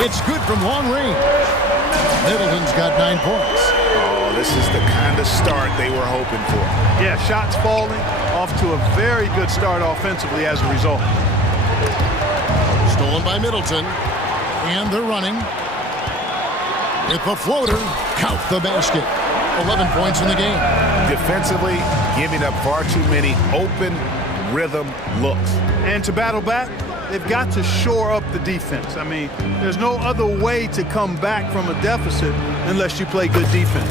It's good from long range. Middleton's got 9 points. Oh, this is the kind of start they were hoping for. Yeah, shots falling, off to a very good start offensively as a result. Stolen by Middleton, and they're running. With the floater, count the basket. 11 points in the game. Defensively, giving up far too many open rhythm looks. And to battle back, they've got to shore up the defense. I mean, there's no other way to come back from a deficit unless you play good defense.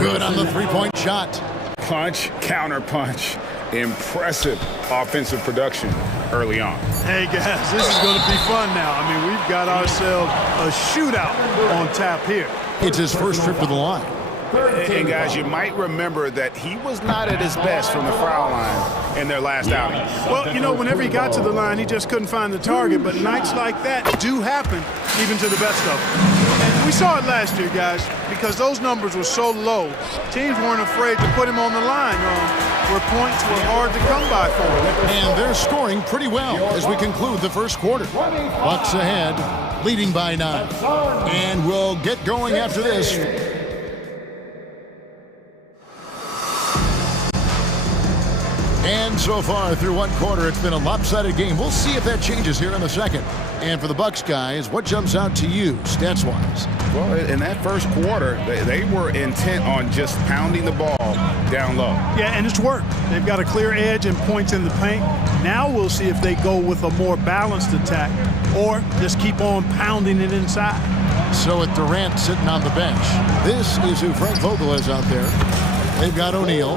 Good on the three-point shot. Punch, counter punch. Impressive offensive production early on. Hey guys, this is going to be fun now. I mean, we've got ourselves a shootout on tap here. It's his first trip to the line. And guys, you might remember that he was not at his best from the foul line in their last outing. Well, you know, whenever he got to the line, he just couldn't find the target. But nights like that do happen, even to the best of them. And we saw it last year, guys, because those numbers were so low. Teams weren't afraid to put him on the line where points were hard to come by for him. And they're scoring pretty well as we conclude the first quarter. Bucks ahead, leading by 9. And we'll get going after this. And so far through one quarter, it's been a lopsided game. We'll see if that changes here in the second. And for the Bucks guys, what jumps out to you stats-wise? Well, in that first quarter, they were intent on just pounding the ball down low. Yeah, and it's worked. They've got a clear edge and points in the paint. Now we'll see if they go with a more balanced attack or just keep on pounding it inside. So with Durant sitting on the bench, this is who Frank Vogel is out there. They've got O'Neal,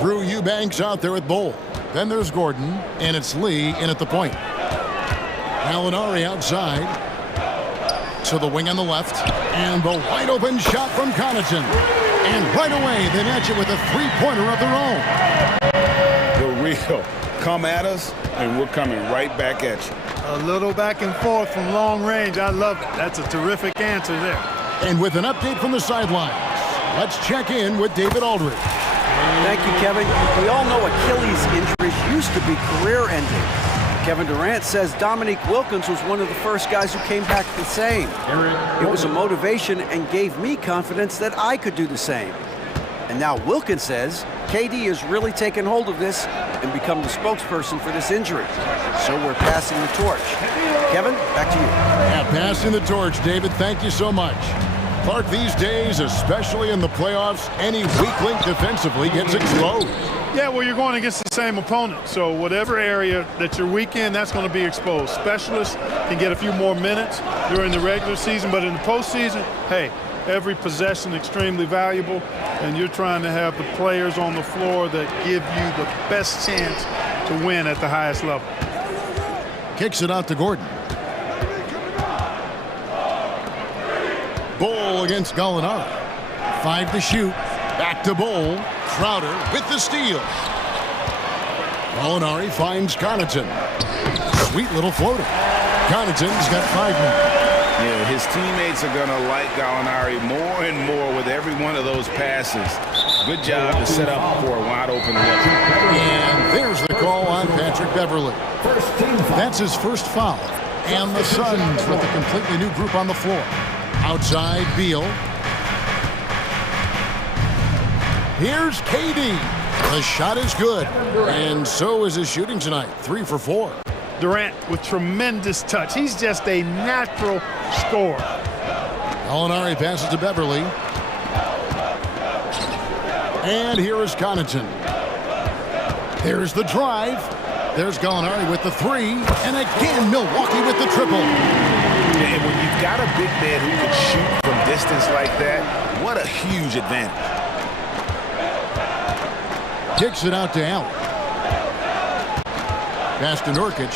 Drew Eubanks out there with Bowl. Then there's Gordon, and it's Lee in at the point. Gallinari outside. To the wing on the left. And the wide open shot from Connaughton. And right away, they match it with a three-pointer of their own. The real come at us, and we're coming right back at you. A little back and forth from long range. I love it. That's a terrific answer there. And with an update from the sidelines, let's check in with David Aldridge. Thank you, Kevin. We all know Achilles injuries used to be career-ending. Kevin Durant says Dominique Wilkins was one of the first guys who came back the same. It was a motivation and gave me confidence that I could do the same. And now Wilkins says KD has really taken hold of this and become the spokesperson for this injury. So we're passing the torch. Kevin, back to you. Yeah, passing the torch, David. Thank you so much. Clark, these days, especially in the playoffs, any weak link defensively gets exposed. Yeah, well, you're going against the same opponent. So whatever area that you're weak in, that's going to be exposed. Specialists can get a few more minutes during the regular season, but in the postseason, hey, every possession extremely valuable, and you're trying to have the players on the floor that give you the best chance to win at the highest level. Kicks it out to Gordon. Bowl against Gallinari. 5 to shoot. Back to Bowl. Crowder with the steal. Gallinari finds Connaughton. Sweet little floater. Connaughton's got 5 now. Yeah, his teammates are going to like Gallinari more and more with every one of those passes. Good job to set up for a wide open look. And there's the call on Patrick Beverley. That's his first foul. And the Suns with a completely new group on the floor. Outside, Beal. Here's KD. The shot is good. And so is his shooting tonight. 3 for 4. Durant with tremendous touch. He's just a natural scorer. Gallinari passes to Beverley. And here is Connaughton. There's the drive. There's Gallinari with the 3. And again, Milwaukee with the triple. And when you've got a big man who can shoot from distance like that, what a huge advantage. Kicks it out to Allen. Pass to Nurkic.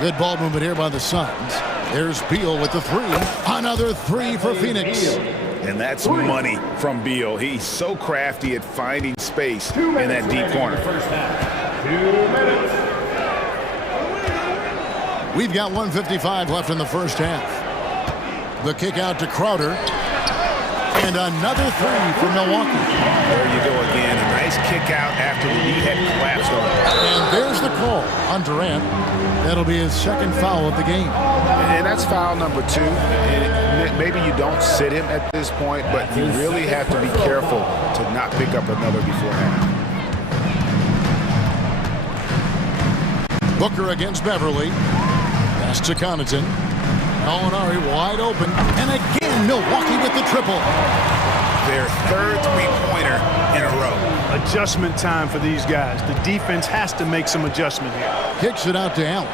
Good ball movement here by the Suns. There's Beal with the three. Another three for Phoenix. And that's money from Beal. He's so crafty at finding space in that deep corner. 2 minutes. We've got 1:55 left in the first half. The kick out to Crowder. And another three for Milwaukee. There you go again. A nice kick out after the knee had collapsed on him. And there's the call on Durant. That'll be his second foul of the game. And that's foul number 2. And maybe you don't sit him at this point, but you really have to be careful to not pick up another beforehand. Booker against Beverly. Pass to Connaughton. Gallinari wide open. And again, Milwaukee with the triple. Their third three-pointer in a row. Adjustment time for these guys. The defense has to make some adjustment here. Kicks it out to Allen.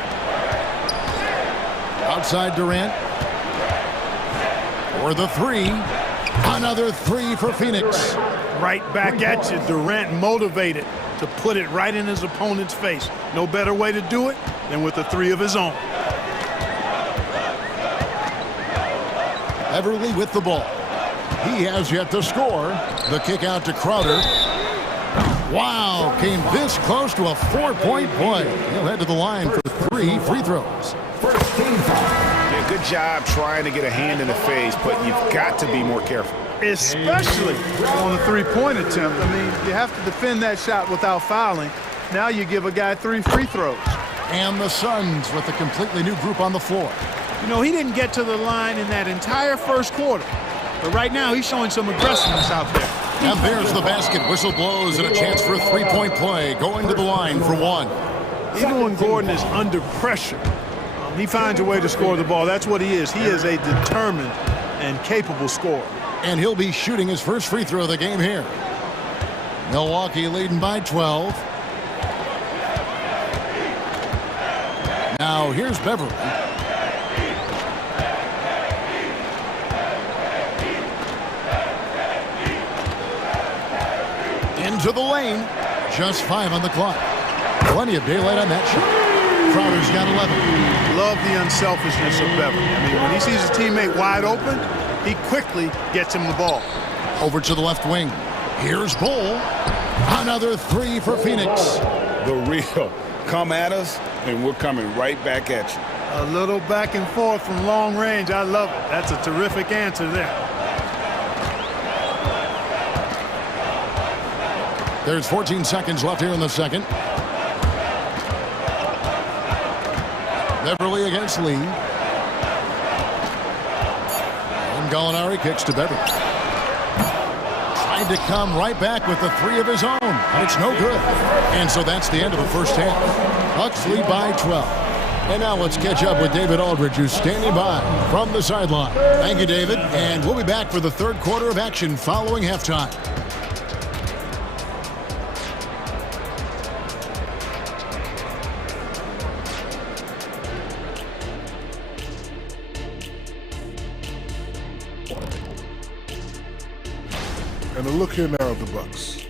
Outside Durant. For the three. Another three for Phoenix. Right back at you. Durant motivated to put it right in his opponent's face. No better way to do it than with a three of his own. Beverly with the ball. He has yet to score. The kick out to Crowder. Wow, came this close to a 4-point play. He'll head to the line for 3 free throws. Yeah, good job trying to get a hand in the face, but you've got to be more careful. Especially on a three-point attempt. I mean, you have to defend that shot without fouling. Now you give a guy 3 free throws. And the Suns with a completely new group on the floor. You know, he didn't get to the line in that entire first quarter. But right now, he's showing some aggressiveness out there. And there's the basket. Whistle blows and a chance for a 3-point play. Going to the line for 1. Even when Gordon is under pressure, he finds a way to score the ball. That's what he is. He is a determined and capable scorer. And he'll be shooting his first free throw of the game here. Milwaukee leading by 12. Now here's Beverly. Into the lane. Just 5 on the clock. Plenty of daylight on that shot. Crowder's got 11. Love the unselfishness of Beverly. I mean, when he sees his teammate wide open, he quickly gets him the ball. Over to the left wing. Here's Bull. Another three for Phoenix. The real. Come at us, and we're coming right back at you. A little back and forth from long range. I love it. That's a terrific answer there. There's 14 seconds left here in the second. Beverly against Lee. And Gallinari kicks to Beverly. Trying to come right back with the three of his own. But it's no good. And so that's the end of the first half. Bucks lead by 12. And now let's catch up with David Aldridge, who's standing by from the sideline. Thank you, David. And we'll be back for the third quarter of action following halftime. And a look here now at the Bucks.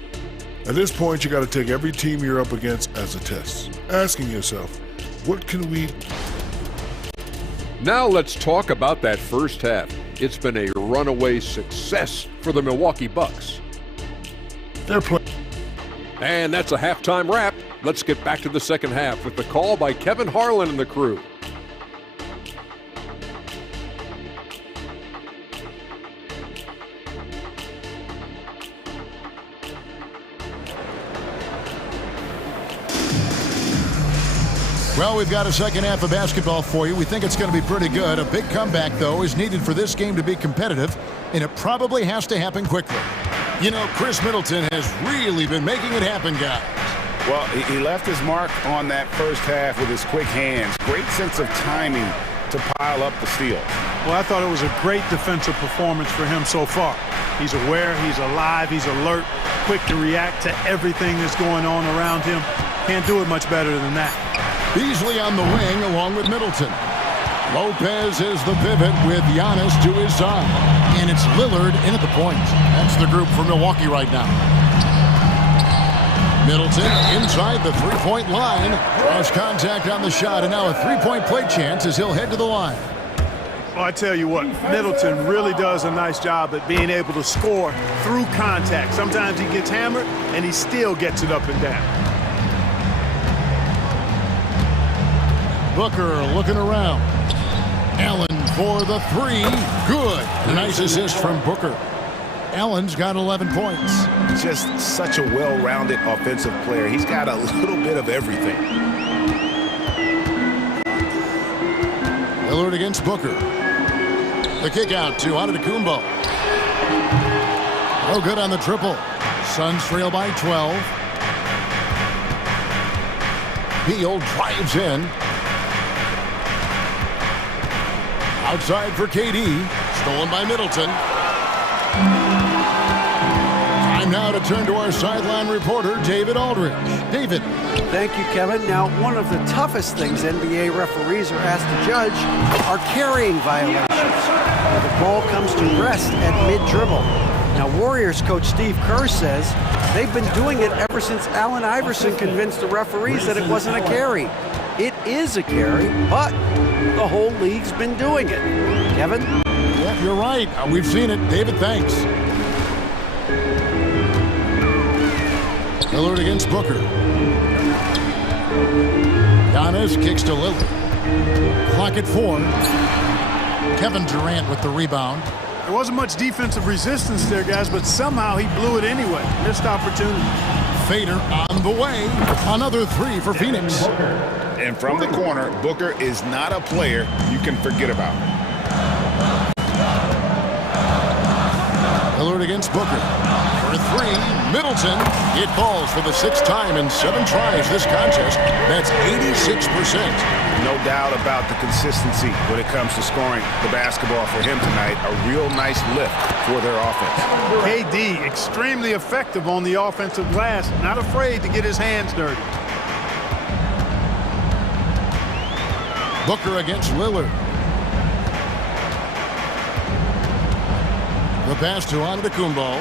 At this point, you got to take every team you're up against as a test, asking yourself, what can we... Now let's talk about that first half. It's been a runaway success for the Milwaukee Bucks. They're playing. And that's a halftime wrap. Let's get back to the second half with the call by Kevin Harlan and the crew. Well, we've got a second half of basketball for you. We think it's going to be pretty good. A big comeback, though, is needed for this game to be competitive, and it probably has to happen quickly. You know, Chris Middleton has really been making it happen, guys. Well, he left his mark on that first half with his quick hands. Great sense of timing to pile up the steal. Well, I thought it was a great defensive performance for him so far. He's aware, he's alive, he's alert, quick to react to everything that's going on around him. Can't do it much better than that. Beasley on the wing along with Middleton. Lopez is the pivot with Giannis to his side. And it's Lillard in at the point. That's the group for Milwaukee right now. Middleton inside the three-point line. Cross contact on the shot, and now a three-point play chance as he'll head to the line. Well, I tell you what, Middleton really does a nice job at being able to score through contact. Sometimes he gets hammered, and he still gets it up and down. Booker looking around. Allen for the three. Good. Nice assist from Booker. Allen's got 11 points. Just such a well-rounded offensive player. He's got a little bit of everything. Lillard against Booker. The kick out to Antetokounmpo. No good on the triple. Suns trail by 12. Beal drives in. Outside for KD. Stolen by Middleton. Time now to turn to our sideline reporter, David Aldridge. David. Thank you, Kevin. Now, one of the toughest things NBA referees are asked to judge are carrying violations, where the ball comes to rest at mid-dribble. Now, Warriors coach Steve Kerr says they've been doing it ever since Allen Iverson convinced the referees that it wasn't a carry. It is a carry, but the whole league's been doing it. Kevin? Yeah, you're right. We've seen it. David, thanks. Lillard against Booker. Giannis kicks to Lillard. Clock at 4. Kevin Durant with the rebound. There wasn't much defensive resistance there, guys, but somehow he blew it anyway. Missed opportunity. Fader on the way. Another three for Phoenix. And from the corner, Booker is not a player you can forget about. Lillard against Booker. For three, Middleton. It falls for the 6th time in 7 tries this contest. That's 86%. No doubt about the consistency when it comes to scoring the basketball for him tonight. A real nice lift for their offense. KD, extremely effective on the offensive glass. Not afraid to get his hands dirty. Booker against Lillard. The pass to Antetokounmpo.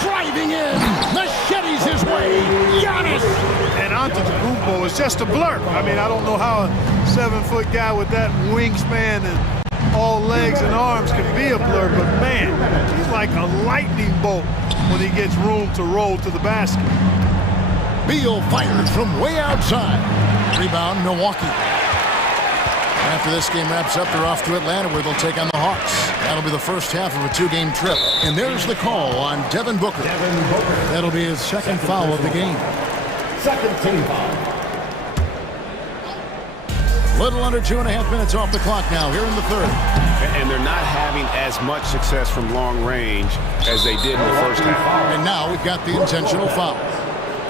Driving in. Machetes his way. Giannis. And Antetokounmpo is just a blur. I mean, I don't know how a 7-foot guy with that wingspan and all legs and arms can be a blur, but man, he's like a lightning bolt when he gets room to roll to the basket. Beal fires from way outside. Rebound, Milwaukee. After this game wraps up, they're off to Atlanta where they'll take on the Hawks. That'll be the first half of a 2-game trip. And there's the call on Devin Booker. That'll be his second foul of the game. Second team foul. Little under 2.5 minutes off the clock now here in the third. And they're not having as much success from long range as they did in the first half. And now we've got the intentional foul.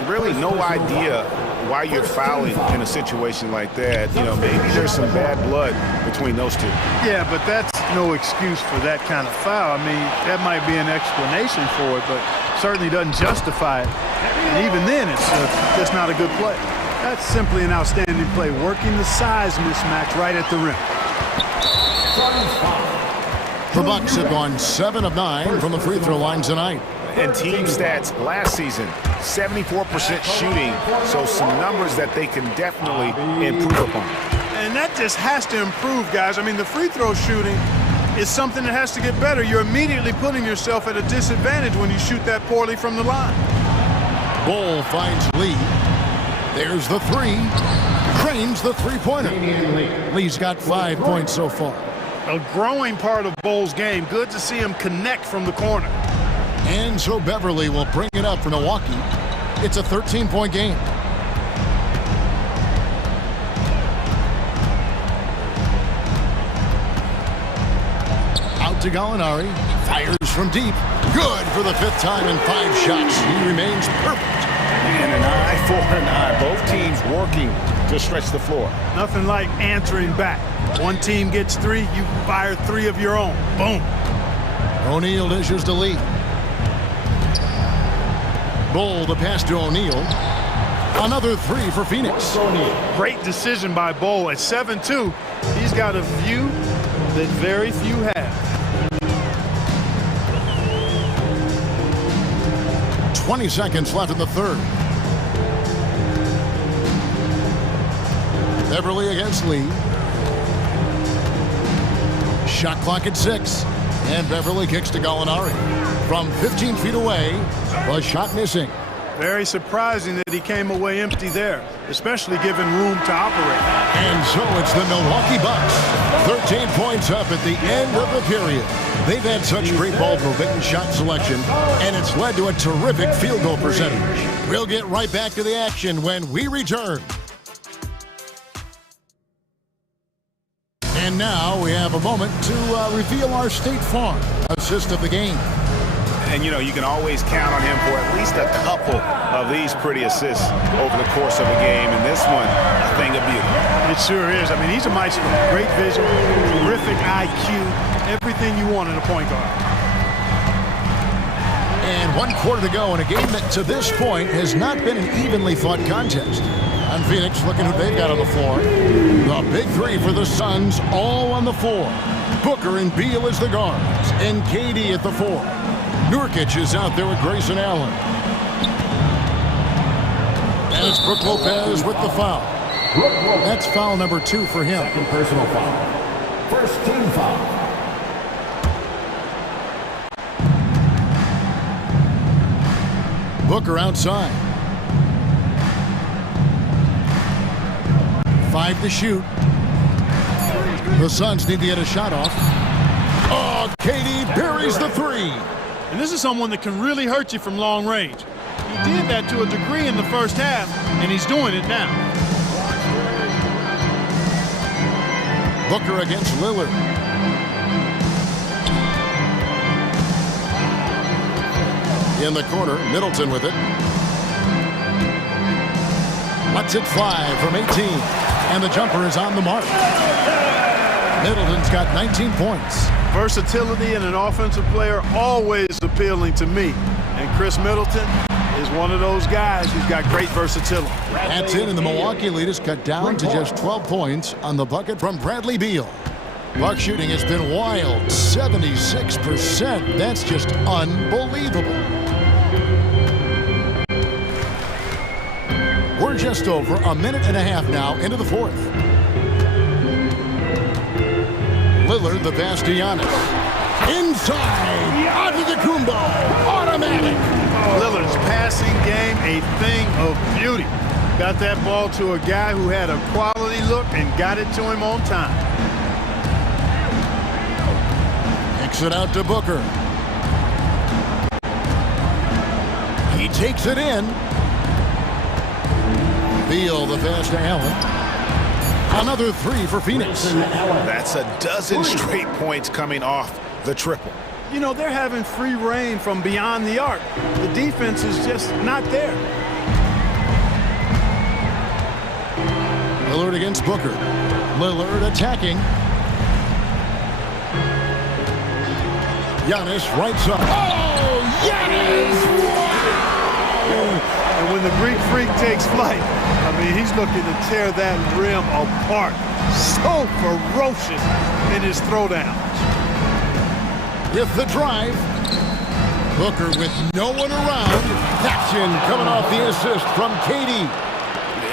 Really no idea why you're fouling in a situation like that. You know, maybe there's some bad blood between those two. Yeah, but that's no excuse for that kind of foul. I mean, that might be an explanation for it, but certainly doesn't justify it. And even then, it's just not a good play. That's simply an outstanding play, working the size mismatch right at the rim. The Bucks have gone 7 of 9 from the free throw line tonight. And team stats last season, 74% shooting, so some numbers that they can definitely improve upon. And that just has to improve, guys. I mean, the free throw shooting is something that has to get better. You're immediately putting yourself at a disadvantage when you shoot that poorly from the line. Bull finds Lee. There's the three. Cranes the three-pointer. Lee's got 5 points so far. A growing part of Bull's game. Good to see him connect from the corner. And so Beverly will bring it up for Milwaukee. It's a 13-point game. Out to Gallinari. Fires from deep. Good for the 5th time in 5 shots. He remains perfect. And an eye for an eye. Both teams working to stretch the floor. Nothing like answering back. One team gets 3, you fire 3 of your own. Boom. O'Neal dishes to Lee. Bull, the pass to O'Neal. Another 3 for Phoenix. Great decision by Bull. At 7-2, he's got a view that very few have. 20 seconds left in the third. Beverly against Lee. Shot clock at 6. And Beverly kicks to Gallinari. From 15 feet away, a shot missing. Very surprising that he came away empty there, especially given room to operate. And so it's the Milwaukee Bucks. 13 points up at the end of the period. They've had such great ball movement and shot selection, and it's led to a terrific field goal percentage. We'll get right back to the action when we return. And now we have a moment to reveal our State Farm assist of the game. And, you know, you can always count on him for at least a couple of these pretty assists over the course of a game. And this one, a thing of beauty. It sure is. I mean, he's a maestro. Great vision, terrific IQ, everything you want in a point guard. And 1 quarter to go in a game that to this point has not been an evenly fought contest. And Phoenix looking who they've got on the floor. The big three for the Suns all on the floor. Booker and Beal as the guards. And KD at the 4. Nurkic is out there with Grayson Allen. And it's Brook Lopez with the foul. That's foul number 2 for him. Second personal foul. First team foul. Booker outside. 5 to shoot. The Suns need to get a shot off. Oh, KD buries the 3. And this is someone that can really hurt you from long range. He did that to a degree in the first half, and he's doing it now. Booker against Lillard. In the corner, Middleton with it. Lets it fly from 18. And the jumper is on the mark. Middleton's got 19 points. Versatility in an offensive player always appealing to me. And Chris Middleton is one of those guys who's got great versatility. That's it, and the Milwaukee lead is cut down to just 12 points on the bucket from Bradley Beal. Buck shooting has been wild, 76%. That's just unbelievable. We're just over a minute and a half now into the 4th. Lillard, the pass to Giannis. Inside, onto the Kumbo, automatic. Lillard's passing game, a thing of beauty. Got that ball to a guy who had a quality look and got it to him on time. Kicks it out to Booker. He takes it in. Beal, the pass to Allen. Another 3 for Phoenix. That's a dozen straight points coming off the triple. You know, they're having free reign from beyond the arc. The defense is just not there. Lillard against Booker. Lillard attacking. Giannis right side. Oh, Giannis! Wow! And when the Greek Freak takes flight, I mean, he's looking to tear that rim apart. So ferocious in his throwdowns. With the drive. Booker with no one around. Action coming off the assist from KD.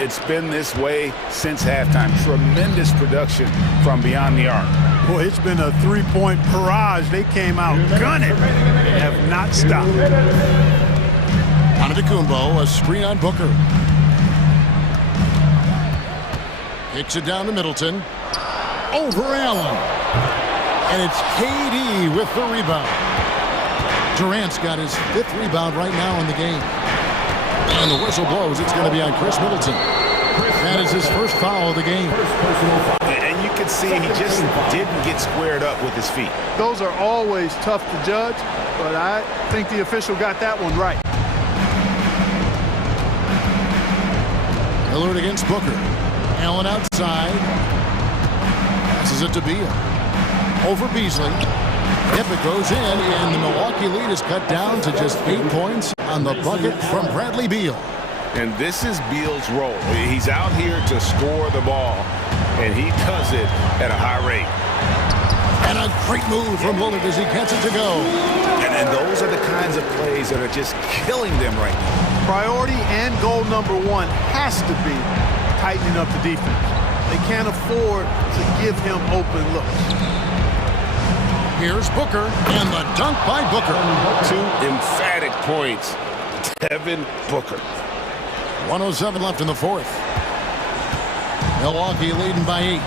It's been this way since halftime. Tremendous production from beyond the arc. Boy, it's been a three-point barrage. They came out gunning and have not stopped. Antetokounmpo, a screen on Booker. Kicks it down to Middleton. Over Allen. And it's KD with the rebound. Durant's got his 5th rebound right now in the game. And the whistle blows. It's going to be on Chris Middleton. That is his first foul of the game. And you can see he just didn't get squared up with his feet. Those are always tough to judge, but I think the official got that one right. Lillard against Booker. Allen outside. Passes it to Beal. Over Beasley. Yep, it goes in, and the Milwaukee lead is cut down to just 8 points on the bucket from Bradley Beal. And this is Beal's role. He's out here to score the ball, and he does it at a high rate. And a great move from Lillard as he gets it to go. And those are the kinds of plays that are just killing them right now. Priority and goal number 1 has to be tightening up the defense. They can't afford to give him open looks. Here's Booker, and the dunk by Booker. 2 emphatic points. Devin Booker. 1:07 left in the fourth. Milwaukee leading by 8.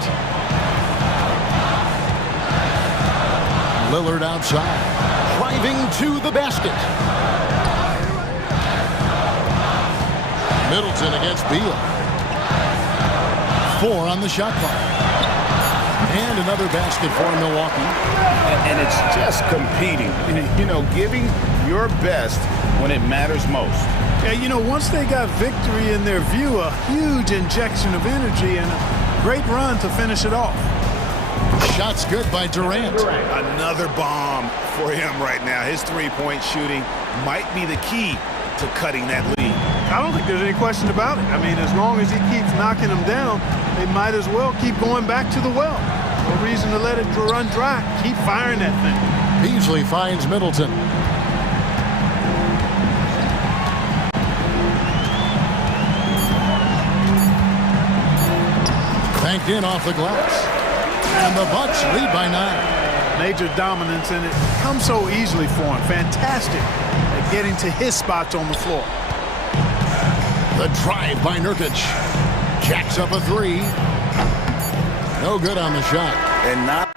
Lillard outside, driving to the basket. Middleton against Beal. 4 on the shot clock. And another basket for Milwaukee. And it's just competing. You know, giving your best when it matters most. Yeah, you know, once they got victory in their view, a huge injection of energy and a great run to finish it off. Shots good by Durant. Another bomb for him right now. His three-point shooting might be the key to cutting that lead. I don't think there's any question about it. I mean, as long as he keeps knocking them down, they might as well keep going back to the well. No reason to let it run dry. Keep firing that thing. Beasley finds Middleton. Banked in off the glass. And the Bucks lead by 9. Major dominance, and it comes so easily for him. Fantastic at getting to his spots on the floor. The drive by Nurkic. Jacks up a 3. No good on the shot. And not